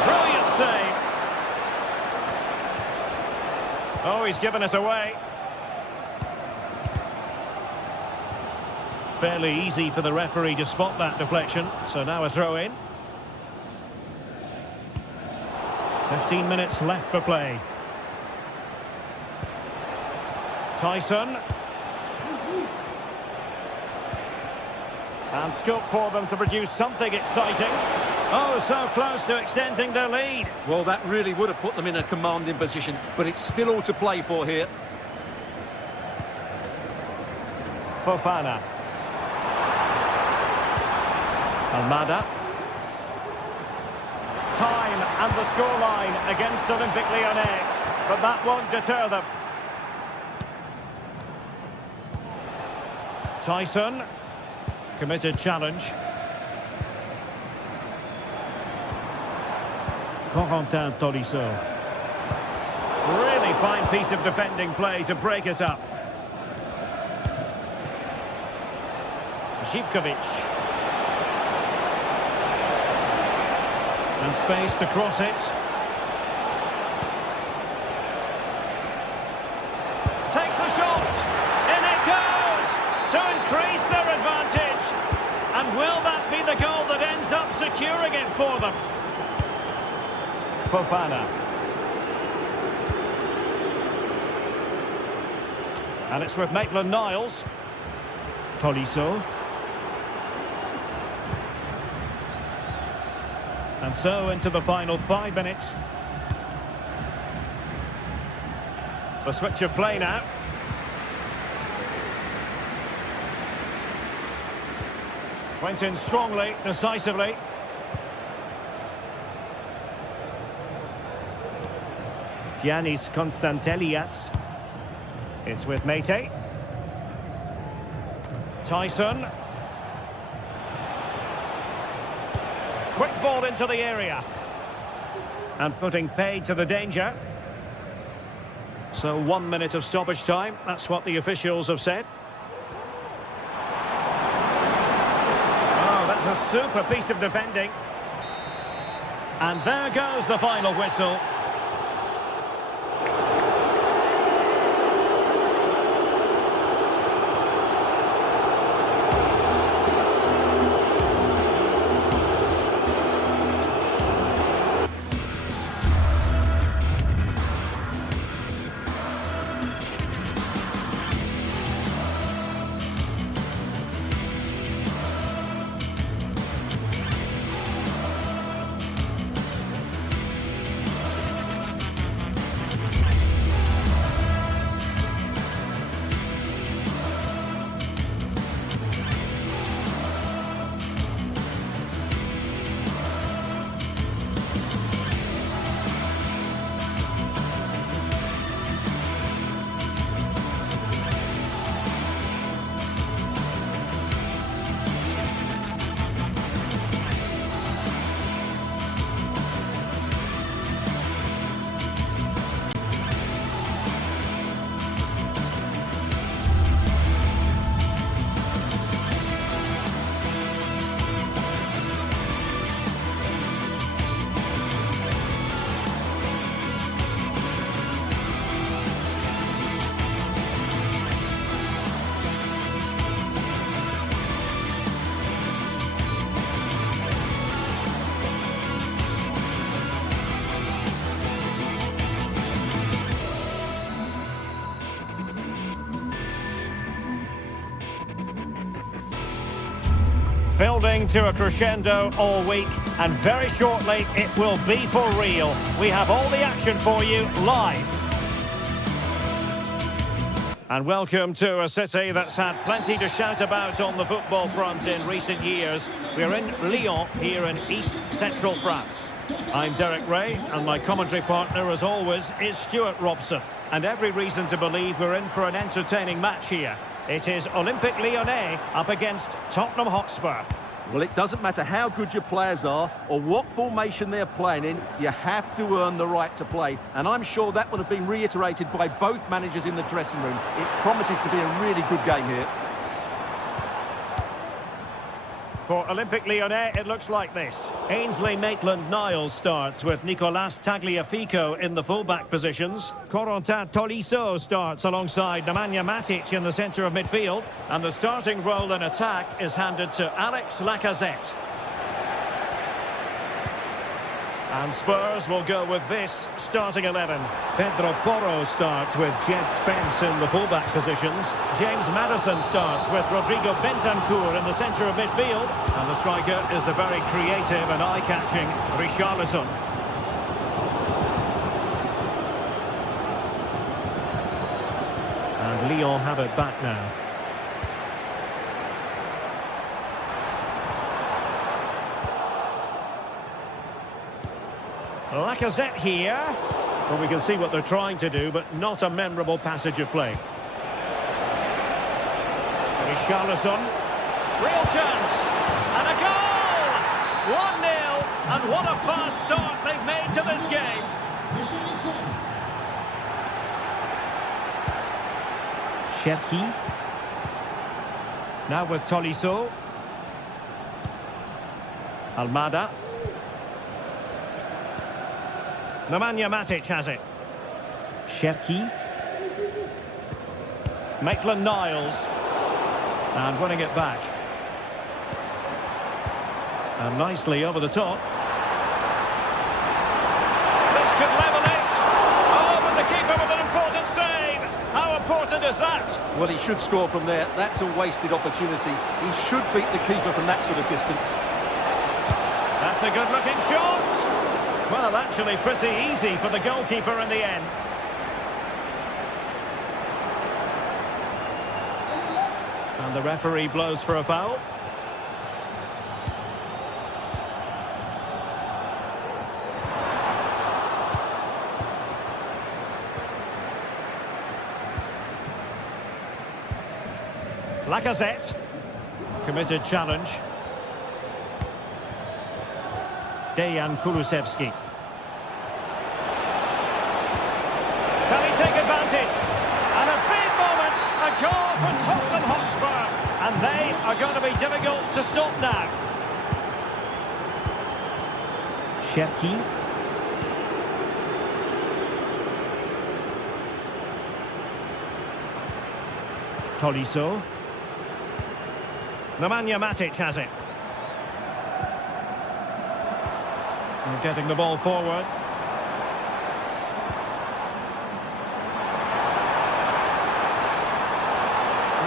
Brilliant save. Oh, he's given us away. Fairly easy for the referee to spot that deflection. So now a throw in. 15 minutes left for play. Tyson. And scope for them to produce something exciting. Oh, so close to extending their lead. Well, that really would have put them in a commanding position, but it's still all to play for here. Fofana. Almada. Time and the scoreline against Olympique Lyonnais, but that won't deter them. Tyson. Committed challenge. Corentin Tolisso. Really fine piece of defending play to break us up. Zivkovic. And space to cross it. Takes the shot. In it goes to increase their advantage. And will that be the goal that ends up securing it for them? Fofana. And it's with Maitland-Niles. Tolisso. And so into the final 5 minutes. The switch of play now. Went in strongly, decisively. Giannis Konstantelias. It's with Mete. Tyson. Quick ball into the area. And putting paid to the danger. So 1 minute of stoppage time. That's what the officials have said. Oh, that's a super piece of defending. And there goes the final whistle. Building to a crescendo all week, and very shortly it will be for real. We have all the action for you live. And welcome to a city that's had plenty to shout about on the football front in recent years. We're in Lyon, here in east-central France. I'm Derek Ray, and my commentary partner, as always, is Stuart Robson. And every reason to believe we're in for an entertaining match here. It is Olympique Lyonnais up against Tottenham Hotspur. Well, it doesn't matter how good your players are or what formation they're playing in, you have to earn the right to play. And I'm sure that will have been reiterated by both managers in the dressing room. It promises to be a really good game here. For Olympique Lyonnais, it looks like this. Ainsley Maitland-Niles starts with Nicolas Tagliafico in the full-back positions. Corentin Tolisso starts alongside Nemanja Matic in the centre of midfield. And the starting role in attack is handed to Alex Lacazette. And Spurs will go with this starting 11. Pedro Porro starts with Jed Spence in the fullback positions. James Maddison starts with Rodrigo Bentancur in the centre of midfield. And the striker is the very creative and eye-catching Richarlison. And Lyon have it back now. Lacazette here. Well, we can see what they're trying to do, but not a memorable passage of play. Richarlison. Real chance. And a goal! 1-0. And what a fast start they've made to this game. Cherki. Now with Tolisso. Almada. Nemanja Matic has it. Cherki. Maitland-Niles. And winning it back. And nicely over the top. This could level it. Oh, but the keeper with an important save. How important is that? Well, he should score from there. That's a wasted opportunity. He should beat the keeper from that sort of distance. That's a good-looking shot. Well, actually pretty easy for the goalkeeper in the end. And the referee blows for a foul. Lacazette. Committed challenge. Dejan Kulusevski. Can he take advantage? And a big moment, a goal for Tottenham Hotspur. And they are going to be difficult to stop now. Cherki. Tolisso. Nemanja Matic has it. And getting the ball forward.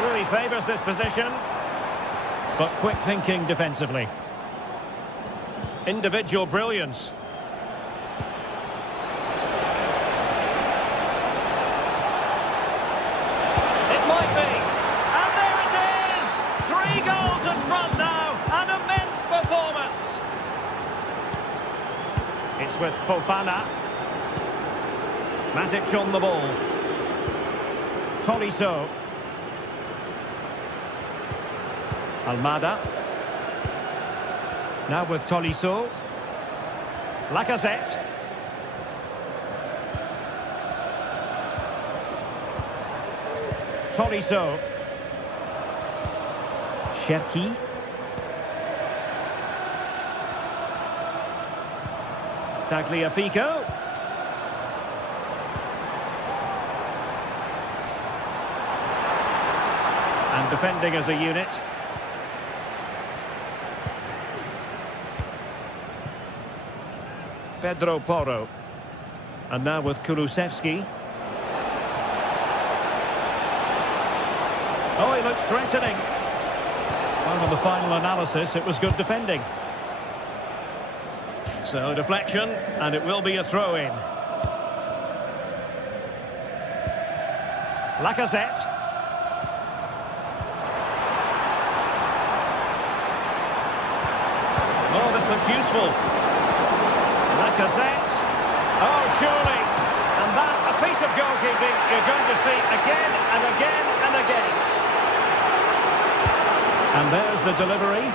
Really favours this position. But quick thinking defensively. Individual brilliance. It might be. And there it is! 3 goals in front now. An immense performance. It's with Fofana. Matic on the ball. Tolisso. Almada. Now with Tolisso. Lacazette. Tolisso. Cherki. Tagliafico. And defending as a unit. Pedro Porro. And now with Kulusevski. Oh, he looks threatening. Well, on the final analysis, it was good defending. So, deflection, and it will be a throw-in. Lacazette. Oh, this looks useful. Lacazette. Oh, surely. And that, a piece of goalkeeping you're going to see again and again and again. And there's the delivery.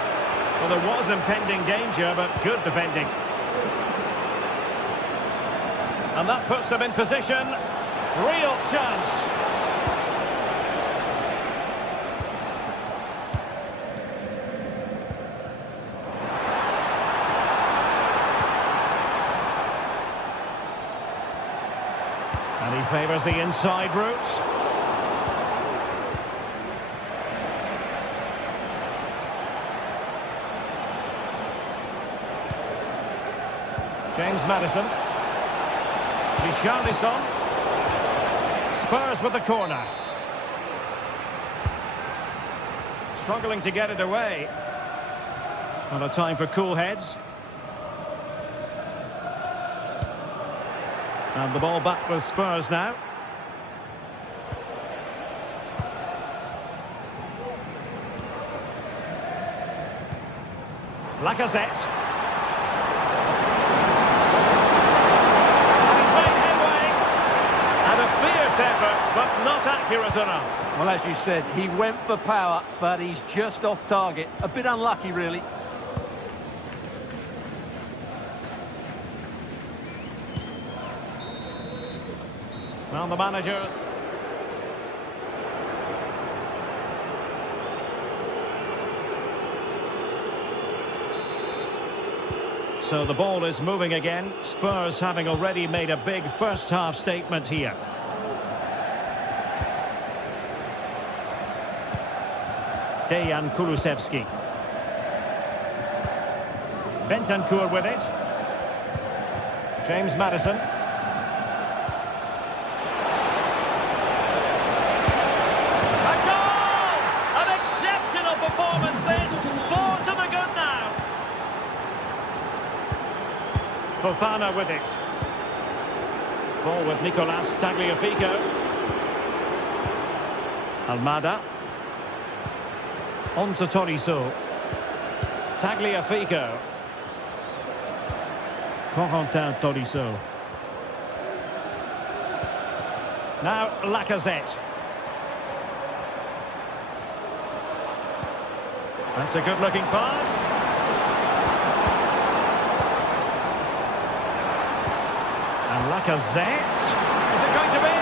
Well, there was impending danger, but good defending. And that puts them in position. Real chance. And he favours the inside route. James Maddison. Richarlison. Spurs with the corner. Struggling to get it away. Not a time for cool heads. And the ball back with Spurs now. Lacazette. Effort, but not accurate enough. Well, as you said, he went for power, but he's just off target. A bit unlucky, really. Well, the manager. So the ball is moving again. Spurs having already made a big first half statement here. Dejan Kulusevski. Bentancur with it. James Maddison. A goal! An exceptional performance this. 4 to the good now. Fofana with it. Ball with Nicolas Tagliafico. Almada. On to Tolisso. Tagliafico. Corentin Tolisso. Now Lacazette. That's a good-looking pass. And Lacazette. Is it going to be?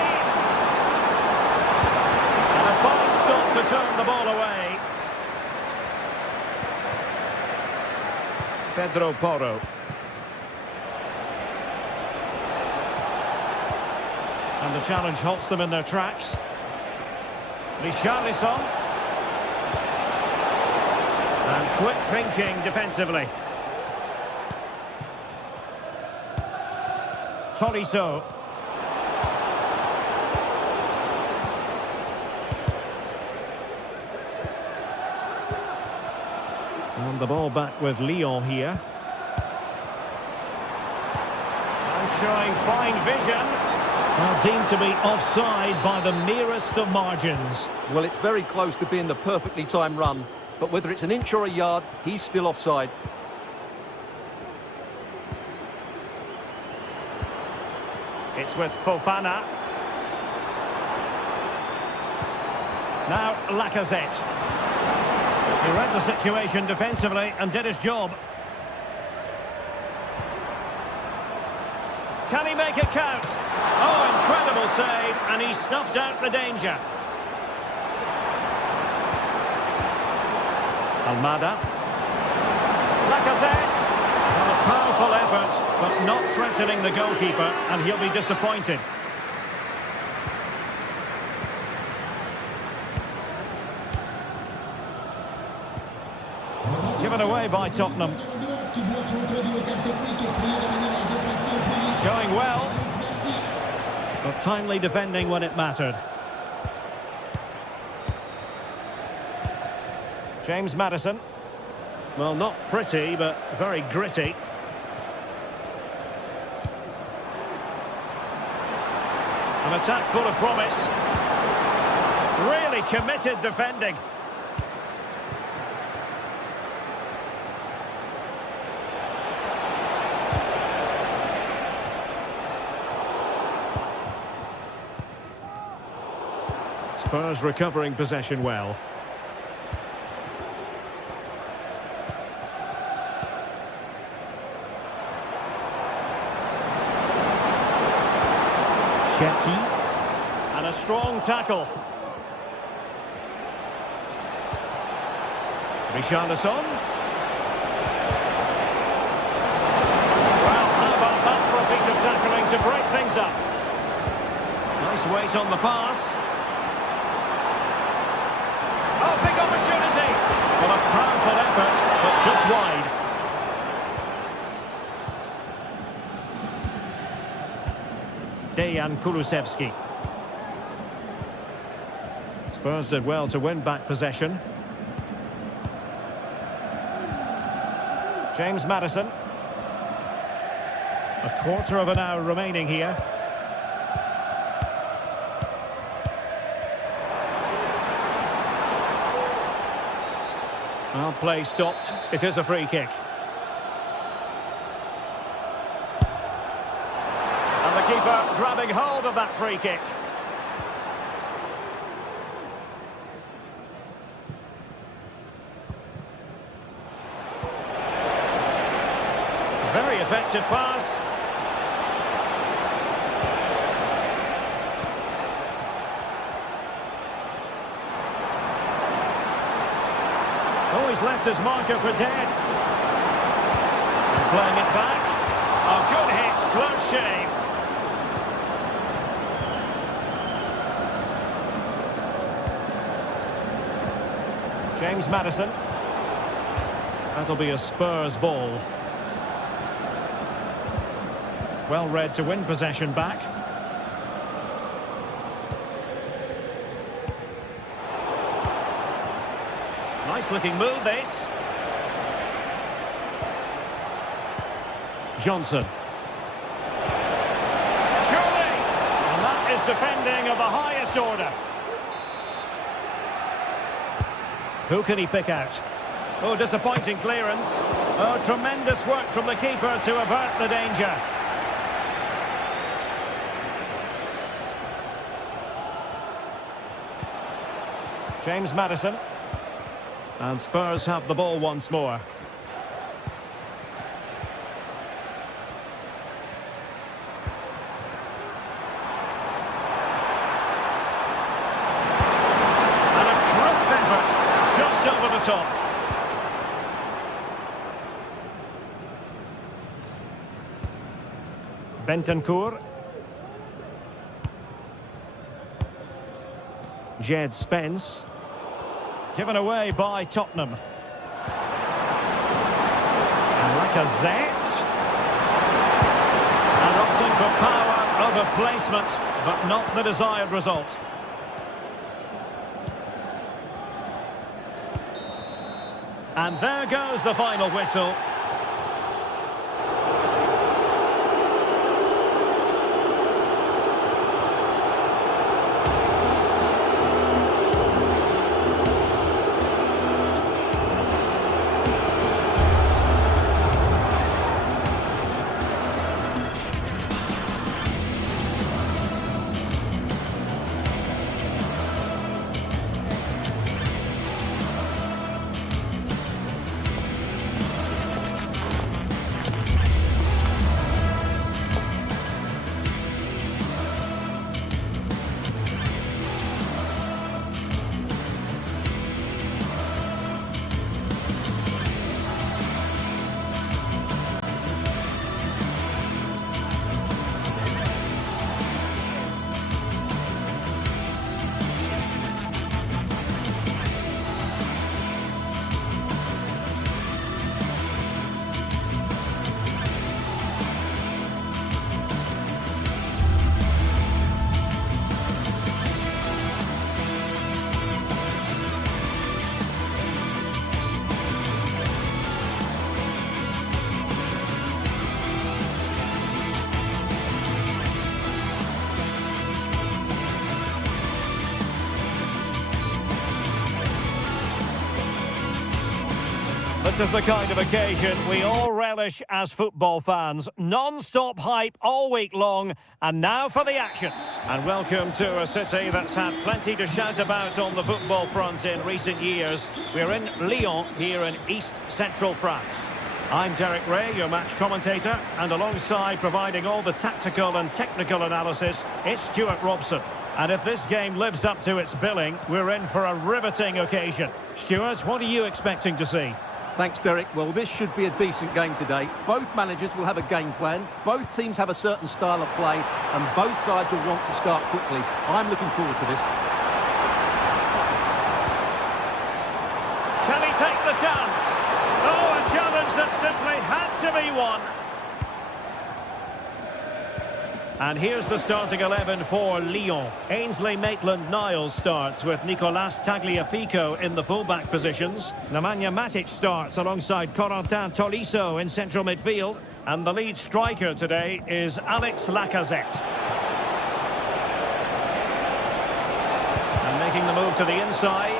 And a fine stop to turn the ball away. Pedro Porro. And the challenge halts them in their tracks. Richarlison. And quick thinking defensively. Tolisso. And the ball back with Lyon here. And showing fine vision. Well, deemed to be offside by the merest of margins. Well, it's very close to being the perfectly timed run. But whether it's an inch or a yard, he's still offside. It's with Fofana. Now Lacazette. He read the situation defensively and did his job. Can he make it count? Oh, incredible save, and he snuffed out the danger. Almada. Lacazette. Well, a powerful effort, but not threatening the goalkeeper, and he'll be disappointed. Given away by Tottenham. Going well, but timely defending when it mattered. James Maddison. Well, not pretty, but very gritty. An attack full of promise. Really committed defending. Spurs recovering possession well. Sheki. And a strong tackle. Richarlison. Well, how about that for a piece of tackling to break things up? Nice weight on the pass. Oh, big opportunity. Well, a powerful effort, but just wide. Dejan Kulusevski. Spurs did well to win back possession. James Maddison. A quarter of an hour remaining here. Well, play stopped. It is a free kick. And the keeper grabbing hold of that free kick. Very effective pass. Oh, he's left his marker for dead. Playing it back. A good hit, close shave. James Maddison. That'll be a Spurs ball. Well read to win possession back. Nice looking move, this. Johnson. Surely! And that is defending of the highest order. Who can he pick out? Oh, disappointing clearance. Oh, tremendous work from the keeper to avert the danger. James Maddison. And Spurs have the ball once more. And a crisp effort, just over the top. Bentancur. Jed Spence. Given away by Tottenham. And Lacazette. And opting for power over placement, but not the desired result. And there goes the final whistle. This is the kind of occasion we all relish as football fans. Non-stop hype all week long, and now for the action. And welcome to a city that's had plenty to shout about on the football front in recent years. We're in Lyon, here in East Central France. I'm Derek Ray, your match commentator, and alongside providing all the tactical and technical analysis, it's Stuart Robson. And if this game lives up to its billing, we're in for a riveting occasion. Stuart, what are you expecting to see? Thanks, Derek. Well, this should be a decent game today. Both managers will have a game plan. Both teams have a certain style of play, and both sides will want to start quickly. I'm looking forward to this. Can he take the chance? Oh, a challenge that simply had to be won. And here's the starting 11 for Lyon. Ainsley Maitland-Niles starts with Nicolas Tagliafico in the full-back positions. Nemanja Matic starts alongside Corentin Tolisso in central midfield. And the lead striker today is Alex Lacazette. And making the move to the inside.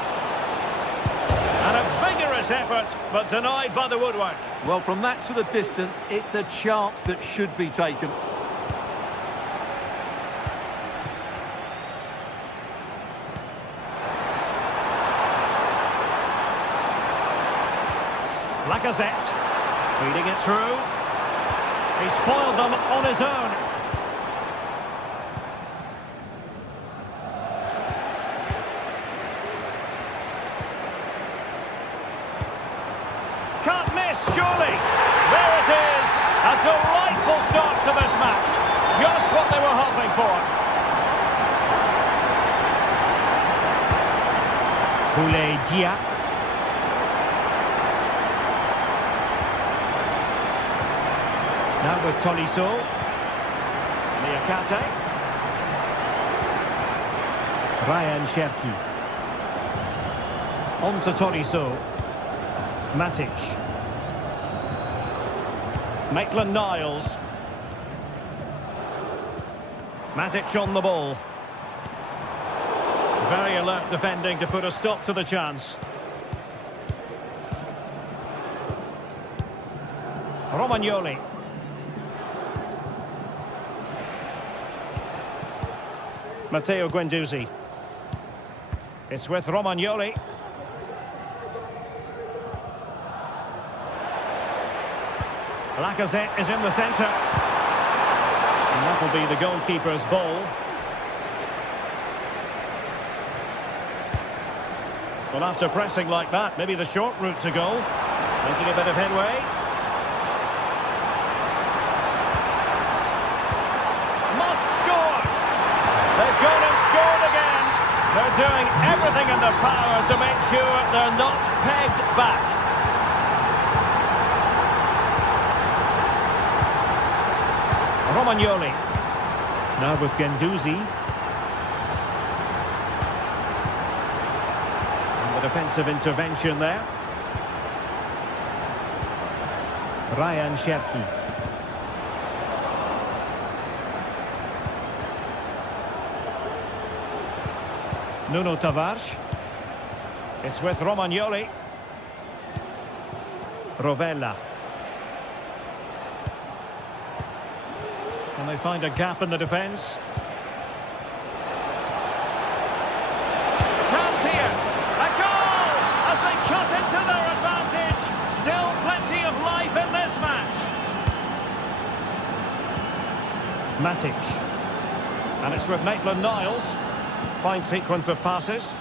And a vigorous effort, but denied by the woodwork. Well, from that sort of distance, it's a chance that should be taken. Lacazette, feeding it through. He spoiled them on his own. Can't miss, surely. There it is. A delightful start to this match. Just what they were hoping for. Boulaye Dia. Now with Tolisso. Niakate. Ryan Cherki. On to Tolisso. Matic. Maitland-Niles. Matic on the ball. Very alert defending to put a stop to the chance. Romagnoli. Matteo Guendouzi. It's with Romagnoli. Lacazette is in the centre. And that will be the goalkeeper's ball. Well, after pressing like that, maybe the short route to goal. Making a bit of headway. Must score. They've gone and scored again. They're doing everything in their power to make sure they're not pegged back. Romagnoli. Now with Guendouzi. And the defensive intervention there. Ryan Cherki. Nuno Tavares. It's with Romagnoli. Rovella. Can they find a gap in the defence? Chance here. A goal as they cut into their advantage. Still plenty of life in this match. Matic. And it's with Maitland-Niles. Fine sequence of passes.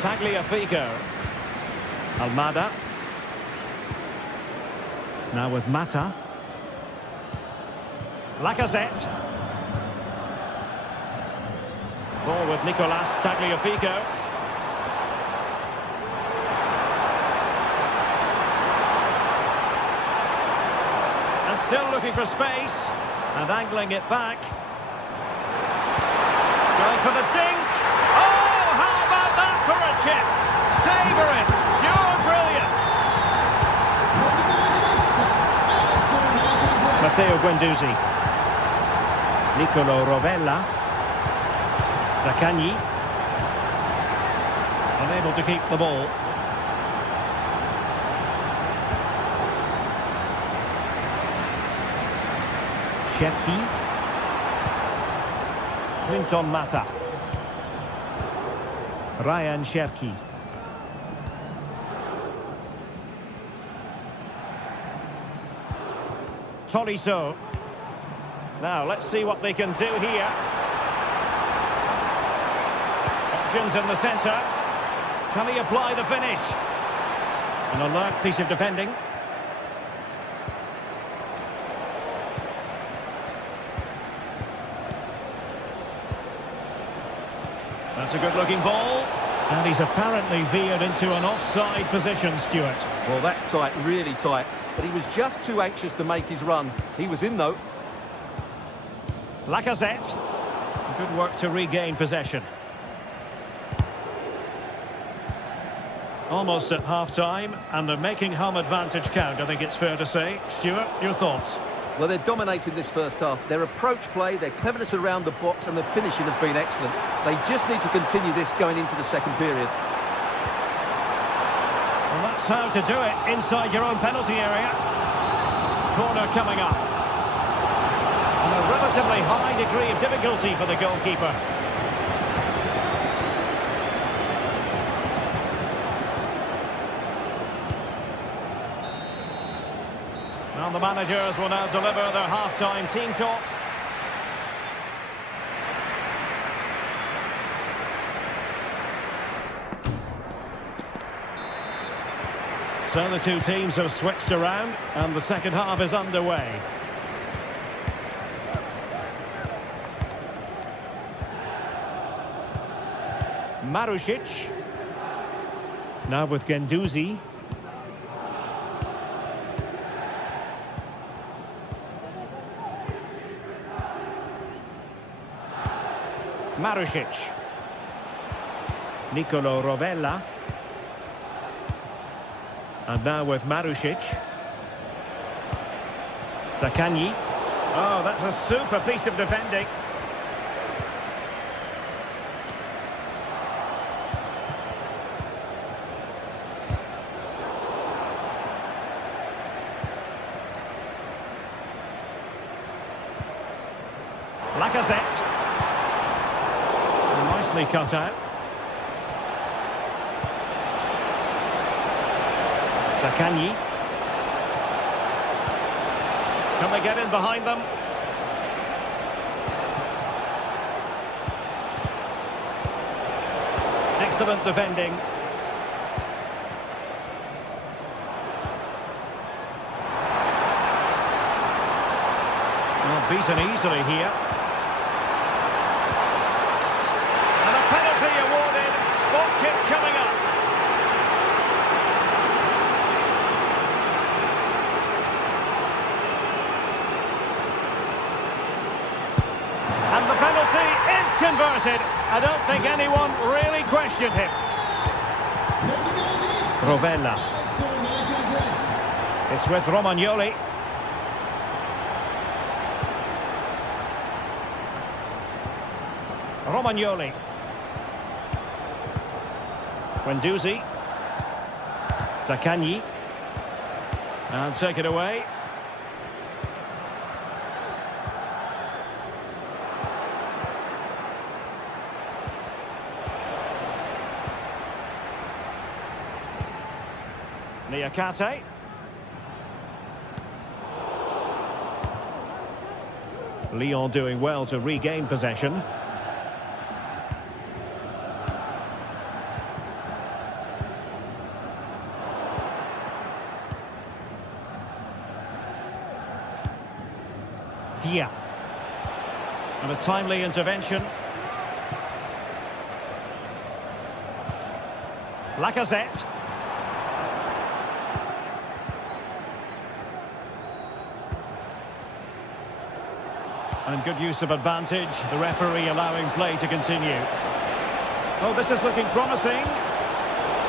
Tagliafico. Almada. Now with Mata. Lacazette. Ball with Nicolas Tagliafico. And still looking for space. And angling it back. Going for the dink. Oh, how about that for a chip? Savouring. Pure brilliance. Matteo Guendouzi. Nicolo Rovella. Zaccagni. Unable to keep the ball. Shepki. Clinton Mata. Ryan Shepki. Tolisso. Now, let's see what they can do here. Options in the centre. Can he apply the finish? An alert piece of defending. That's a good-looking ball. And he's apparently veered into an offside position, Stuart. Well, that's tight, really tight. But he was just too anxious to make his run. He was in, though. Lacazette. Good work to regain possession. Almost at half-time, and they're making home advantage count, I think it's fair to say. Stuart, your thoughts? Well, they're dominating this first half. Their approach play, their cleverness around the box, and their finishing have been excellent. They just need to continue this going into the second period. Well, that's how to do it, inside your own penalty area. Corner coming up. And a relatively high degree of difficulty for the goalkeeper. And the managers will now deliver their half-time team talks. So the two teams have switched around and the second half is underway. Marušić. Now with Guendouzi. Marušić. Nicolo Rovella. And now with Marušić. Zaccagni. Oh, that's a super piece of defending. Lacazette. Nicely cut out. Zaccagni. Can they get in behind them? Excellent defending. Well, beaten easily here. And a penalty awarded. Spot kick coming up. And the penalty is converted. I don't think anyone really questioned him. Rovella. It's with Romagnoli. Romagnoli. Guendouzi. Zaccagni. And take it away. Niakate. Lyon doing well to regain possession. Dia. And a timely intervention. Lacazette. And good use of advantage. The referee allowing play to continue. Oh, this is looking promising.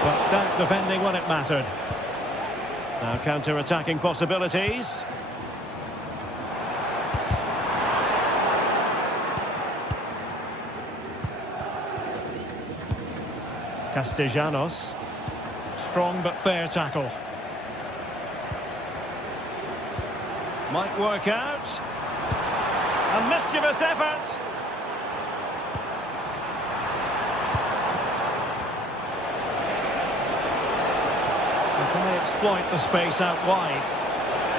But stout defending when it mattered. Now counter-attacking possibilities. Castellanos. Strong but fair tackle. Might work out. A mischievous effort. Can they exploit the space out wide?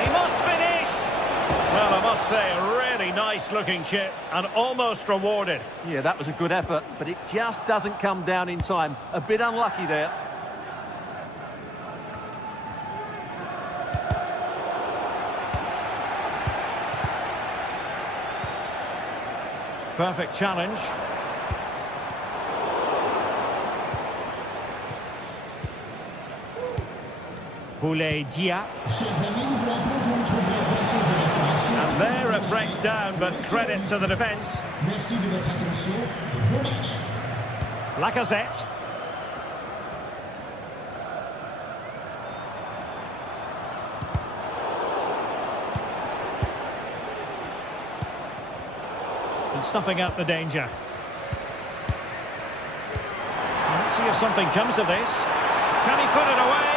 He must finish! Well, I must say, a really nice-looking chip and almost rewarded. Yeah, that was a good effort, but it just doesn't come down in time. A bit unlucky there. Perfect challenge. Dia. And there it breaks down, but credit to the defence. Lacazette. And snuffing out the danger. Let's see if something comes of this. Can he put it away?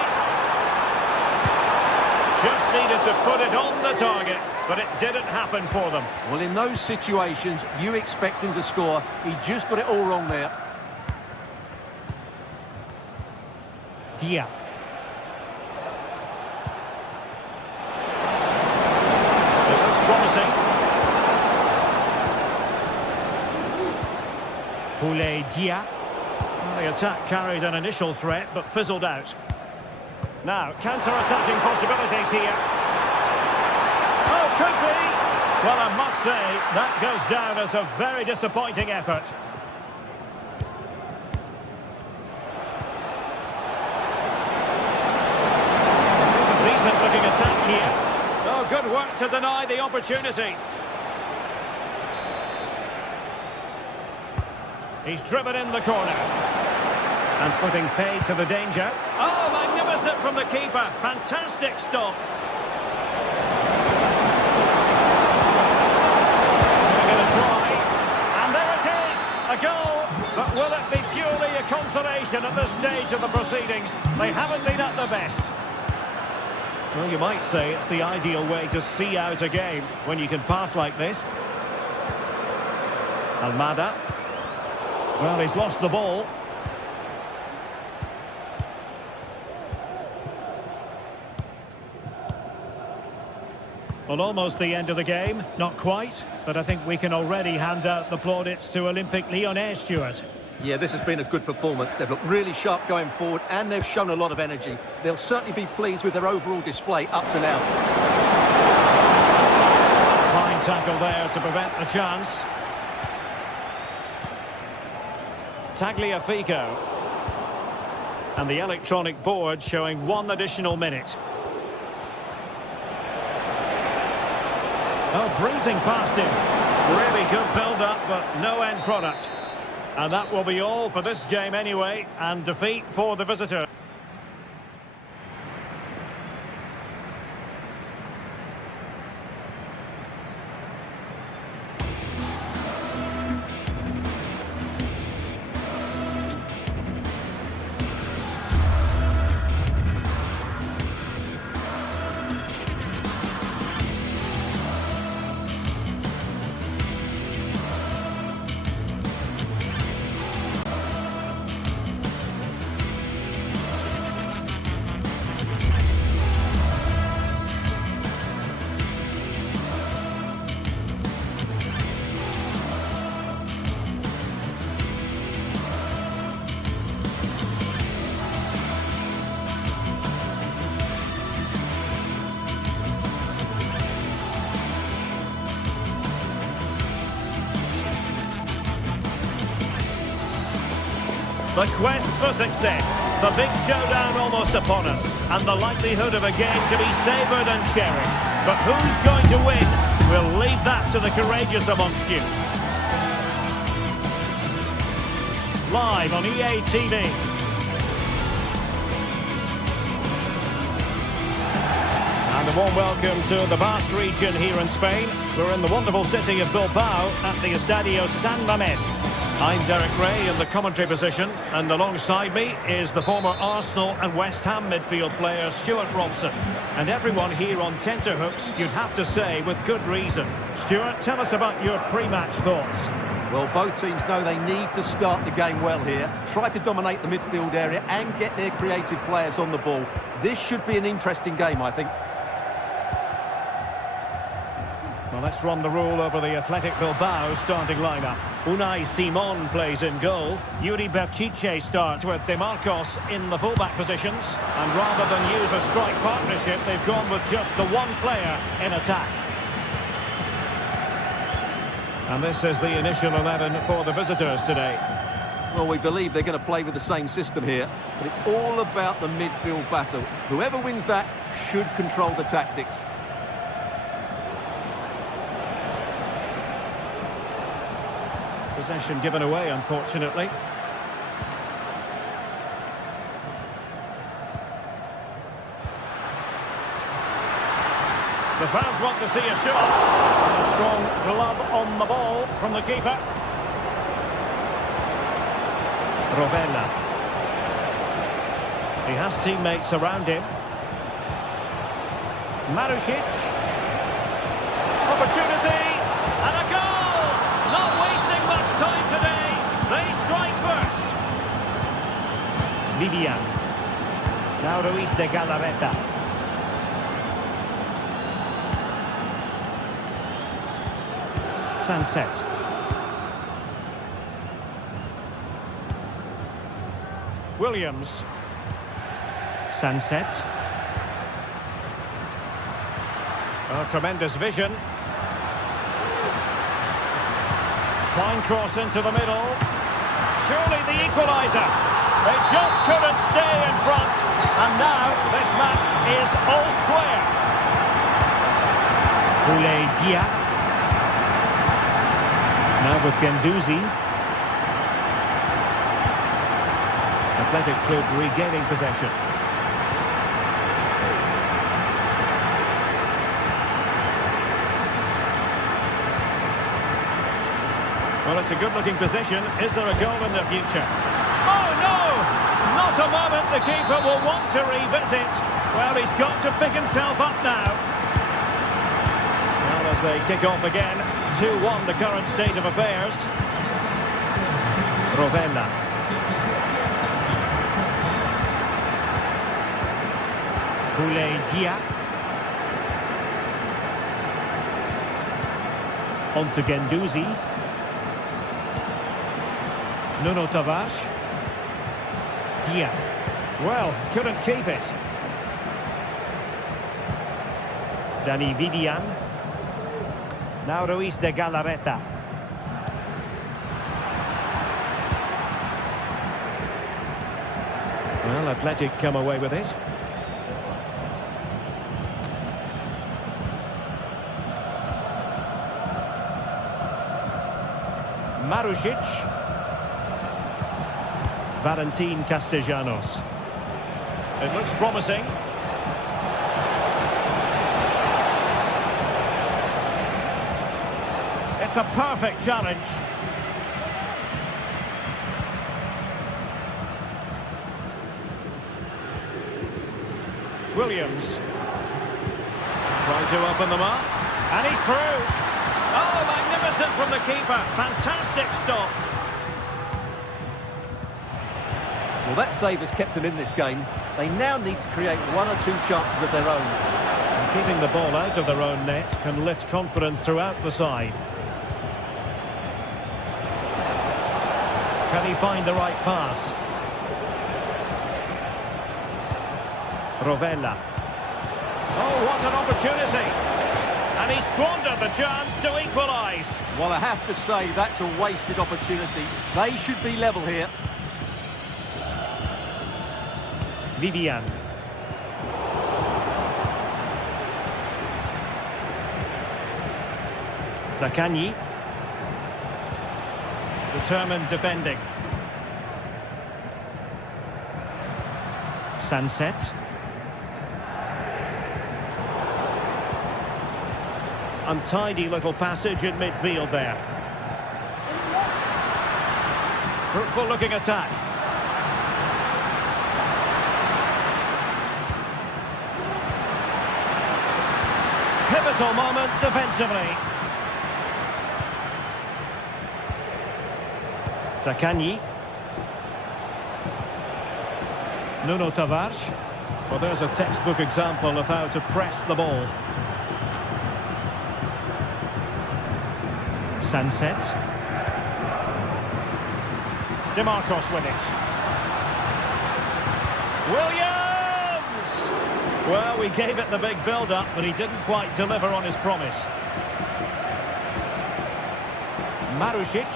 Just needed to put it on the target, but it didn't happen for them. Well, in those situations, you expect him to score. He just got it all wrong there. Dia. It looks promising. Dia. Well, the attack carried an initial threat, but fizzled out. Now, counter-attacking possibilities here. Oh, could be! Well, I must say, that goes down as a very disappointing effort. It's a decent-looking attack here. Oh, good work to deny the opportunity. He's driven in the corner. And putting paid to the danger. Oh, magnificent from the keeper. Fantastic stop. They're going to try. And there it is. A goal. But will it be purely a consolation at this stage of the proceedings? They haven't been at their best. Well, you might say it's the ideal way to see out a game when you can pass like this. Almada. Well, he's lost the ball. Well, almost the end of the game. Not quite, but I think we can already hand out the plaudits to Olympique Lyonnais, Stuart. Yeah, this has been a good performance. They've looked really sharp going forward, and they've shown a lot of energy. They'll certainly be pleased with their overall display up to now. Fine tackle there to prevent the chance. Tagliafico. And the electronic board showing 1 additional minute. Oh, breezing past him. Really good build-up, but no end product. And that will be all for this game anyway, and defeat for the visitor. The quest for success, the big showdown almost upon us, and the likelihood of a game to be savoured and cherished. But who's going to win? We'll leave that to the courageous amongst you. Live on EA TV. And a warm welcome to the Basque region here in Spain. We're in the wonderful city of Bilbao at the Estadio San Mamés. I'm Derek Ray in the commentary position, and alongside me is the former Arsenal and West Ham midfield player Stuart Robson. And everyone here on tenterhooks, you'd have to say, with good reason. Stuart, tell us about your pre-match thoughts. Well, both teams know they need to start the game well here. Try to dominate the midfield area and get their creative players on the ball. This should be an interesting game, I think. Well, let's run the rule over the Athletic Bilbao starting lineup. Unai Simon plays in goal. Yuri Berchiche starts with De Marcos in the fullback positions. And rather than use a strike partnership, they've gone with just the one player in attack. And this is the initial 11 for the visitors today. Well, we believe they're going to play with the same system here, but it's all about the midfield battle. Whoever wins that should control the tactics. Possession given away, unfortunately. The fans want to see a shot. And a strong glove on the ball from the keeper. Rovella. He has teammates around him. Marusic. Opportunity. And a goal! Not wasting much time today. They strike first. Vivian. Now Ruiz de Galarreta. Sunset. Williams. Sunset. Oh, tremendous vision. Fine cross into the middle. Surely the equaliser. They just couldn't stay in front. And now this match is all square. Boulaye Dia. Now with Guendouzi. Athletic Club regaining possession. Well, it's a good-looking position. Is there a goal in the future? Oh, no! Not a moment the keeper will want to revisit. Well, he's got to pick himself up now. Well, as they kick off again, 2-1 the current state of affairs. Rovella. Boulaye Dia. On to Guendouzi. Nuno Tavares. Dia. Well, couldn't keep it. Dani Vivian. Now Ruiz de Galarreta. Well, Athletic come away with it. Marusic. Valentin Castellanos. It looks promising. It's a perfect challenge. Williams. Trying to open them up. And he's through. Oh, magnificent from the keeper. Fantastic stop. Well, that save has kept them in this game. They now need to create one or two chances of their own. And keeping the ball out of their own net can lift confidence throughout the side. Can he find the right pass? Rovella. Oh, what an opportunity. And he squandered the chance to equalise. Well, I have to say, that's a wasted opportunity. They should be level here. Vivian. Zaccagni. Determined defending. Sunset. Untidy little passage in midfield there. Fruitful looking attack. Pivotal moment defensively. Zaccagni. Nuno Tavares. Well, there's a textbook example of how to press the ball. Sunset. DeMarcos with it. Williams! Well, we gave it the big build-up, but he didn't quite deliver on his promise. Marusic.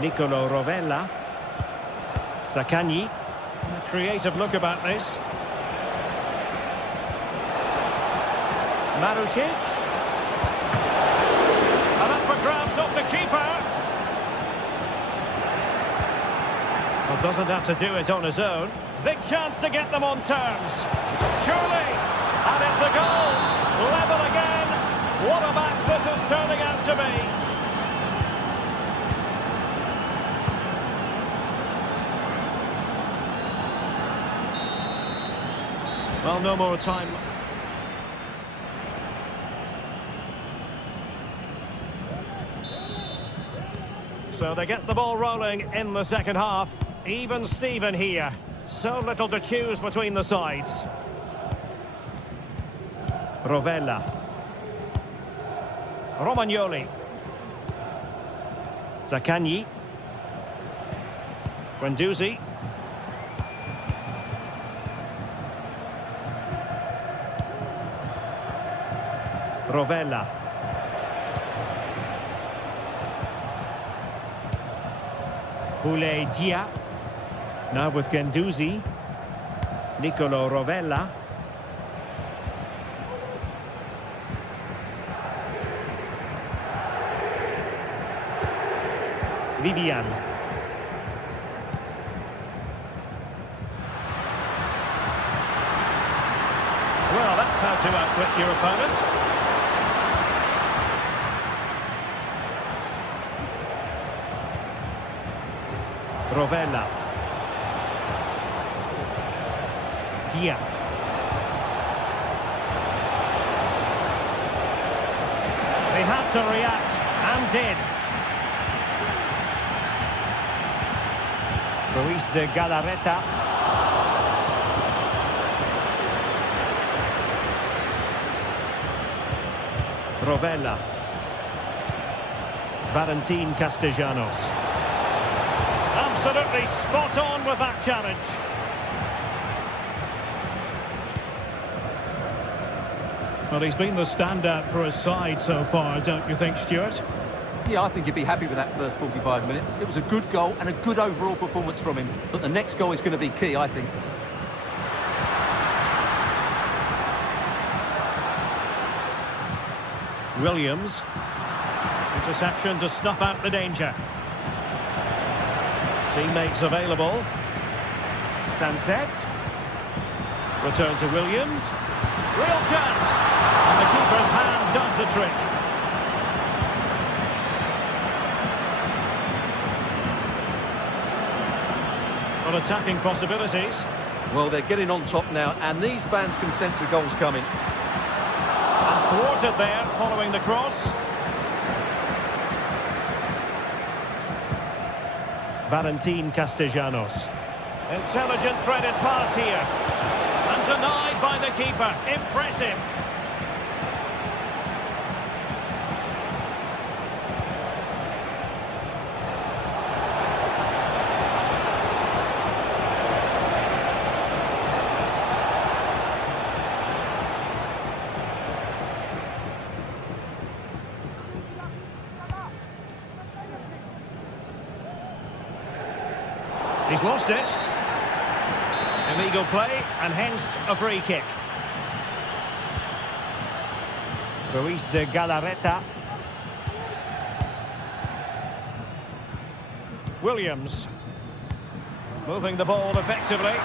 Nicolo Rovella. Zaccagni. A creative look about this. Marusic. And up for grabs off the keeper. Well, doesn't have to do it on his own. Big chance to get them on terms. Surely. And it's a goal. Level again. What a match this is turning out to be. Well, no more time. So they get the ball rolling in the second half. Even Steven here. So little to choose between the sides. Rovella. Romagnoli. Zaccagni. Guendouzi. Rovella. Boulay Dia. Now with Guendouzi. Nicolo Rovella. Vivian. Well, that's how to outwit your opponent. Rovella. Dia. They had to react, and did. Ruiz de Galarreta. Rovella. Valentin Castellanos. Absolutely spot on with that challenge. Well, he's been the standout for his side so far, don't you think, Stuart? Yeah, I think you'd be happy with that first 45 minutes. It was a good goal and a good overall performance from him. But the next goal is going to be key, I think. Williams. Interception to snuff out the danger. Teammates available. Sunset. Return to Williams. Real chance. And the keeper's hand does the trick. Well, attacking possibilities. Well, they're getting on top now, and these fans can sense the goals coming. And thwarted there, following the cross. Valentin Castellanos. Intelligent threaded pass here. And denied by the keeper. Impressive. He's lost it. Illegal play, and hence a free kick. Ruiz de Galarreta. Williams. Moving the ball effectively.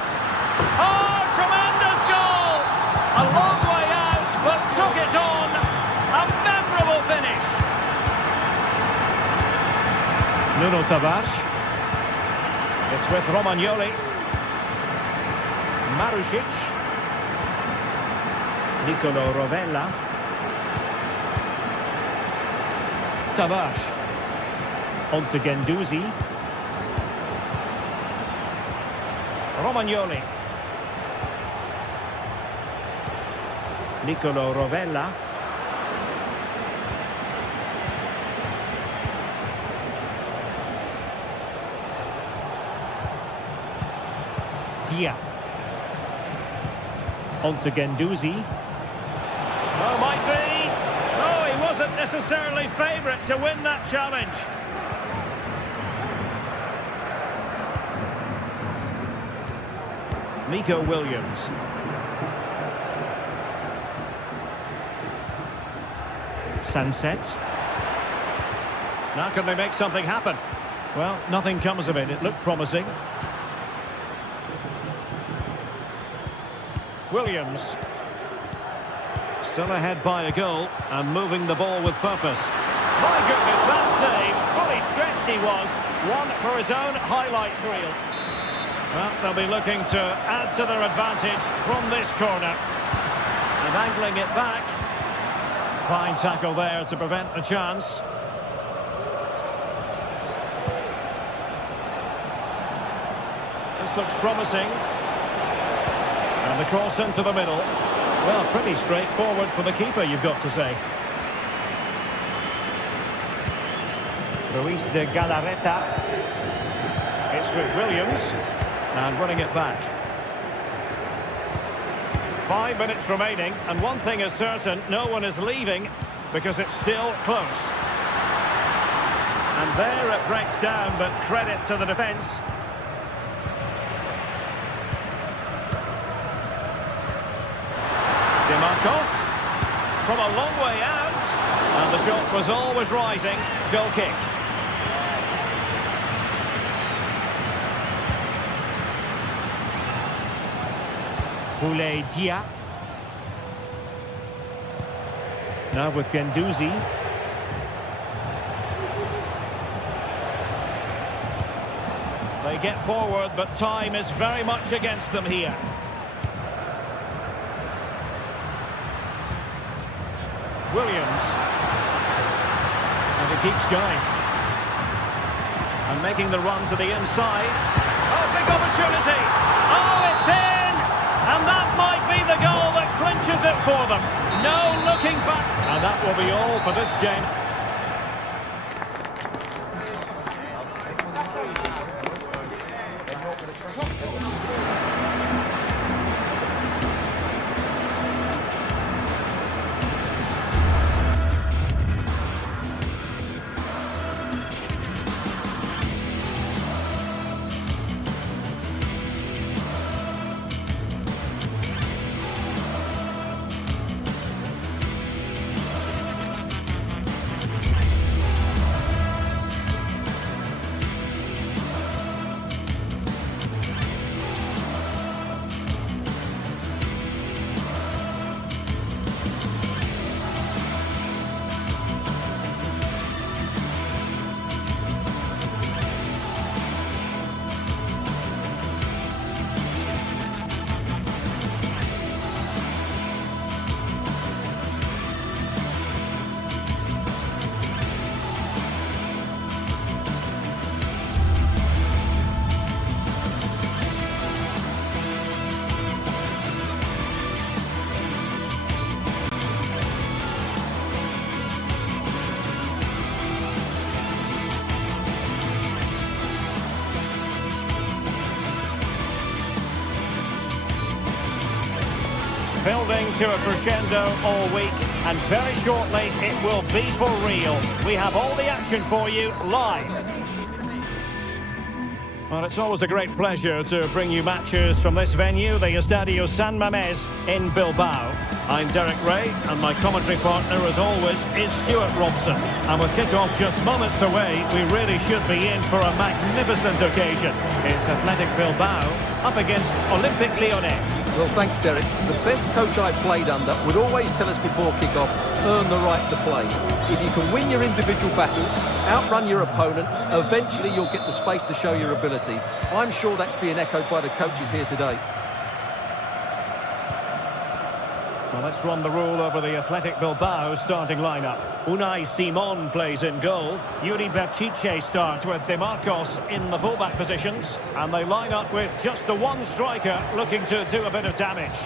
Oh, tremendous goal! A long way out, but took it on. A Nuno Tavares. It's with Romagnoli. Marusic. Nicolo Rovella. Tavares. On to Guendouzi. Romagnoli. Nicolo Rovella. Dia. On to Guendouzi. Oh, might be. Oh, he wasn't necessarily favourite to win that challenge. Nico Williams. Sunset. Now can they make something happen? Well, nothing comes of it. It looked promising. Williams. Still ahead by a goal and moving the ball with purpose. My goodness, that save. Fully stretched he was. One for his own highlights reel. Well, they'll be looking to add to their advantage from this corner. And angling it back. Fine tackle there to prevent the chance. This looks promising. And the cross into the middle. Well, pretty straightforward for the keeper, you've got to say. Ruiz de Galarreta. It's with Williams. And running it back. 5 minutes remaining, and one thing is certain, no one is leaving because it's still close. And there it breaks down, but credit to the defence. DeMarcos from a long way out, and the shot was always rising. Goal kick. Boulaye Dia. Now with Guendouzi. They get forward, but time is very much against them here. Williams. And he keeps going. And making the run to the inside. Oh, big opportunity. Oh, it's in! And that might be the goal that clinches it for them. No looking back. And that will be all for this game. Building to a crescendo all week, and very shortly it will be for real. We have all the action for you live. Well, it's always a great pleasure to bring you matches from this venue, the Estadio San Mamés in Bilbao. I'm Derek Ray, and my commentary partner, as always, is Stuart Robson. And with kickoff just moments away, we really should be in for a magnificent occasion. It's Athletic Bilbao up against Olympique Lyonnais. Well, thanks, Derek. The best coach I've played under would always tell us before kick-off, earn the right to play. If you can win your individual battles, outrun your opponent, eventually you'll get the space to show your ability. I'm sure that's being echoed by the coaches here today. Well, let's run the rule over the Athletic Bilbao starting lineup. Unai Simon plays in goal. Yuri Berchiche starts with De Marcos in the fullback positions. And they line up with just the one striker looking to do a bit of damage.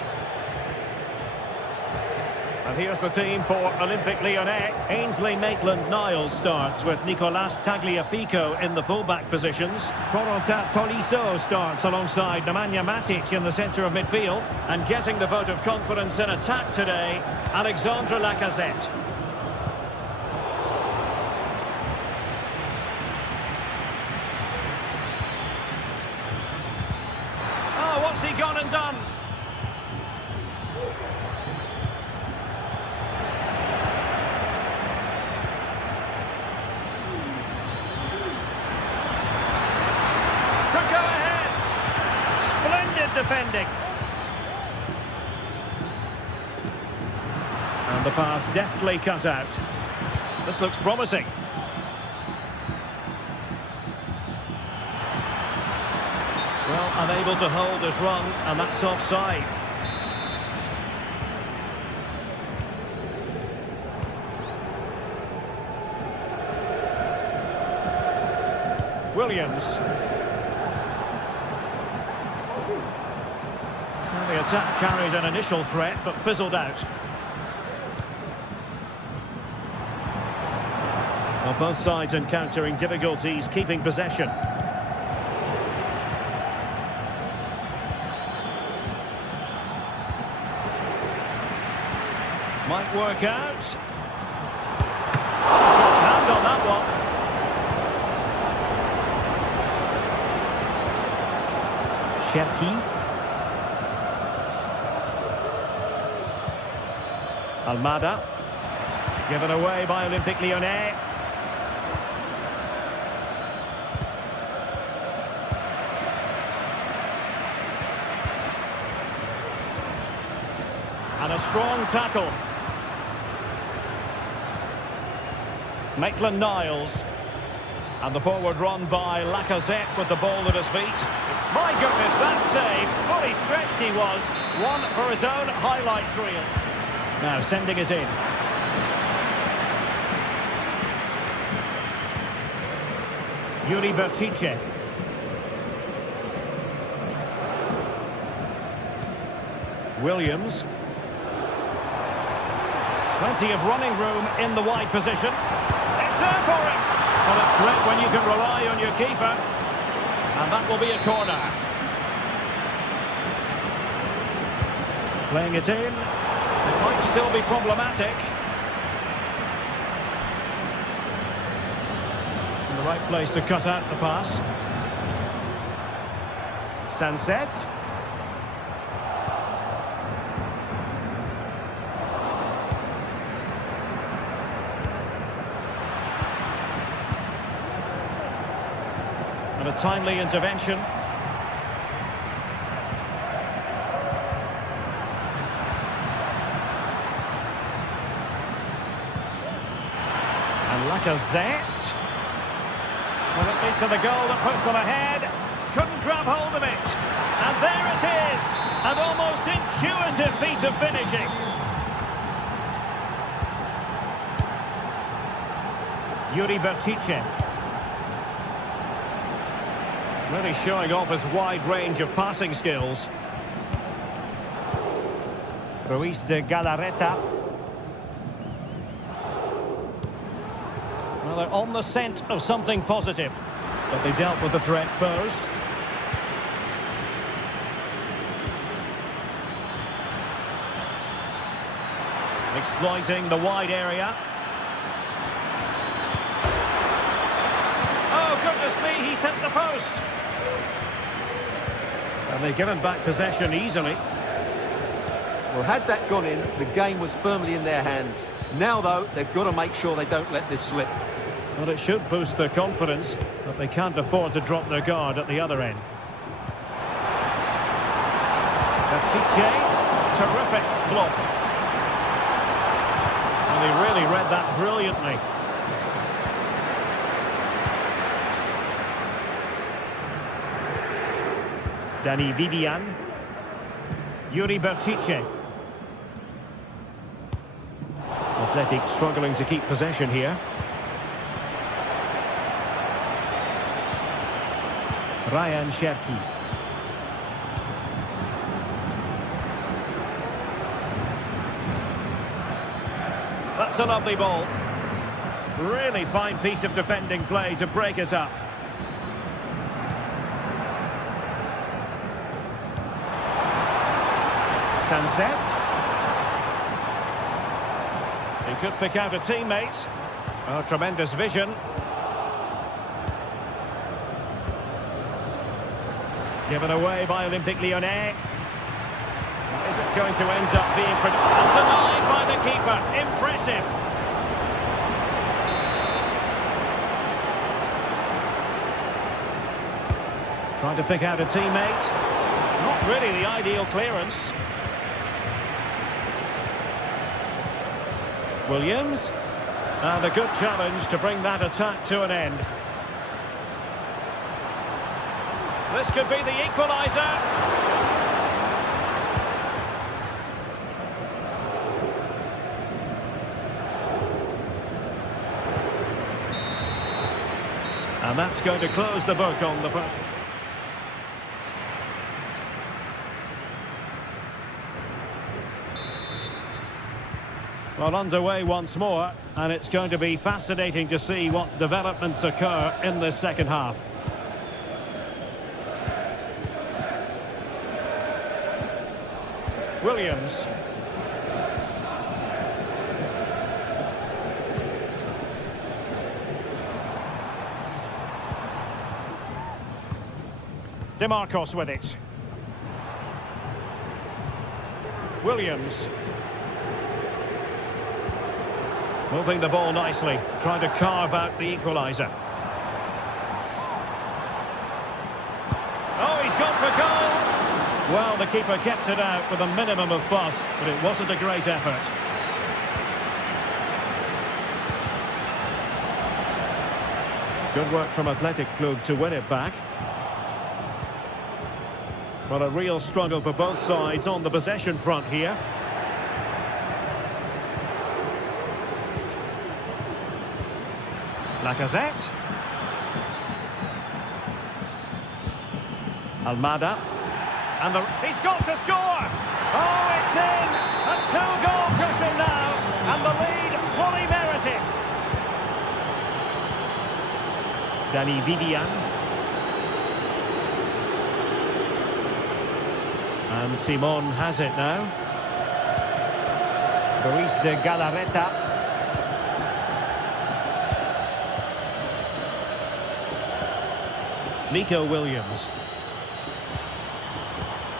And here's the team for Olympique Lyonnais. Ainsley Maitland-Niles starts with Nicolas Tagliafico in the fullback positions. Corentin Tolisso starts alongside Nemanja Matic in the centre of midfield. And getting the vote of confidence in attack today, Alexandre Lacazette. Oh, what's he gone and done? Defending. And the pass deftly cut out. This looks promising. Well, unable to hold his run, and that's offside. Williams. The attack carried an initial threat, but fizzled out. Well, both sides encountering difficulties keeping possession. Might work out. Hand on that one. Cherki. Almada, given away by Olympique Lyonnais. And a strong tackle. Maitland-Niles. And the forward run by Lacazette with the ball at his feet. My goodness, that save. Fully stretched he was. One for his own highlights reel. Now sending it in. Yuri Berchiche. Williams. Plenty of running room in the wide position. It's there for him. Well, it's great when you can rely on your keeper. And that will be a corner. Playing it in. It might still be problematic. In the right place to cut out the pass. Sunset. And a timely intervention. Lacazette. Will it lead to the goal that puts them ahead? Couldn't grab hold of it. And there it is. An almost intuitive piece of finishing. Yuri Berchiche. Really showing off his wide range of passing skills. Ruiz de Galarreta. Well, they're on the scent of something positive, but they dealt with the threat posed. Exploiting the wide area. Oh, goodness me, he's hit the post. And they've given back possession easily. Well, had that gone in, the game was firmly in their hands. Now, though, they've got to make sure they don't let this slip. Well, it should boost their confidence, but they can't afford to drop their guard at the other end. Berchiche. Bertier. Terrific block. And he really read that brilliantly. Dani Vivian. Yuri Bertice. Athletic struggling to keep possession here. Ryan Cherki. That's a lovely ball. Really fine piece of defending play to break it up. Sunset. He could pick out a teammate. Oh, tremendous vision. Given away by Olympique Lyonnais. Is it going to end up being denied by the keeper? Impressive. Trying to pick out a teammate. Not really the ideal clearance. Williams. And a good challenge to bring that attack to an end. This could be the equaliser. And that's going to close the book on the book. Well, underway once more, and it's going to be fascinating to see what developments occur in the second half. Williams. DeMarcos with it. Williams. Moving the ball nicely, trying to carve out the equaliser. Oh, he's gone for goal! Well, the keeper kept it out with a minimum of fuss, but it wasn't a great effort. Good work from Athletic Club to win it back. Well, a real struggle for both sides on the possession front here. Lacazette. Almada. And he's got to score! Oh, it's in! A two-goal cushion now, and the lead fully merited. Dani Vivian. And Simon has it now. Ruiz de Galarreta. Nico Williams.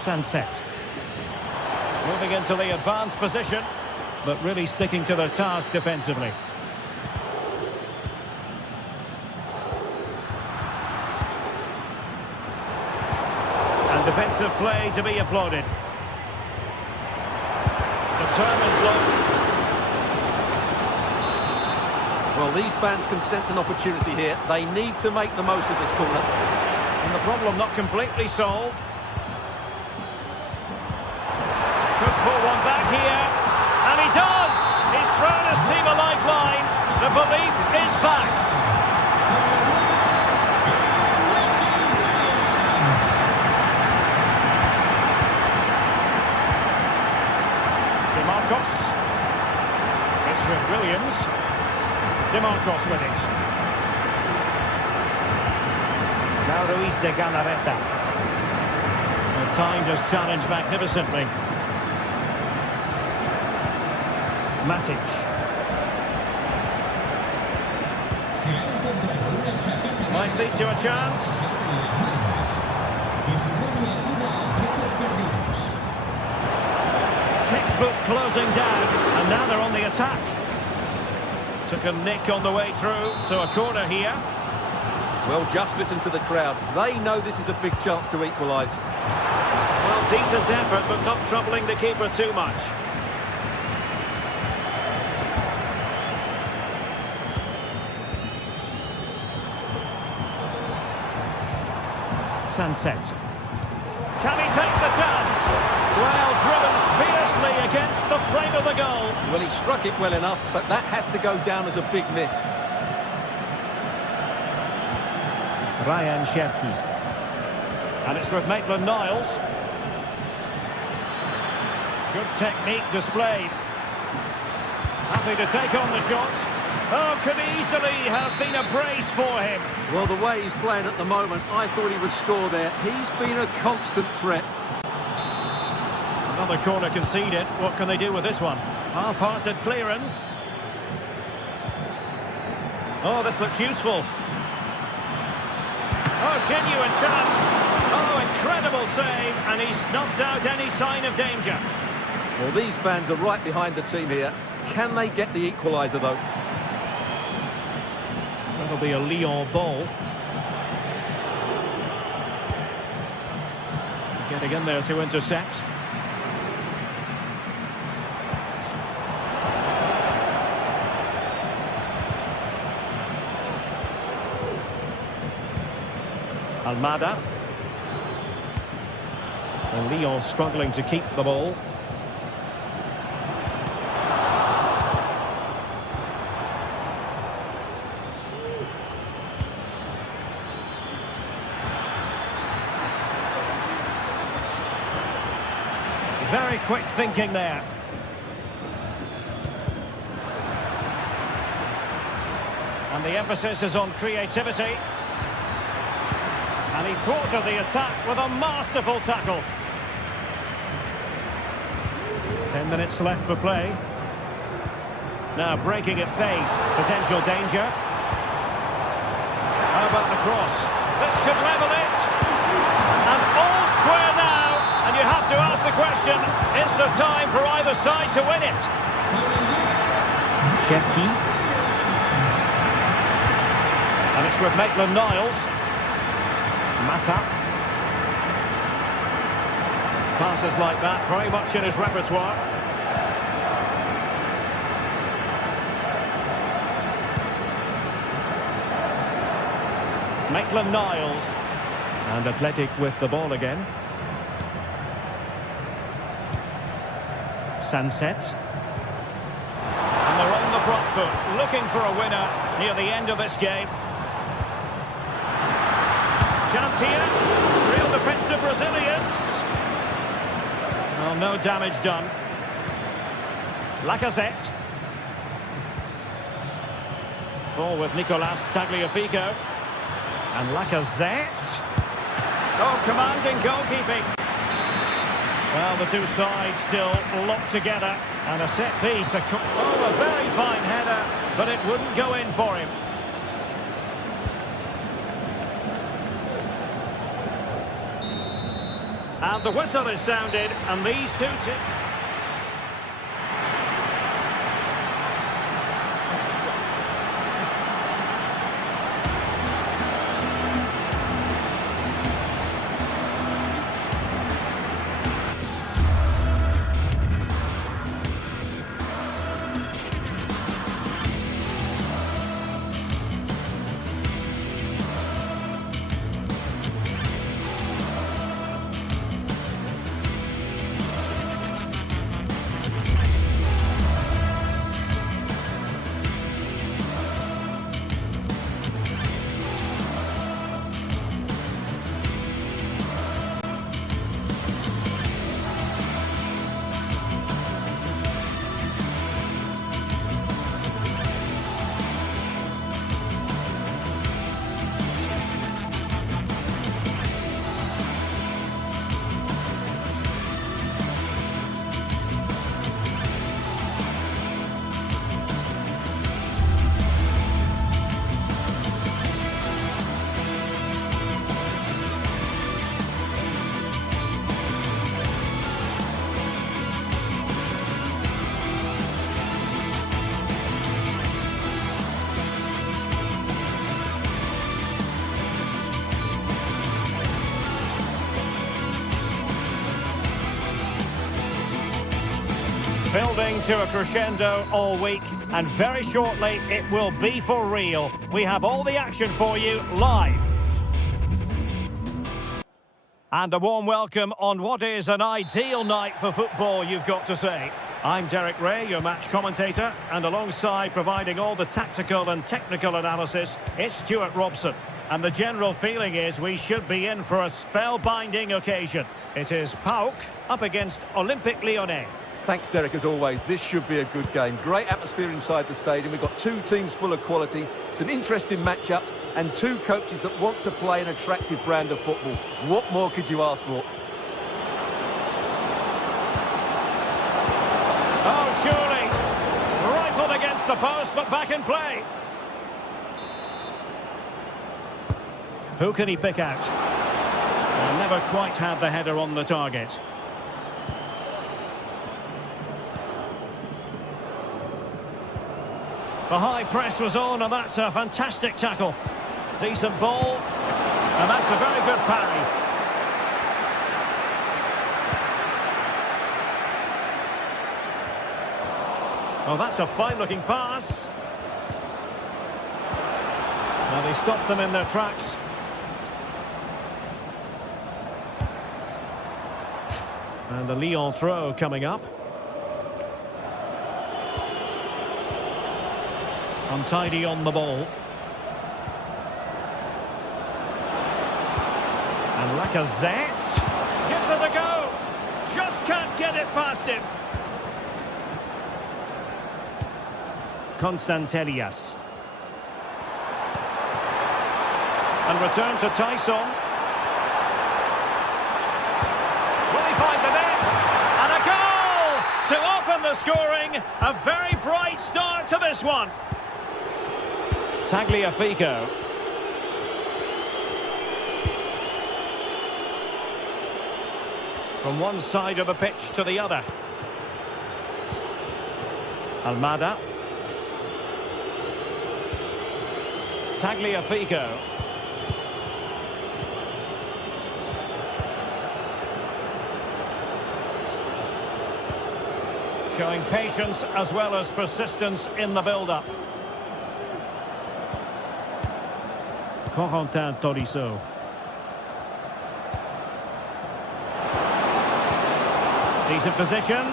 Sunset. Moving into the advanced position, but really sticking to their task defensively. And defensive play to be applauded. Determined block. Well, these fans can sense an opportunity here. They need to make the most of this corner. And the problem not completely solved. Could pull one back here. And he does! He's thrown his team a lifeline. The belief is back. DeMarcos. It's with Williams. DeMarcos with it. Now Ruiz de Galarreta. Timed his challenge magnificently. Matic. Might lead to a chance. Textbook closing down, and now they're on the attack. Took a nick on the way through, so a corner here. Well, just listen to the crowd. They know this is a big chance to equalise. Well, Decent effort, but not troubling the keeper too much. Sunset. Can he take the chance? Well, driven fiercely against the frame of the goal. Well, he struck it well enough, but that has to go down as a big miss. Ryan Cherki. And it's with Maitland-Niles. Good technique displayed. Happy to take on the shot. Oh, could easily have been a brace for him. Well, the way he's playing at the moment, I thought he would score there. He's been a constant threat. Another corner conceded. What can they do with this one? Half-hearted clearance. Oh, this looks useful. Oh, genuine chance. Oh, incredible save. And he snuffed out any sign of danger. Well, these fans are right behind the team here. Can they get the equaliser, though? That'll be a Lyon ball. Getting in there to intercept. Almada. And Lyon struggling to keep the ball. Very quick thinking there. And the emphasis is on creativity. And he thwarted the attack with a masterful tackle. 10 minutes left for play. Now breaking at pace. Potential danger. How about the cross? This could level it. And all square now. And you have to ask the question, is the time for either side to win it? Cherki. And it's with Maitland-Niles. Mata. Passes like that, very much in his repertoire. Maitland-Niles. And Athletic with the ball again. Sunset. And they're on the front foot, looking for a winner near the end of this game. Chance here. Real defensive resilience. Well, no damage done. Lacazette. Ball with Nicolas Tagliafico. And Lacazette. Oh, commanding goalkeeping. Well, the two sides still locked together. And a set piece. Oh, a very fine header. But it wouldn't go in for him. And the whistle is sounded. And these two... building to a crescendo all week, and very shortly it will be for real. We have all the action for you live. And a warm welcome on what is an ideal night for football, you've got to say. I'm Derek Ray, your match commentator, and alongside providing all the tactical and technical analysis, it's Stuart Robson. And the general feeling is we should be in for a spellbinding occasion. It is PAOK up against Olympique Lyonnais. Thanks, Derek, as always. This should be a good game. Great atmosphere inside the stadium. We've got two teams full of quality, some interesting matchups, and two coaches that want to play an attractive brand of football. What more could you ask for? Oh, surely. Rifled against the post, but back in play. Who can he pick out? Never quite had the header on the target. The high press was on, and that's a fantastic tackle. Decent ball, and that's a very good parry. Oh, that's a fine-looking pass. Now they stopped them in their tracks. And the Lyon throw coming up. Untidy on the ball. And Lacazette gives it a go. Just can't get it past him. Constantelias. And return to Tyson. Will he find the net? And a goal to open the scoring. A very bright start to this one. Tagliafico. From one side of the pitch to the other. Almada. Tagliafico. Showing patience as well as persistence in the build-up. Corentin Tolisso. Decent position.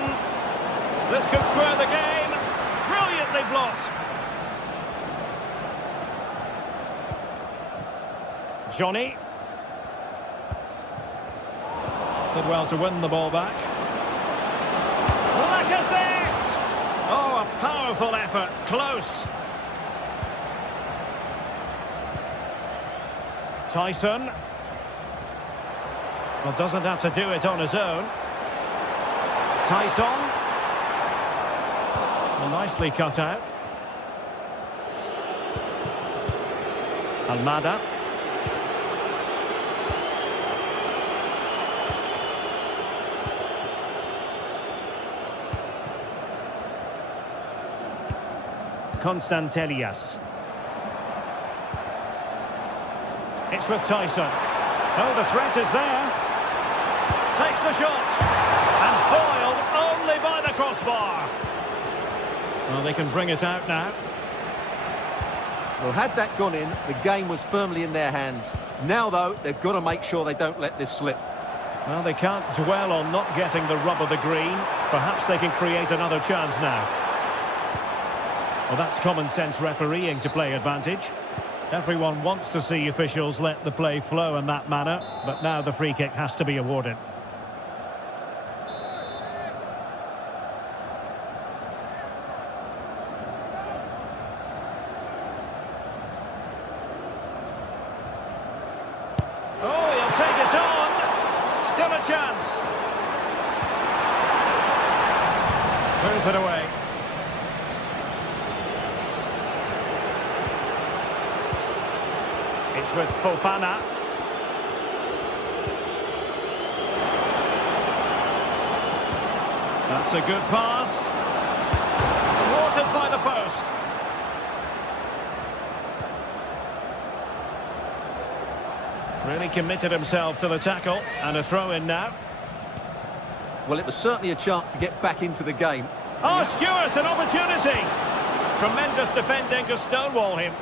This could square the game. Brilliantly blocked. Johnny. Did well to win the ball back. Lacazette! Oh, a powerful effort. Close. Tyson. Well, doesn't have to do it on his own. Tyson. Well, nicely cut out. Almada. Constantelias. It's with Tyson. Oh, the threat is there. Takes the shot. And foiled only by the crossbar. Well, they can bring it out now. Well, had that gone in, the game was firmly in their hands. Now, though, they've got to make sure they don't let this slip. Well, they can't dwell on not getting the rub of the green. Perhaps they can create another chance now. Well, that's common sense refereeing to play advantage. Everyone wants to see officials let the play flow in that manner, but now the free kick has to be awarded. Oh, he'll take it on. Still a chance. Moves it away. It's with Fofana. That's a good pass. Thwarted by the post. Really committed himself to the tackle, and a throw in now. Well, it was certainly a chance to get back into the game. Oh, Stewart, an opportunity. Tremendous defending to stonewall him.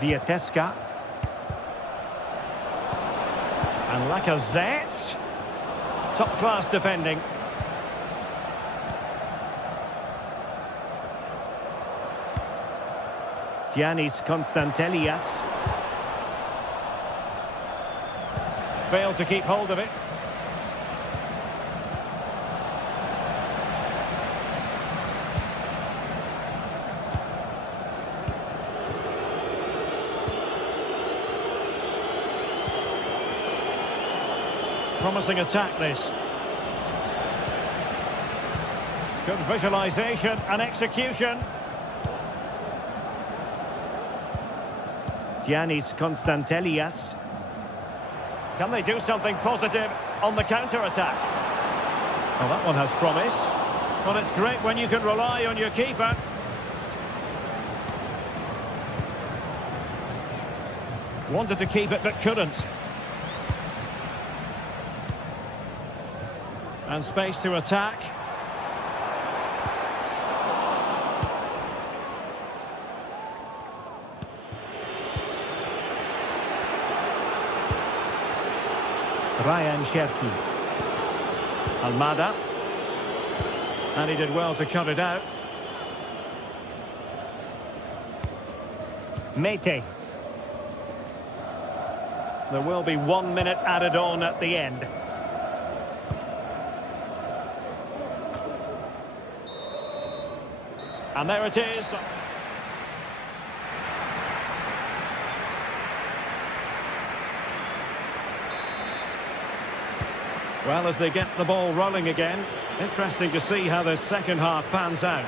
Vietesca. And Lacazette. Top-class defending. Giannis Constantelias. Failed to keep hold of it. Promising attack, this. Good visualisation and execution. Giannis Constantelias. Can they do something positive on the counter-attack? Well, that one has promise. Well, it's great when you can rely on your keeper. Wanted to keep it, but couldn't. And space to attack. Ryan Cherki. Almada. And he did well to cut it out. Mete. There will be 1 minute added on at the end. And there it is. Well, as they get the ball rolling again, interesting to see how the second half pans out.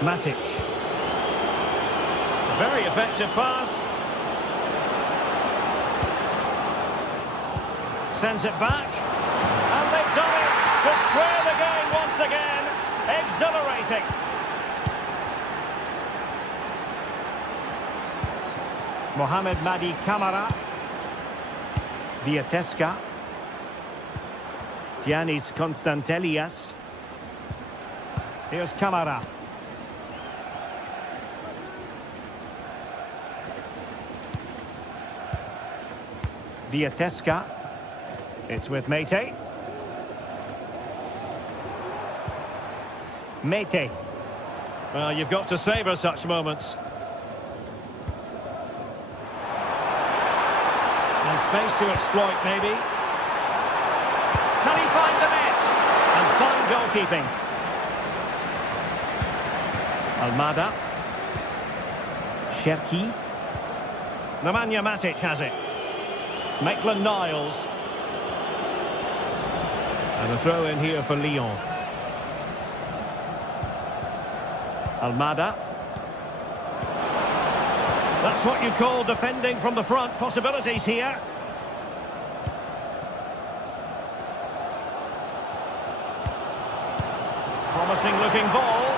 Matic. Very effective pass. Sends it back. And they've done it to square the game once again. Exhilarating. Mohamed Madi Camara. Vietesca. Giannis Constantelias. Here's Camara. Vietesca. It's with Mete. Mete. Well, you've got to savour such moments. And space to exploit, maybe. Can he find the net? And fine goalkeeping. Almada. Cherki. Nemanja Matic has it. Maitland-Niles. And a throw in here for Lyon. Almada. That's what you call defending from the front. Possibilities here. Promising looking ball.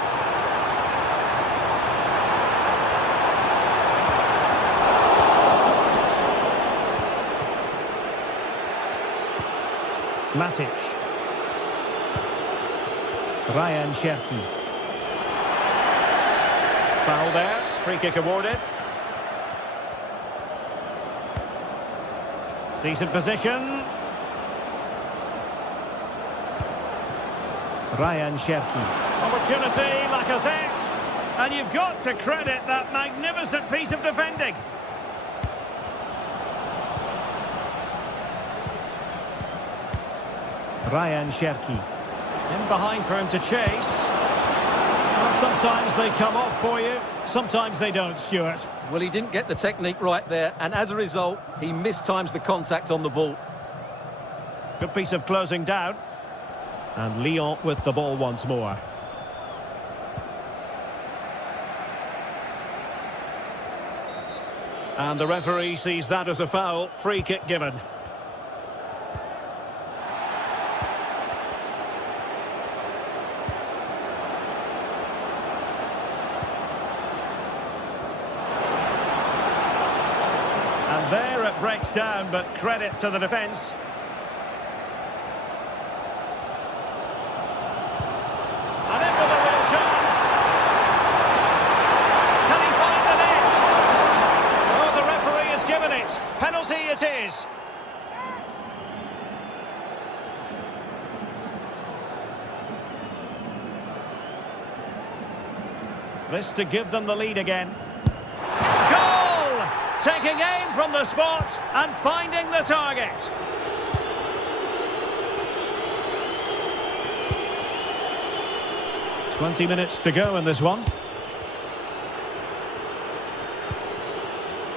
Matic. Ryan Cherki. Foul there. Free kick awarded. Decent position. Ryan Cherki. Opportunity, Lacazette. And you've got to credit that magnificent piece of defending. Ryan Cherki. In behind for him to chase. Well, sometimes they come off for you, sometimes they don't, Stuart. Well, he didn't get the technique right there, and as a result, he mistimes the contact on the ball. Good piece of closing down. And Lyon with the ball once more. And the referee sees that as a foul. Free kick given. And there it breaks down, but credit to the defence. And in with a real chance. Can he find the net? Oh, the referee has given it. Penalty it is. This to give them the lead again. Goal! Taking aim from the spot and finding the target. "20 minutes to go in this one.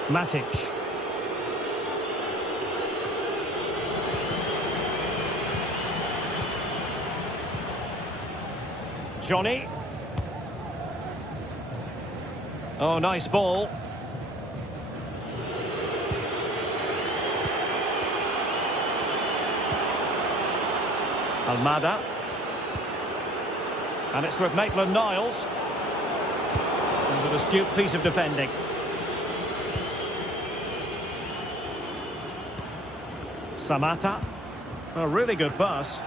Matic. Johnny. Oh, nice ball. Almada. And it's with Maitland-Niles. And an astute piece of defending. Samata. A really good pass.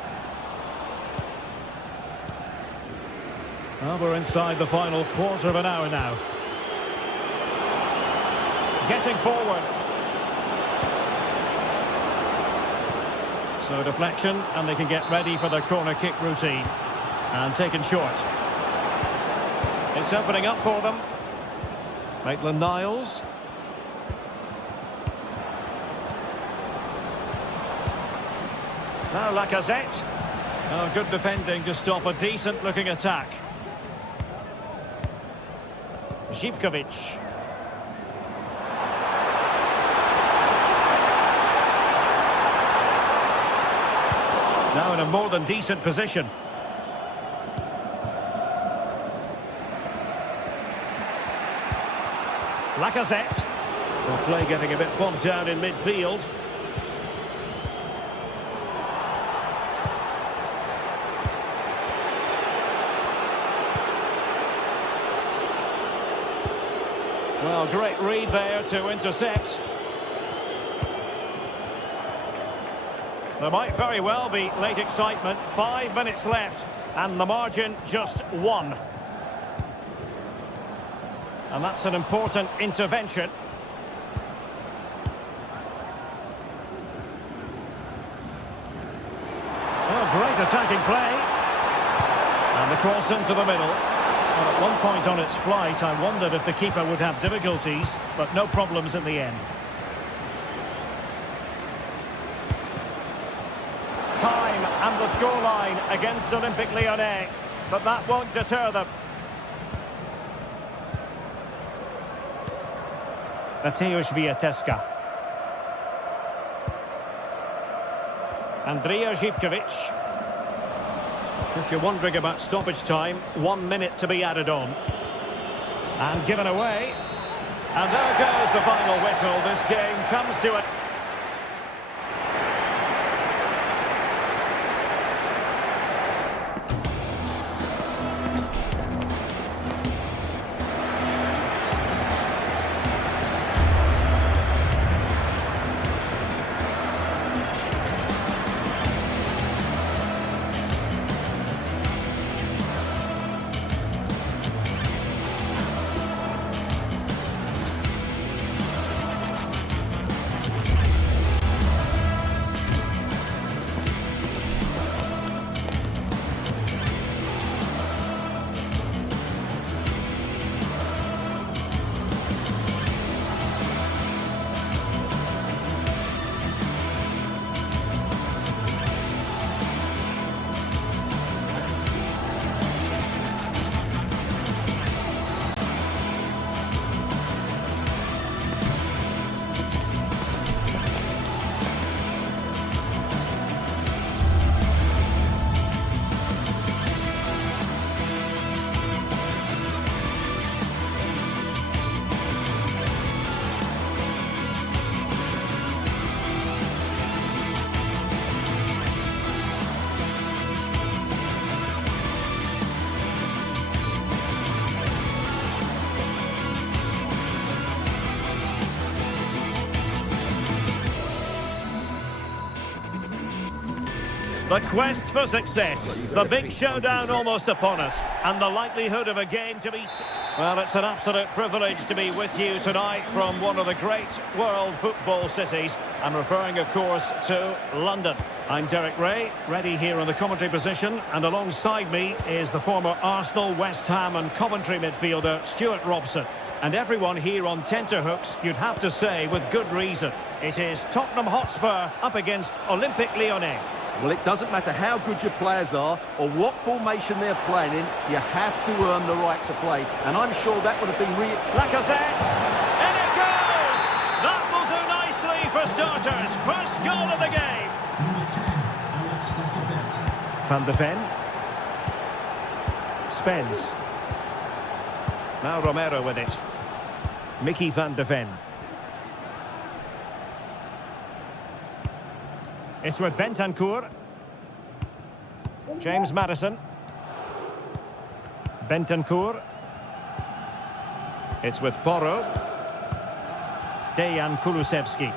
Well, we're inside the final quarter of an hour now. Getting forward. So deflection, and they can get ready for their corner kick routine. And taken short. It's opening up for them. Maitland-Niles. Now Lacazette. Oh, good defending to stop a decent-looking attack. Zivkovic. Now in a more than decent position. Lacazette. Well, play getting a bit bogged down in midfield. Well, great read there to intercept. There might very well be late excitement. 5 minutes left, and the margin just 1. And that's an important intervention. Oh, great attacking play. And the cross into the middle. Well, at one point on its flight, I wondered if the keeper would have difficulties, but no problems in the end. Time and the scoreline against Olympique Lyonnais, but that won't deter them. Mateusz Wiateska. Andrija Zivkovic. If you're wondering about stoppage time, 1 minute to be added on. And given away. And there goes the final whistle. This game comes to it. The quest for success, the big showdown almost upon us, and the likelihood of a game to be... Well, it's an absolute privilege to be with you tonight from one of the great world football cities. I'm referring, of course, to London. I'm Derek Ray, ready here in the commentary position, and alongside me is the former Arsenal, West Ham and Coventry midfielder Stuart Robson. And everyone here on tenterhooks, you'd have to say, with good reason. It is Tottenham Hotspur up against Olympique Lyonnais. Well, it doesn't matter how good your players are or what formation they're playing in, you have to earn the right to play. And I'm sure that would have been Lacazette! In it goes! That will do nicely for starters. First goal of the game. Van de Ven. Spence. Now Romero with it. Mickey Van de Ven. It's with Bentancur. James Maddison. Bentancur. It's with Porro. Dejan Kulusevski.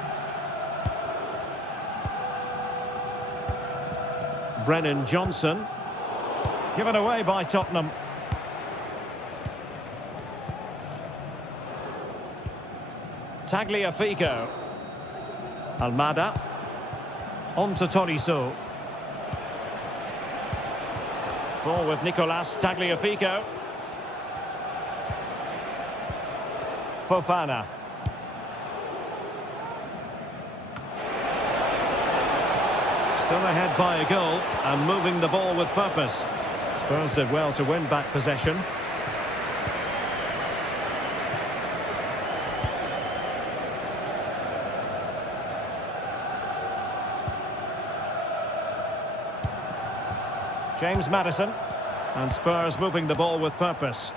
Brennan Johnson. Given away by Tottenham. Tagliafico. Almada. On to Tolisso. Ball with Nicolas Tagliafico. Fofana. Still ahead by a goal and moving the ball with purpose. Spurs did well to win back possession. James Maddison, and Spurs moving the ball with purpose.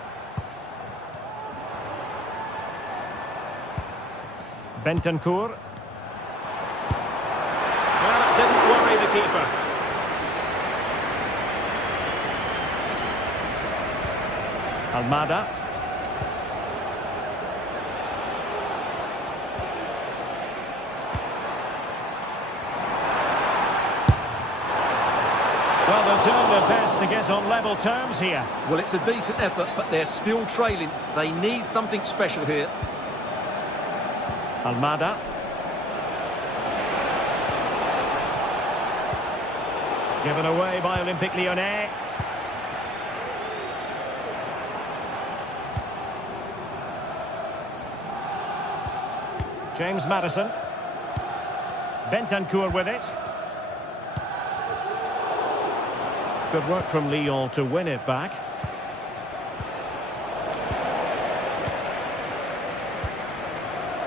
Bentancur. Well, it didn't worry the keeper. Almada. Well, they're doing their best to get on level terms here. Well, it's a decent effort, but they're still trailing. They need something special here. Almada. Given away by Olympique Lyonnais. James Maddison. Bentancur with it. Good work from Lyon to win it back.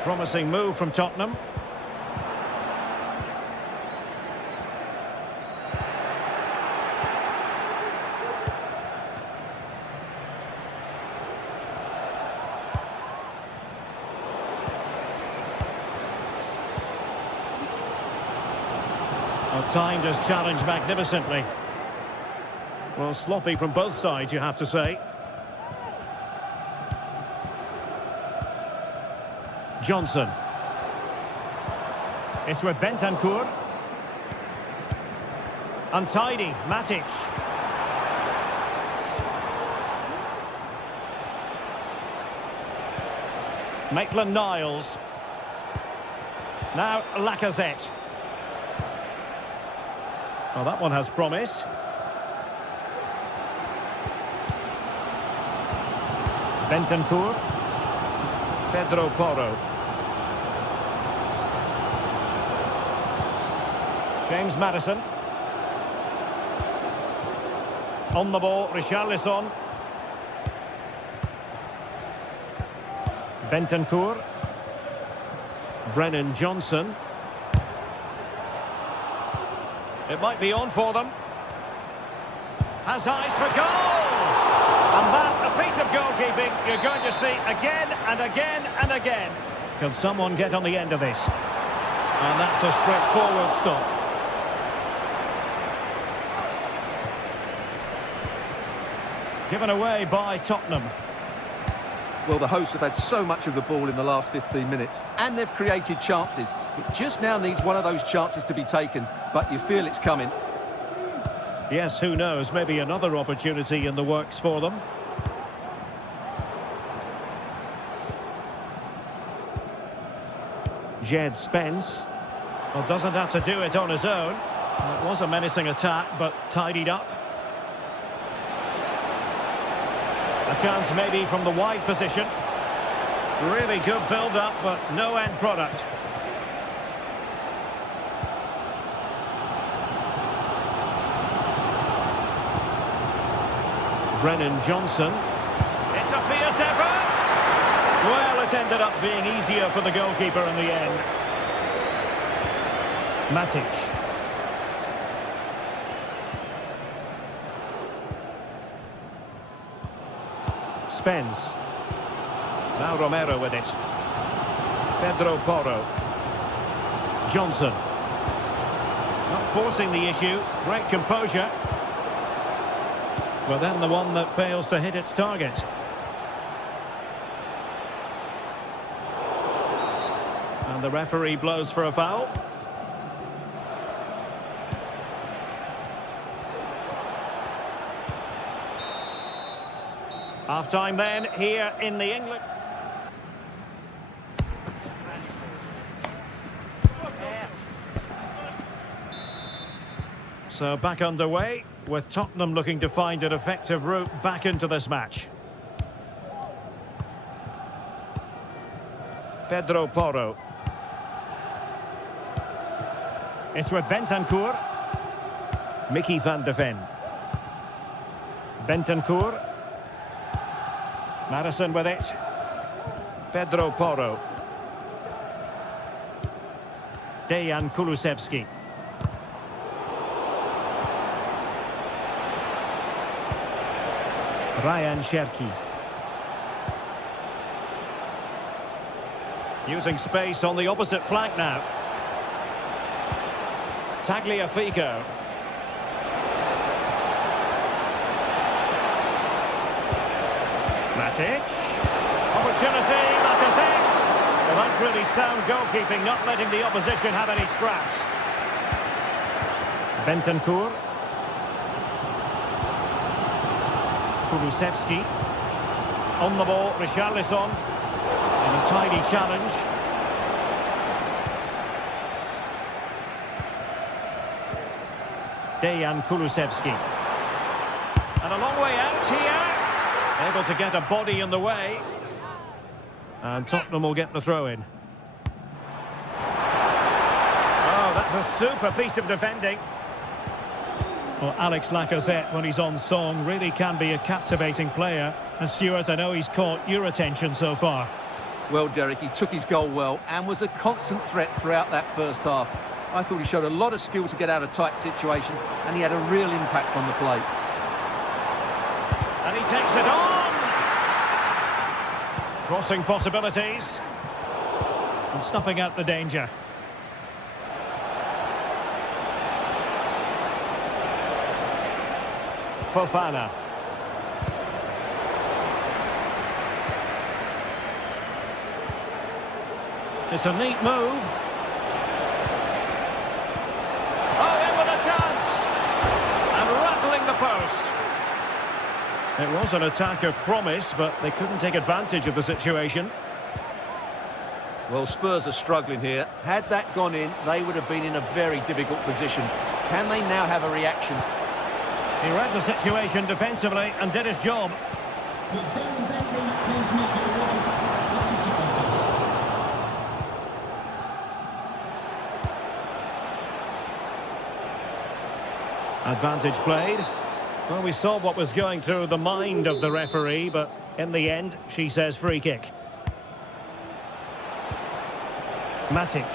Promising move from Tottenham. Well, timed his challenge magnificently. Well, sloppy from both sides, you have to say. Johnson. It's with Bentancur. Untidy, Matic. Maitland-Niles. Now Lacazette. Well, that one has promise. Bentancur. Pedro Porro. James Maddison. On the ball, Richarlison. Bentancur. Brennan Johnson. It might be on for them. Has eyes for goal! And that, a piece of goalkeeping you're going to see again and again and again. Can someone get on the end of this? And that's a straightforward stop. Given away by Tottenham. Well, the hosts have had so much of the ball in the last 15 minutes, and they've created chances. It just now needs one of those chances to be taken, but you feel it's coming. Yes, who knows, maybe another opportunity in the works for them. Jed Spence. Well, doesn't have to do it on his own. It was a menacing attack, but tidied up. A chance maybe from the wide position. Really good build-up, but no end product. Brennan Johnson. It's a fierce effort! Well, it ended up being easier for the goalkeeper in the end. Matic. Spence. Now Romero with it. Pedro Porro. Johnson. Not forcing the issue. Great composure. But then the one that fails to hit its target. And the referee blows for a foul. Half-time then, here in the England. So back underway, with Tottenham looking to find an effective route back into this match. Pedro Porro. It's with Bentancur. Mickey van de Ven. Bentancur. Madison with it. Pedro Porro. Dejan Kulusevski. Ryan Cherki. Using space on the opposite flank now. Tagliafico. Matic. Opportunity, Lacazette. Well, that's really sound goalkeeping, not letting the opposition have any scraps. Bentancur. Kulusevski. On the ball, Richarlison. And a tidy challenge. Dejan Kulusevski. And a long way out here. Able to get a body in the way. And Tottenham will get the throw-in. Oh, that's a super piece of defending. Well, Alex Lacazette, when he's on song, really can be a captivating player. And Stuart, I know he's caught your attention so far. Well, Derek, he took his goal well and was a constant threat throughout that first half. I thought he showed a lot of skill to get out of tight situations, and he had a real impact on the plate. And he takes it on! Crossing possibilities. And snuffing out the danger. Fofana. It's a neat move. Oh, in with a chance! And rattling the post. It was an attack of promise, but they couldn't take advantage of the situation. Well, Spurs are struggling here. Had that gone in, they would have been in a very difficult position. Can they now have a reaction? He read the situation defensively and did his job. Advantage played. Well, we saw what was going through the mind of the referee, but in the end, she says free kick. Matic.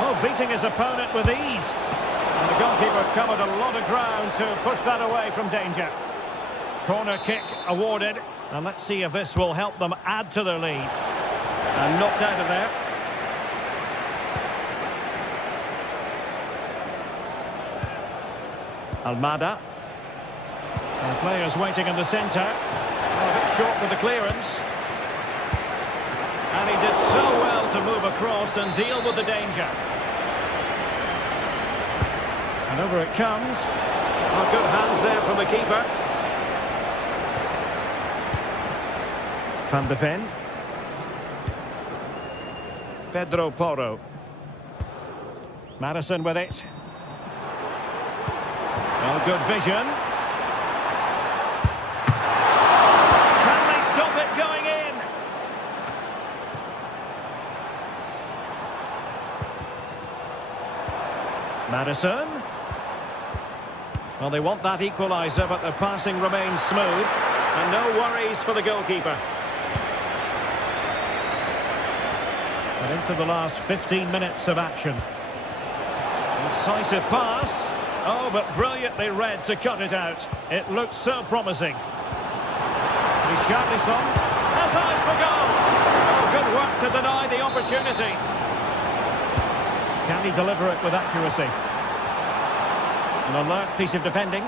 Oh, beating his opponent with ease. And the goalkeeper covered a lot of ground to push that away from danger. Corner kick awarded. And let's see if this will help them add to their lead. And knocked out of there. Almada. And players waiting in the centre. A bit short with the clearance. And he did so well to move move across and deal with the danger. And over it comes. Oh, good hands there from the keeper. Van de Ven. Pedro Porro. Madison with it. Well, good vision. Can they stop it going in? Madison. Well, they want that equaliser, but the passing remains smooth. And no worries for the goalkeeper. And into the last 15 minutes of action. Incisive pass. Oh, but brilliantly read to cut it out. It looks so promising. Richarlison has eyes for goal. Oh, good work to deny the opportunity. Can he deliver it with accuracy? An alert piece of defending.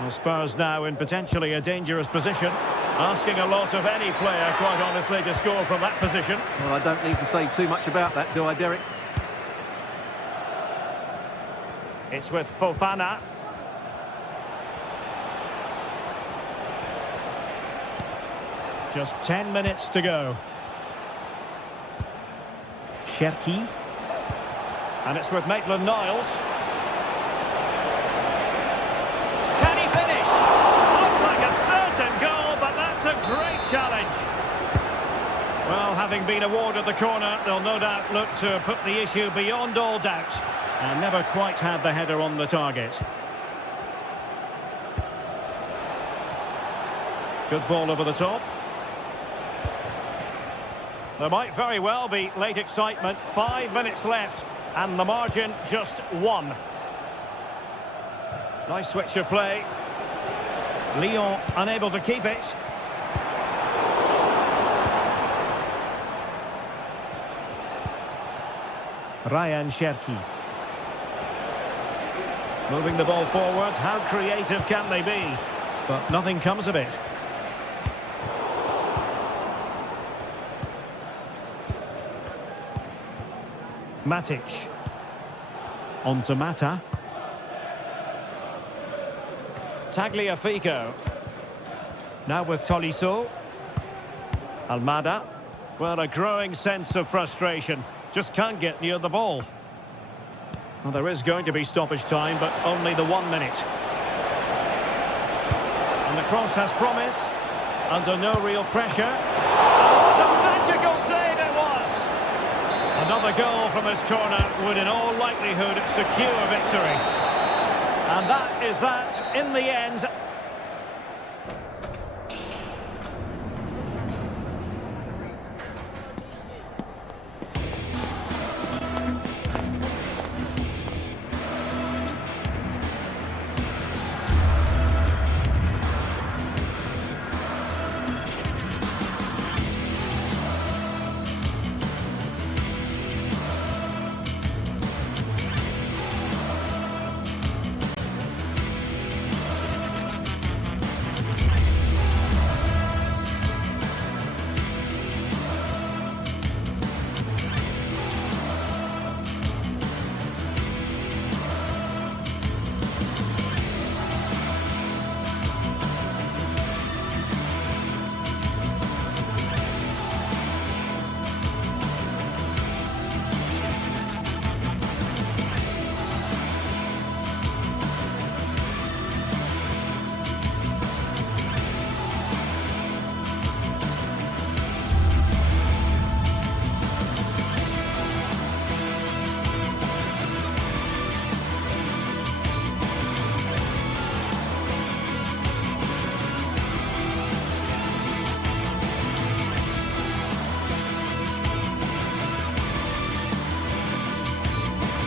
Well, Spurs now in potentially a dangerous position. Asking a lot of any player, quite honestly, to score from that position. Well, I don't need to say too much about that, do I, Derek? It's with Fofana. Just 10 minutes to go. Cherki. And it's with Maitland-Niles. Can he finish? Looks like a certain goal, but that's a great challenge. Well, having been awarded the corner, they'll no doubt look to put the issue beyond all doubt. And never quite had the header on the target. Good ball over the top. There might very well be late excitement. 5 minutes left, and the margin just 1. Nice switch of play. Lyon unable to keep it. Ryan Cherki. Moving the ball forward. How creative can they be? But nothing comes of it. Matic. On to Mata. Tagliafico. Now with Tolisso. Almada. Well, a growing sense of frustration. Just can't get near the ball. Well, there is going to be stoppage time, but only the 1 minute. And the cross has promise. Under no real pressure. Oh, what a magical save it was! Another goal from his corner would in all likelihood secure victory. And that is that in the end.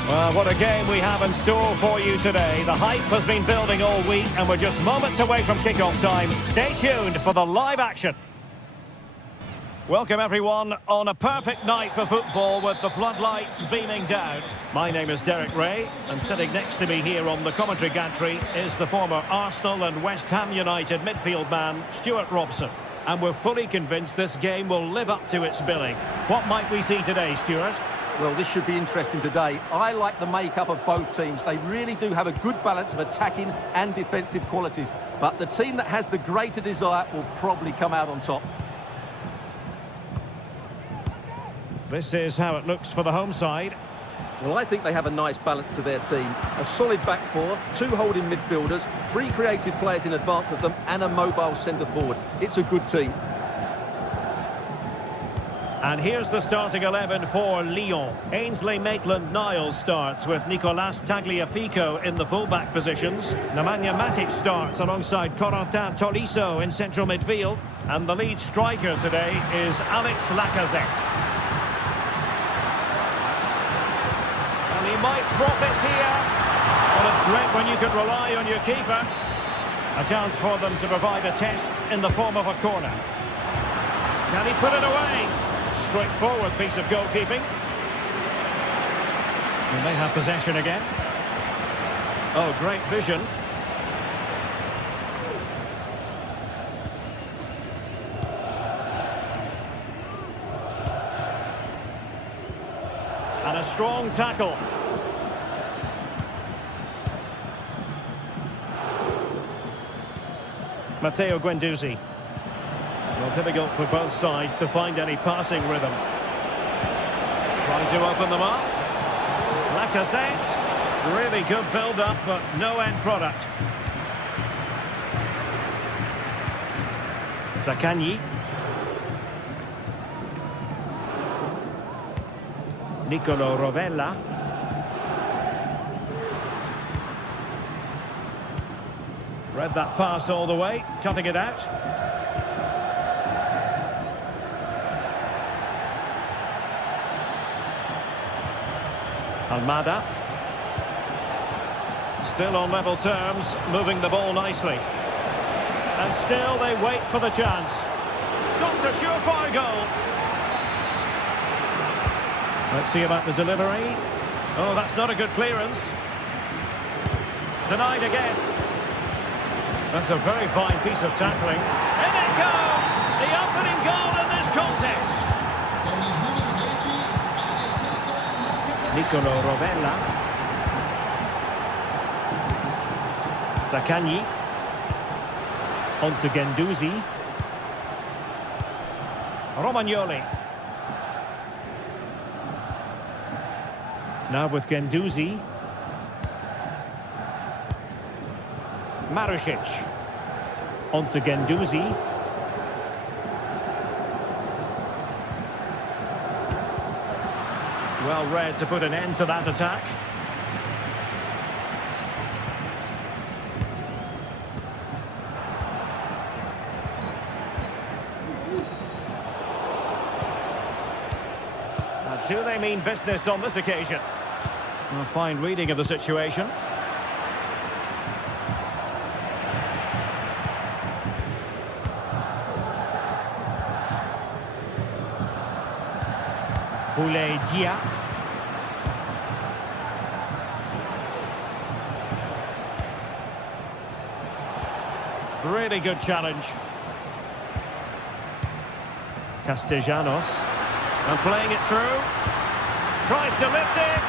Well, what a game we have in store for you today. The hype has been building all week, and we're just moments away from kickoff time. Stay tuned for the live action. Welcome everyone on a perfect night for football with the floodlights beaming down. My name is Derek Ray, and sitting next to me here on the commentary gantry is the former Arsenal and West Ham United midfield man, Stuart Robson. And we're fully convinced this game will live up to its billing. What might we see today, Stuart? Well, this should be interesting today. I like the makeup of both teams. They really do have a good balance of attacking and defensive qualities. But the team that has the greater desire will probably come out on top. This is how it looks for the home side. Well, I think they have a nice balance to their team. A solid back four, 2 holding midfielders, 3 creative players in advance of them, and a mobile centre-forward. It's a good team. And here's the starting 11 for Lyon. Ainsley Maitland-Niles starts with Nicolas Tagliafico in the full-back positions. Nemanja Matic starts alongside Corentin Tolisso in central midfield. And the lead striker today is Alex Lacazette. He might profit here. Well, it's great when you can rely on your keeper. A chance for them to provide a test in the form of a corner. Can he put it away? Straightforward piece of goalkeeping. And they have possession again. Oh, great vision. And a strong tackle. Matteo Guendouzi. Well, difficult for both sides to find any passing rhythm. Trying to open them up. Lacazette. Really good build-up, but no end product. Zaccagni. Nicolo Rovella. Read that pass all the way, cutting it out. Almada. Still on level terms, moving the ball nicely. And still they wait for the chance. Stopped a surefire goal. Let's see about the delivery. Oh, that's not a good clearance. Denied again. That's a very fine piece of tackling. In it goes! The opening goal in this contest. Nicolo Rovella. Zaccagni. On to Guendouzi. Romagnoli. Now with Guendouzi. Marušić. On to Guendouzi. Well read to put an end to that attack. Now, do they mean business on this occasion? A fine reading of the situation. Boulaye Dia. Really good challenge. Castellanos. And playing it through. Tries to lift it.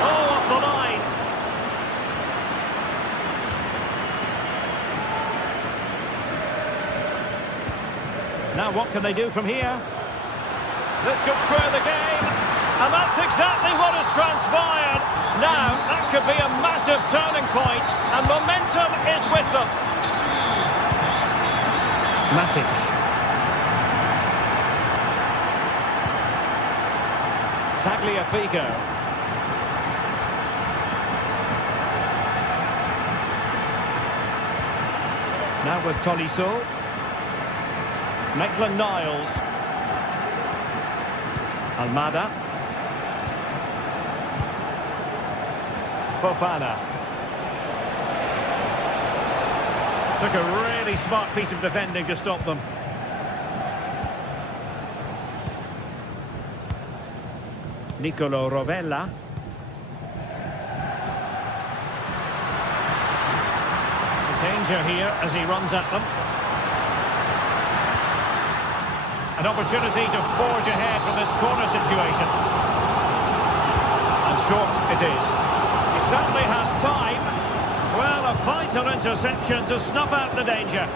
Oh, off the line. Now what can they do from here? This could square the game, and that's exactly what has transpired. Now, that could be a massive turning point, and momentum is with them. Matic. Tagliafico. Now with Tolisso. Maitland-Niles. Almada. Fofana. Took a really smart piece of defending to stop them. Nicolo Rovella. Danger here as he runs at them. An opportunity to forge ahead from this corner situation. And short it is. He certainly has time. Well, a vital interception to snuff out the danger.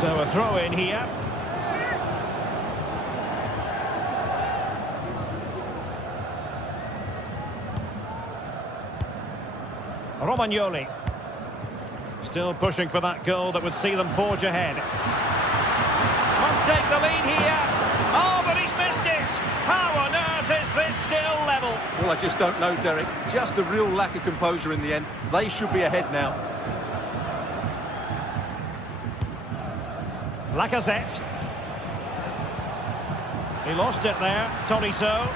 So a throw in here. Romagnoli. Still pushing for that goal that would see them forge ahead. Must take the lead here. Oh, but he's missed it. How on earth is this still level? Well, I just don't know, Derek. Just a real lack of composure in the end. They should be ahead now. Lacazette. He lost it there. Tolisso.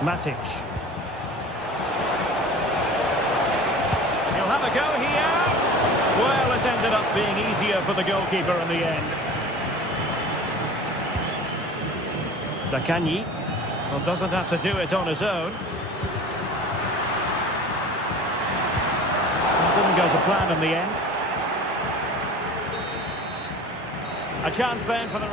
Matic. He'll have a go here. Well, it ended up being easier for the goalkeeper in the end. Zaccagni. Well, doesn't have to do it on his own. Well, didn't go to plan in the end. A chance then for the...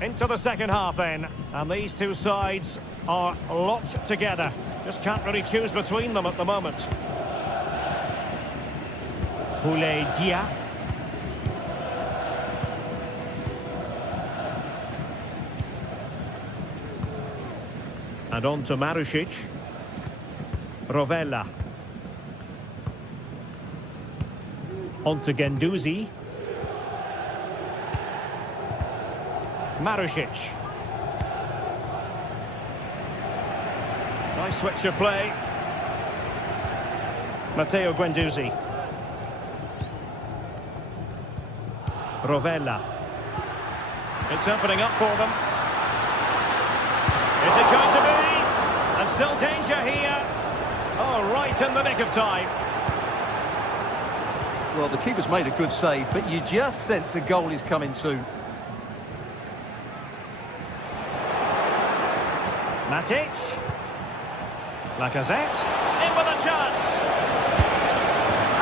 Into the second half then, and these two sides are locked together. Just can't really choose between them at the moment. Boulaye Dia. And on to Marušić. Rovella. On to Guendouzi. Marušić. Nice switch of play. Matteo Guendouzi. Rovella. It's opening up for them. Is it going to be? And still danger here. Oh, right in the nick of time. Well, the keeper's made a good save, but you just sense a goal is coming soon. Matic. Lacazette. In with a chance.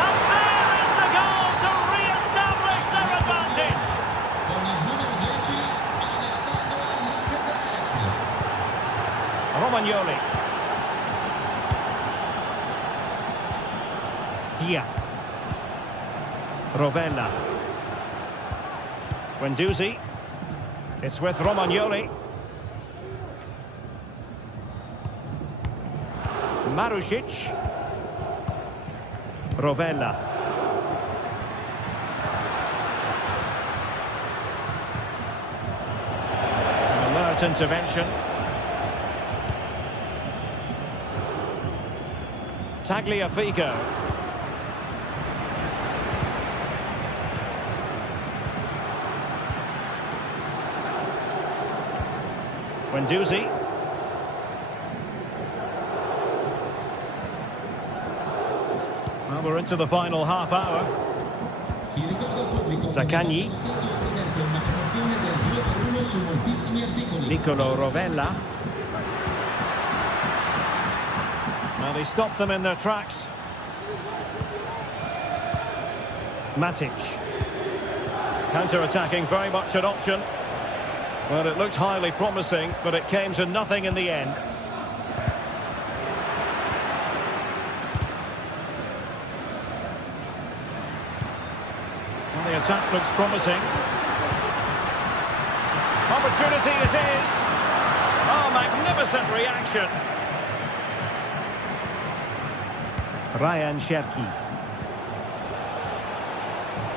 And there is the goal to re-establish their advantage. Romagnoli. Dia. Rovella. Guendouzi. It's with Romagnoli. Marušić. Rovella. An alert intervention. Tagliafico. Guendouzi. Well, we're into the final half hour. Zaccagni. Nicolo Rovella. Well, he stopped them in their tracks. Matic. Counter-attacking, very much an option. Well, it looked highly promising, but it came to nothing in the end. Well, the attack looks promising. Opportunity it is. Oh, magnificent reaction. Ryan Cherki.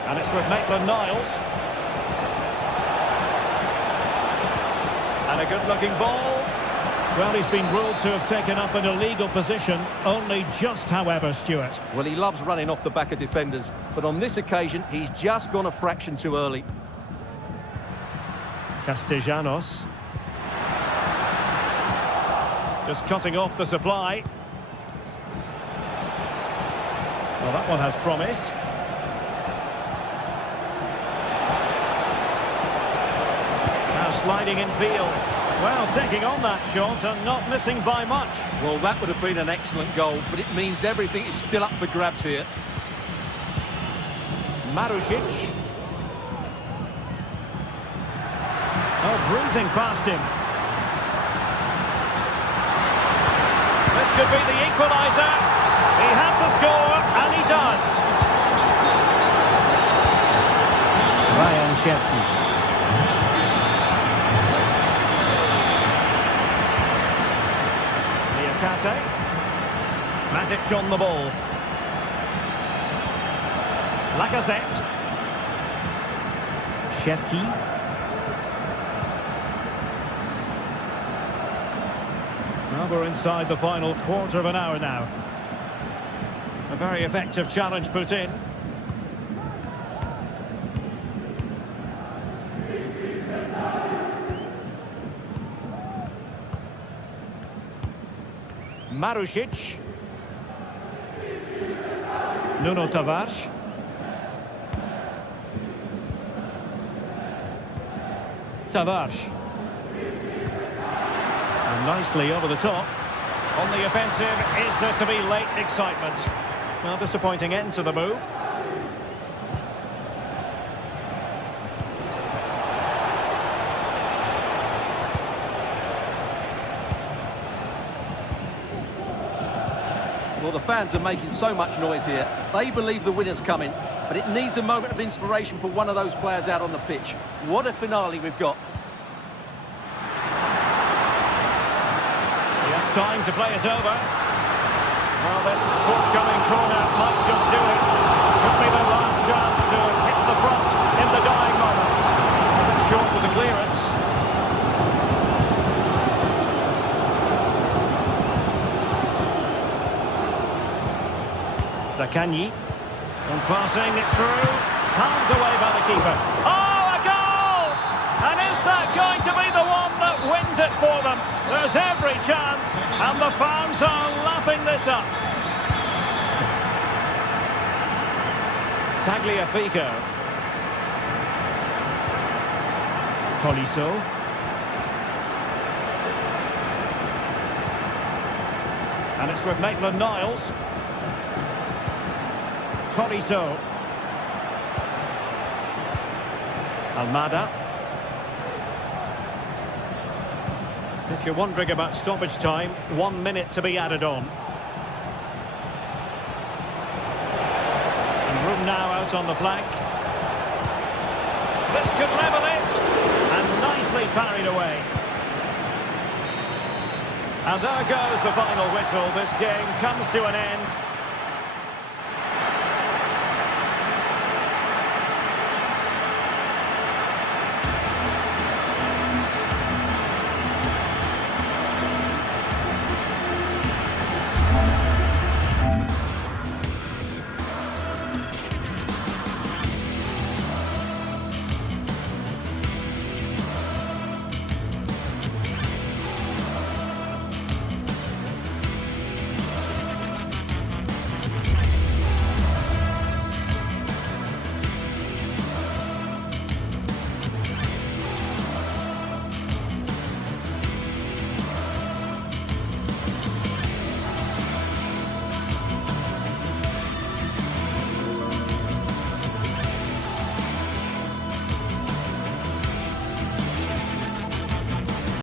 And it's with Maitland-Niles. And a good-looking ball. Well, he's been ruled to have taken up an illegal position. Only just, however, Stuart. Well, he loves running off the back of defenders. But on this occasion, he's just gone a fraction too early. Castellanos. Just cutting off the supply. Well, that one has promise. Now sliding in field. Well, taking on that shot and not missing by much. Well, that would have been an excellent goal, but it means everything is still up for grabs here. Marusic. Oh, breezing past him. This could be the equaliser. He had to score, and he does. Ryan Sheffield. Liakate. Matic on the ball. Lacazette. Sheffield. Well, we're inside the final quarter of an hour now. A very effective challenge put in. Marusic. Nuno Tavares. Tavares. And nicely over the top. On the offensive, is there to be late excitement? Well, disappointing end to the move. Well, the fans are making so much noise here. They believe the winner's coming, but it needs a moment of inspiration for one of those players out on the pitch. What a finale we've got. He has time to play it over. Well, this forthcoming corner might just do it. Could be the last chance to hit the front in the dying moments. A bit short with the clearance. Zakanyi. And passing it through. Palmed away by the keeper. Oh, a goal! And is that going to be the one that wins it for them? There's every chance, and the fans are lapping this up. Tagliafico. Tolisso. And it's with Maitland-Niles. Tolisso. Almada. If you're wondering about stoppage time, 1 minute to be added on. And room now out on the flank. This could level it. And nicely parried away. And there goes the final whistle. This game comes to an end.